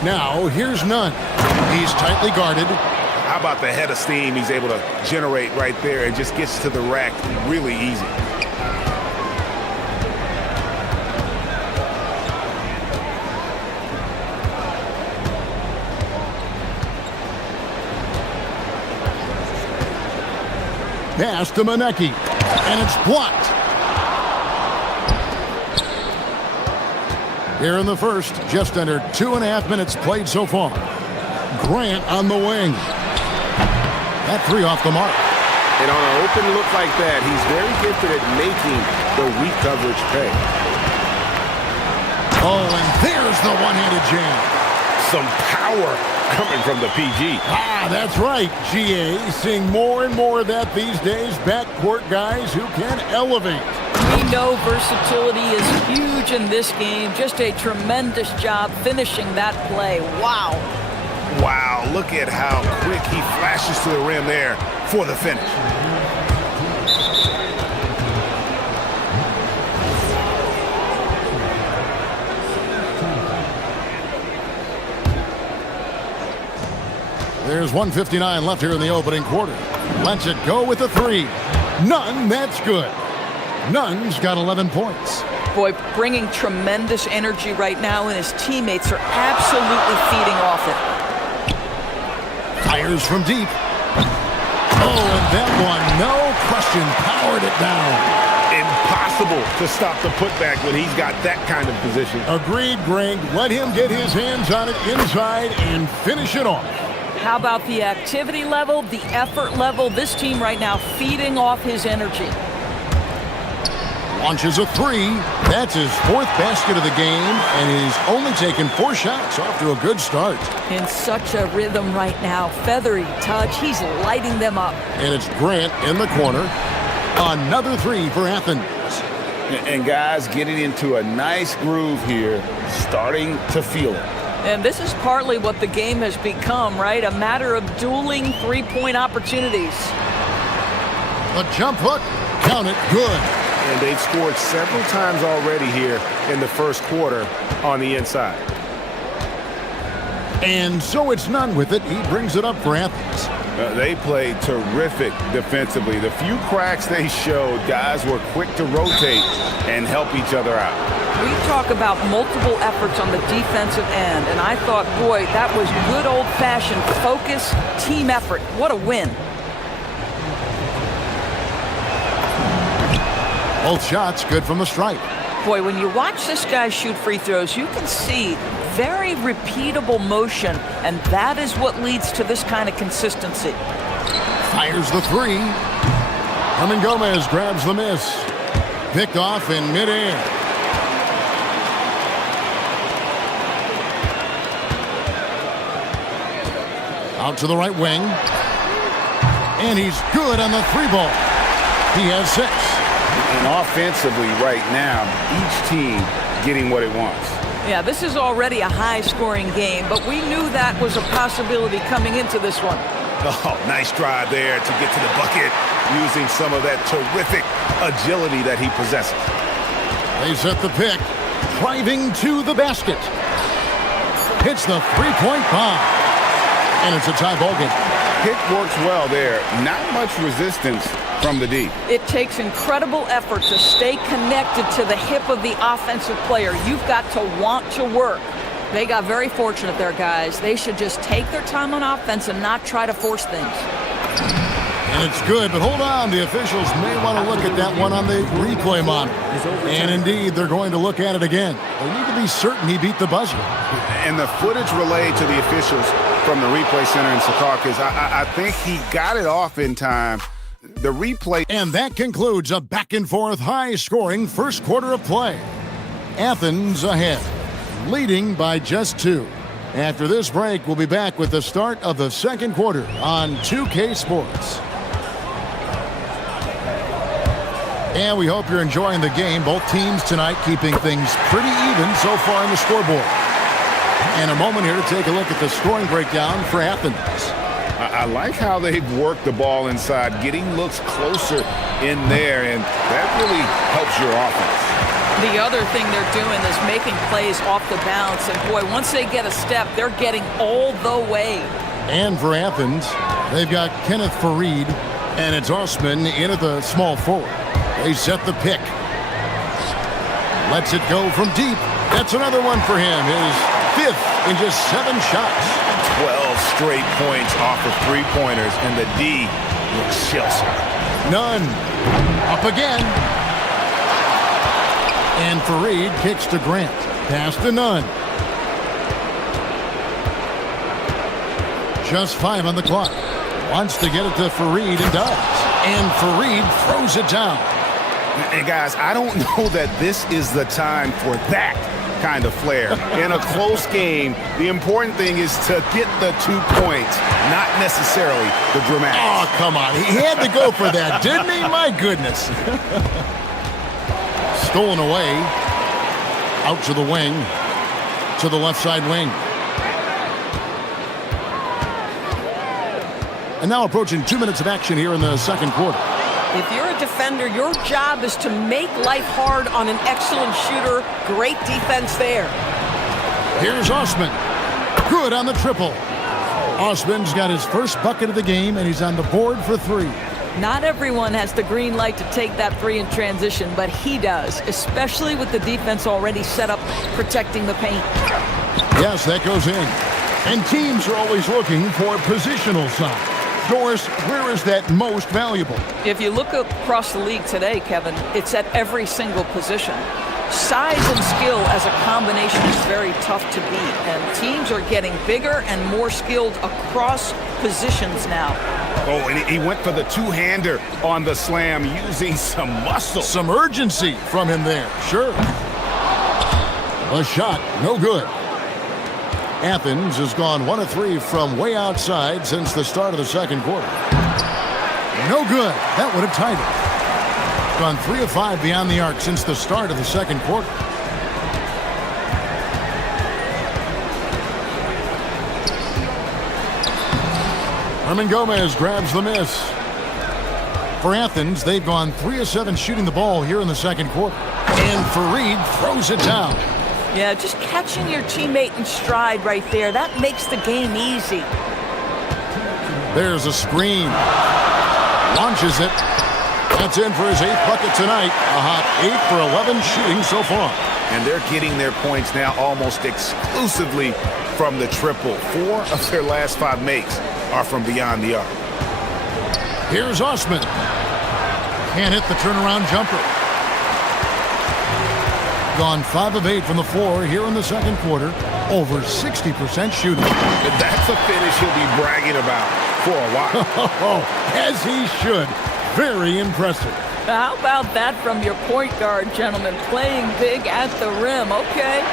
Now, here's Nunn. He's tightly guarded. How about the head of steam he's able to generate right there and just gets to the rack really easy. Pass to Manecki, and it's blocked. Here in the first, just under 2.5 minutes played so far. Grant on the wing. That 3 off the mark. And on an open look like that, he's very gifted at making the weak coverage pay. Oh, and there's the one-handed jam. Some power coming from the PG. Ah, that's right, GA. Seeing more and more of that these days. Backcourt guys who can elevate. We know versatility is huge in this game. Just a tremendous job finishing that play. Wow. Wow, look at how quick he flashes to the rim there for the finish. There's 1:59 left here in the opening quarter. Lets it go with a 3. Nunn, that's good. Nunn's got 11 points. Boy, bringing tremendous energy right now, and his teammates are absolutely feeding off it. Fires from deep. Oh, and that one, no question, powered it down. Impossible to stop the putback when he's got that kind of position. Agreed, Greg. Let him get his hands on it inside and finish it off. How about the activity level, the effort level? This team right now feeding off his energy. Launches a 3. That's his 4th basket of the game, and he's only taken 4 shots. Off to a good start. In such a rhythm right now. Feathery touch. He's lighting them up. And it's Grant in the corner. Another 3 for Athens. And guys getting into a nice groove here, starting to feel it. And this is partly what the game has become, right? A matter of dueling three-point opportunities. A jump hook. Count it. Good. And they've scored several times already here in the first quarter on the inside. And so it's Nunn with it. He brings it up for Athens. They played terrific defensively. The few cracks they showed, guys were quick to rotate and help each other out. We talk about multiple efforts on the defensive end, and I thought, boy, that was good old-fashioned focus, team effort. What a win. Both shots good from the stripe. Boy, when you watch this guy shoot free throws, you can see very repeatable motion, and that is what leads to this kind of consistency. Fires the three. Herman Gomez grabs the miss. Picked off in midair. Out to the right wing. And he's good on the three ball. He has 6. And offensively right now, each team getting what it wants. Yeah, this is already a high-scoring game, but we knew that was a possibility coming into this one. Oh, nice drive there to get to the bucket, using some of that terrific agility that he possesses. They set the pick, driving to the basket. Hits the three-point bomb. And it's a tie ball game. Pick works well there. Not much resistance from the D. It takes incredible effort to stay connected to the hip of the offensive player. You've got to want to work. They got very fortunate there, guys. They should just take their time on offense and not try to force things. And it's good, but hold on. The officials may want to look at that one on the replay monitor. And indeed, they're going to look at it again. They need to be certain he beat the buzzer. And the footage relayed to the officials from the replay center in Secaucus, I think he got it off in time. The replay. And that concludes a back-and-forth, high-scoring first quarter of play. Athens ahead, leading by just 2. After this break, we'll be back with the start of the second quarter on 2K Sports. And we hope you're enjoying the game. Both teams tonight keeping things pretty even so far on the scoreboard. And a moment here to take a look at the scoring breakdown for Athens. I like how they've worked the ball inside, getting looks closer in there, and that really helps your offense. The other thing they're doing is making plays off the bounce, and boy, once they get a step, they're getting all the way. And for Athens, they've got Kenneth Fareed, and it's Osman in at the small forward. They set the pick. Lets it go from deep. That's another one for him. His 5th in just 7 shots. 12 straight points off of three-pointers, and the D looks shell-shocked. Nunn. Up again. And Fareed kicks to Grant. Pass to Nunn. Just 5 on the clock. Wants to get it to Fareed and does. And Fareed throws it down. And guys, I don't know that this is the time for that kind of flair. In a close game, the important thing is to get the 2 points, not necessarily the dramatics. Oh, come on. He had to go for that, didn't he? My goodness. Stolen away. Out to the wing. To the left side wing. And now approaching 2 minutes of action here in the second quarter. If you're a defender, your job is to make life hard on an excellent shooter. Great defense there. Here's Osman. Good on the triple. Osman's got his first bucket of the game, and he's on the board for 3. Not everyone has the green light to take that 3 in transition, but he does, especially with the defense already set up protecting the paint. Yes, that goes in. And teams are always looking for positional size. Doris, where is that most valuable? If you look across the league today, Kevin, it's at every single position. Size and skill as a combination is very tough to beat, and teams are getting bigger and more skilled across positions now. Oh, and he went for the two-hander on the slam, using some muscle. Some urgency from him there, sure. A shot, no good. Athens has gone 1 of 3 from way outside since the start of the second quarter. No good. That would have tied it. Gone 3 of 5 beyond the arc since the start of the second quarter. Herman Gomez grabs the miss. For Athens, they've gone 3 of 7 shooting the ball here in the second quarter. And Fareed throws it down. Yeah, just catching your teammate in stride right there, that makes the game easy. There's a screen. Launches it. That's in for his 8th bucket tonight. A hot 8 for 11 shooting so far. And they're getting their points now almost exclusively from the triple. 4 of their last 5 makes are from beyond the arc. Here's Osman. Can't hit the turnaround jumper. Gone 5 of 8 from the floor here in the second quarter. Over 60% shooting. That's a finish he'll be bragging about for a while. As he should. Very impressive. How about that from your point guard, gentlemen? Playing big at the rim, okay?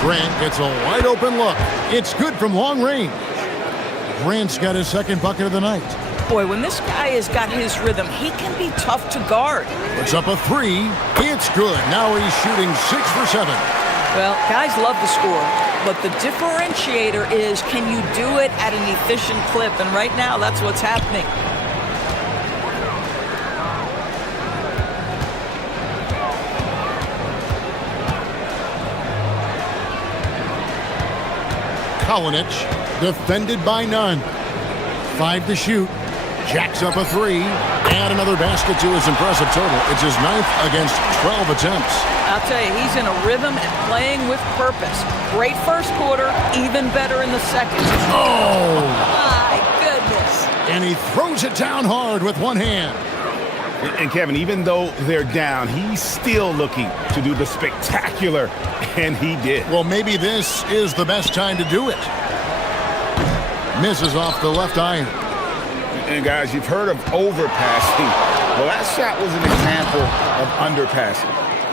Grant gets a wide open look. It's good from long range. Grant's got his second bucket of the night. Boy, when this guy has got his rhythm, he can be tough to guard. Puts up a 3. It's good. Now he's shooting 6 for 7. Well, guys love to score, but the differentiator is, can you do it at an efficient clip? And right now, that's what's happening. Kalinic, defended by none. 5 to shoot. Jacks up a 3. And another basket to his impressive total. It's his 9th against 12 attempts. I'll tell you, he's in a rhythm and playing with purpose. Great first quarter, even better in the second. Oh! My goodness. And he throws it down hard with one hand. And Kevin, even though they're down, he's still looking to do the spectacular, and he did. Well, maybe this is the best time to do it. Misses off the left iron. And guys, you've heard of overpassing. Well, that shot was an example of underpassing.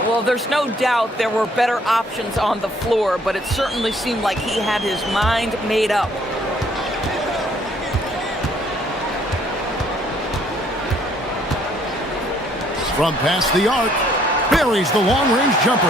Well, there's no doubt there were better options on the floor, but it certainly seemed like he had his mind made up. From past the arc, buries the long-range jumper.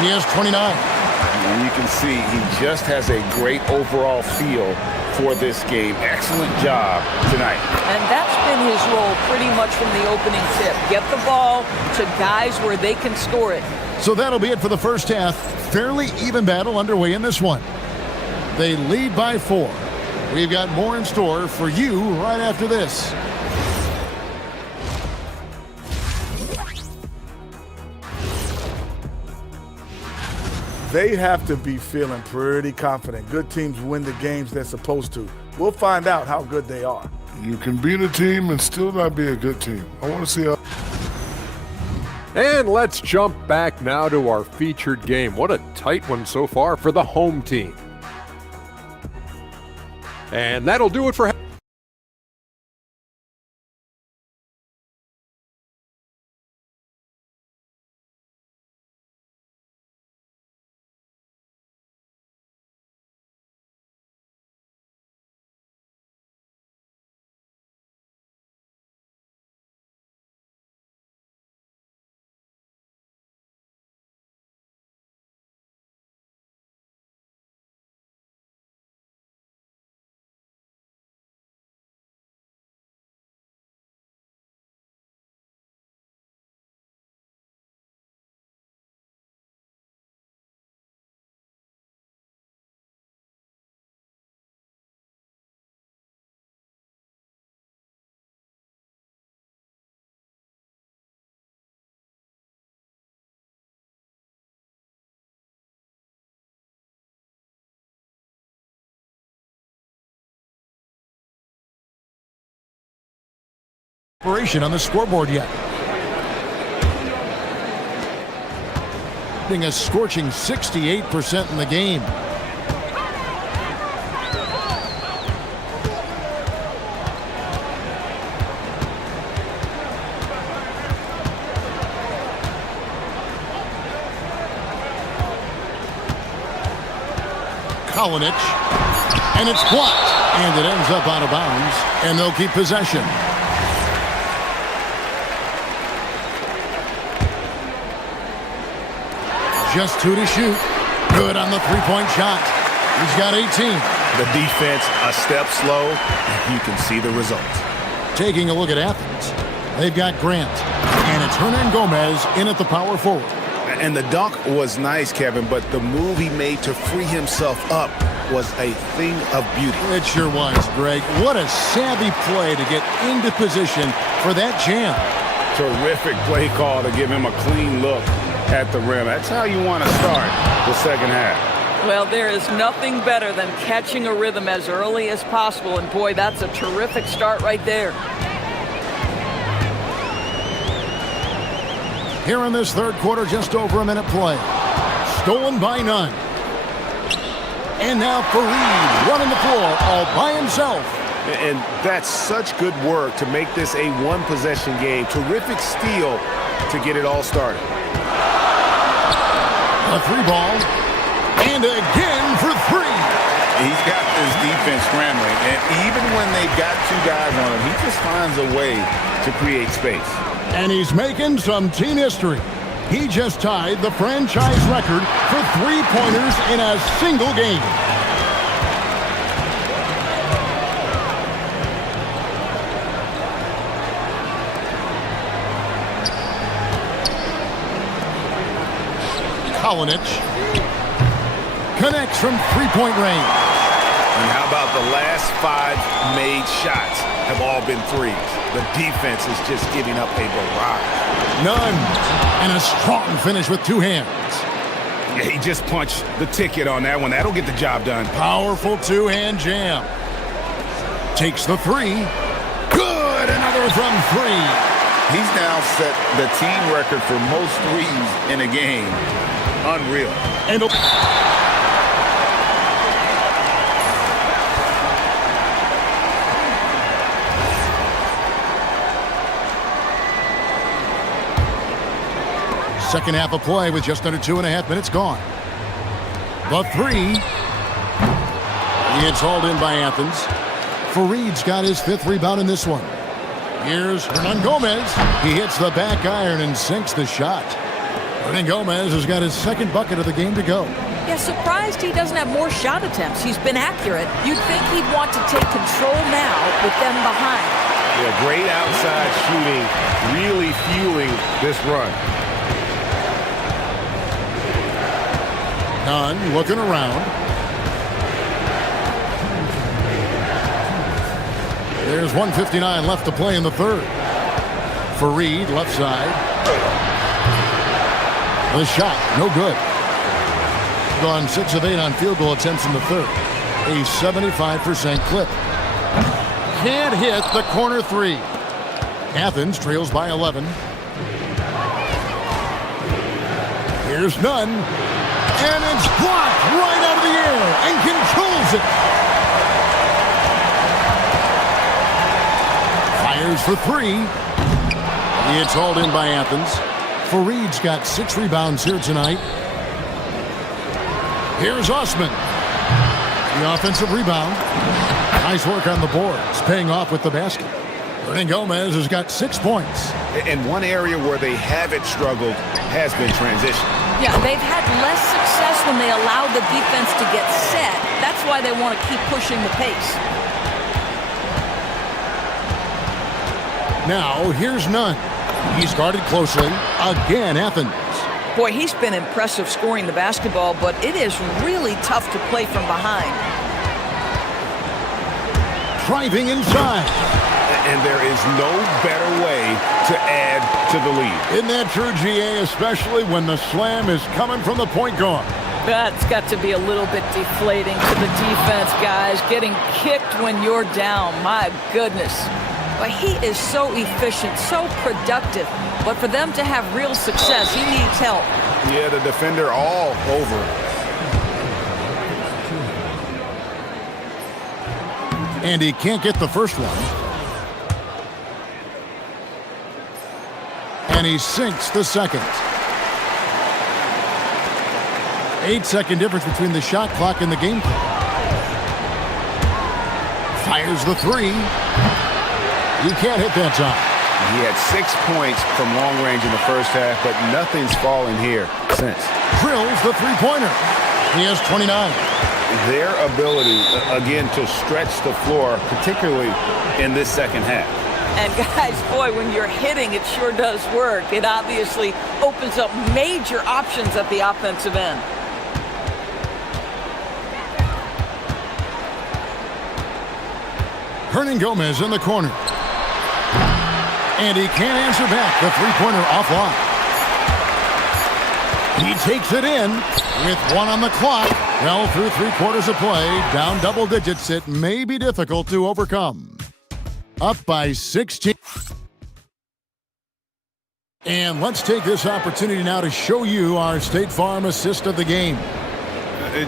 He has 29. And you can see he just has a great overall feel for this game. Excellent job tonight. And that's been his role pretty much from the opening tip. Get the ball to guys where they can score it. So that'll be it for the first half. Fairly even battle underway in this one. They lead by 4. We've got more in store for you right after this. They have to be feeling pretty confident. Good teams win the games they're supposed to. We'll find out how good they are. You can beat a team and still not be a good team. I want to see how. And let's jump back now to our featured game. What a tight one so far for the home team. And that'll do it for on the scoreboard yet. Being a scorching 68% in the game. Kalinic, and it's blocked, and it ends up out of bounds, and they'll keep possession. Just 2 to shoot. Good on the three-point shot. He's got 18. The defense a step slow, and you can see the results. Taking a look at Athens, they've got Grant, and it's Hernan Gomez in at the power forward. And the dunk was nice, Kevin, but the move he made to free himself up was a thing of beauty. It sure was, Greg. What a savvy play to get into position for that jam. Terrific play call to give him a clean look at the rim. That's how you want to start the second half. Well, there is nothing better than catching a rhythm as early as possible, and boy, that's a terrific start right there. Here in this third quarter, just over a minute play. Stolen by none. And now Fareed running the floor all by himself. And that's such good work to make this a one-possession game. Terrific steal to get it all started. A three ball. And again for three. He's got this defense scrambling. And even when they've got two guys on him, he just finds a way to create space. And he's making some team history. He just tied the franchise record for three-pointers in a single game. Kalinic connects from three-point range. And how about the last 5 made shots have all been threes? The defense is just giving up a barrage. None. And a strong finish with two hands. Yeah, he just punched the ticket on that one. That'll get the job done. Powerful two-hand jam. Takes the three. Good. Another from three. He's now set the team record for most threes in a game. Unreal. And second half of play with just under 2.5 minutes gone. The three. It's hauled in by Athens. Fareed's got his 5th rebound in this one. Here's Hernan Gomez. He hits the back iron and sinks the shot. Hernan Gomez has got his 2nd bucket of the game to go. Yeah, surprised he doesn't have more shot attempts. He's been accurate. You'd think he'd want to take control now with them behind. Yeah, great outside shooting, really fueling this run. Nunn looking around. There's 1:59 left to play in the third. Fareed, left side. The shot, no good. Gone 6 of 8 on field goal attempts in the third. A 75% clip. Can't hit the corner three. Athens trails by 11. Here's Nunn. And it's blocked right out of the air and controls it. Fires for three. It's hauled in by Athens. Fareed's got 6 rebounds here tonight. Here's Osman. The offensive rebound. Nice work on the boards, paying off with the basket. Hernan Gomez has got 6 points. And one area where they haven't struggled has been transition. Yeah, they've had less success when they allow the defense to get set. That's why they want to keep pushing the pace. Now, here's Nunn. He's guarded closely. Again, Athens. Boy, he's been impressive scoring the basketball, but it is really tough to play from behind. Driving inside. And there is no better way to add to the lead. Isn't that true, GA, especially when the slam is coming from the point guard? That's got to be a little bit deflating to the defense, guys. Getting kicked when you're down, my goodness. But he is so efficient, so productive. But for them to have real success, he needs help. Yeah, the defender all over. And he can't get the first one. And he sinks the second. 8-second difference between the shot clock and the game clock. Fires the three. He can't hit that time. He had 6 points from long range in the first half, but nothing's fallen here since. Drills the three-pointer. He has 29. Their ability, again, to stretch the floor, particularly in this second half. And guys, boy, when you're hitting, it sure does work. It obviously opens up major options at the offensive end. Hernan Gomez in the corner. And he can't answer back. The three-pointer offline. He takes it in with 1 on the clock. Well, through 3 quarters of play, down double digits, it may be difficult to overcome. Up by 16. And let's take this opportunity now to show you our State Farm assist of the game.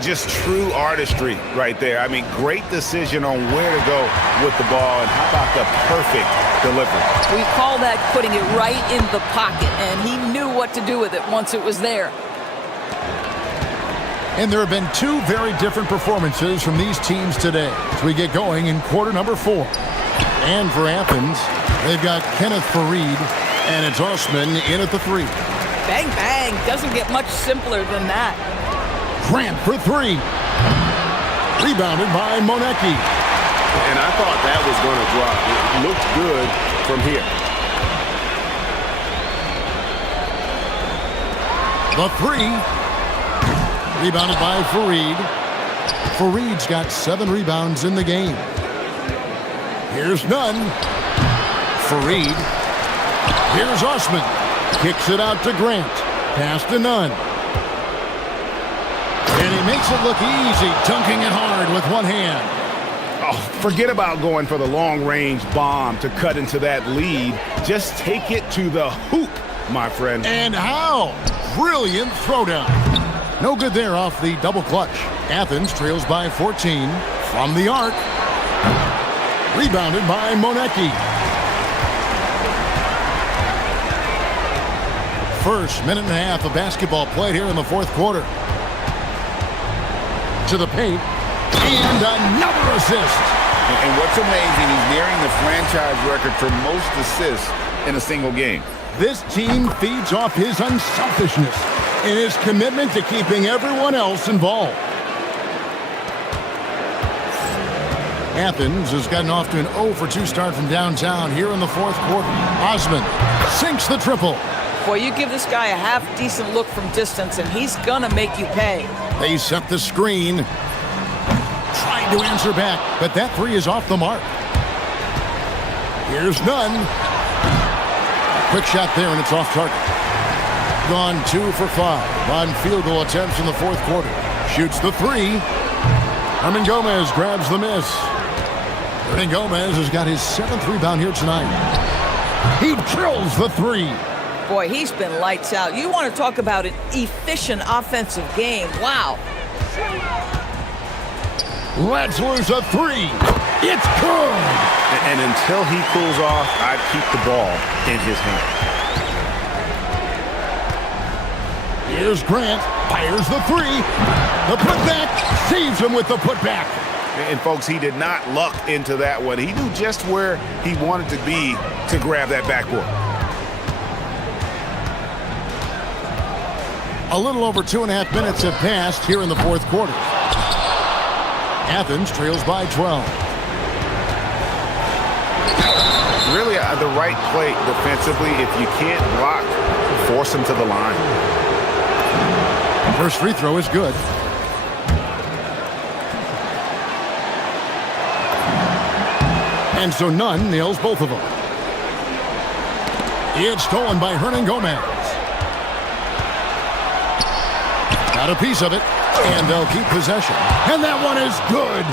Just true artistry right there. I mean, great decision on where to go with the ball, and how about the perfect delivery? We call that putting it right in the pocket, and he knew what to do with it once it was there. And there have been two very different performances from these teams today as we get going in quarter number 4. And for Athens, they've got Kenneth Fareed, and it's Osman in at the 3. Bang, bang. Doesn't get much simpler than that. Grant for 3. Rebounded by Monecki. And I thought that was going to drop. It looked good from here. The 3. Rebounded by Fareed. Fareed's got 7 rebounds in the game. Here's Nunn. Fareed. Here's Osman. Kicks it out to Grant. Pass to Nunn. And he makes it look easy, dunking it hard with one hand. Oh, forget about going for the long-range bomb to cut into that lead. Just take it to the hoop, my friend. And how? Brilliant throwdown. No good there off the double clutch. Athens trails by 14 from the arc. Rebounded by Monecki. First minute and a half of basketball played here in the fourth quarter. To the paint, and another assist. And what's amazing, he's nearing the franchise record for most assists in a single game. This team feeds off his unselfishness and his commitment to keeping everyone else involved. Athens has gotten off to an 0-for-2 start from downtown here in the fourth quarter. Osman sinks the triple. Boy, you give this guy a half-decent look from distance, and he's gonna make you pay. They set the screen. Trying to answer back, but that 3 is off the mark. Here's Nunn. Quick shot there, and it's off target. Gone 2 for 5 on field goal attempts in the fourth quarter. Shoots the 3. Herman Gomez grabs the miss. Hernan Gomez has got his 7th rebound here tonight. He drills the 3. Boy, he's been lights out. You want to talk about an efficient offensive game. Wow. Let's lose a 3. It's good. And until he cools off, I'd keep the ball in his hand. Here's Grant. Fires the 3. The putback. Saves him with the putback. And folks, he did not luck into that one. He knew just where he wanted to be to grab that backboard. A little over 2.5 minutes have passed here in the fourth quarter. Athens trails by 12. Really the right play defensively. If you can't block, force him to the line. First free throw is good. And so Nunn nails both of them. It's stolen by Hernan Gomez. Got a piece of it, and they'll keep possession. And that one is good.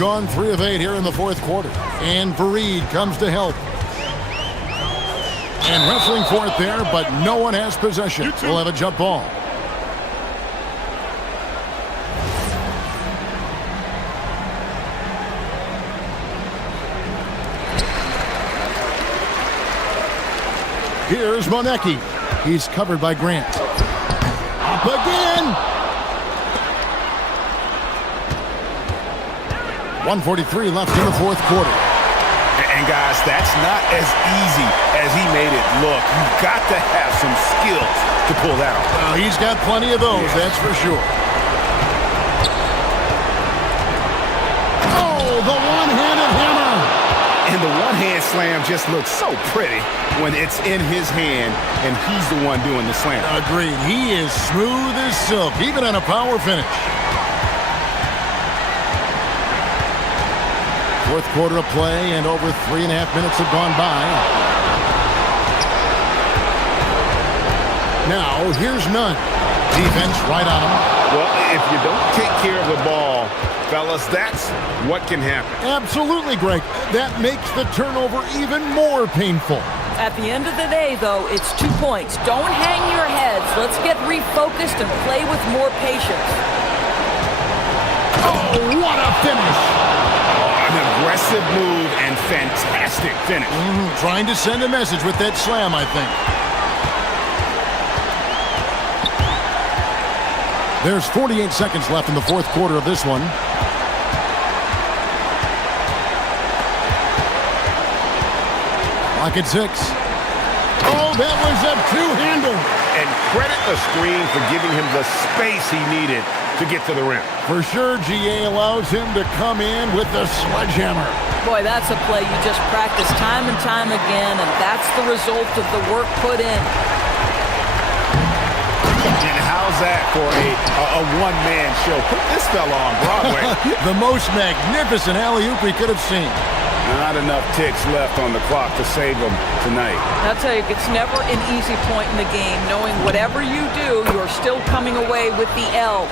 Gone 3 of 8 here in the fourth quarter. And Fareed comes to help. And wrestling for it there, but no one has possession. We'll have a jump ball. Here's Monecki. He's covered by Grant. Up again. 1:43 left in the fourth quarter. And guys, that's not as easy as he made it look. You've got to have some skills to pull that off. He's got plenty of those, that's for sure. Oh, the one-handed hammer. And the one-hand slam just looks so pretty when it's in his hand and he's the one doing the slam. Agreed. He is smooth as silk, even on a power finish. Fourth quarter of play, and over 3.5 minutes have gone by. Now, here's Nunn. Defense right on him. Well, if you don't take care of the ball Fellas, that's what can happen. Absolutely, Greg. That makes the turnover even more painful. At the end of the day, though, it's 2 points. Don't hang your heads. Let's get refocused and play with more patience. Oh, what a finish! An aggressive move and fantastic finish. Trying to send a message with that slam, I think. There's 48 seconds left in the fourth quarter of this one. Lock at 6. Oh, that was a two-hander. And credit the screen for giving him the space he needed to get to the rim. For sure, GA allows him to come in with the sledgehammer. Boy, that's a play you just practice time and time again, and that's the result of the work put in. And how's that for a one-man show? Put this fella on Broadway. The most magnificent alley-oop we could have seen. Not enough ticks left on the clock to save them tonight. I'll tell you, it's never an easy point in the game, knowing whatever you do, you're still coming away with the L.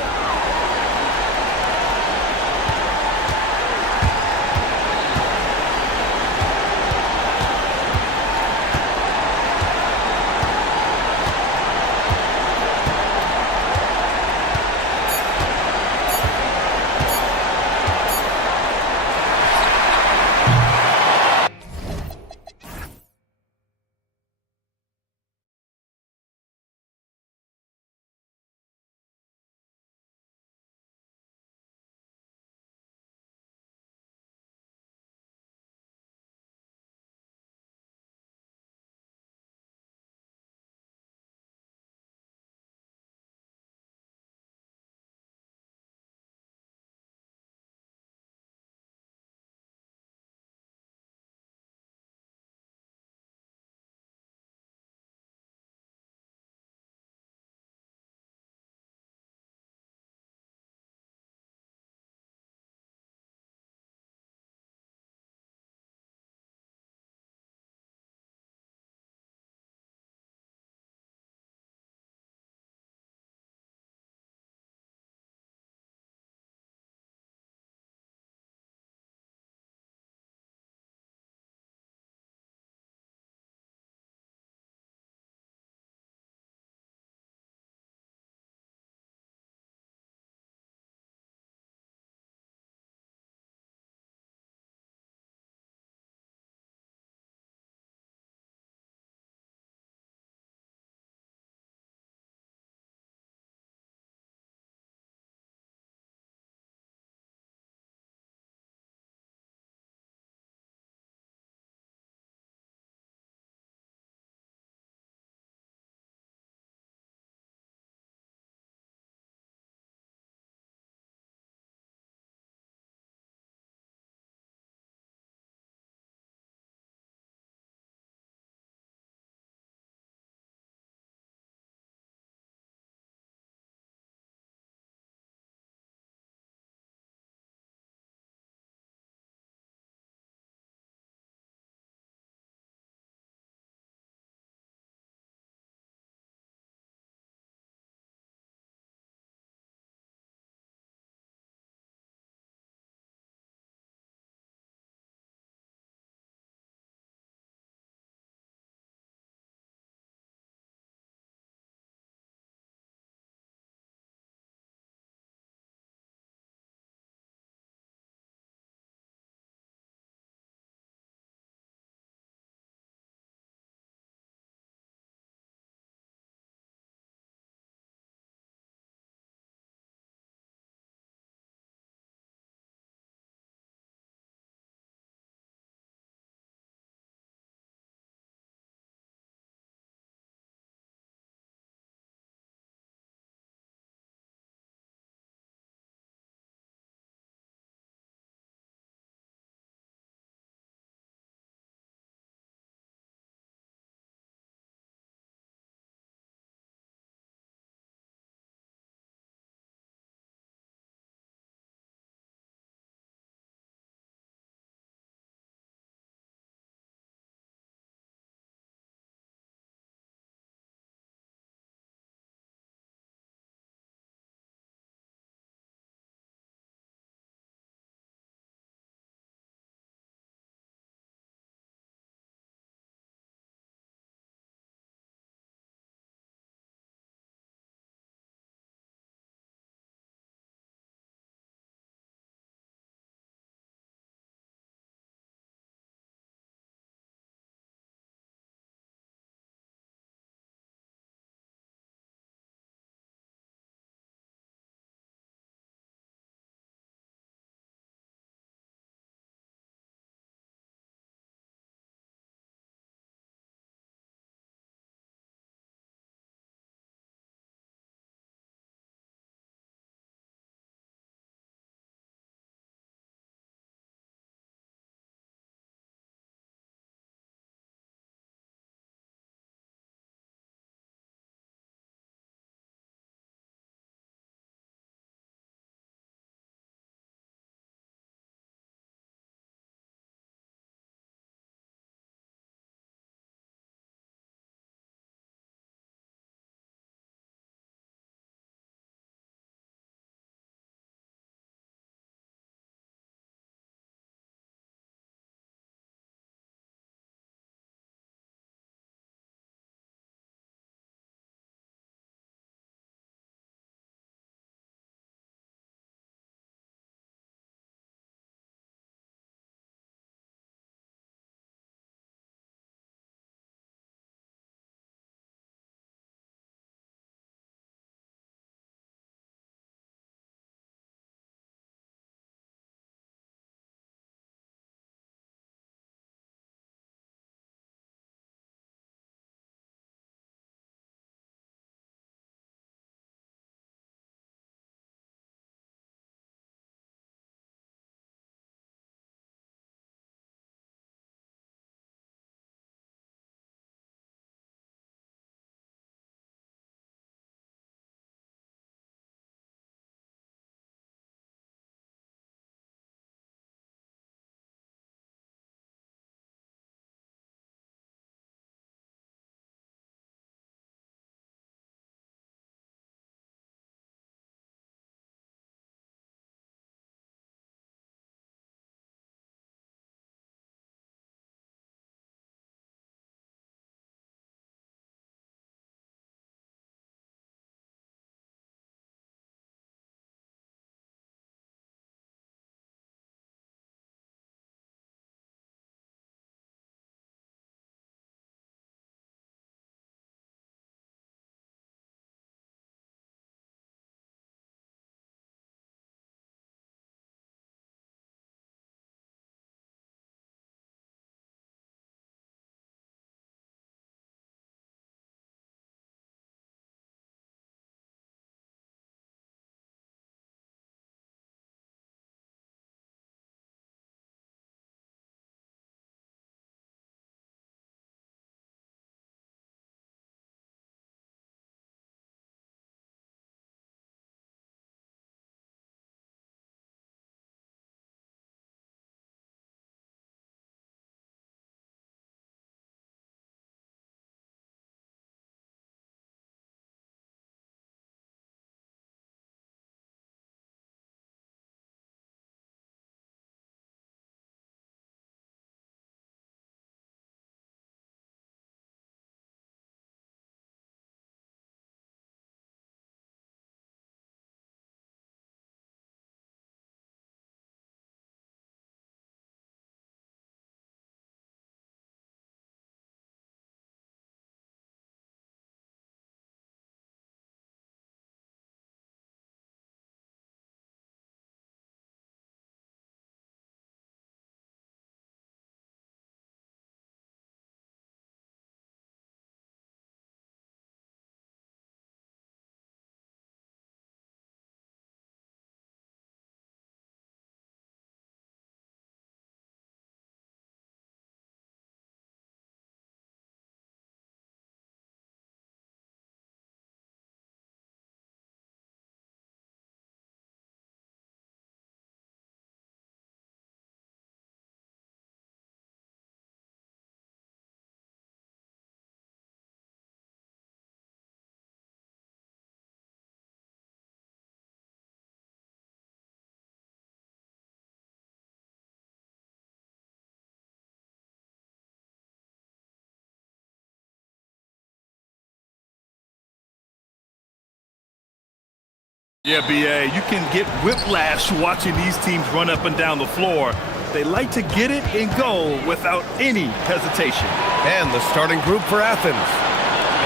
Yeah, B.A., you can get whiplash watching these teams run up and down the floor. They like to get it and go without any hesitation. And the starting group for Athens.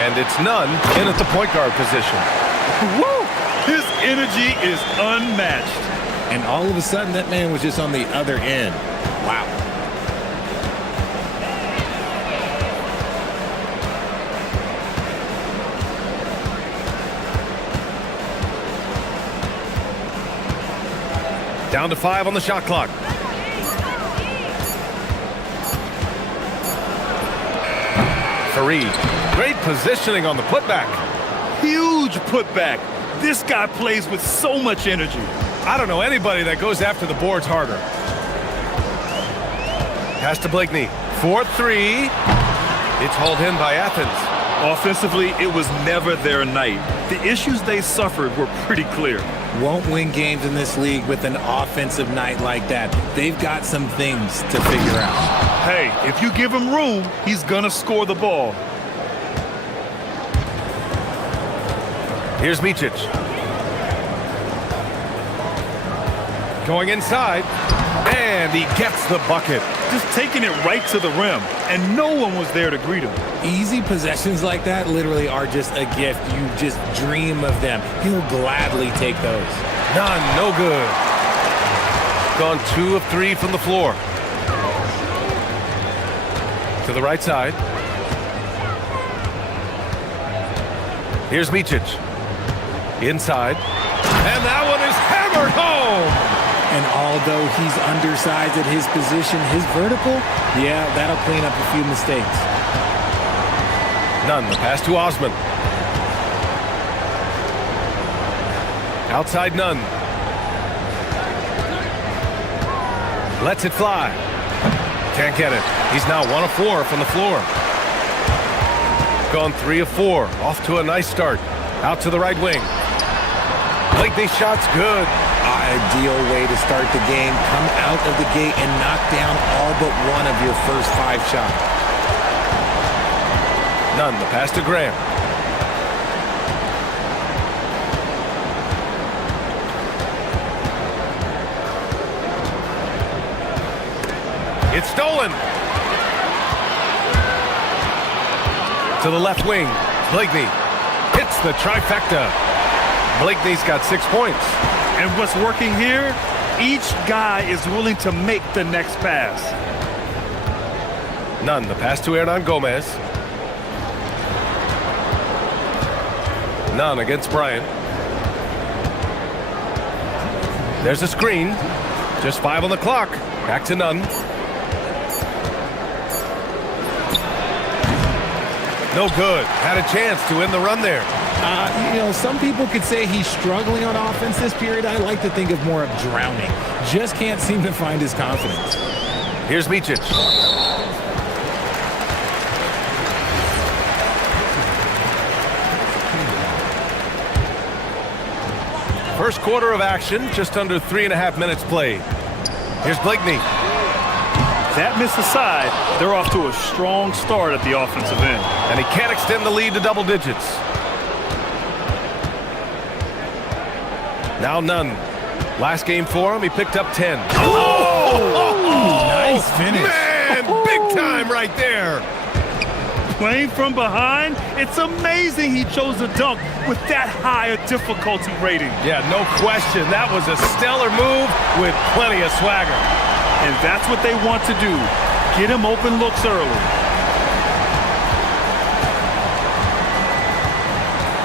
And it's none in at the point guard position. Woo! His energy is unmatched. And all of a sudden, that man was just on the other end. Wow. Down to 5 on the shot clock. Fareed. Great positioning on the putback. Huge putback. This guy plays with so much energy. I don't know anybody that goes after the boards harder. Pass to Blakeney. 4-3. It's hauled in by Athens. Offensively, it was never their night. The issues they suffered were pretty clear. Won't win games in this league with an offensive night like that. They've got some things to figure out. Hey, if you give him room, he's gonna score the ball. Here's Micic. Going inside, and he gets the bucket. Just taking it right to the rim, and no one was there to greet him. Easy possessions like that literally are just a gift. You just dream of them. He'll gladly take those. None, no good. Gone 2 of 3 from the floor. To the right side. Here's Micic. Inside. And that one is hammered home! And although he's undersized at his position, his vertical, yeah, that'll clean up a few mistakes. None. The pass to Osman. Outside Nunn. Lets it fly. Can't get it. He's now 1 of 4 from the floor. Gone 3 of 4. Off to a nice start. Out to the right wing. Blakeney's shot's good. Ideal way to start the game. Come out of the gate and knock down all but one of your first 5 shots. None. The pass to Graham. It's stolen. To the left wing. Blakeney hits the trifecta. Blakeney's got 6 points. And what's working here, each guy is willing to make the next pass. None. The pass to Hernan Gomez. None against Bryant. There's a screen. Just 5 on the clock. Back to Nunn. No good. Had a chance to end the run there. You know, some people could say he's struggling on offense this period. I like to think of more of drowning. Just can't seem to find his confidence. Here's Micic. First quarter of action, just under 3.5 minutes played. Here's Blakeney. That missed aside, they're off to a strong start at the offensive end. And he can't extend the lead to double digits. Now Nunn. Last game for him, he picked up 10. Oh! Nice finish. Man, big time right there. Playing from behind, it's amazing he chose a dunk with that high a difficulty rating. Yeah, no question. That was a stellar move with plenty of swagger. And that's what they want to do. Get him open looks early.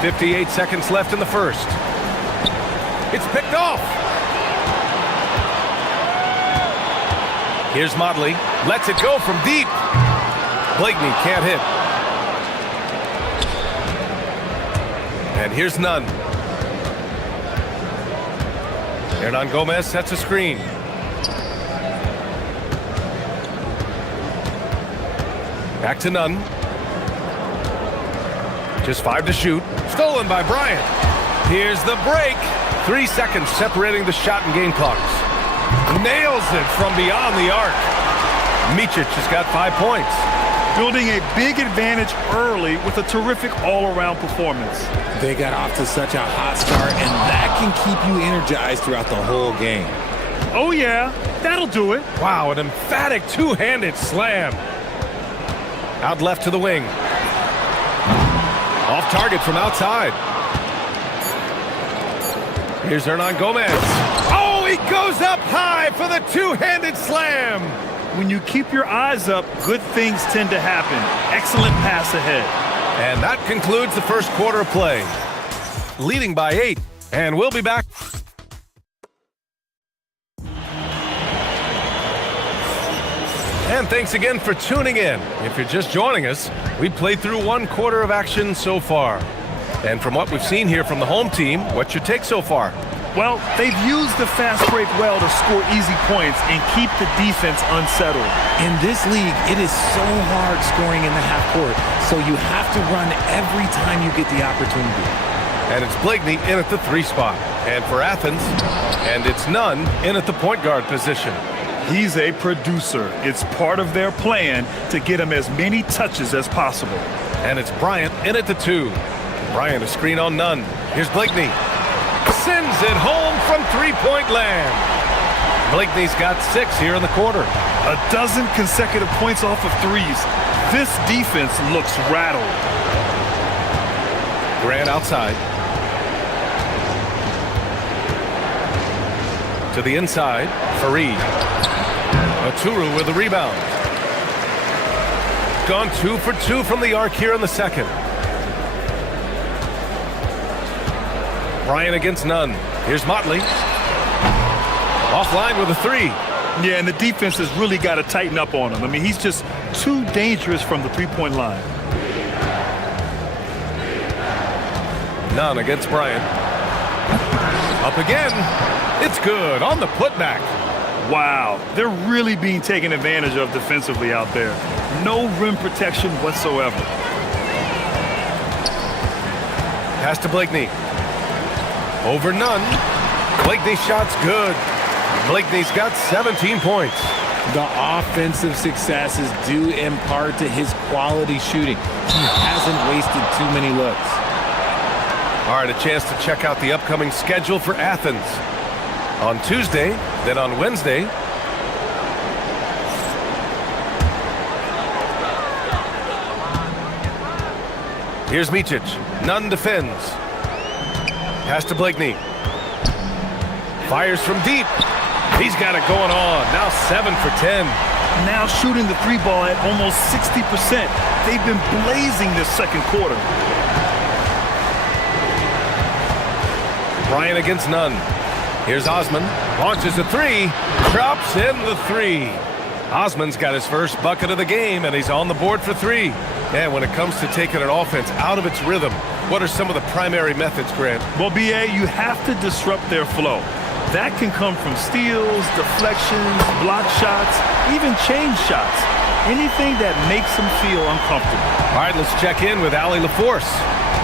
58 seconds left in the first. It's picked off. Here's Motley. Lets it go from deep. Blakeney can't hit. And here's Nunn. Hernan Gomez sets a screen. Back to Nunn. Just 5 to shoot. Stolen by Bryant. Here's the break. 3 seconds separating the shot and game clocks. Nails it from beyond the arc. Micic has got 5 points. building a big advantage early with a terrific all-around performance. They got off to such a hot start, and that can keep you energized throughout the whole game. Oh, yeah, that'll do it. Wow, an emphatic two-handed slam. Out left to the wing. Off target from outside. Here's Hernan Gomez. Oh, he goes up high for the two-handed slam. When you keep your eyes up, good things tend to happen. Excellent pass ahead. And that concludes the first quarter of play. Leading by 8, and we'll be back. And thanks again for tuning in. If you're just joining us, we played through one quarter of action so far. And from what we've seen here from the home team, what's your take so far? Well, they've used the fast break well to score easy points and keep the defense unsettled. In this league, it is so hard scoring in the half court, so you have to run every time you get the opportunity. And it's Blakeney in at the 3 spot. And for Athens, and it's Nunn in at the point guard position. He's a producer. It's part of their plan to get him as many touches as possible. And it's Bryant in at the 2. Bryant a screen on Nunn. Here's Blakeney. Sends it home from three-point land. Blakeney's got 6 here in the quarter. A dozen consecutive points off of threes. This defense looks rattled. Grant outside. To the inside, Fareed. Aturu with the rebound. Gone 2 for 2 from the arc here in the second. Bryant against Nunn. Here's Motley. Offline with a 3. Yeah, and the defense has really got to tighten up on him. I mean, he's just too dangerous from the three-point line. Nunn against Bryant. Up again. It's good on the putback. Wow, they're really being taken advantage of defensively out there. No rim protection whatsoever. Pass to Blakeney. Over Nunn. Blakeney's shot's good. Blakeney's got 17 points. The offensive success is due in part to his quality shooting. He hasn't wasted too many looks. All right, a chance to check out the upcoming schedule for Athens. On Tuesday, then on Wednesday. Here's Micic. Nunn defends. Pass to Blakeney. Fires from deep. He's got it going on. Now 7 for 10. Now shooting the 3 ball at almost 60%. They've been blazing this second quarter. Bryant against Nunn. Here's Osman. Launches a 3. Drops in the 3. Osman's got his first bucket of the game, and he's on the board for 3. And when it comes to taking an offense out of its rhythm, what are some of the primary methods, Grant? Well, B.A., you have to disrupt their flow. That can come from steals, deflections, block shots, even change shots. Anything that makes them feel uncomfortable. All right, let's check in with Allie LaForce.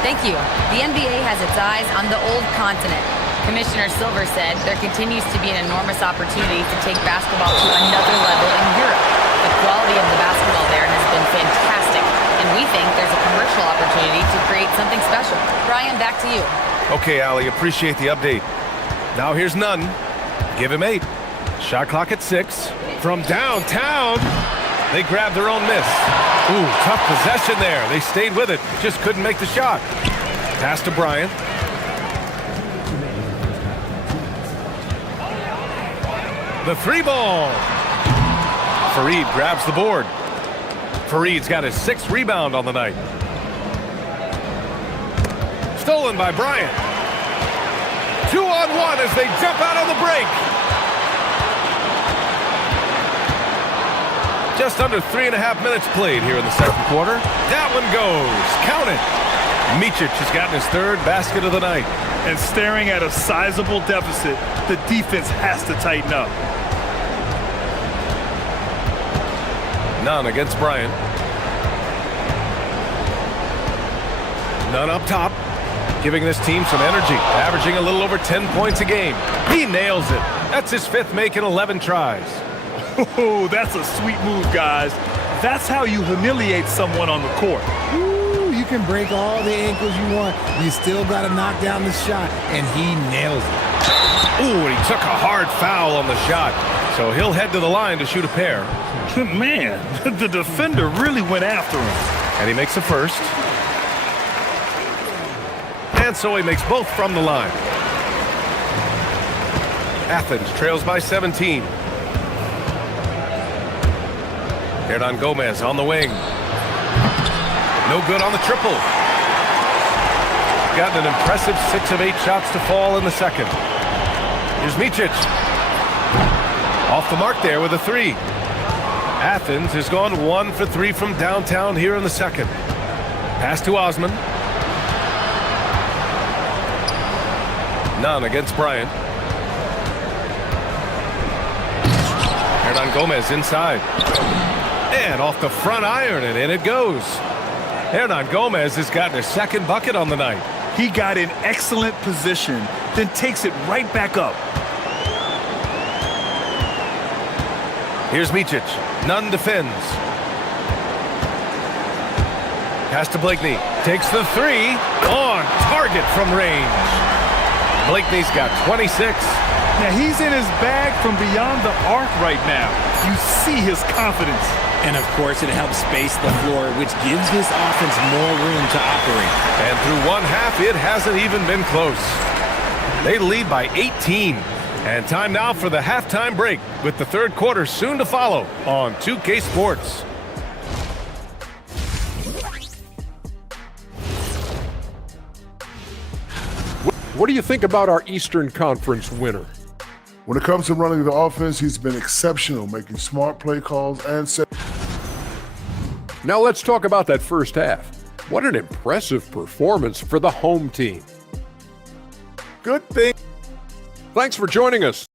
Thank you. The NBA has its eyes on the old continent. Commissioner Silver said there continues to be an enormous opportunity to take basketball to another level in Europe. The quality of the basketball there has been fantastic, and we think there's a commercial opportunity to create something special. Brian, back to you. Okay, Allie, appreciate the update. Now here's Nunn. Give him 8. Shot clock at 6. From downtown, they grabbed their own miss. Ooh, tough possession there. They stayed with it, just couldn't make the shot. Pass to Bryant. The 3 ball. Fareed grabs the board. Fareed's got his 6th rebound on the night. Stolen by Bryant. 2-on-1 as they jump out on the break. Just under 3.5 minutes played here in the second quarter. That one goes. Count it. Micic has gotten his 3rd basket of the night. And staring at a sizable deficit, the defense has to tighten up. Nunn against Bryant. Nunn up top, giving this team some energy, averaging a little over 10 points a game. He nails it. That's his 5th make in 11 tries. Oh, that's a sweet move, guys. That's how you humiliate someone on the court. Ooh, you can break all the ankles you want. You still got to knock down the shot, and he nails it. Ooh, and he took a hard foul on the shot. So he'll head to the line to shoot a pair. Man, the defender really went after him. And he makes the first. And so he makes both from the line. Athens trails by 17. Hernan Gomez on the wing. No good on the triple. Gotten an impressive 6 of 8 shots to fall in the second. Here's Micic. Off the mark there with a 3. Athens has gone 1 for 3 from downtown here in the second. Pass to Osman. None against Bryant. Hernan Gomez inside. And off the front iron, and in it goes. Hernan Gomez has gotten his second bucket on the night. He got in excellent position, then takes it right back up. Here's Micic. Nunn defends. Pass to Blakeney. Takes the 3. On target from range. Blakeney's got 26. Now he's in his bag from beyond the arc right now. You see his confidence. And of course, it helps space the floor, which gives this offense more room to operate. And through one half, it hasn't even been close. They lead by 18. And time now for the halftime break, with the third quarter soon to follow on 2K Sports. What do you think about our Eastern Conference winner? When it comes to running the offense, he's been exceptional, making smart play calls and set. Now let's talk about that first half. What an impressive performance for the home team. Good thing. Thanks for joining us.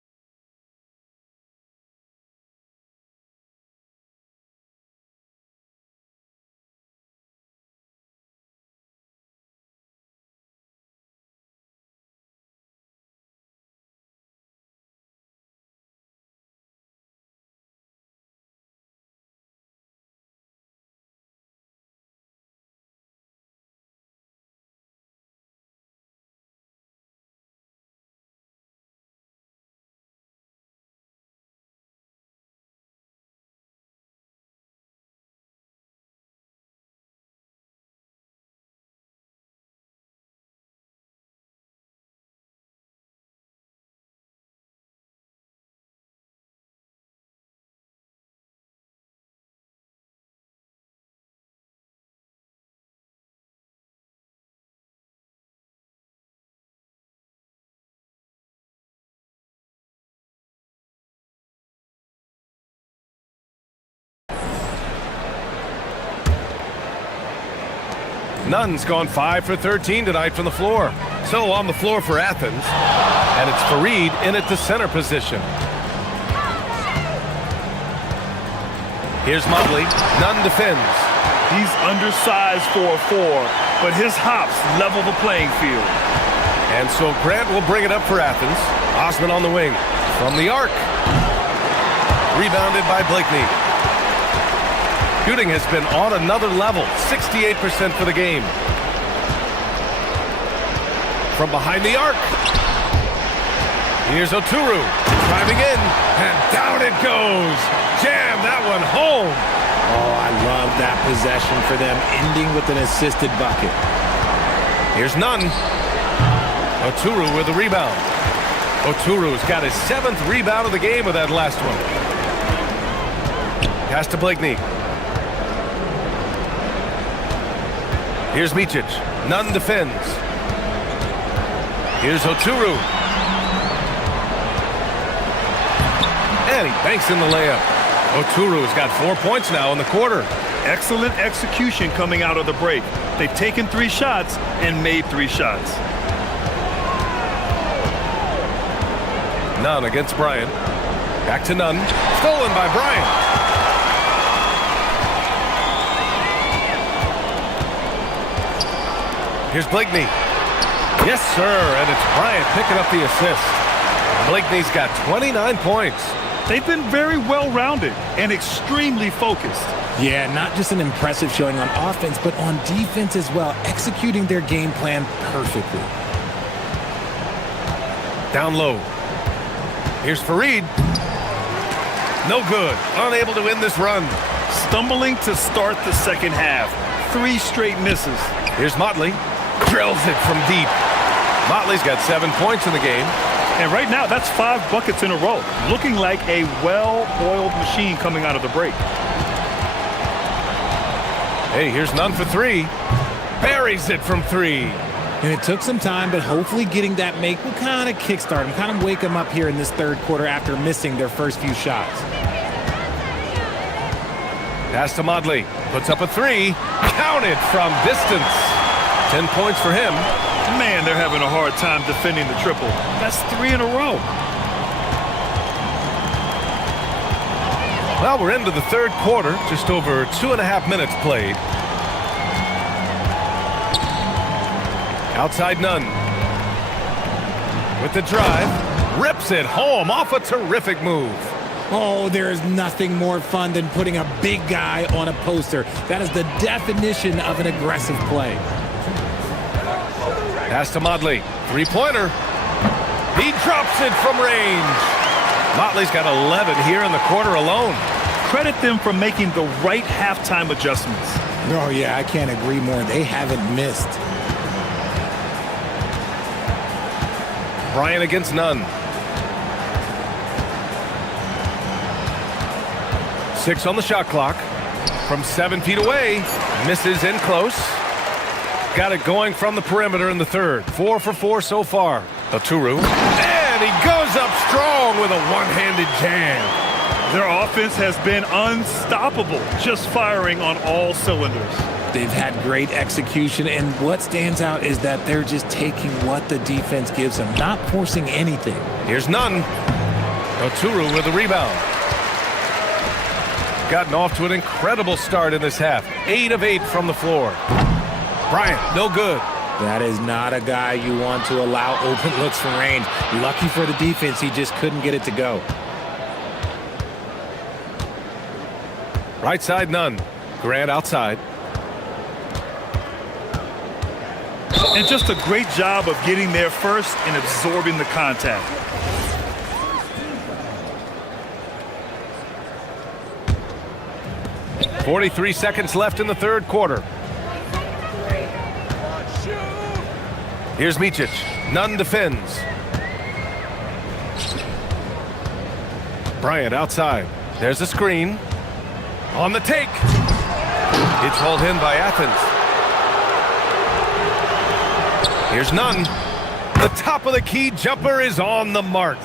Nunn's gone 5 for 13 tonight from the floor. So on the floor for Athens. And it's Fareed in at the center position. Here's Mobley. Nunn defends. He's undersized for a 4, but his hops level the playing field. And so Grant will bring it up for Athens. Osman on the wing. From the arc. Rebounded by Blakeney. Shooting has been on another level, 68% for the game. From behind the arc. Here's Oturu, driving in, and down it goes. Jam that one home. Oh, I love that possession for them, ending with an assisted bucket. Here's Nunn. Oturu with the rebound. Oturu's got his 7th rebound of the game with that last one. Pass to Blakeney. Here's Micic. Nunn defends. Here's Oturu. And he banks in the layup. Oturu's got 4 points now in the quarter. Excellent execution coming out of the break. They've taken 3 shots and made 3 shots. Nunn against Bryant. Back to Nunn. Stolen by Bryant. Here's Blakeney. Yes, sir, and it's Bryant picking up the assist. Blakeney's got 29 points. They've been very well-rounded and extremely focused. Yeah, not just an impressive showing on offense, but on defense as well, executing their game plan perfectly. Down low. Here's Fareed. No good. Unable to win this run. Stumbling to start the second half. 3 straight misses. Here's Motley. Drills it from deep. Motley's got 7 points in the game. And right now, that's 5 buckets in a row. Looking like a well-oiled machine coming out of the break. Hey, here's none for 3. Buries it from 3. And it took some time, but hopefully getting that make will kind of kickstart them, kind of wake them up here in this third quarter after missing their first few shots. Pass to Motley. Puts up a 3. Counted from distance. 10 points for him. Man, they're having a hard time defending the triple. That's 3 in a row. Well, we're into the third quarter. Just over 2.5 minutes played. Outside none. With the drive. Rips it home off a terrific move. Oh, there is nothing more fun than putting a big guy on a poster. That is the definition of an aggressive play. Pass to Motley. 3-pointer. He drops it from range. Motley's got 11 here in the quarter alone. Credit them for making the right halftime adjustments. Oh, yeah, I can't agree more. They haven't missed. Bryant against none. 6 on the shot clock. From 7 feet away. Misses in close. Got it going from the perimeter in the third. 4 for 4 so far. Oturu. And he goes up strong with a one-handed jam. Their offense has been unstoppable, just firing on all cylinders. They've had great execution, and what stands out is that they're just taking what the defense gives them, not forcing anything. Here's none. Oturu with a rebound. Gotten off to an incredible start in this half. 8 of 8 from the floor. Bryant, no good. That is not a guy you want to allow open looks from range. Lucky for the defense, he just couldn't get it to go. Right side, none. Grant outside. And just a great job of getting there first and absorbing the contact. .43 seconds left in the third quarter. Here's Micic. None defends. Bryant outside. There's a screen. On the take. It's hauled in by Athens. Here's Nunn. The top of the key jumper is on the mark.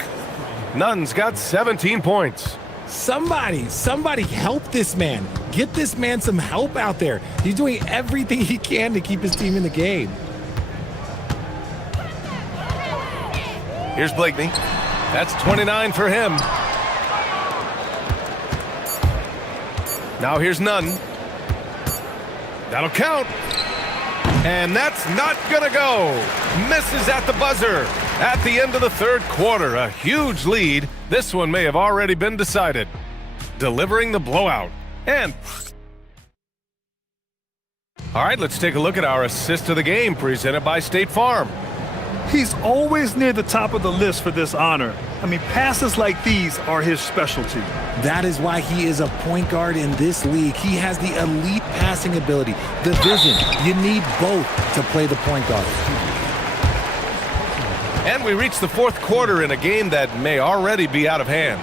Nunn's got 17 points. Somebody help this man. Get this man some help out there. He's doing everything he can to keep his team in the game. Here's Blakeney. That's 29 for him. Now here's Nunn. That'll count. And that's not gonna go. Misses at the buzzer. At the end of the third quarter, a huge lead. This one may have already been decided. Delivering the blowout. And all right, let's take a look at our assist of the game presented by State Farm. He's always near the top of the list for this honor. I mean, passes like these are his specialty. That is why he is a point guard in this league. He has the elite passing ability, the vision. You need both to play the point guard. And we reach the fourth quarter in a game that may already be out of hand.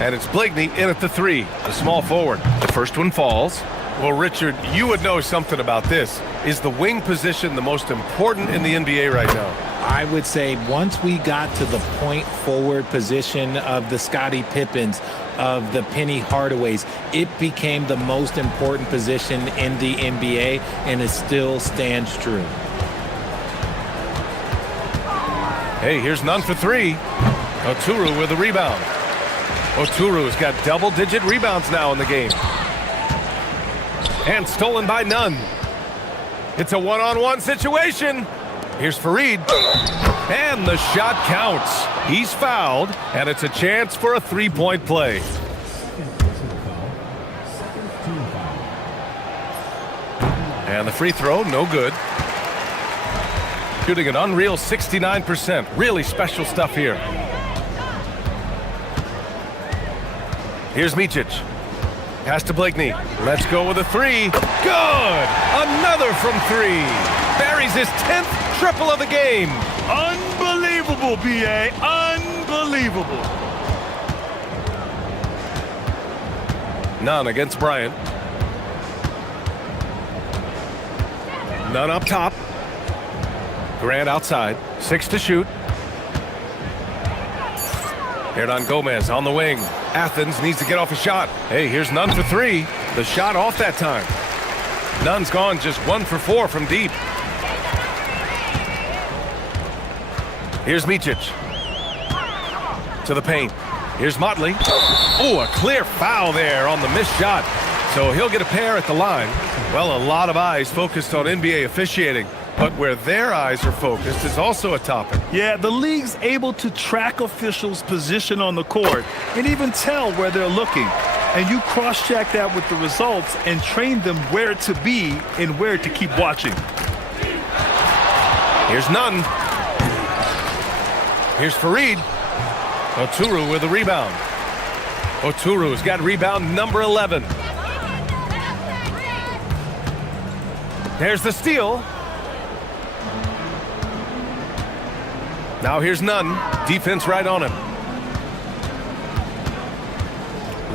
And it's Blakeney in at the 3, the small forward. The first one falls. Well, Richard, you would know something about this. Is the wing position the most important in the NBA right now? I would say once we got to the point forward position of the Scottie Pippens, of the Penny Hardaways, it became the most important position in the NBA, and it still stands true. Hey, here's Nunn for 3. Oturu with a rebound. Oturu's got double-digit rebounds now in the game. And stolen by Nunn. It's a one-on-one situation. Here's Fareed. And the shot counts. He's fouled, and it's a chance for a three-point play. And the free throw, no good. Shooting an unreal 69%. Really special stuff here. Here's Micic. Pass to Blakeney. Let's go with a three. Good! Another from three. Buries his 10th triple of the game. Unbelievable, B.A. Unbelievable. Nunn against Bryant. Nunn up top. Grant outside. 6 to shoot. Hernan Gomez on the wing. Athens needs to get off a shot. Hey, here's Nunn for three. The shot off that time. Nunn's gone just 1 for 4 from deep. Here's Micic. To the paint. Here's Motley. Oh, a clear foul there on the missed shot. So he'll get a pair at the line. Well, a lot of eyes focused on NBA officiating. But where their eyes are focused is also a topic. Yeah, the league's able to track officials' position on the court and even tell where they're looking. And you cross-check that with the results and train them where to be and where to keep watching. Here's Nunn. Here's Fareed. Oturu with a rebound. Oturu's got rebound number 11. There's the steal. Now here's Nunn. Defense right on him.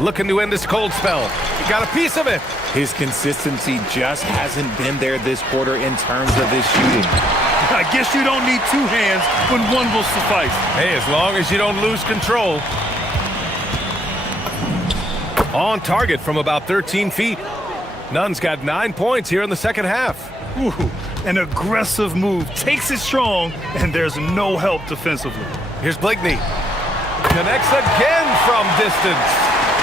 Looking to end this cold spell. He got a piece of it. His consistency just hasn't been there this quarter in terms of his shooting. I guess you don't need two hands when one will suffice. Hey, as long as you don't lose control. On target from about 13 feet. Nunn's got 9 points here in the second half. Ooh, an aggressive move. Takes it strong, and there's no help defensively. Here's Blakeney. Connects again from distance.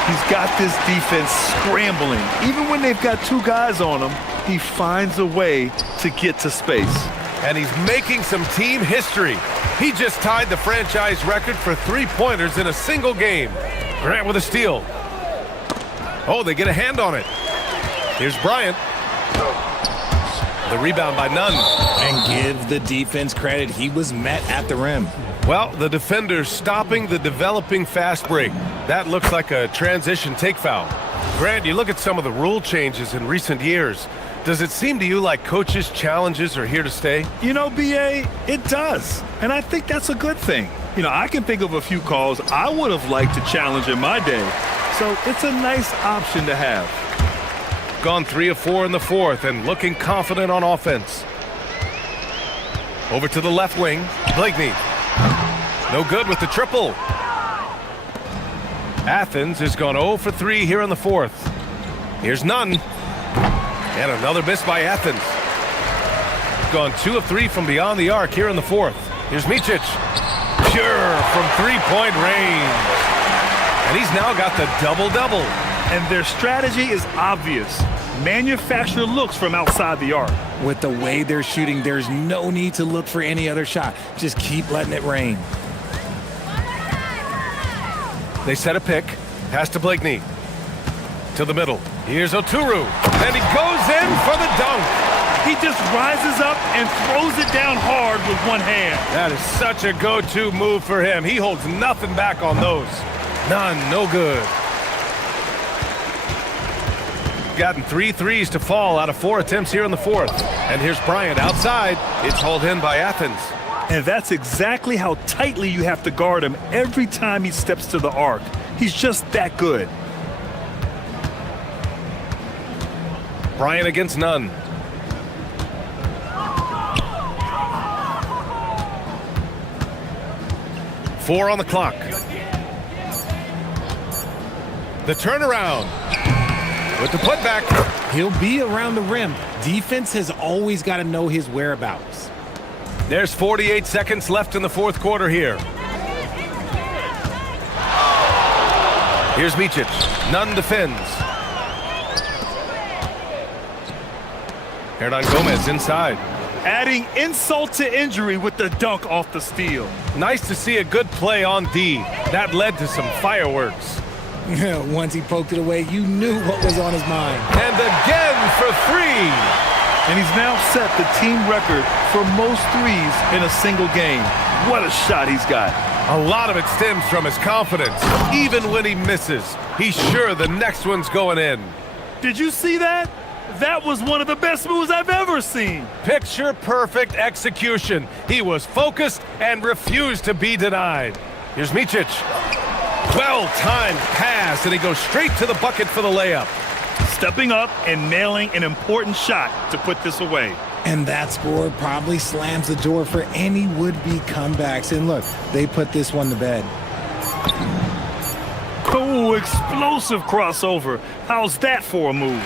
He's got this defense scrambling. Even when they've got two guys on him, he finds a way to get to space. And he's making some team history. He just tied the franchise record for three-pointers in a single game. Grant with a steal. Oh, they get a hand on it. Here's Bryant. The rebound by Nunn. And give the defense credit. He was met at the rim. Well, the defender stopping the developing fast break. That looks like a transition take foul. Grant, you look at some of the rule changes in recent years. Does it seem to you like coaches' challenges are here to stay? You know, B.A., it does. And I think that's a good thing. You know, I can think of a few calls I would have liked to challenge in my day. So it's a nice option to have. Gone 3 of 4 in the fourth and looking confident on offense. Over to the left wing. Blakeney. No good with the triple. Athens has gone 0 for 3 here in the fourth. Here's Nunn. And another miss by Athens. Gone 2 of 3 from beyond the arc here in the fourth. Here's Micic. Pure from three-point range. And he's now got the double-double. And their strategy is obvious. Manufacture looks from outside the arc. With the way they're shooting, there's no need to look for any other shot. Just keep letting it rain. They set a pick. Pass to Blakeney. To the middle. Here's Oturu. And he goes in for the dunk. He just rises up and throws it down hard with one hand. That is such a go-to move for him. He holds nothing back on those. None, no good. Gotten 3 threes to fall out of 4 attempts here in the fourth. And here's Bryant outside. It's hauled in by Athens. And that's exactly how tightly you have to guard him every time he steps to the arc. He's just that good. Bryant against Nunn. Four on the clock. The turnaround. With the putback. He'll be around the rim. Defense has always got to know his whereabouts. There's 48 seconds left in the fourth quarter here. Here's Micic. Nunn defends. Hernan Gomez inside. Adding insult to injury with the dunk off the steal. Nice to see a good play on D. That led to some fireworks. Once he poked it away, you knew what was on his mind. And again for three. And he's now set the team record for most threes in a single game. What a shot he's got. A lot of it stems from his confidence. Even when he misses, he's sure the next one's going in. Did you see that? That was one of the best moves I've ever seen. Picture-perfect execution. He was focused and refused to be denied. Here's Micic. Well-timed pass, and he goes straight to the bucket for the layup. Stepping up and nailing an important shot to put this away. And that score probably slams the door for any would-be comebacks. And look, they put this one to bed. Oh, explosive crossover. How's that for a move?